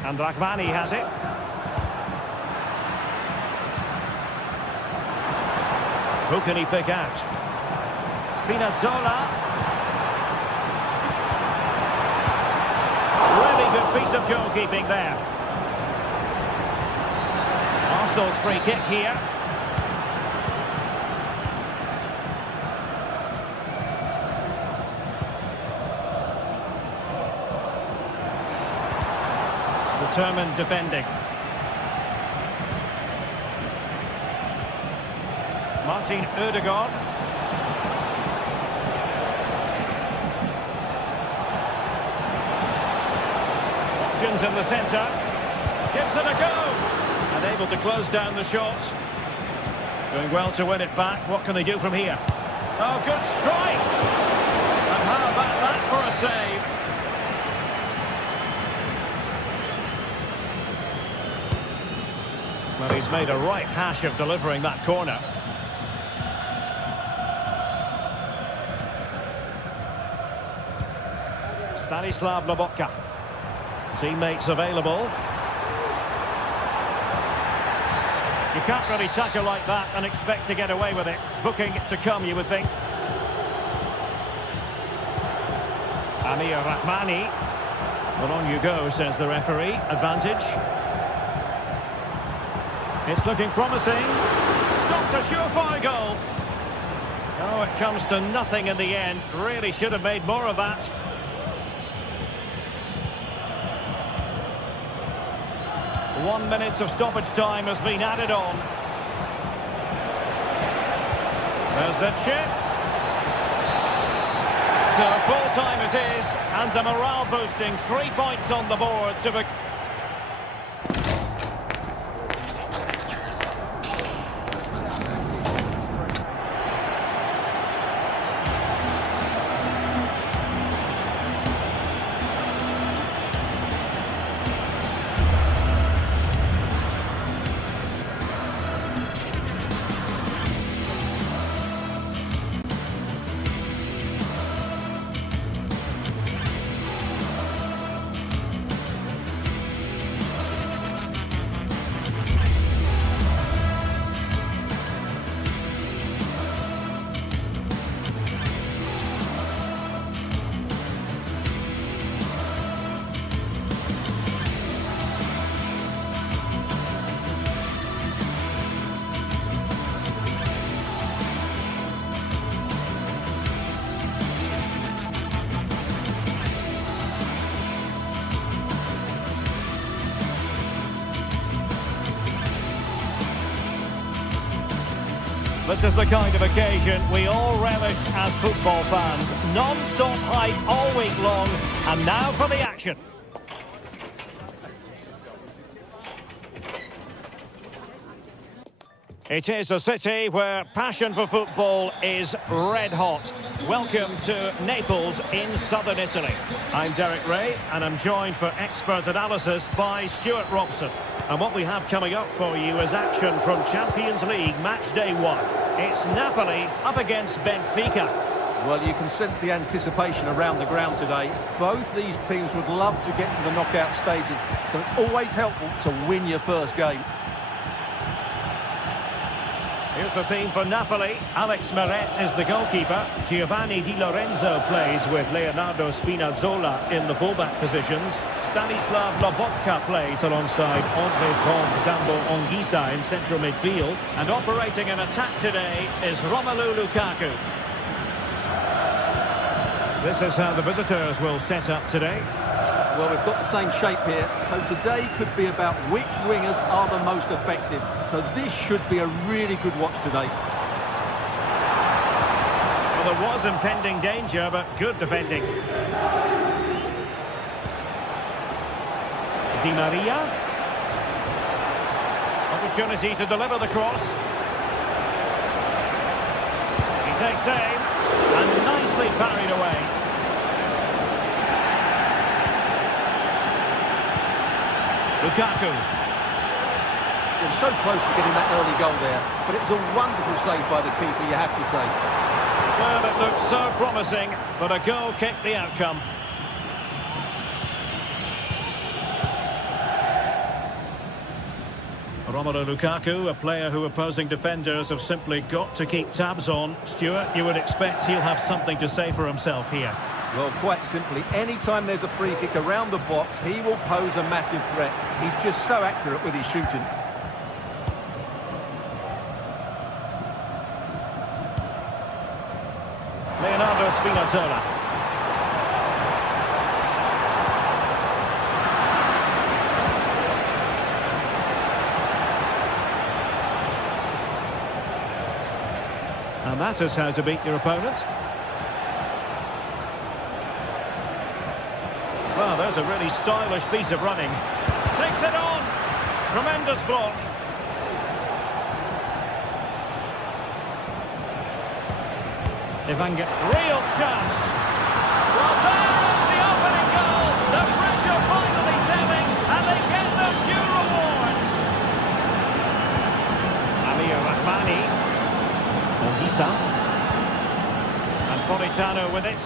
And Rahmani has it. Who can he pick out? Spinazzola. Really good piece of goalkeeping there. Arsenal's free kick here. Determined defending. Martin Ødegaard. Options in the centre. Gives it a go. And able to close down the shot. Doing well to win it back. What can they do from here? Oh, good strike. And how about that for a save? Well, he's made a right hash of delivering that corner. Stanislav Lobotka. Teammates available. You can't really tackle like that and expect to get away with it. Booking to come, you would think. Amir Rahmani. Well, on you go, says the referee. Advantage. It's looking promising. Stopped a surefire goal. Oh, it comes to nothing in the end. Really should have made more of that. One minute of stoppage time has been added on. There's the chip. So full time it is, and a morale boosting 3 points on the board to be... This is the kind of occasion we all relish as football fans. Non-stop hype all week long, and now for the action. It is a city where passion for football is red hot. Welcome to Naples in southern Italy. I'm Derek Ray and I'm joined for expert analysis by Stuart Robson. And what we have coming up for you is action from Champions League match day 1. It's Napoli up against Benfica. Well, you can sense the anticipation around the ground today. Both these teams would love to get to the knockout stages, so it's always helpful to win your first game. Here's the team for Napoli. Alex Meret is the goalkeeper. Giovanni Di Lorenzo plays with Leonardo Spinazzola in the fullback positions. Stanislav Lobotka plays alongside Andre Zambo Anguissa in central midfield. And operating in attack today is Romelu Lukaku. This is how the visitors will set up today. Well, we've got the same shape here, so today could be about which wingers are the most effective. So this should be a really good watch today. Well, there was impending danger, but good defending. Di Maria. Opportunity to deliver the cross. He takes aim, and nicely parried away. Lukaku. We're so close to getting that early goal there, but it was a wonderful save by the keeper, you have to say. Well, it looked so promising, but a goal kicked the outcome. Romelu Lukaku, a player who opposing defenders have simply got to keep tabs on. Stuart, you would expect he'll have something to say for himself here. Well, quite simply, anytime there's a free kick around the box, he will pose a massive threat. He's just so accurate with his shooting. Leonardo Spinazzola. And that is how to beat your opponent. Well, there's a really stylish piece of running. Takes it on! Tremendous block. Real chance. Well, there's the opening goal. The pressure finally telling, and they get their due reward. Amir Rahmani. Anguissa. And Politano with it.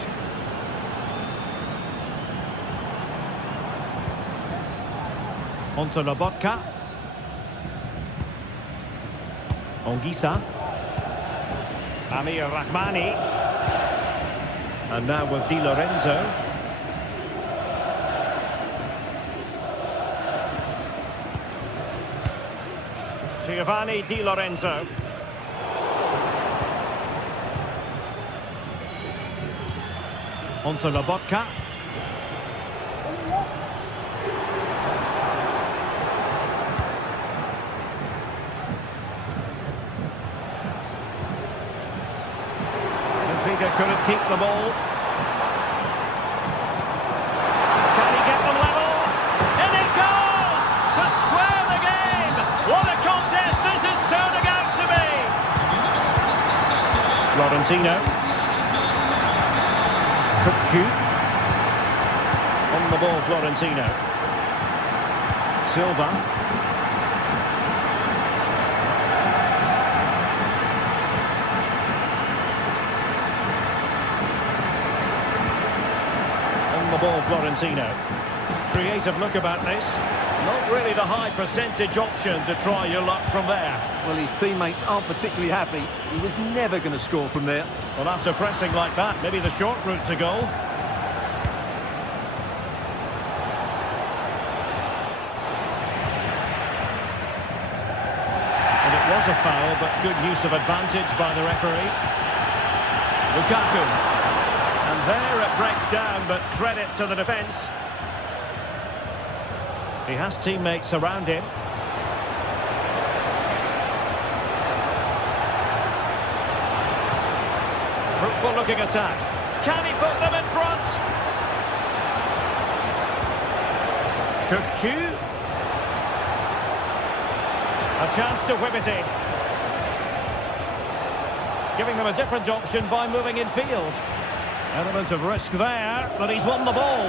Onto Lobotka. Anguissa. Amir Rahmani. And now with Di Lorenzo. Giovanni Di Lorenzo. Onto Lobotka. Couldn't keep the ball. Can he get them level? In it goes! To square the game! What a contest this is turning out to be! Florentino. Kukcu. On the ball, Florentino. Silva. Ball, Florentino. Creative look about this. Not really the high percentage option to try your luck from there. Well, his teammates aren't particularly happy. He was never going to score from there. Well, after pressing like that, maybe the short route to goal. And it was a foul, but good use of advantage by the referee. Lukaku. And there it breaks down, but credit to the defence. He has teammates around him. Fruitful looking attack. Can he put them in front? Kukcu. A chance to whip it in. giving them a different option by moving in field. Element of risk there, but he's won the ball.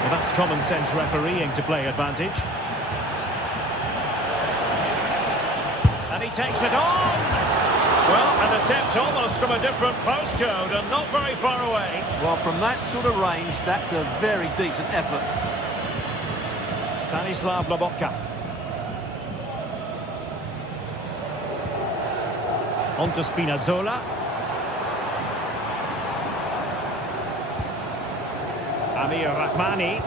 Well, that's common sense refereeing to play advantage. And he takes it on! Well, an attempt almost from a different postcode and not very far away. Well, from that sort of range, that's a very decent effort. Stanislav Lobotka. On to Spinazzola. Amir Rahmani.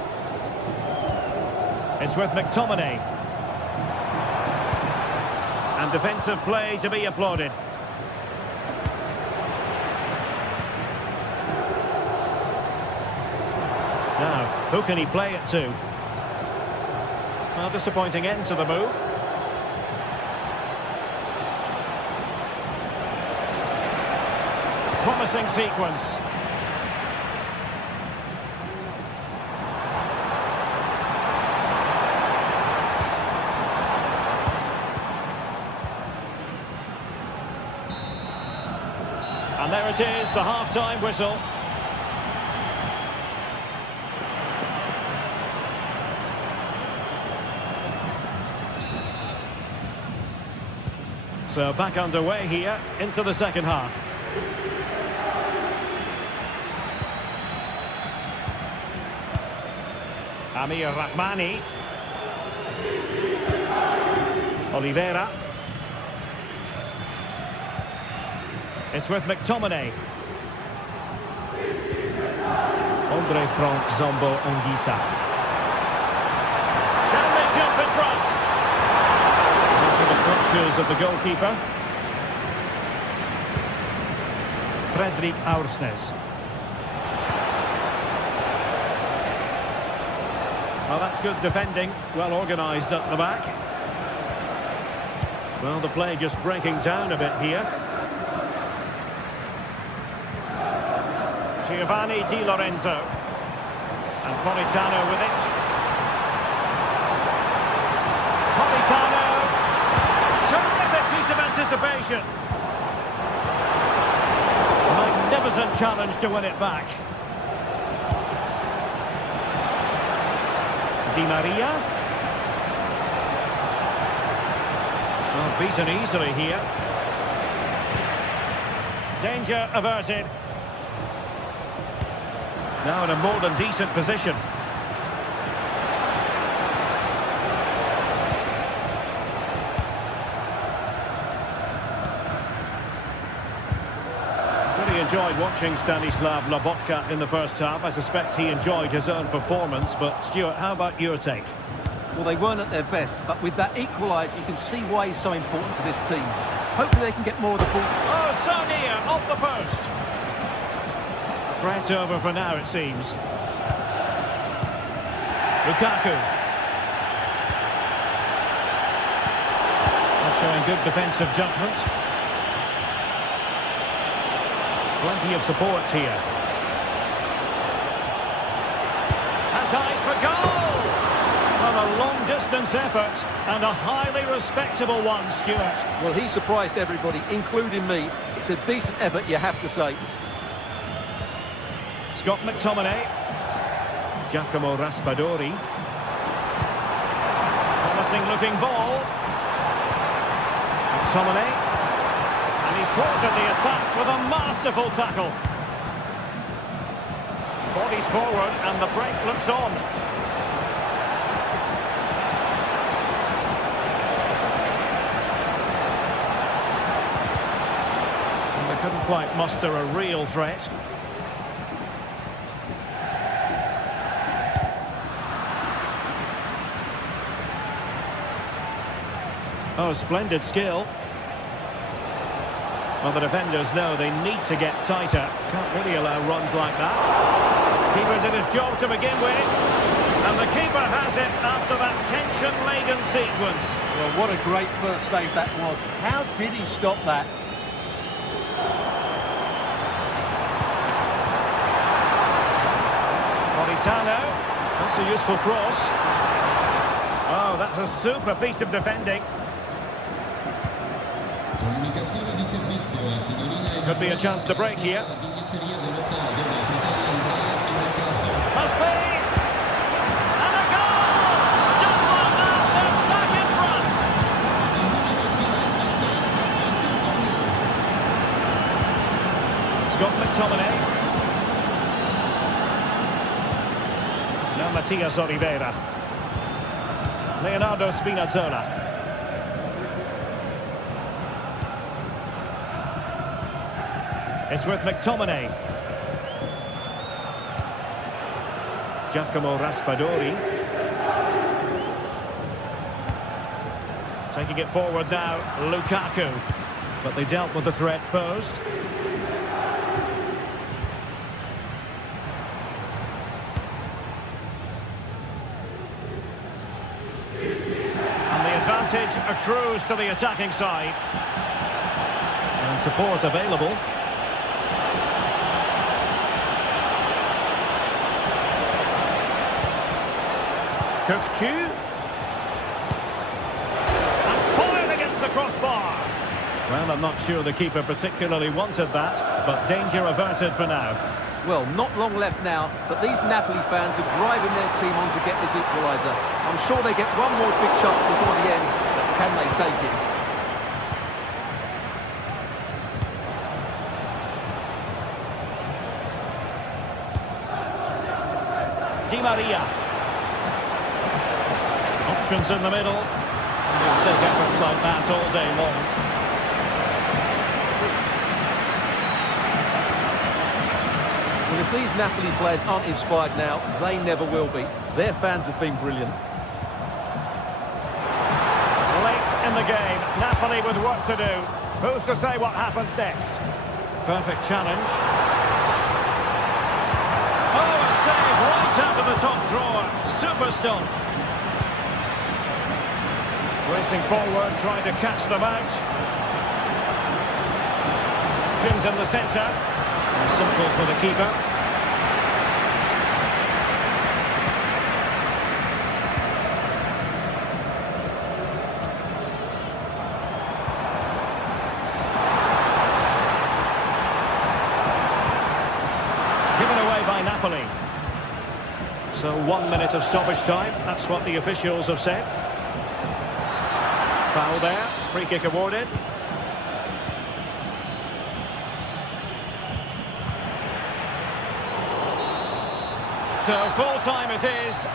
It's with McTominay. And defensive play to be applauded. Now, who can he play it to? Well, disappointing end to the move. Promising sequence. And there it is, the half-time whistle. So back underway here into the second half. Amir Rahmani. Oliveira. It's with McTominay. Andre Frank Zombo Anguissa. Can they jump in front? Into the clutches of the goalkeeper. Fredrik Aursnes. Well, that's good defending. Well organised up the back. Well, the play just breaking down a bit here. Giovanni Di Lorenzo. And Politano with it. Politano. Terrific piece of anticipation. Magnificent challenge to win it back. Di Maria. Well, beaten easily here. Danger averted. Now in a more than decent position. Really enjoyed watching Stanislav Lobotka in the first half. I suspect he enjoyed his own performance, but Stuart, how about your take? Well, they weren't at their best, but with that equaliser, you can see why he's so important to this team. Hopefully they can get more of the ball. Oh, so near, off the post. Threat over for now, it seems. Lukaku. Showing good defensive judgment. Plenty of support here. Has eyes for goal! Well, a long-distance effort and a highly respectable one, Stuart. Well, he surprised everybody, including me. It's a decent effort, you have to say. Scott McTominay. Giacomo Raspadori. Promising looking ball. McTominay. And he thwarted the attack with a masterful tackle. Bodies forward and the break looks on. And they couldn't quite muster a real threat. Oh, splendid skill. Well, the defenders know they need to get tighter. Can't really allow runs like that. Keeper did his job to begin with. And the keeper has it after that tension-laden sequence. Well, what a great first save that was. How did he stop that? Politano. That's a useful cross. Oh, that's a super piece of defending. Comunicazione di servizio, signorina. Could be a chance to break here. La biglietteria dello stadio dei fratelli Andrea e Riccardo. Must be! And a goal! Just like that, they're back in front! Scott McTominay. Now Matias Oliveira. Leonardo Spinazzola. It's with McTominay. Giacomo Raspadori. Taking it forward now, Lukaku. But they dealt with the threat posed. And the advantage accrues to the attacking side. And support available. Kökçü. And fired against the crossbar. Well, I'm not sure the keeper particularly wanted that, but danger averted for now. Well, not long left now, but these Napoli fans are driving their team on to get this equaliser. I'm sure they get one more big chance before the end, but can they take it? Di Maria. Options in the middle. They'll take efforts like that all day long. Well, if these Napoli players aren't inspired now, they never will be. Their fans have been brilliant. Late in the game, Napoli with work to do. Who's to say what happens next? Perfect challenge. Oh, a save right out of the top drawer. Super stop. Racing forward, trying to catch them out. Options in the centre. Simple for the keeper. Given away by Napoli. So 1 minute of stoppage time. That's what the officials have said. Foul there. Free kick awarded. So full time it is.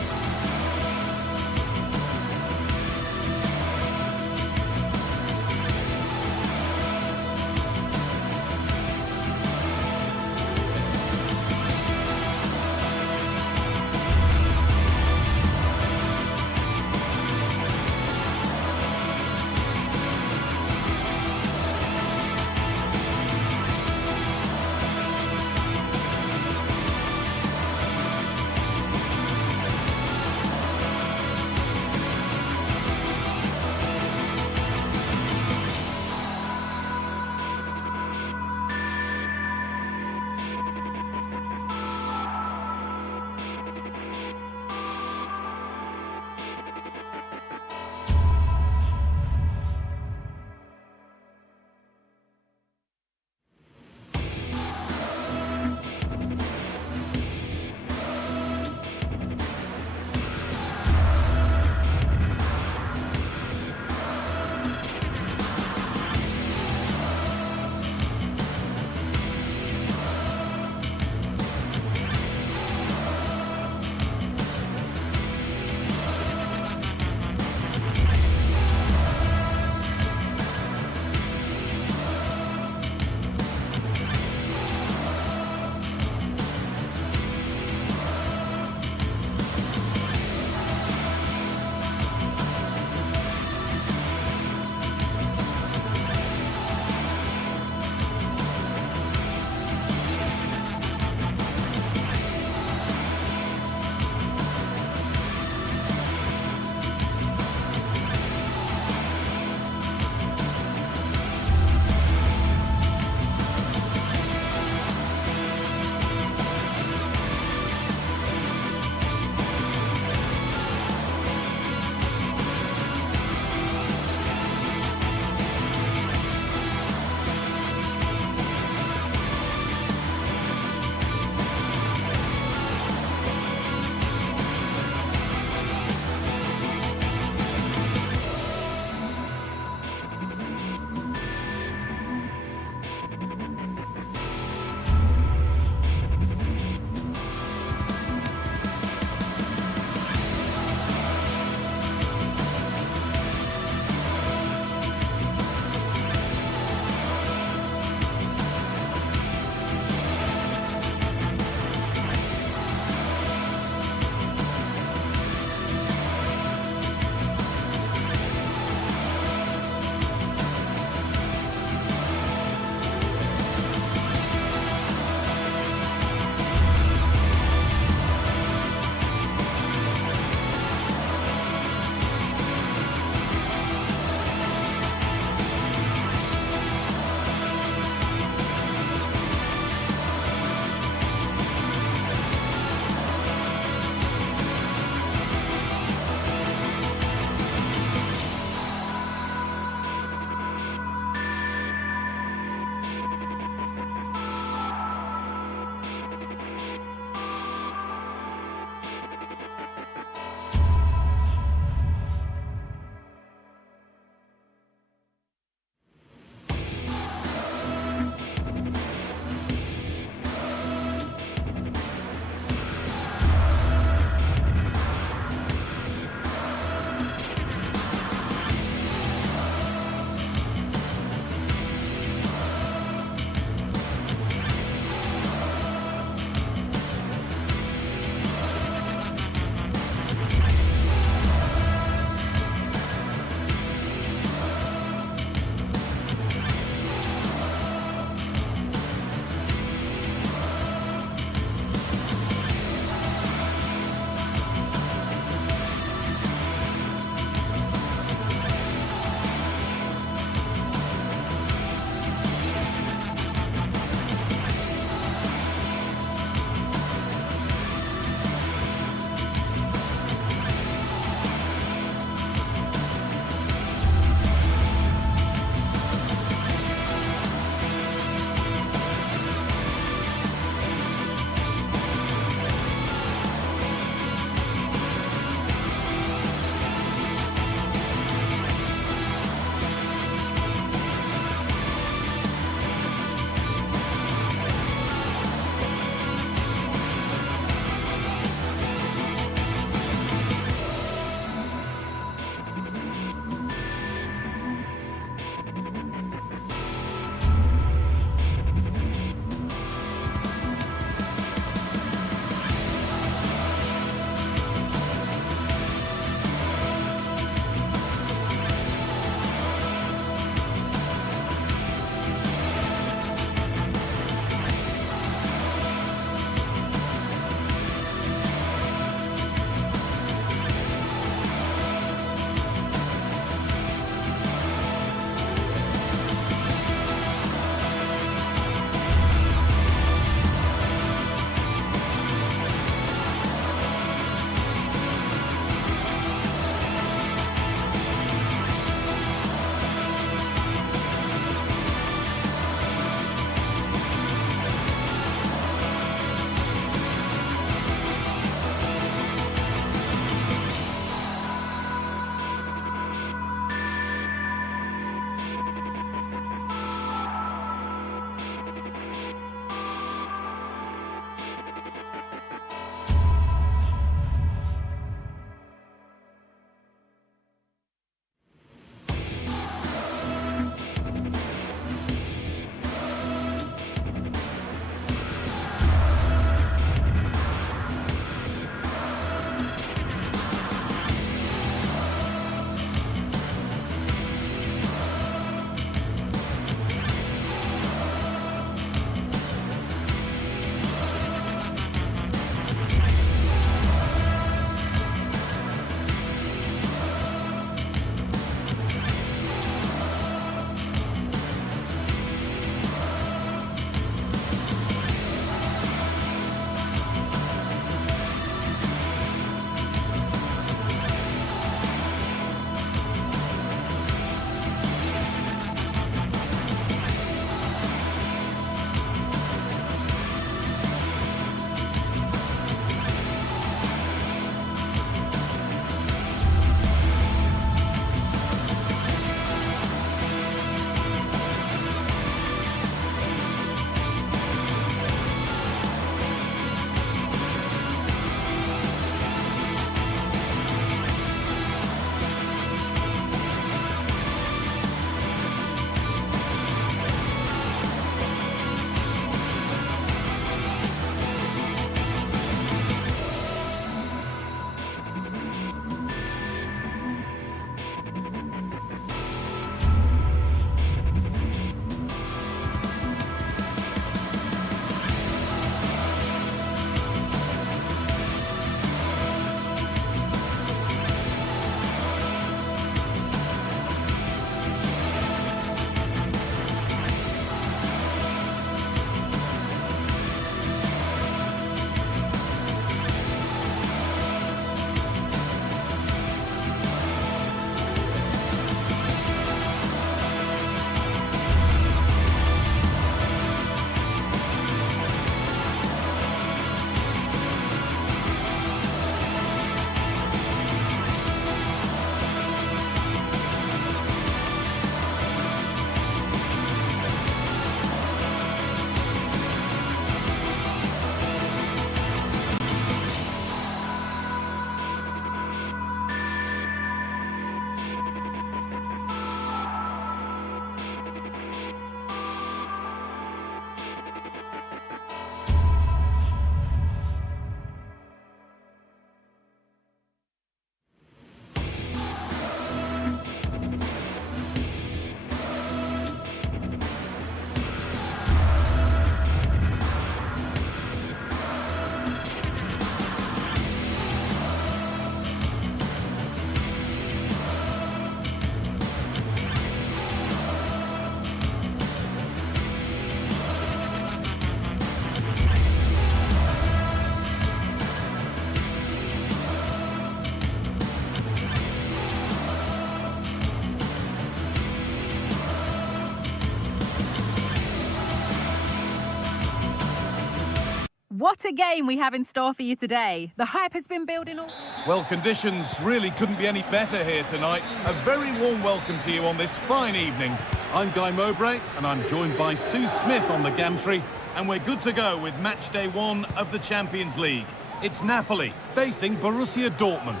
what a game we have in store for you today. The hype has been building all... Well, conditions really couldn't be any better here tonight. A very warm welcome to you on this fine evening. I'm Guy Mowbray, and I'm joined by Sue Smith on the gantry, and we're good to go with match day 1 of the Champions League. It's Napoli facing Borussia Dortmund.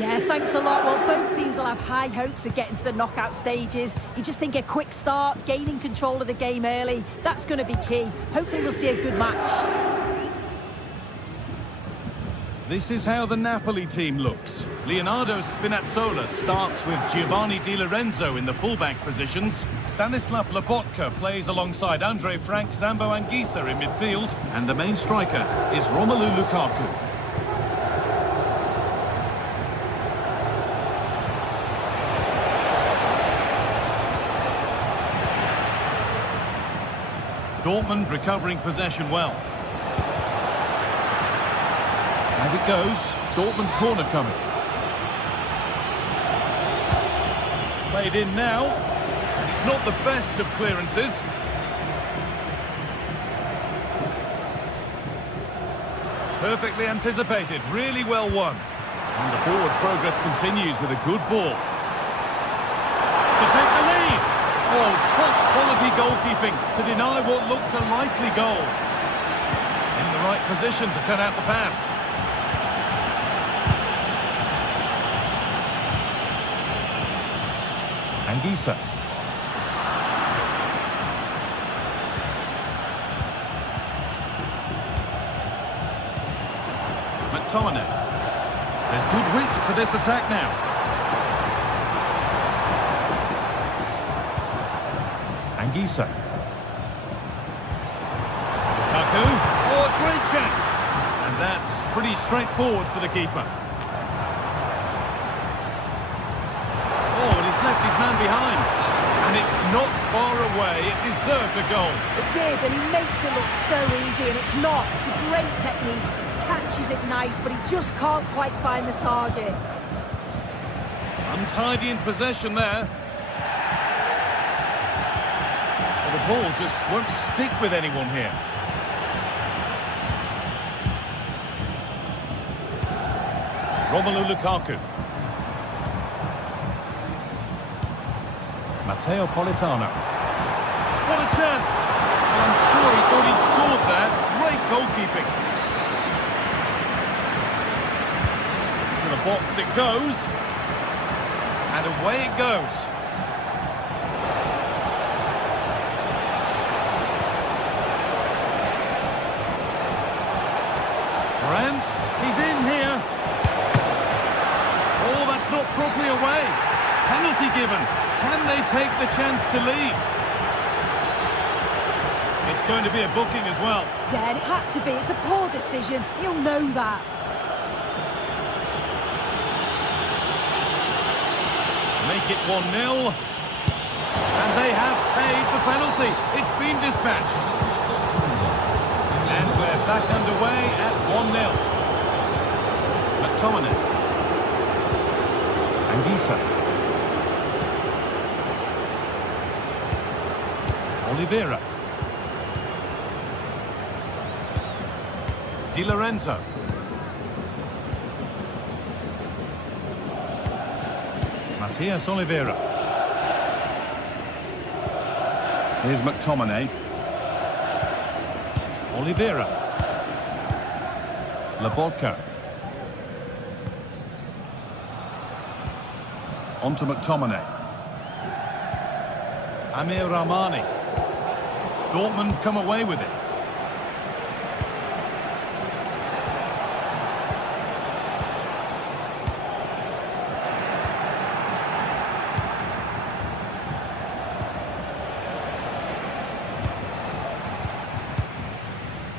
Yeah, thanks a lot. Well, both teams will have high hopes of getting to the knockout stages. You just think a quick start, gaining control of the game early, that's going to be key. Hopefully we'll see a good match. This is how the Napoli team looks. Leonardo Spinazzola starts with Giovanni Di Lorenzo in the fullback positions. Stanislav Lobotka plays alongside Andre Frank, Zambo Anguissa in midfield. And the main striker is Romelu Lukaku. Dortmund recovering possession well. And it goes. Dortmund corner coming. It's played in now. And it's not the best of clearances. Perfectly anticipated. Really well won. And the forward progress continues with a good ball. To take the lead. Oh, top quality goalkeeping to deny what looked a likely goal. In the right position to cut out the pass. Anguissa. McTominay. There's good width to this attack now. Anguissa. Lukaku. Oh, a great chance. And that's pretty straightforward for the keeper. Oh, and he's left his man behind. And it's not far away. It deserved a goal. It did, and he makes it look so easy, and it's not. It's a great technique. Catches it nice, but he just can't quite find the target. Untidy in possession there. The ball just won't stick with anyone here. Romelu Lukaku. Matteo Politano. What a chance! I'm sure he thought he'd scored there. Great goalkeeping. To the box it goes. And away it goes. Brandt, he's in here. Oh, that's not properly away. Penalty given. Can they take the chance to lead? It's going to be a booking as well. Yeah, and it had to be. It's a poor decision. He'll know that. Make it 1-0. And they have paid the penalty. It's been dispatched. And we're back underway at 1-0. McTominay. Anguissa. Oliveira. Di Lorenzo. Matias Oliveira. Here's McTominay. Oliveira. Lobotka. On to McTominay. Amir Rahmani. Dortmund come away with it.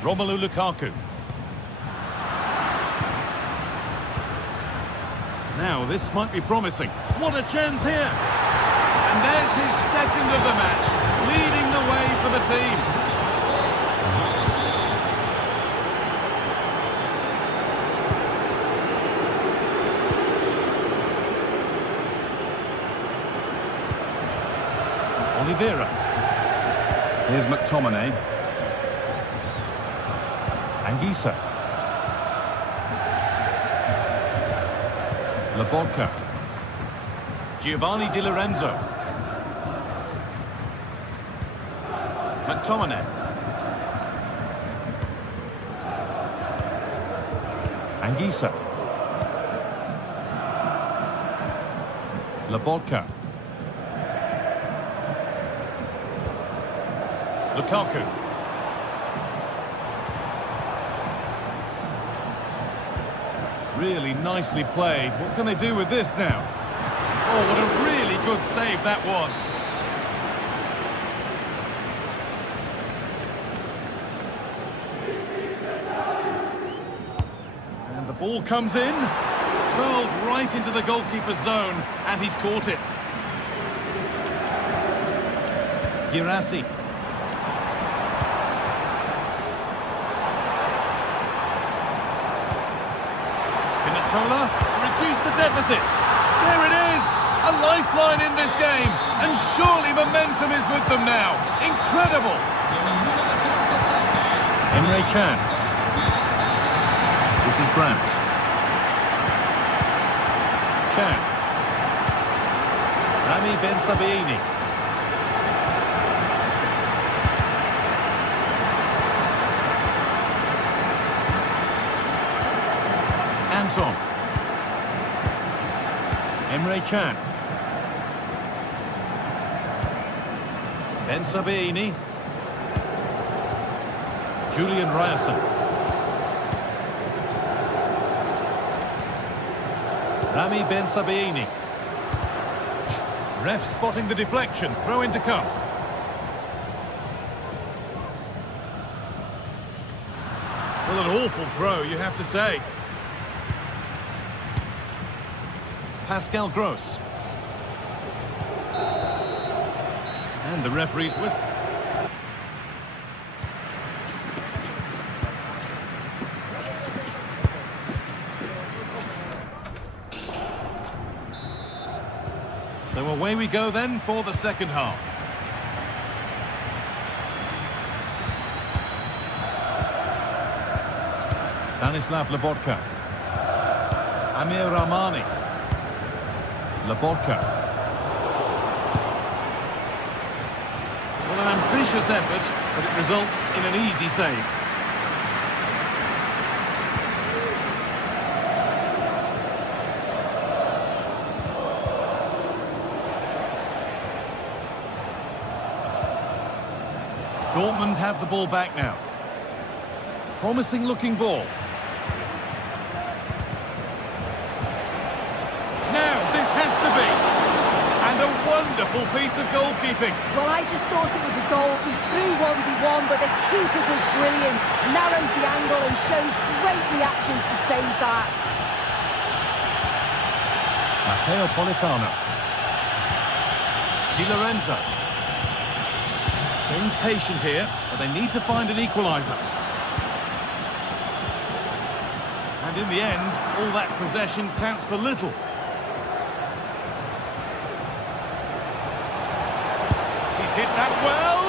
Romelu Lukaku. Now, this might be promising. What a chance here! And there's his second of the match, leading the way for the team. Oliveira. Here's McTominay. Anguissa. Lobotka. Giovanni Di Lorenzo. McTominay. Anguissa. Lobotka. Lukaku. Really nicely played. What can they do with this now? Oh, what a really good save that was. And the ball comes in. Curled right into the goalkeeper's zone, and he's caught it. Girassi. Spinazzola to reduce the deficit. There it is! A lifeline in this game, and surely momentum is with them now. Incredible! Emre Can. This is Brandt. Can. Rami Ben Sabaini. Anton. Emre Can. Ben Sabaini. Julian Ryerson. Rami Ben Sabaini. Ref spotting the deflection. Throw in to come. Well, an awful throw, you have to say. Pascal Gross. And the referee's whistle. So away we go then for the second half. Stanislav Lobotka. Amir Rahmani. Lobotka. Well, an ambitious effort, but it results in an easy save. Dortmund have the ball back now. Promising looking ball. Now, this has to be. And a wonderful piece of goalkeeping. Well, I just thought it was a goal. He's through 1v1, but the keeper does brilliant. Narrows the angle and shows great reactions to save that. Matteo Politano. Di Lorenzo. Staying patient here, but they need to find an equaliser. And in the end, all that possession counts for little. He's hit that well,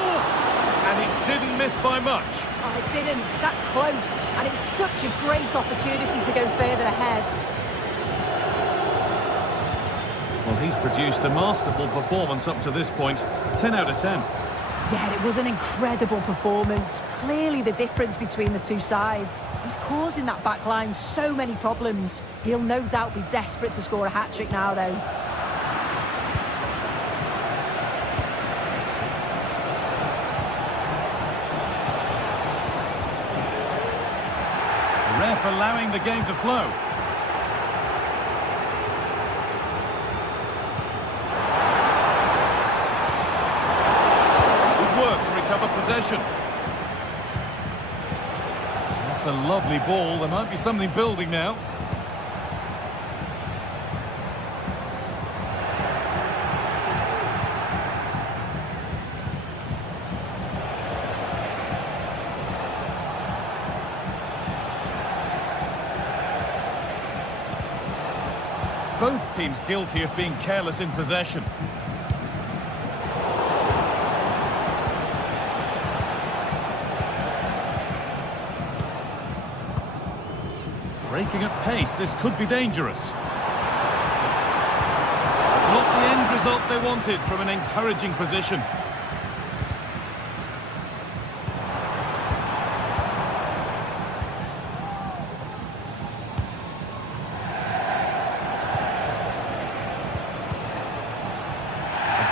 and it didn't miss by much. Oh, it didn't. That's close. And it was such a great opportunity to go further ahead. Well, he's produced a masterful performance up to this point. 10 out of 10. Yeah, it was an incredible performance. Clearly the difference between the two sides. He's causing that back line so many problems. He'll no doubt be desperate to score a hat-trick now, though. The ref allowing the game to flow. Possession. That's a lovely ball. There might be something building now. Both teams guilty of being careless in possession. Breaking at pace, this could be dangerous. Not the end result they wanted from an encouraging position.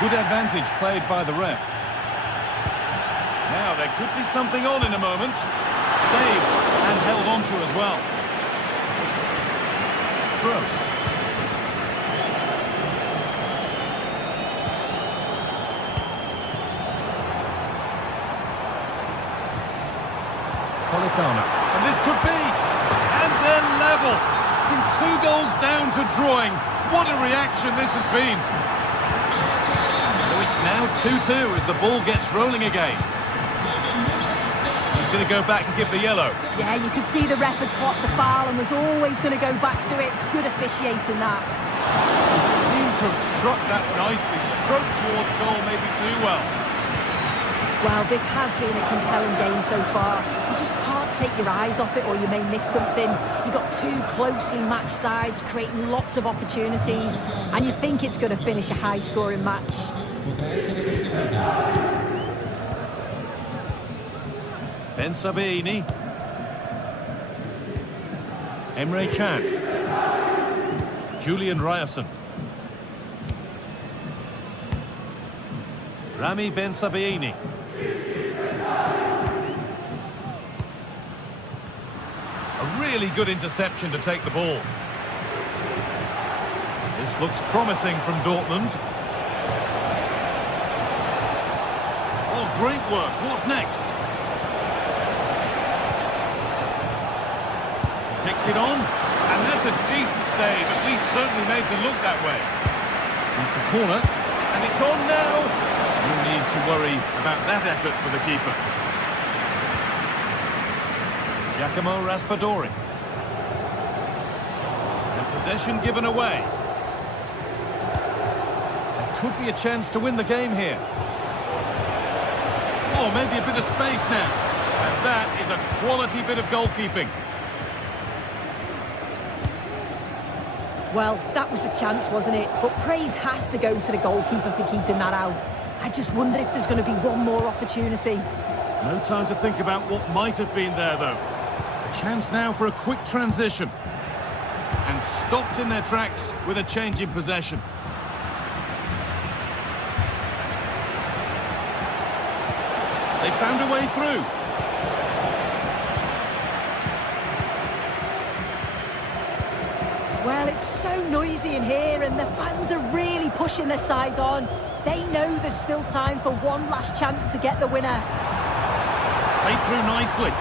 Good advantage played by the ref. Now there could be something on in a moment. Saved and held on to as well. Gross. Politano. And this could be. And they're level. From 2 goals down to drawing. What a reaction this has been. So it's now 2-2 as the ball gets rolling again. He's going to go back and give the yellow. Yeah, you could see the ref had clocked the foul and was always going to go back to it. It's good officiating that. He seemed to have struck that nicely. Stroked towards goal maybe too well. Well, this has been a compelling game so far. You just can't take your eyes off it or you may miss something. You've got 2 closely matched sides creating lots of opportunities and you think it's going to finish a high-scoring match. Ben Sabini. Emre Can. Julian Ryerson. Rami Ben Sabini. A really good interception to take the ball. This looks promising from Dortmund. Oh, great work. What's next? Takes it on, and that's a decent save, at least certainly made to look that way. It's a corner, and it's on now. No need to worry about that effort for the keeper. Giacomo Raspadori. And possession given away. There could be a chance to win the game here. Oh, maybe a bit of space now. And that is a quality bit of goalkeeping. Well, that was the chance, wasn't it? But praise has to go to the goalkeeper for keeping that out. I just wonder if there's going to be one more opportunity. No time to think about what might have been there, though. A chance now for a quick transition. And stopped in their tracks with a change in possession. They found a way through. Well, it's so noisy in here and the fans are really pushing their side on. They know there's still time for one last chance to get the winner. Played through nicely.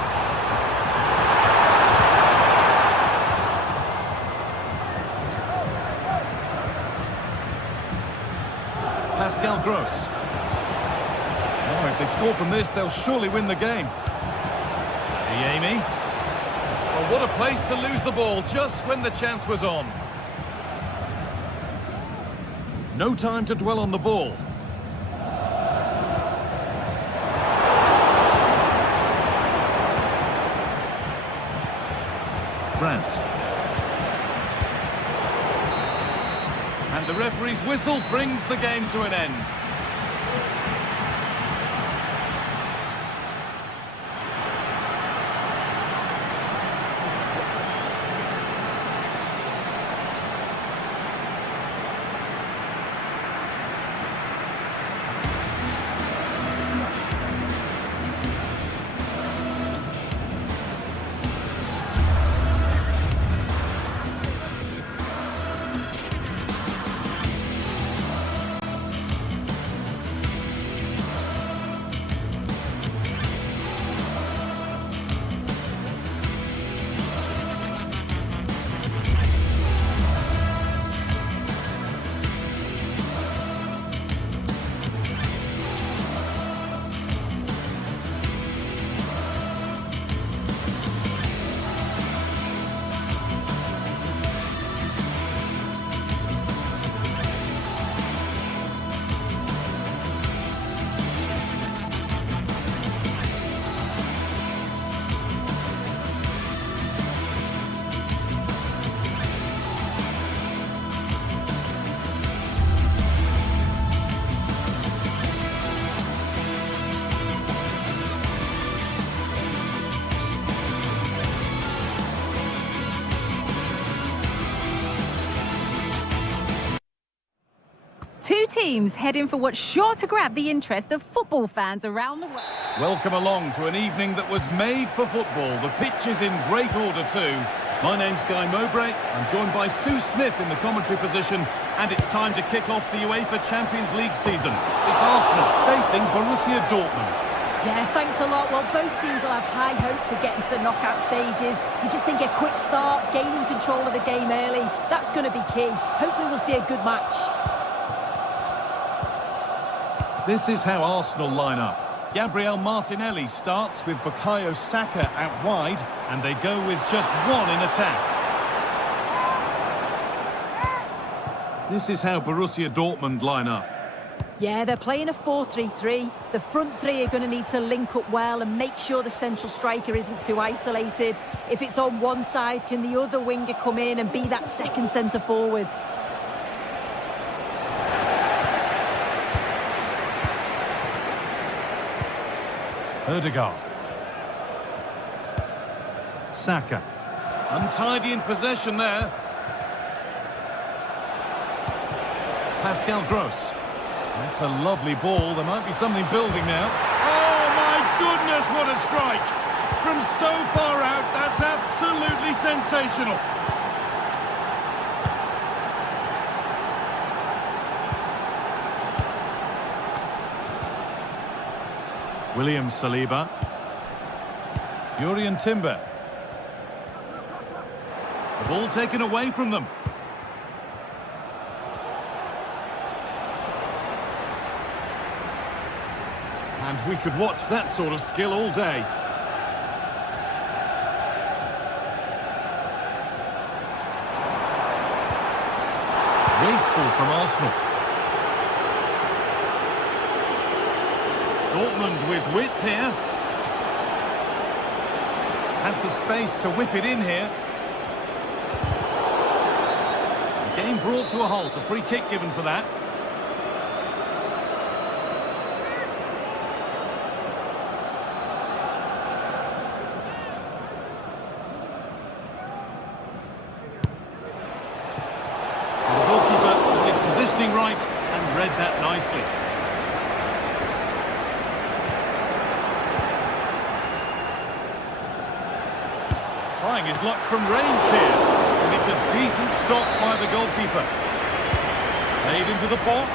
Pascal Gross. Oh, if they score from this, they'll surely win the game. Diemi. Oh, what a place to lose the ball just when the chance was on. No time to dwell on the ball. Brandt. And the referee's whistle brings the game to an end. teams heading for what's sure to grab the interest of football fans around the world. Welcome along to an evening that was made for football. The pitch is in great order too. My name's Guy Mowbray. I'm joined by Sue Smith in the commentary position, and it's time to kick off the UEFA Champions League season. It's Arsenal facing Borussia Dortmund. Yeah, thanks a lot. Well, both teams will have high hopes of getting to the knockout stages. You just think a quick start, gaining control of the game early, that's going to be key. Hopefully we'll see a good match. This is how Arsenal line up. Gabriel Martinelli starts with Bukayo Saka out wide, and they go with just one in attack. This is how Borussia Dortmund line up. Yeah, they're playing a 4-3-3. The front three are going to need to link up well and make sure the central striker isn't too isolated. If it's on one side, can the other winger come in and be that second centre forward? Ødegaard. Saka. Untidy in possession there. Pascal Gross. That's a lovely ball. There might be something building now. Oh, my goodness, what a strike! From so far out, that's absolutely sensational. William Saliba. Jurrien Timber. The ball taken away from them. And we could watch that sort of skill all day. Wasteful from Arsenal. Dortmund with width here. Has the space to whip it in here. The game brought to a halt. A free kick given for that. Right and read that nicely. Trying his luck from range here, and it's a decent stop by the goalkeeper. Made into the box.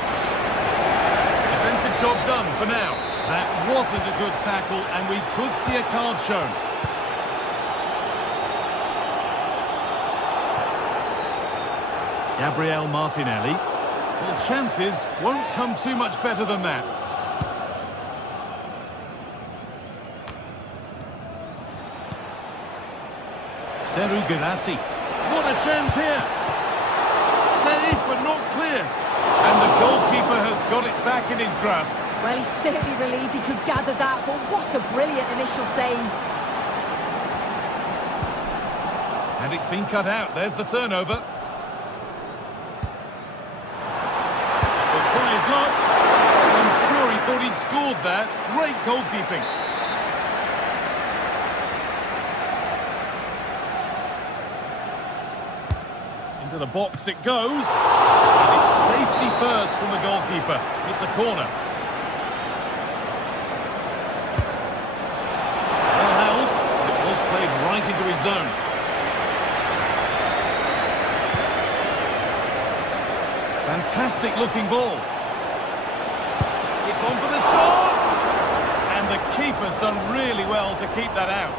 Defensive job done for now. That wasn't a good tackle, and we could see a card shown. Gabriel Martinelli. Well, chances won't come too much better than that. Serhou Guirassy. What a chance here! Save, but not clear. And the goalkeeper has got it back in his grasp. Well, he's certainly relieved he could gather that, but what a brilliant initial save. And it's been cut out. There's the turnover. I'm sure he thought he'd scored there. Great goalkeeping. Into the box it goes. And it's safety first from the goalkeeper. It's a corner. Well held. It was played right into his zone. Fantastic looking ball. It's on for the shot! And the keeper's done really well to keep that out.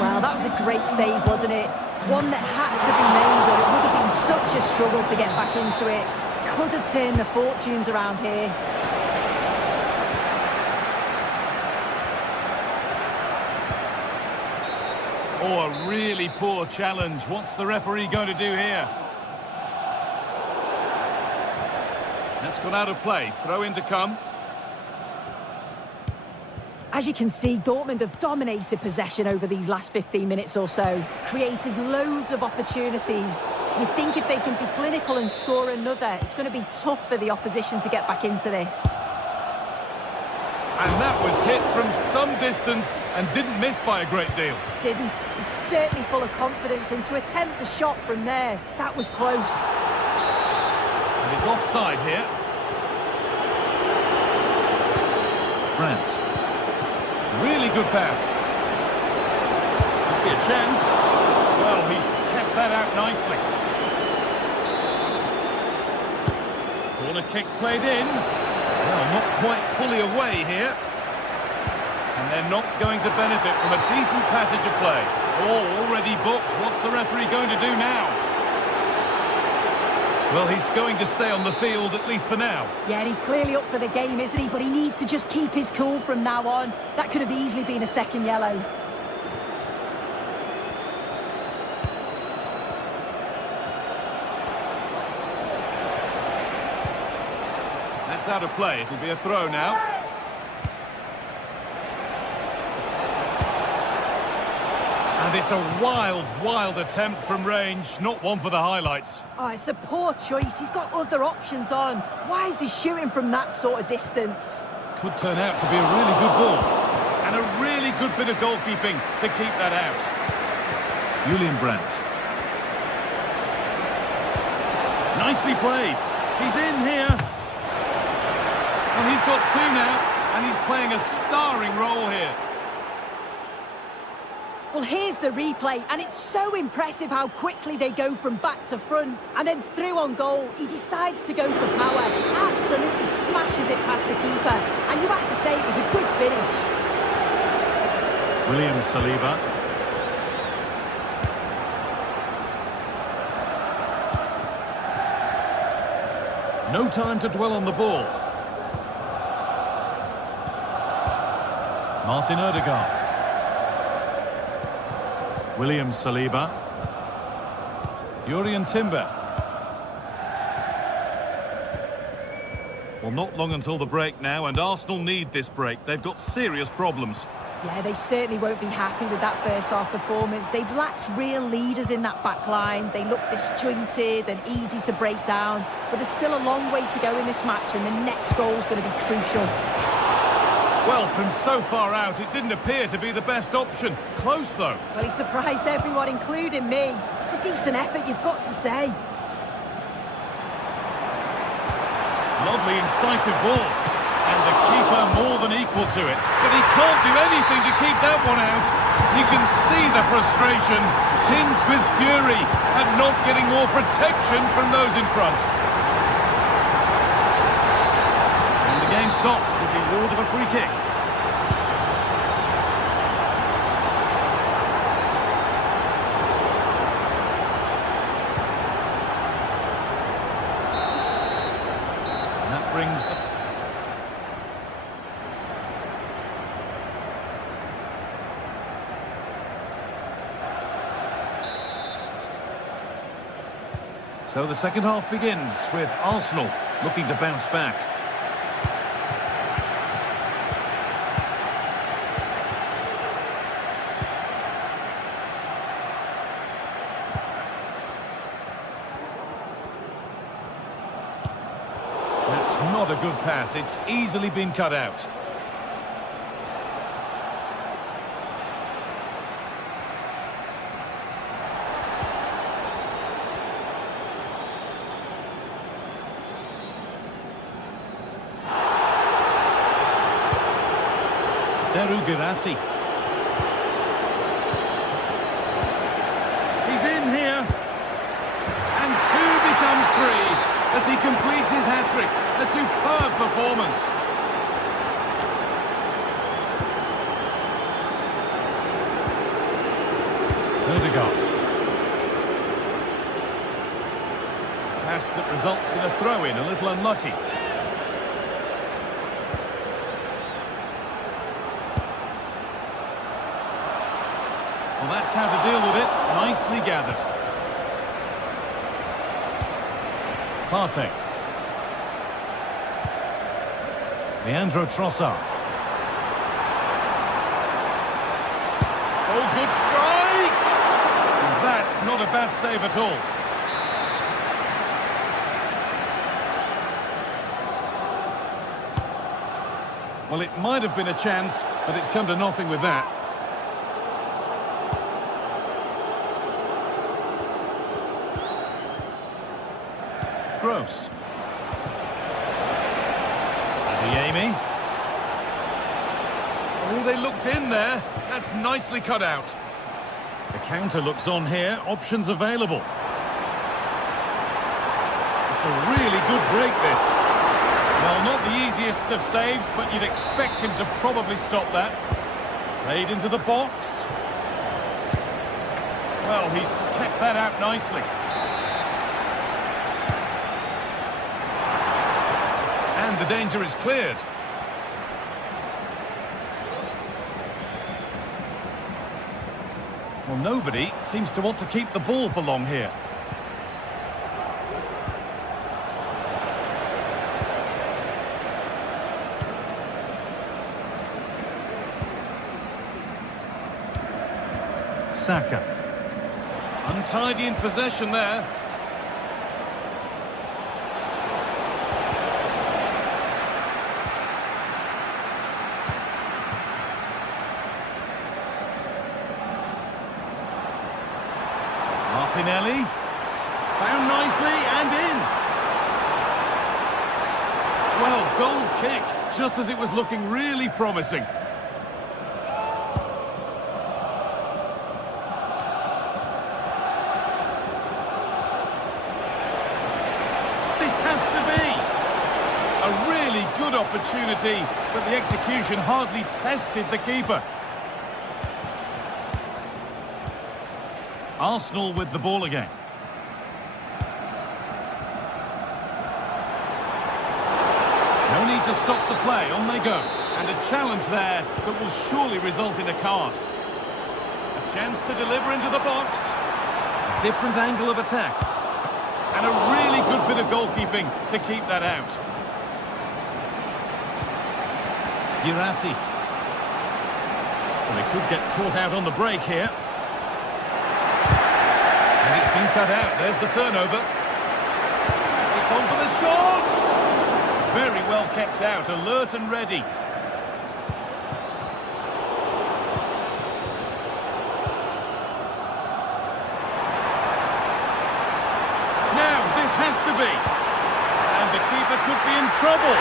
Well, that was a great save, wasn't it? One that had to be made, or it would have been such a struggle to get back into it. Could have turned the fortunes around here. Oh, a really poor challenge. What's the referee going to do here? That's gone out of play. Throw in to come. As you can see, Dortmund have dominated possession over these last 15 minutes or so. Created loads of opportunities. You think if they can be clinical and score another, it's going to be tough for the opposition to get back into this. And that was hit from some distance and didn't miss by a great deal. Didn't. He's certainly full of confidence, and to attempt the shot from there, that was close. And it's offside here. Brandt. Really good pass. Could be a chance. Well, he's kept that out nicely. Corner kick played in. Well, not quite fully away here. And they're not going to benefit from a decent passage of play. Oh, already booked. What's the referee going to do now? Well, he's going to stay on the field, at least for now. Yeah, and he's clearly up for the game, isn't he? But he needs to just keep his cool from now on. That could have easily been a second yellow. That's out of play. It'll be a throw now. And it's a wild, wild attempt from range. Not one for the highlights. Oh, it's a poor choice. He's got other options on. Why is he shooting from that sort of distance? Could turn out to be a really good ball. And a really good bit of goalkeeping to keep that out. Julian Brandt. Nicely played. He's in here. And he's got two now. And he's playing a starring role here. Well, here's the replay, and it's so impressive how quickly they go from back to front. And then through on goal, he decides to go for power. Absolutely smashes it past the keeper. And you have to say it was a good finish. William Saliba. No time to dwell on the ball. Martin Odegaard. William Saliba. Jurrien Timber. Well, not long until the break now, and Arsenal need this break. They've got serious problems. Yeah, they certainly won't be happy with that first-half performance. They've lacked real leaders in that back line. They look disjointed and easy to break down. But there's still a long way to go in this match, and the next goal is going to be crucial. Well, from so far out, it didn't appear to be the best option. Close, though. Well, he surprised everyone, including me. It's a decent effort, you've got to say. Lovely, incisive ball. And the keeper more than equal to it. But he can't do anything to keep that one out. You can see the frustration, tinged with fury, at not getting more protection from those in front. And the game stops with the award of a free kick. And that brings the... So the second half begins with Arsenal looking to bounce back. That's not a good pass. It's easily been cut out. Girassi. He's in here. And two becomes three as he completes his hat-trick. A superb performance. Odegaard. Pass that results in a throw-in, a little unlucky. Well, that's how to deal with it. Nicely gathered. Partey. Leandro Trossard. Oh, good strike! And that's not a bad save at all. Well, it might have been a chance, but it's come to nothing with that. Gross. Amy. Oh, they looked in there. That's nicely cut out. The counter looks on here. Options available. It's a really good break, this. Well, not the easiest of saves, but you'd expect him to probably stop that. Played into the box. Well, he's kept that out nicely. And the danger is cleared. Well, nobody seems to want to keep the ball for long here. Saka. Untidy in possession there. Martinelli. Found nicely and in. Well, goal kick, just as it was looking really promising. A really good opportunity, but the execution hardly tested the keeper. Arsenal with the ball again. No need to stop the play, on they go. And a challenge there that will surely result in a card. A chance to deliver into the box. A different angle of attack. And a really good bit of goalkeeping to keep that out. Girassi. Well, they could get caught out on the break here. And it's been cut out. There's the turnover. It's on for the shot! Very well kept out, alert and ready. Now, this has to be. And the keeper could be in trouble.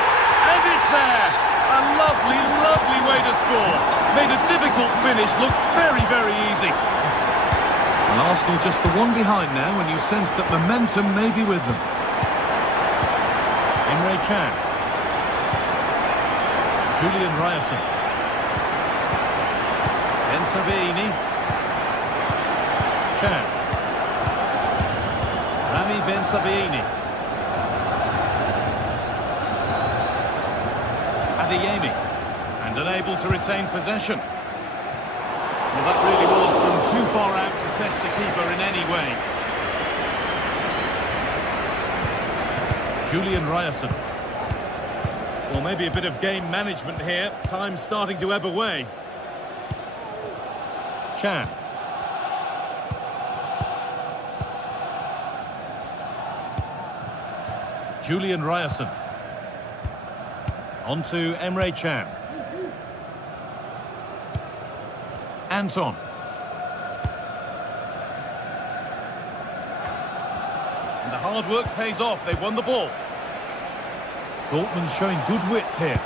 And it's there! A lovely, lovely way to score. Made a difficult finish look very, very easy. And Arsenal just the one behind now when you sense that momentum may be with them. Emre Can. Julian Ryerson. Ben Sabini. Can. Rami Ben Sabini. Adeyemi, and unable to retain possession. Well, that really was from too far out to test the keeper in any way. Julian Ryerson. Well, maybe a bit of game management here. Time starting to ebb away. Chan. Julian Ryerson. On to Emre Can. Anton. And the hard work pays off. They've won the ball. Dortmund showing good width here.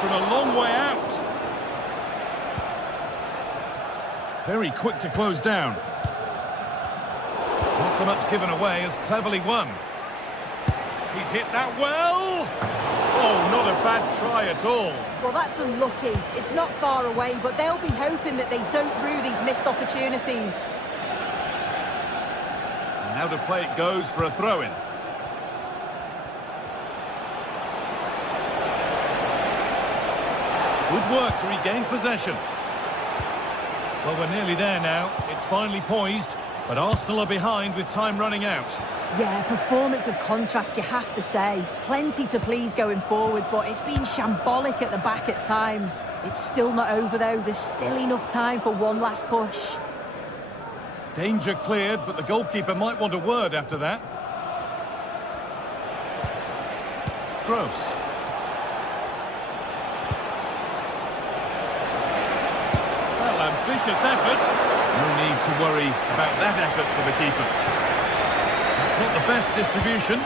From a long way out. Very quick to close down. Not so much given away as cleverly won. He's hit that well. Oh, not a bad try at all. Well, that's unlucky. It's not far away, but they'll be hoping that they don't rue these missed opportunities. And now to play it goes for a throw-in. Good work to regain possession. Well, we're nearly there now. It's finally poised, but Arsenal are behind with time running out. Yeah, performance of contrast, you have to say. Plenty to please going forward, but it's been shambolic at the back at times. It's still not over, though. There's still enough time for one last push. Danger cleared, but the goalkeeper might want a word after that. Gross. vicious effort. No need to worry about that effort for the keeper. That's not the best distribution.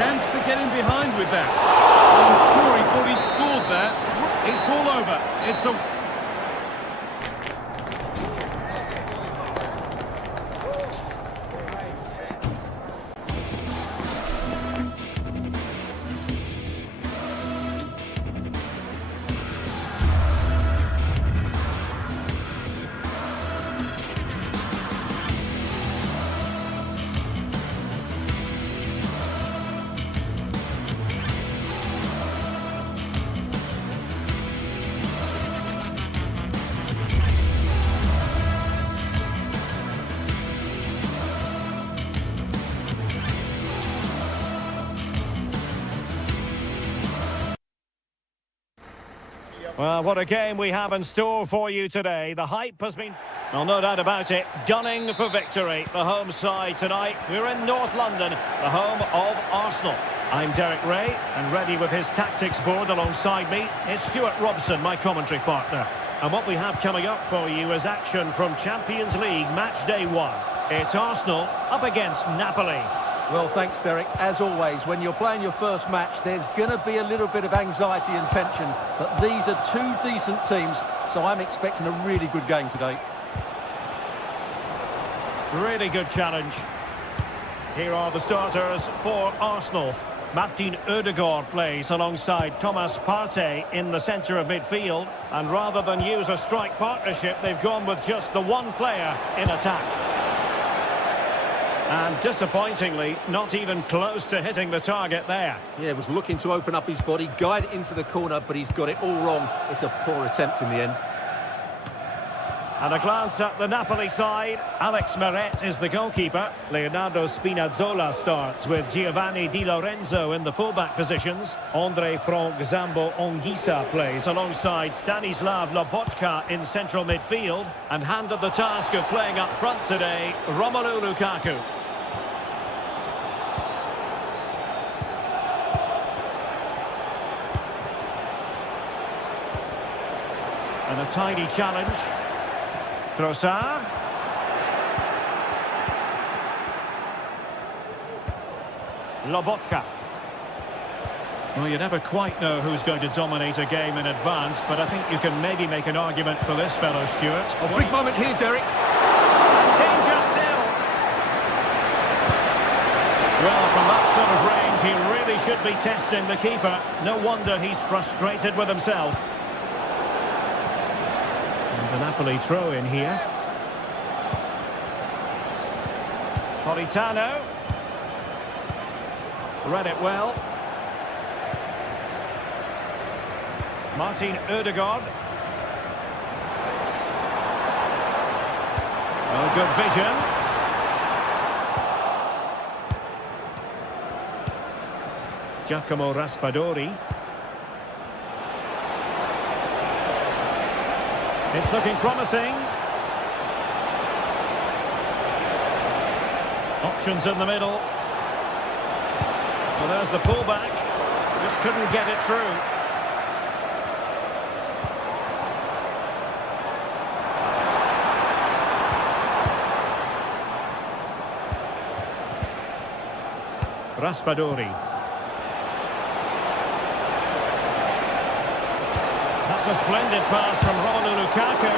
Chance to get in behind with that. I'm sure he thought he'd scored there. It's all over. It's a... Well, what a game we have in store for you today. The hype has been, well, no doubt about it, gunning for victory. The home side tonight. We're in North London, the home of Arsenal. I'm Derek Ray, and ready with his tactics board alongside me is Stuart Robson, my commentary partner. And what we have coming up for you is action from Champions League match day 1. It's Arsenal up against Napoli. Well, thanks, Derek. As always, when you're playing your first match, there's going to be a little bit of anxiety and tension. But these are two decent teams, so I'm expecting a really good game today. Really good challenge. Here are the starters for Arsenal. Martin Ødegaard plays alongside Thomas Partey in the centre of midfield. And rather than use a strike partnership, they've gone with just the one player in attack. And disappointingly, not even close to hitting the target there. Yeah, was looking to open up his body, guide it into the corner, but he's got it all wrong. It's a poor attempt in the end. And a glance at the Napoli side. Alex Meret is the goalkeeper. Leonardo Spinazzola starts with Giovanni Di Lorenzo in the fullback positions. Andre Frank Zambo Ongisa plays alongside Stanislav Lobotka in central midfield. And handed the task of playing up front today, Romelu Lukaku. And a tiny challenge. Trossard. Lobotka. Well, you never quite know who's going to dominate a game in advance, but I think you can maybe make an argument for this fellow, Stuart. A big moment here, Derek. Danger still. Well, from that sort of range, he really should be testing the keeper. No wonder he's frustrated with himself. The Napoli throw in here. Politano. Read it well. Martin Ødegaard. Oh, good vision. Giacomo Raspadori. It's looking promising. Options in the middle. Well, there's the pullback. Just couldn't get it through. Raspadori. That's a splendid pass from Romelu Lukaku.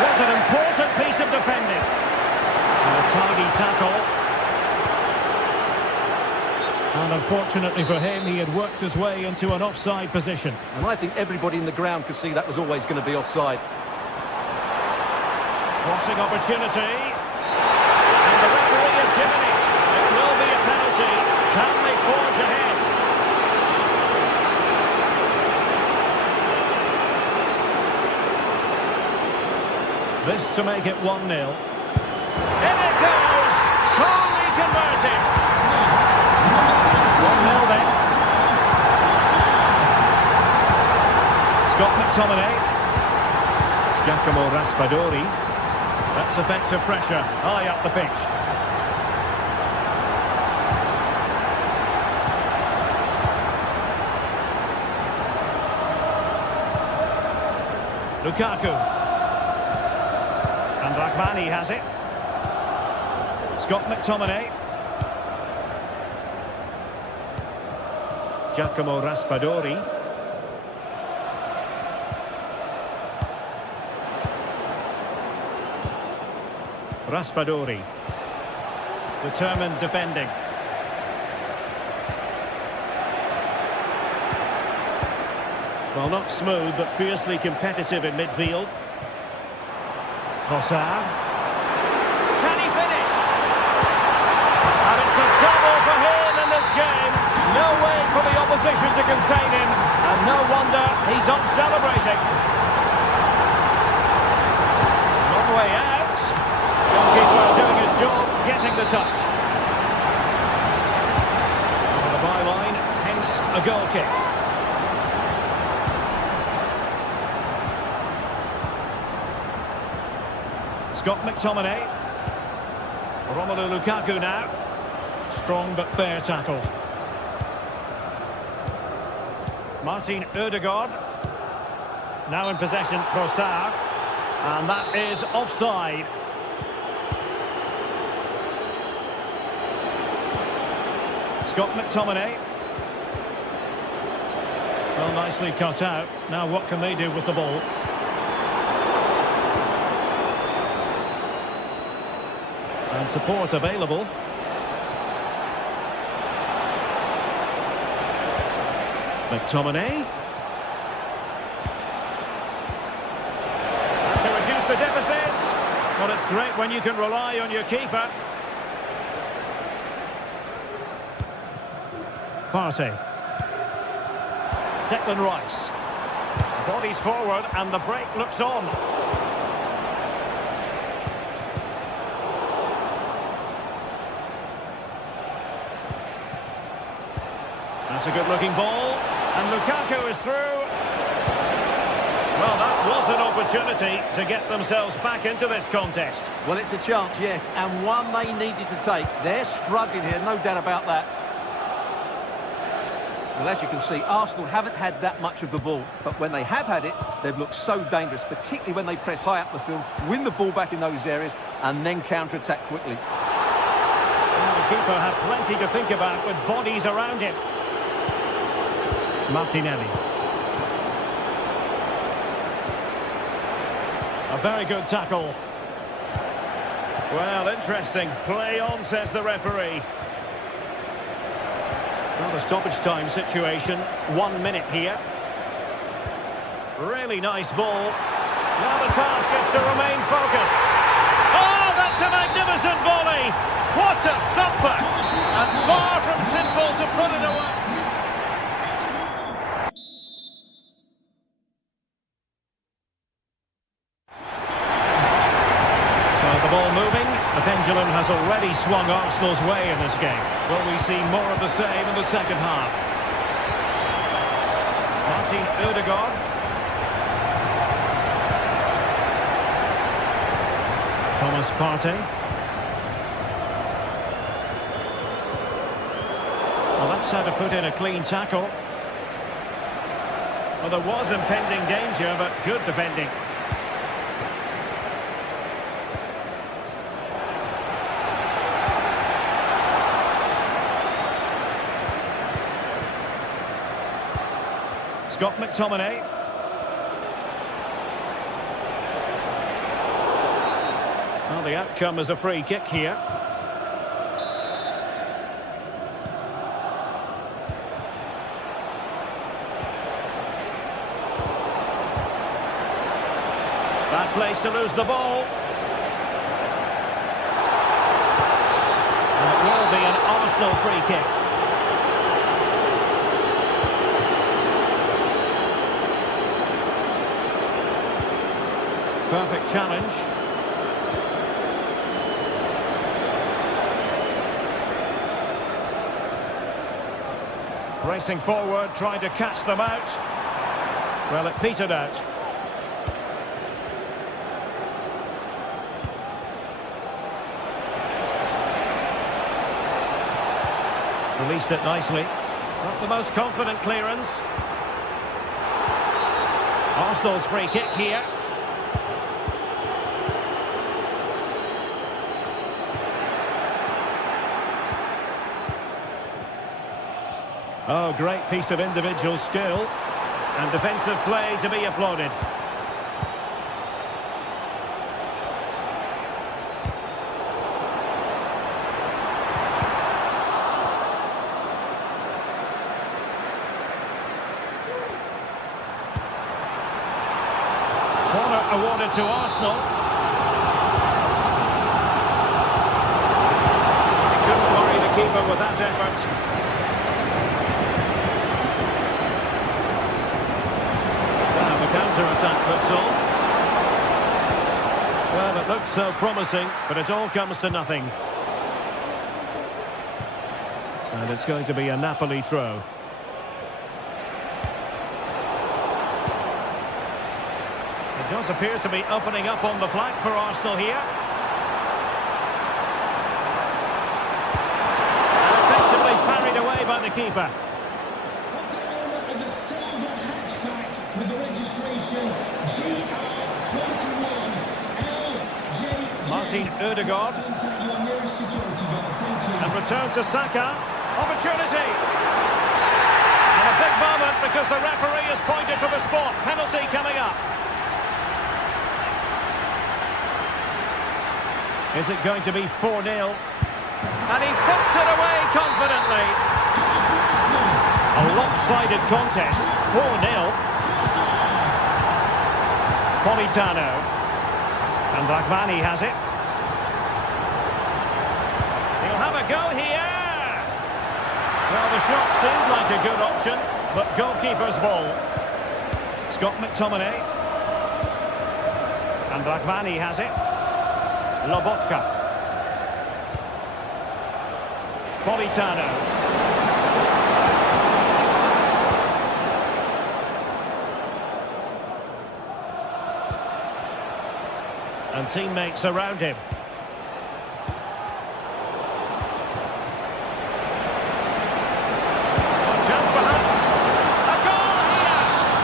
What an important piece of defending. And a tidy tackle. And unfortunately for him, he had worked his way into an offside position. And I think everybody in the ground could see that was always going to be offside. Crossing opportunity. And the referee has given it. It will be a penalty. Can they forge ahead? This to make it 1-0. In it goes! Calmly converted! 1-0 then. Scott McTominay. Giacomo Raspadori. That's effective pressure high up the pitch. Lukaku. And Rahmani has it. Scott McTominay. Giacomo Raspadori. Raspadori. Determined defending. Well, not smooth, but fiercely competitive in midfield. Trossard. Can he finish? And it's a double for him in this game. No way for the opposition to contain him. And no wonder he's up celebrating. Long way out. Goalkeeper doing his job, getting the touch. Over the byline, hence a goal kick. Scott McTominay. Romelu Lukaku now. Strong but fair tackle. Martin Ødegaard. Now in possession, Trossard. And that is offside. Scott McTominay. Well, nicely cut out. Now what can they do with the ball? And support available. McTominay. To reduce the deficit. Well, it's great when you can rely on your keeper. Partey. Declan Rice. Bodies forward and the break looks on. That's a good-looking ball, and Lukaku is through. Well, that was an opportunity to get themselves back into this contest. Well, it's a chance, yes, and one they needed to take. They're struggling here, no doubt about that. Well, as you can see, Arsenal haven't had that much of the ball, but when they have had it, they've looked so dangerous, particularly when they press high up the field, win the ball back in those areas, and then counter-attack quickly. Well, the keeper had plenty to think about with bodies around him. Martinelli. A very good tackle. Well, interesting. Play on, says the referee. Well, the stoppage time situation. 1 minute here. Really nice ball. Now the task is to remain focused. Oh, that's a magnificent volley. What a thumper. And far from simple to put it away. The ball moving, the pendulum has already swung Arsenal's way in this game. Will we see more of the same in the second half? Martin Ødegaard. Thomas Partey. Well, that's how to put in a clean tackle. Well, there was impending danger, but good defending. Scott McTominay. Well, the outcome is a free kick here. Bad place to lose the ball. And it will be an Arsenal free kick. Perfect challenge. Racing forward, trying to catch them out. Well, it petered out. Released it nicely. Not the most confident clearance. Arsenal's free kick here. Oh, great piece of individual skill. And defensive play to be applauded. Corner awarded to Arsenal. He couldn't worry the keeper with that effort. Counter-attack, that's all. Well, it looks so promising, but it all comes to nothing. And it's going to be a Napoli throw. It does appear to be opening up on the flank for Arsenal here. And effectively parried away by the keeper. With the registration GR21 LJJ. Martin Ødegaard. And return to Saka. Opportunity. And a big moment because the referee has pointed to the spot. Penalty coming up. Is it going to be 4-0? And he puts it away confidently. A lopsided contest. 4-0. Politano. And Raghvani has it. He'll have a go here. Well, the shot seemed like a good option, but goalkeeper's ball. Scott McTominay. And Raghvani has it. Lobotka. Politano. And teammates around him. One chance perhaps. A goal here!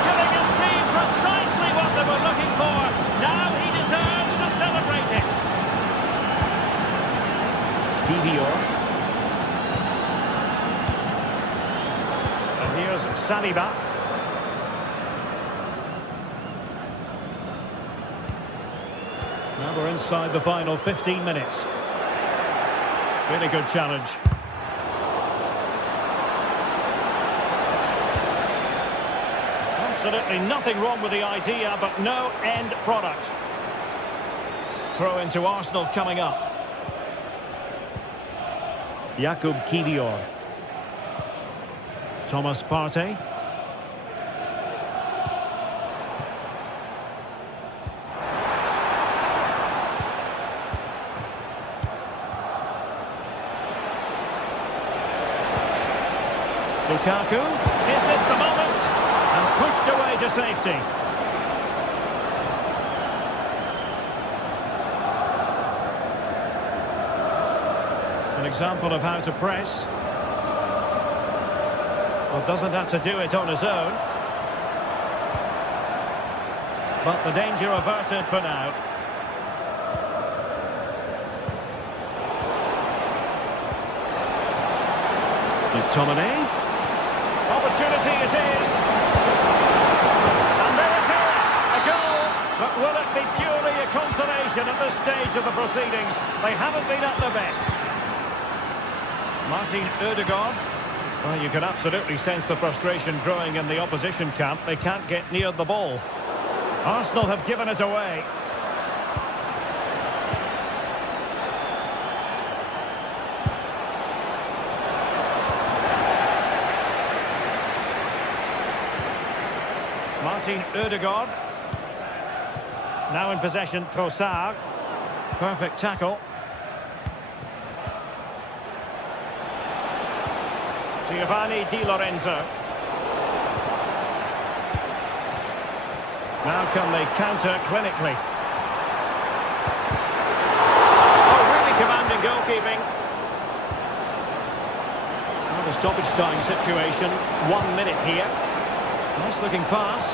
Giving his team precisely what they were looking for. Now he deserves to celebrate it. Kivior. And here's Saliba. Now we're inside the final 15 minutes. Really good challenge. Absolutely nothing wrong with the idea, but no end product. Throw into Arsenal coming up. Jakub Kivior. Thomas Partey. Lukaku, is this the moment? And pushed away to safety. An example of how to press. Well, doesn't have to do it on his own. But the danger averted for now. McTominay. Opportunity it is. And there it is, a goal. But will it be purely a consolation at this stage of the proceedings? They haven't been at their best. Martin Ødegaard. Well, you can absolutely sense the frustration growing in the opposition camp. They can't get near the ball. Arsenal have given it away. Martin Ødegaard. Now in possession, Trossard. Perfect tackle. Giovanni Di Lorenzo. Now can they counter clinically? Oh, really commanding goalkeeping. Now the stoppage time situation. 1 minute here. Nice looking pass.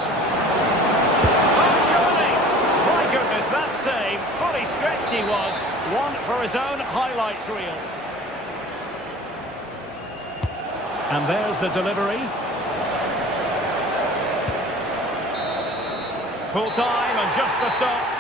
was, one for his own highlights reel. And there's the delivery. Full time and just the stop.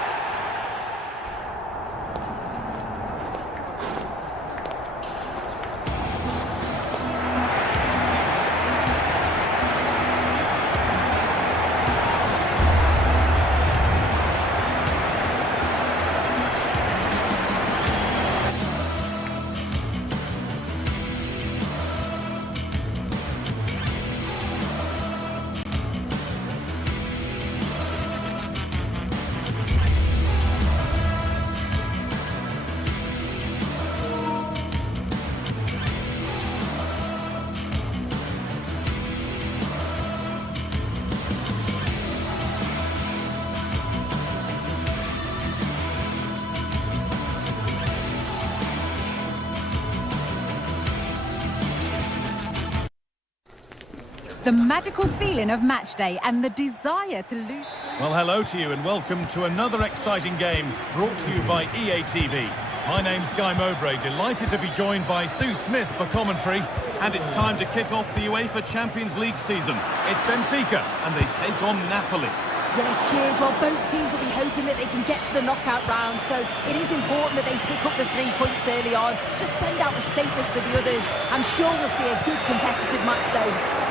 The magical feeling of match day and the desire to lose. Well, hello to you and welcome to another exciting game brought to you by EA TV. My name's Guy Mowbray, delighted to be joined by Sue Smith for commentary. And it's time to kick off the UEFA Champions League season. It's Benfica and they take on Napoli. Yeah, cheers. Well, both teams will be hoping that they can get to the knockout round, so it is important that they pick up the 3 points early on. Just send out a statement to the others. I'm sure we'll see a good competitive match, though.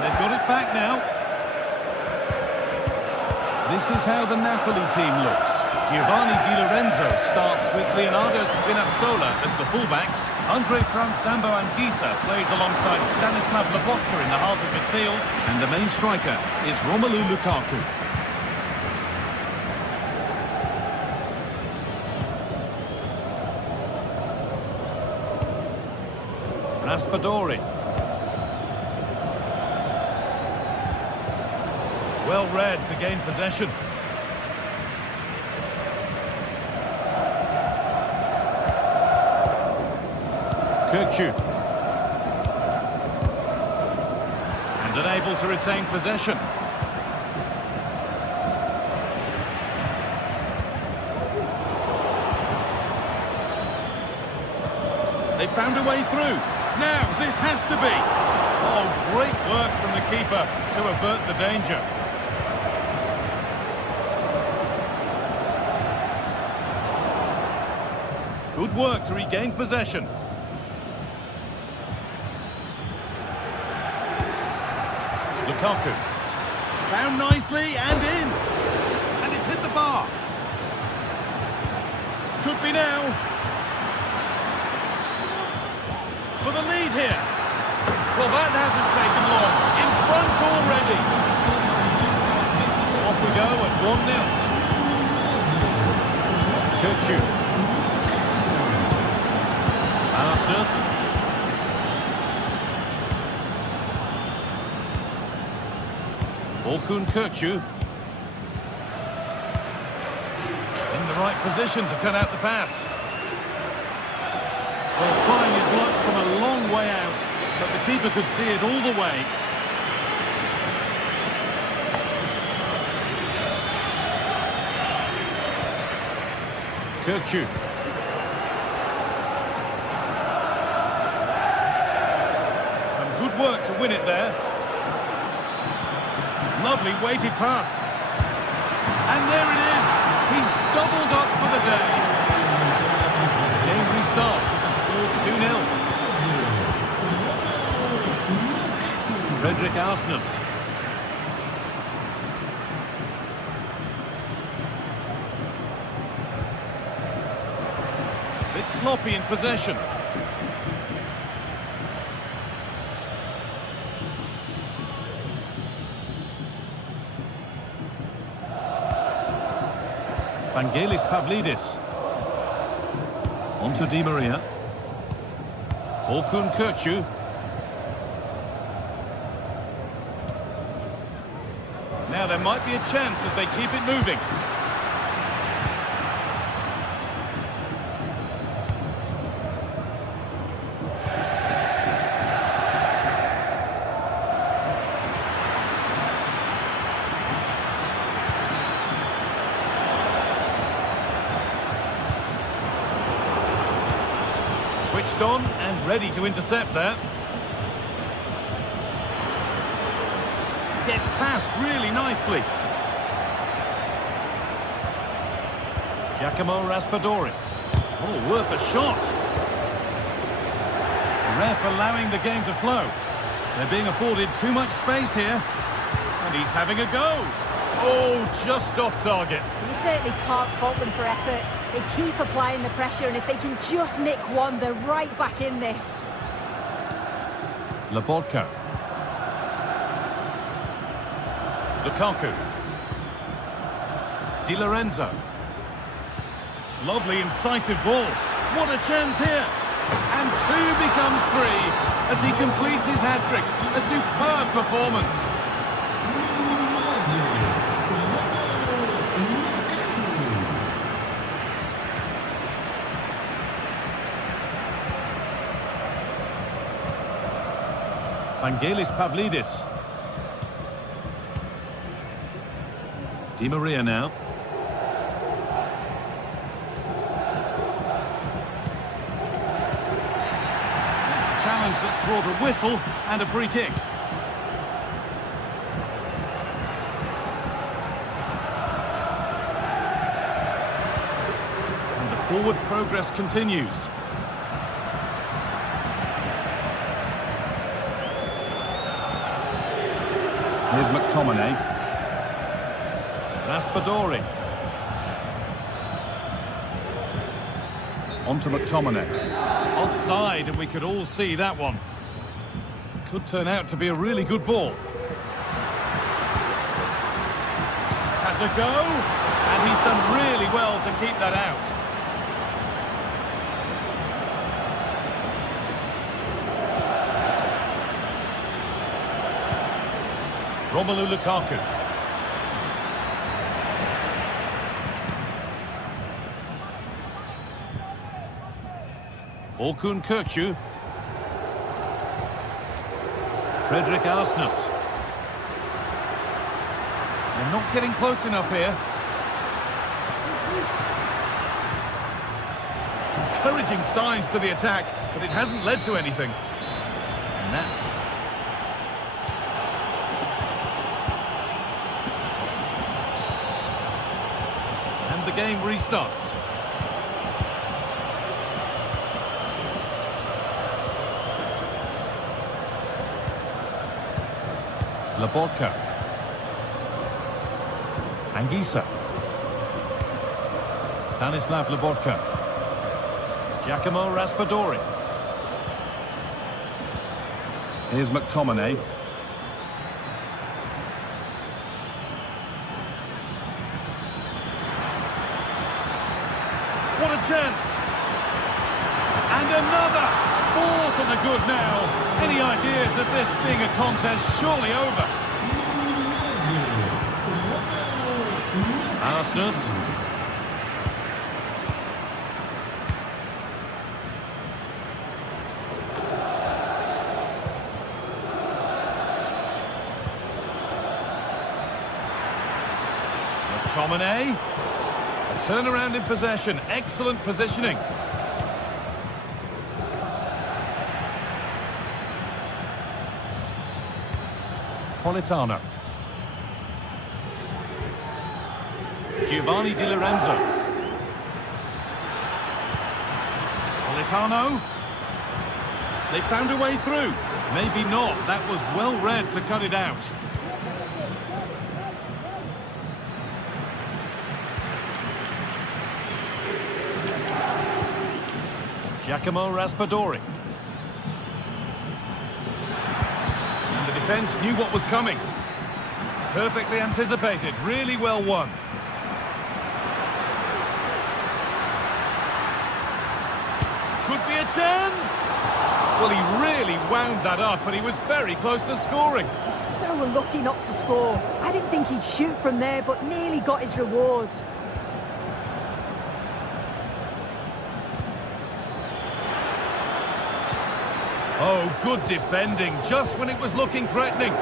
They've got it back now. This is how the Napoli team looks. Giovanni Di Lorenzo starts with Leonardo Spinazzola as the fullbacks. Andre Frank Sambo Anguissa plays alongside Stanislav Lobotka in the heart of midfield. And the main striker is Romelu Lukaku. Raspadori. Well read to gain possession. Kirkju. And unable to retain possession. They found a way through. Now, this has to be. Oh, great work from the keeper to avert the danger. Good work to regain possession. Lukaku. Found nicely and in. And it's hit the bar. Could be now. For the lead here. Well, that hasn't taken long. In front already. Off we go at 1-0. Kirkju. Arsenal. Orkun Kirkju. In the right position to cut out the pass. Well, trying his luck from a long way out, but the keeper could see it all the way. Kirkju. Some good work to win it there. Lovely weighted pass. And there it is. He's doubled up for the day. The game restarts with the score 2-0. Frederick Arsnes. Bit sloppy in possession. Vangelis Pavlidis. On to Di Maria. Orkun Kirkju. Now there might be a chance as they keep it moving. switched on and ready to intercept there. Gets past really nicely. Giacomo Raspadori. Oh, worth a shot. The ref allowing the game to flow. They're being afforded too much space here. And he's having a go. Oh, just off target. You certainly can't fault them for effort. They keep applying the pressure, and if they can just nick one, they're right back in this. Lobotka. Lukaku. Di Lorenzo. Lovely incisive ball. What a chance here. And 2 becomes 3 as he completes his hat-trick. A superb performance. Vangelis Pavlidis. Di Maria now. That's a challenge that's brought a whistle and a free kick. And the forward progress continues. Here's McTominay. Raspadori. On to McTominay. Offside, and we could all see that one. Could turn out to be a really good ball. Has a go, and he's done really well to keep that out. Romelu Lukaku. Orkun Kökçü. Fredrik Arsnes. They're not getting close enough here. Encouraging signs to the attack, but it hasn't led to anything. And that... the game restarts. Lobotka. Anguissa. Stanislav Lobotka. Giacomo Raspadori. Here's McTominay. What a chance! And another! 4 to the good now. Any ideas of this being a contest surely over? Arsnes. McTominay. Turnaround in possession, excellent positioning. Politano. Giovanni Di Lorenzo. Politano. They found a way through. Maybe not, that was well read to cut it out. Giacomo Raspadori. And the defence knew what was coming. Perfectly anticipated, really well won. Could be a chance! Well, he really wound that up, and he was very close to scoring. He's so unlucky not to score. I didn't think he'd shoot from there, but nearly got his rewards. Oh, good defending, just when it was looking threatening.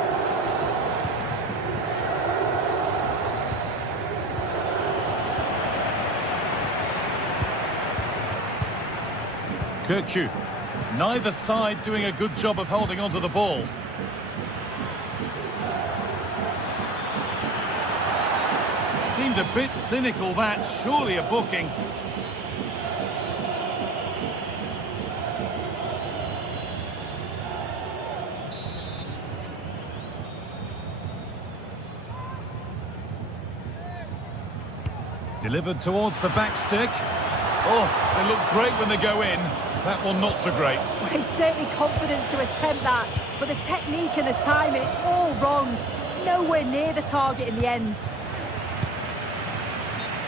Kökçü. Neither side doing a good job of holding onto the ball. Seemed a bit cynical, that. Surely a booking. Delivered towards the back stick. Oh, they look great when they go in. That one not so great. Well, he's certainly confident to attempt that, but the technique and the timing, it's all wrong. It's nowhere near the target in the end.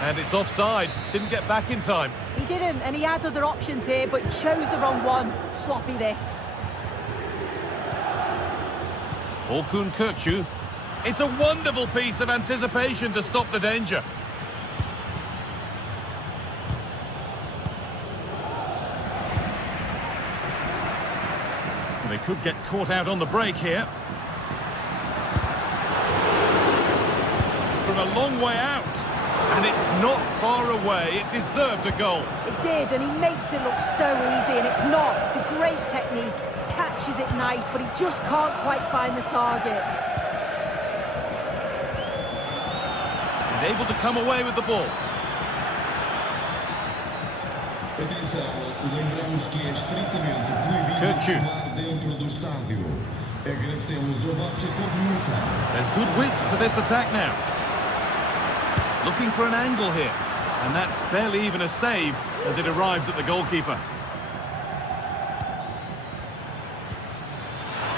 And it's offside. Didn't get back in time. He didn't, and he had other options here, but chose the wrong one. Sloppy this. Orkun Kökçü. It's a wonderful piece of anticipation to stop the danger. They could get caught out on the break here. From a long way out. And it's not far away. It deserved a goal. It did, and he makes it look so easy, and it's not. It's a great technique. Catches it nice, but he just can't quite find the target. And able to come away with the ball. Atenção, lembramos que é estritamente proibido fumar dentro do estádio. Agradecemos a vossa compreensão. There's good width to this attack now. Looking for an angle here. And that's barely even a save as it arrives at the goalkeeper.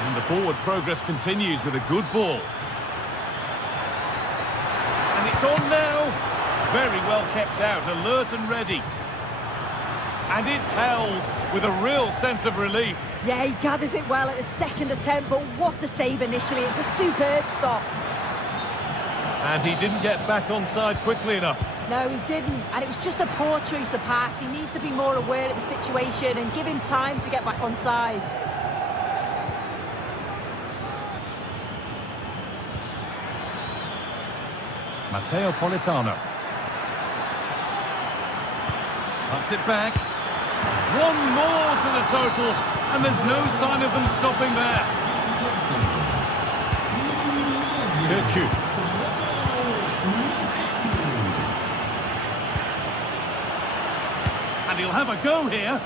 And the forward progress continues with a good ball. And it's on now. Very well kept out, alert and ready. And it's held with a real sense of relief. Yeah, he gathers it well at the second attempt, but what a save initially. It's a superb stop. And he didn't get back onside quickly enough. No, he didn't. And it was just a poor choice of pass. He needs to be more aware of the situation and give him time to get back onside. Matteo Politano. Cuts it back. One more to the total, and there's no sign of them stopping there. Kökçü. And he'll have a go here.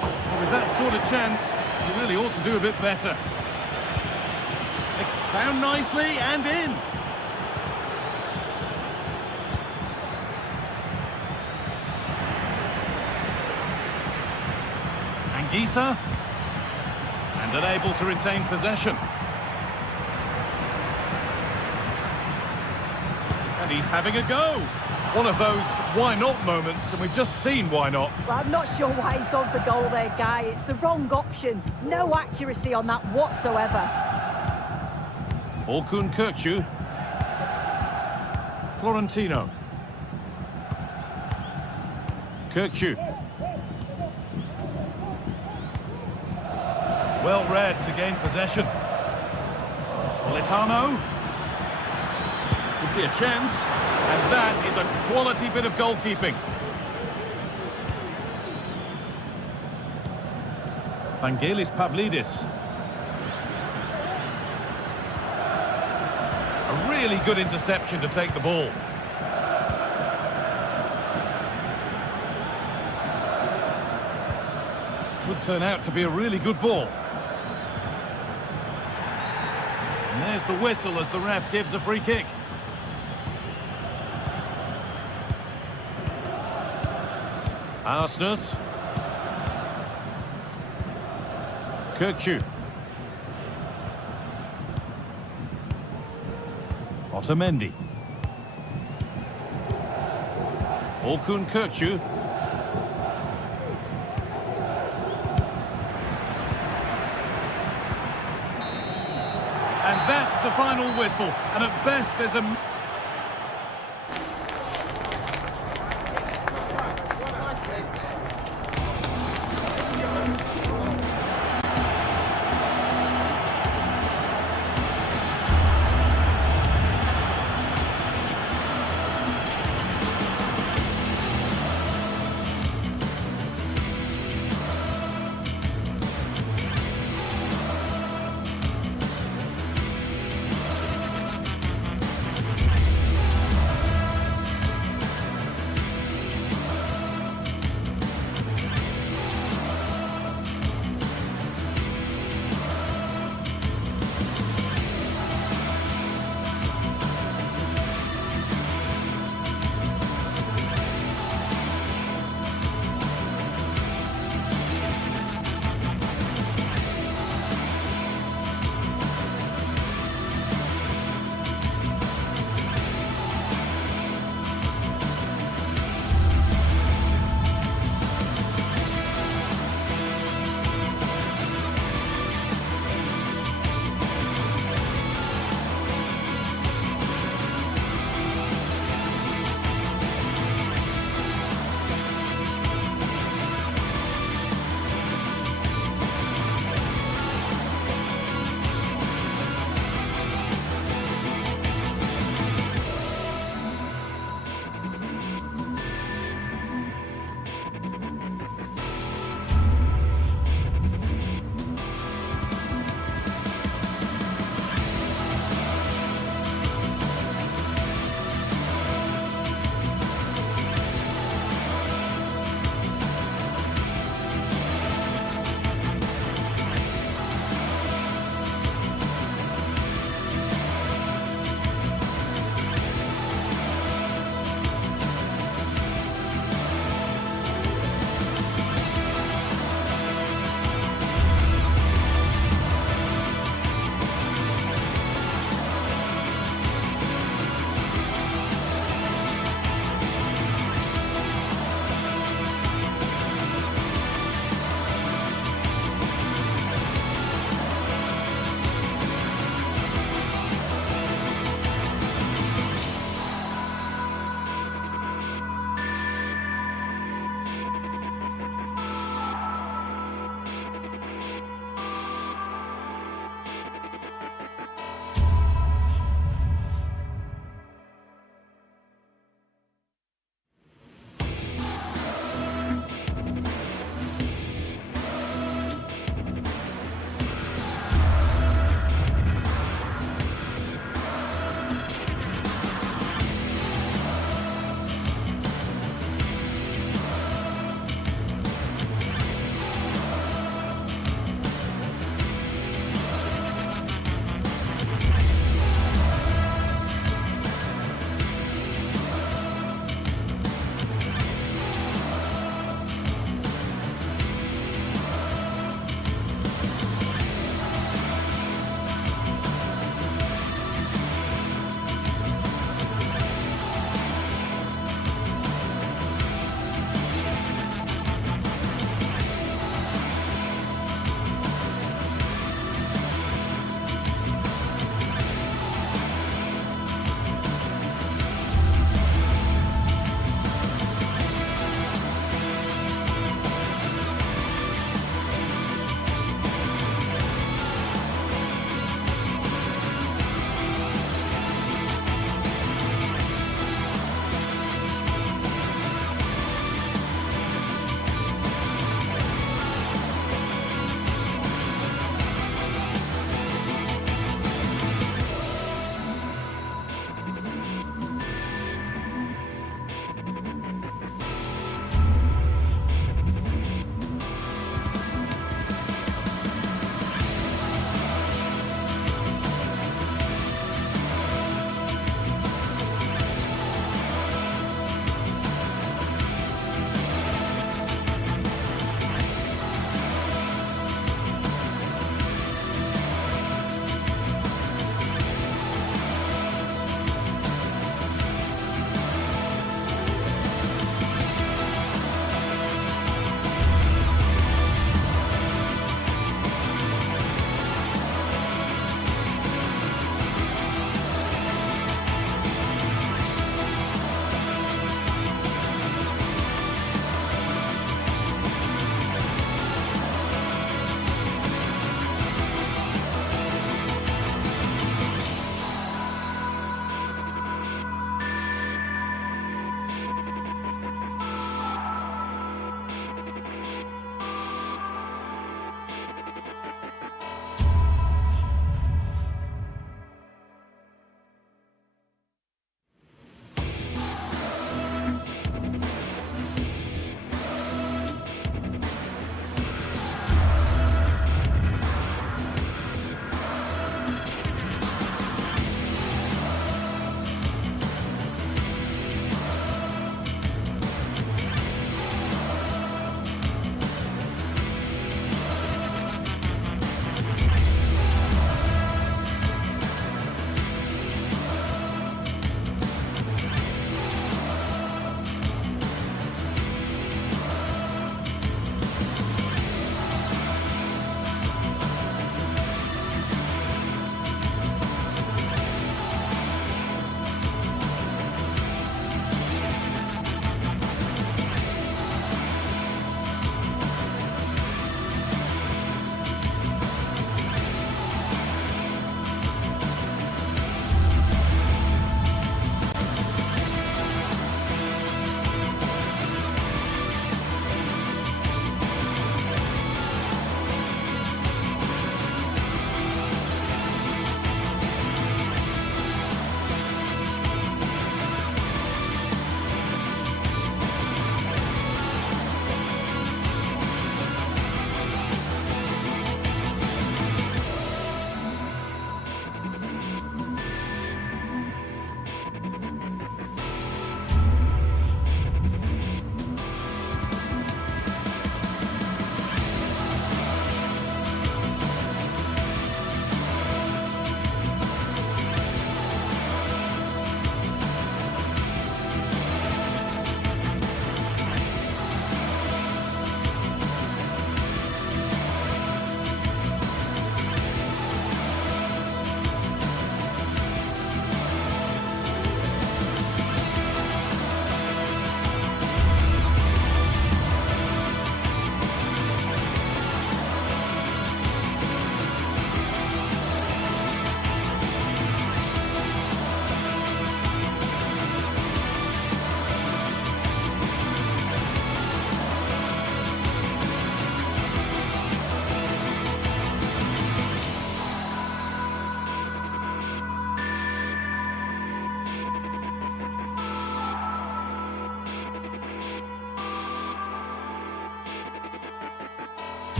Well, with that sort of chance, he really ought to do a bit better. Found nicely and in. Gisa, and unable to retain possession. And he's having a go. One of those why not moments, and we've just seen why not. Well, I'm not sure why he's gone for goal there, Guy. It's the wrong option. No accuracy on that whatsoever. Orkun Kökçü. Florentino. Kökçü. Well read to gain possession. Politano. Could be a chance. And that is a quality bit of goalkeeping. Vangelis Pavlidis. A really good interception to take the ball. Could turn out to be a really good ball. And there's the whistle as the ref gives a free kick. Arsnes. Kökçü. Otamendi. Orkun Kökçü. And that's the final whistle. And at best, there's a...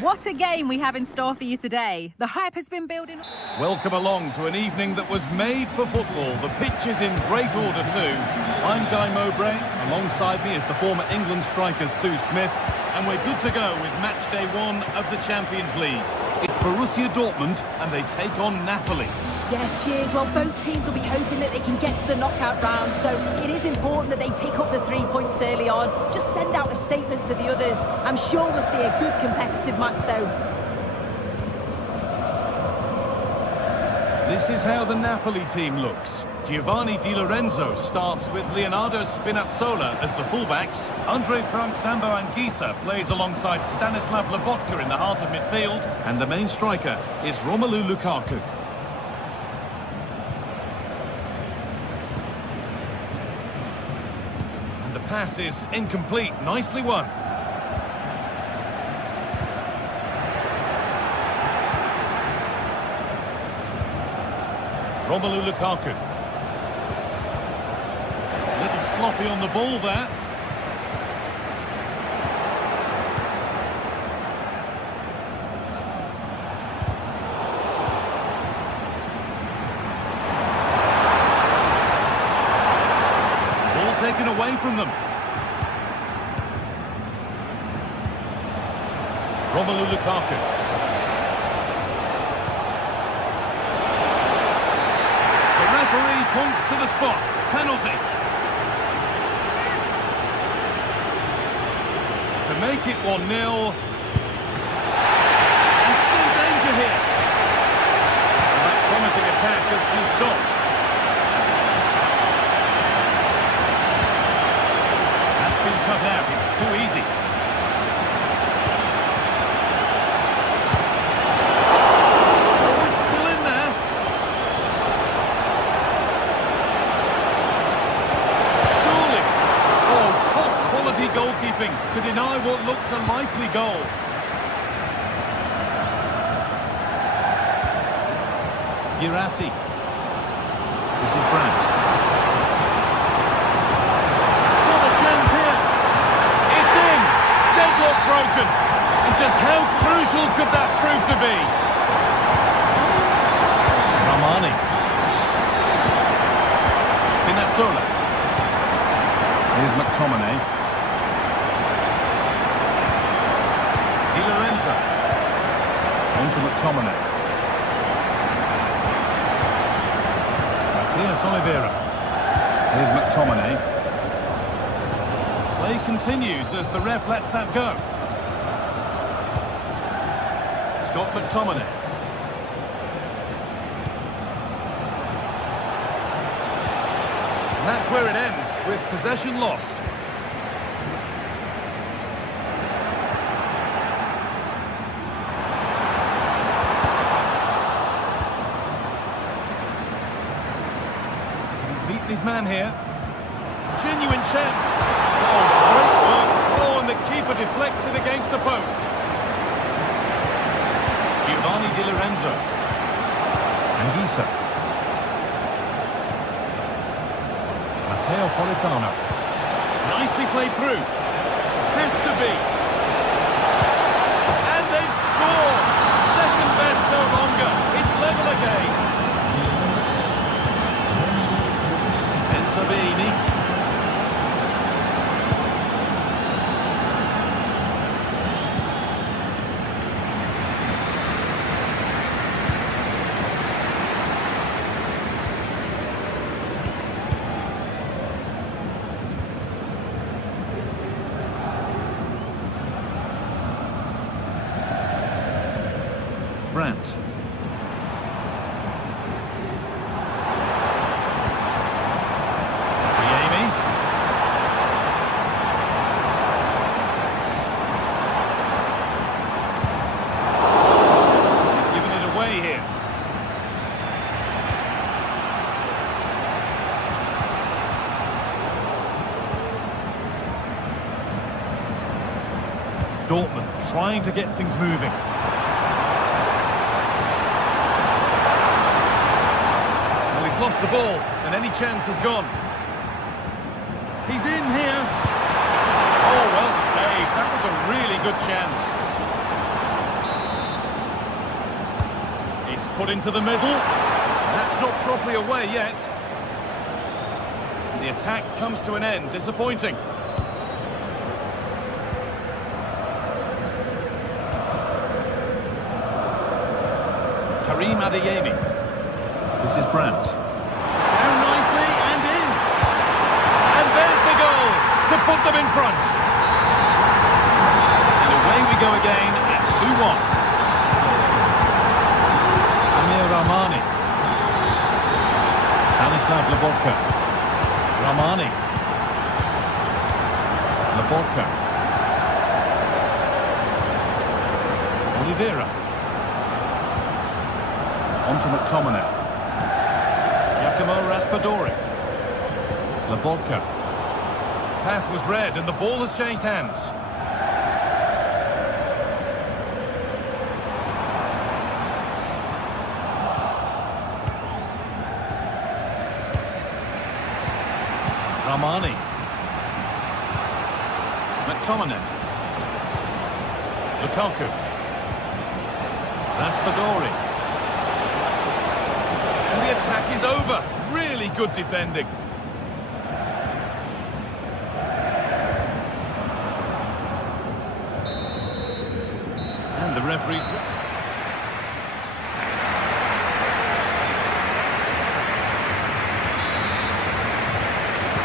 What a game we have in store for you today. The hype has been building. Welcome along to an evening that was made for football. The pitch is in great order too. I'm Guy Mowbray. Alongside me is the former England striker Sue Smith. And we're good to go with match day 1 of the Champions League. It's Borussia Dortmund and they take on Napoli. Yeah, cheers. Well, both teams will be hoping that they can get to the knockout round, so it is important that they pick up the 3 points early on. Just send out a statement to the others. I'm sure we'll see a good competitive match, though. This is how the Napoli team looks. Giovanni Di Lorenzo starts with Leonardo Spinazzola as the fullbacks. Andre Frank Sambo Anguissa plays alongside Stanislav Lobotka in the heart of midfield. And the main striker is Romelu Lukaku. And the pass is incomplete. Nicely won. Romelu Lukaku. Sloppy on the ball there. Ball taken away from them. Romelu Lukaku. The referee points to the spot. Penalty. To make it 1-0. And still danger here. And that promising attack has been stopped. That's been cut out. It's too easy. Oh, it's still in there. Surely. Oh, top quality goalkeeping to deny what looked a likely goal. Girassi. This is Brandt. What a chance here. It's in. Deadlock broken. And just how crucial could that prove to be? Ramani. Spinazzola. Here's McTominay. Di Lorenzo. On to McTominay. Matias Oliveira. Here's McTominay. Play continues as the ref lets that go. Scott McTominay. And that's where it ends, with possession lost. He's beaten his man here. Genuine chance. Oh, great work. Oh, and the keeper deflects it against the post. Giovanni Di Lorenzo. Anguissa. Matteo Politano. Nicely played through. Has to be. And they score! Second best no longer. It's level again. And Sabini. Brandt. Yami. Giving it away here. Dortmund trying to get things moving. Lost the ball, and any chance has gone. He's in here. Oh, well saved. That was a really good chance. Put into the middle. That's not properly away yet. The attack comes to an end. Disappointing. Karim Adeyemi. This is Brandt. Down nicely and in. And there's the goal to put them in front. And away we go again at 2-1. Amir Rahmani. Stanislav Lobotka. Rahmani. Lobotka. Oliveira. On to McTominay. Giacomo Raspadori. Lobotka. Pass was read and the ball has changed hands. Rahmani. McTominay. Lukaku. Raspadori. And the attack is over. Really good defending. And the referee's...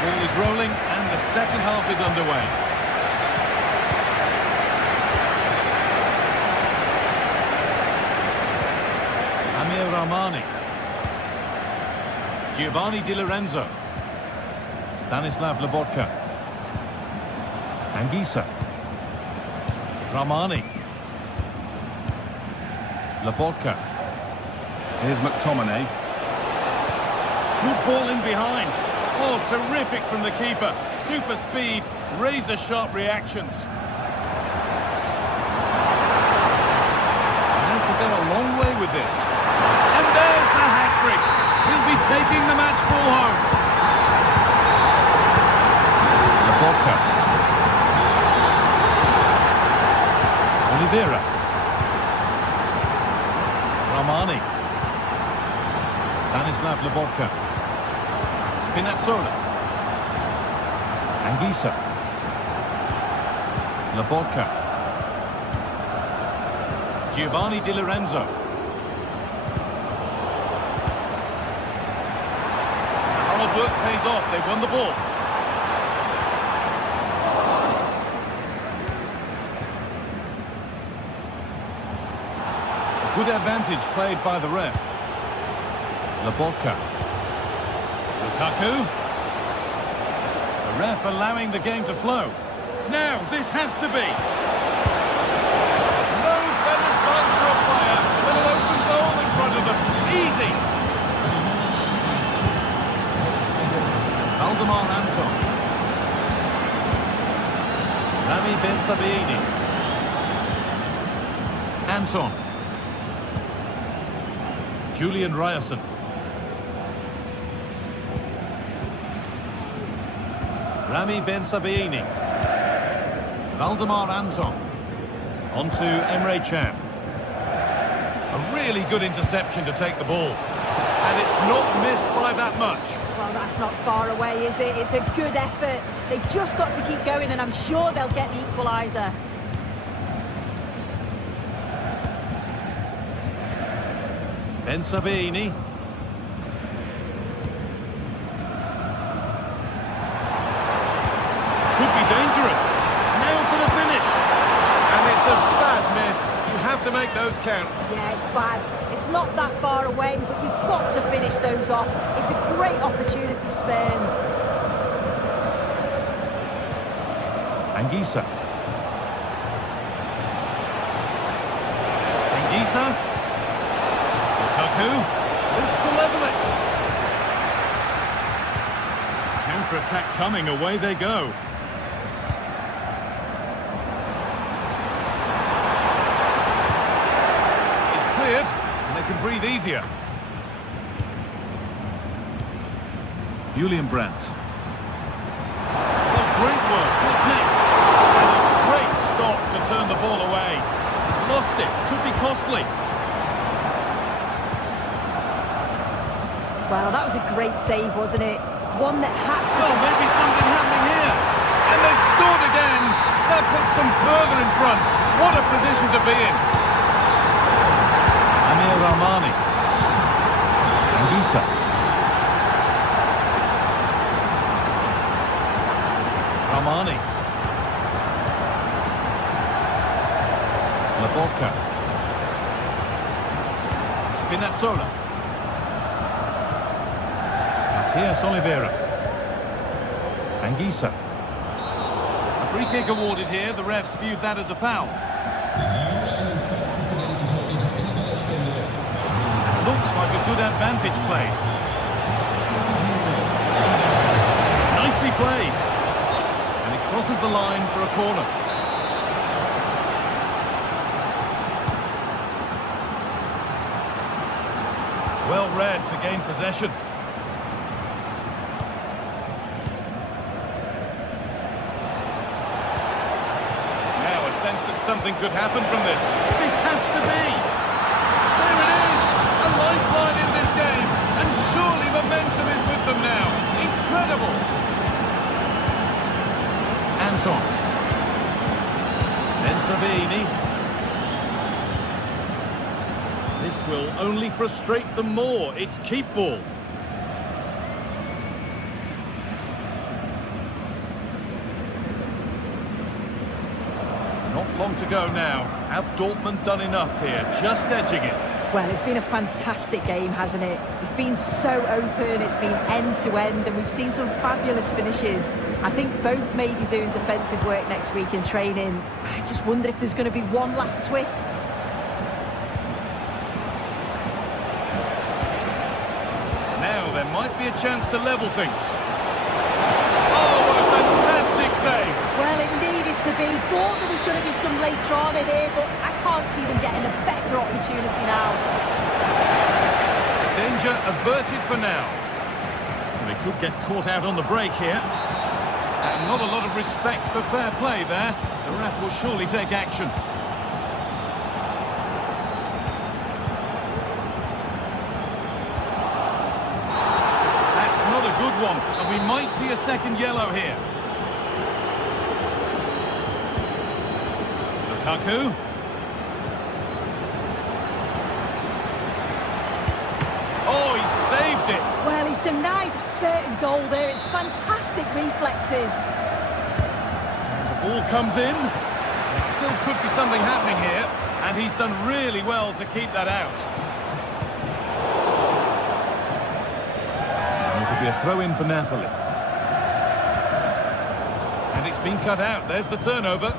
Ball is rolling and the second half is underway. Amir Rahmani. Giovanni Di Lorenzo. Stanislav Lobotka. Anguissa. Rahmani. Lobotka. Here's McTominay. Good ball in behind. Oh, terrific from the keeper. Super speed, razor-sharp reactions. And to go a long way with this. And there's the hat-trick. He'll be taking the match ball home. Lobotka. Oliveira. Rahmani. Stanislav Lobotka. Spinazzola. Anguissa. Lobotka. Giovanni Di Lorenzo. Hard work pays off. They've won the ball. Good advantage played by the ref. Lobotka. Lukaku. The ref allowing the game to flow. Now, this has to be. No better sight for a player than an open goal in front of them. Easy. Valdemar Anton. Rami Ben Sabiini. Anton. Julian Ryerson. Rami Ben Sabiini. Valdemar Anton. On to Emre Can. A really good interception to take the ball. And it's not missed by that much. Well, that's not far away, is it? It's a good effort. They've just got to keep going, and I'm sure they'll get the equaliser. Ben Sabiini. Could be dangerous. Now for the finish. And it's a bad miss. You have to make those count. Yeah, it's bad. It's not that far away, but you've got to finish those off. It's a great opportunity spurned. Anguissa. Anguissa. Lukaku. This to level it. Counter-attack coming. Away they go. And they can breathe easier. Julian Brandt. Well, great work. What's next? And a great stop to turn the ball away. He's lost it. Could be costly. great save, wasn't it? One that had to... Well, maybe something happening here. And they've scored again. That puts them further in front. What a position to be in. Amir Rahmani. Anguissa. Rahmani. Laborca. Spinazzola. Matias Oliveira. Anguissa. A free kick awarded here. The refs viewed that as a foul. Looks like a good advantage play. Nicely played. And it crosses the line for a corner. Well read to gain possession. Now a sense that something could happen from this. This has to be. There it is. A lifeline in this game. And surely momentum is with them now. Incredible. Anton. Then Savini. This will only frustrate them more. It's keep ball. Not long to go now. Have Dortmund done enough here? Just edging it. Well, it's been a fantastic game, hasn't it? It's been so open, it's been end-to-end, and we've seen some fabulous finishes. I think both may be doing defensive work next week in training. I just wonder if there's going to be one last twist. There might be a chance to level things. Oh, what a fantastic save! Well, it needed to be. Thought there was going to be some late drama here, but I can't see them getting a better opportunity now. Danger averted for now. They could get caught out on the break here. And not a lot of respect for fair play there. The ref will surely take action. Good one, and we might see a second yellow here. Lukaku. Oh, he saved it. Well, he's denied a certain goal there. It's fantastic reflexes. The ball comes in. There still could be something happening here, and he's done really well to keep that out. Be a throw-in for Napoli. And it's been cut out. There's the turnover.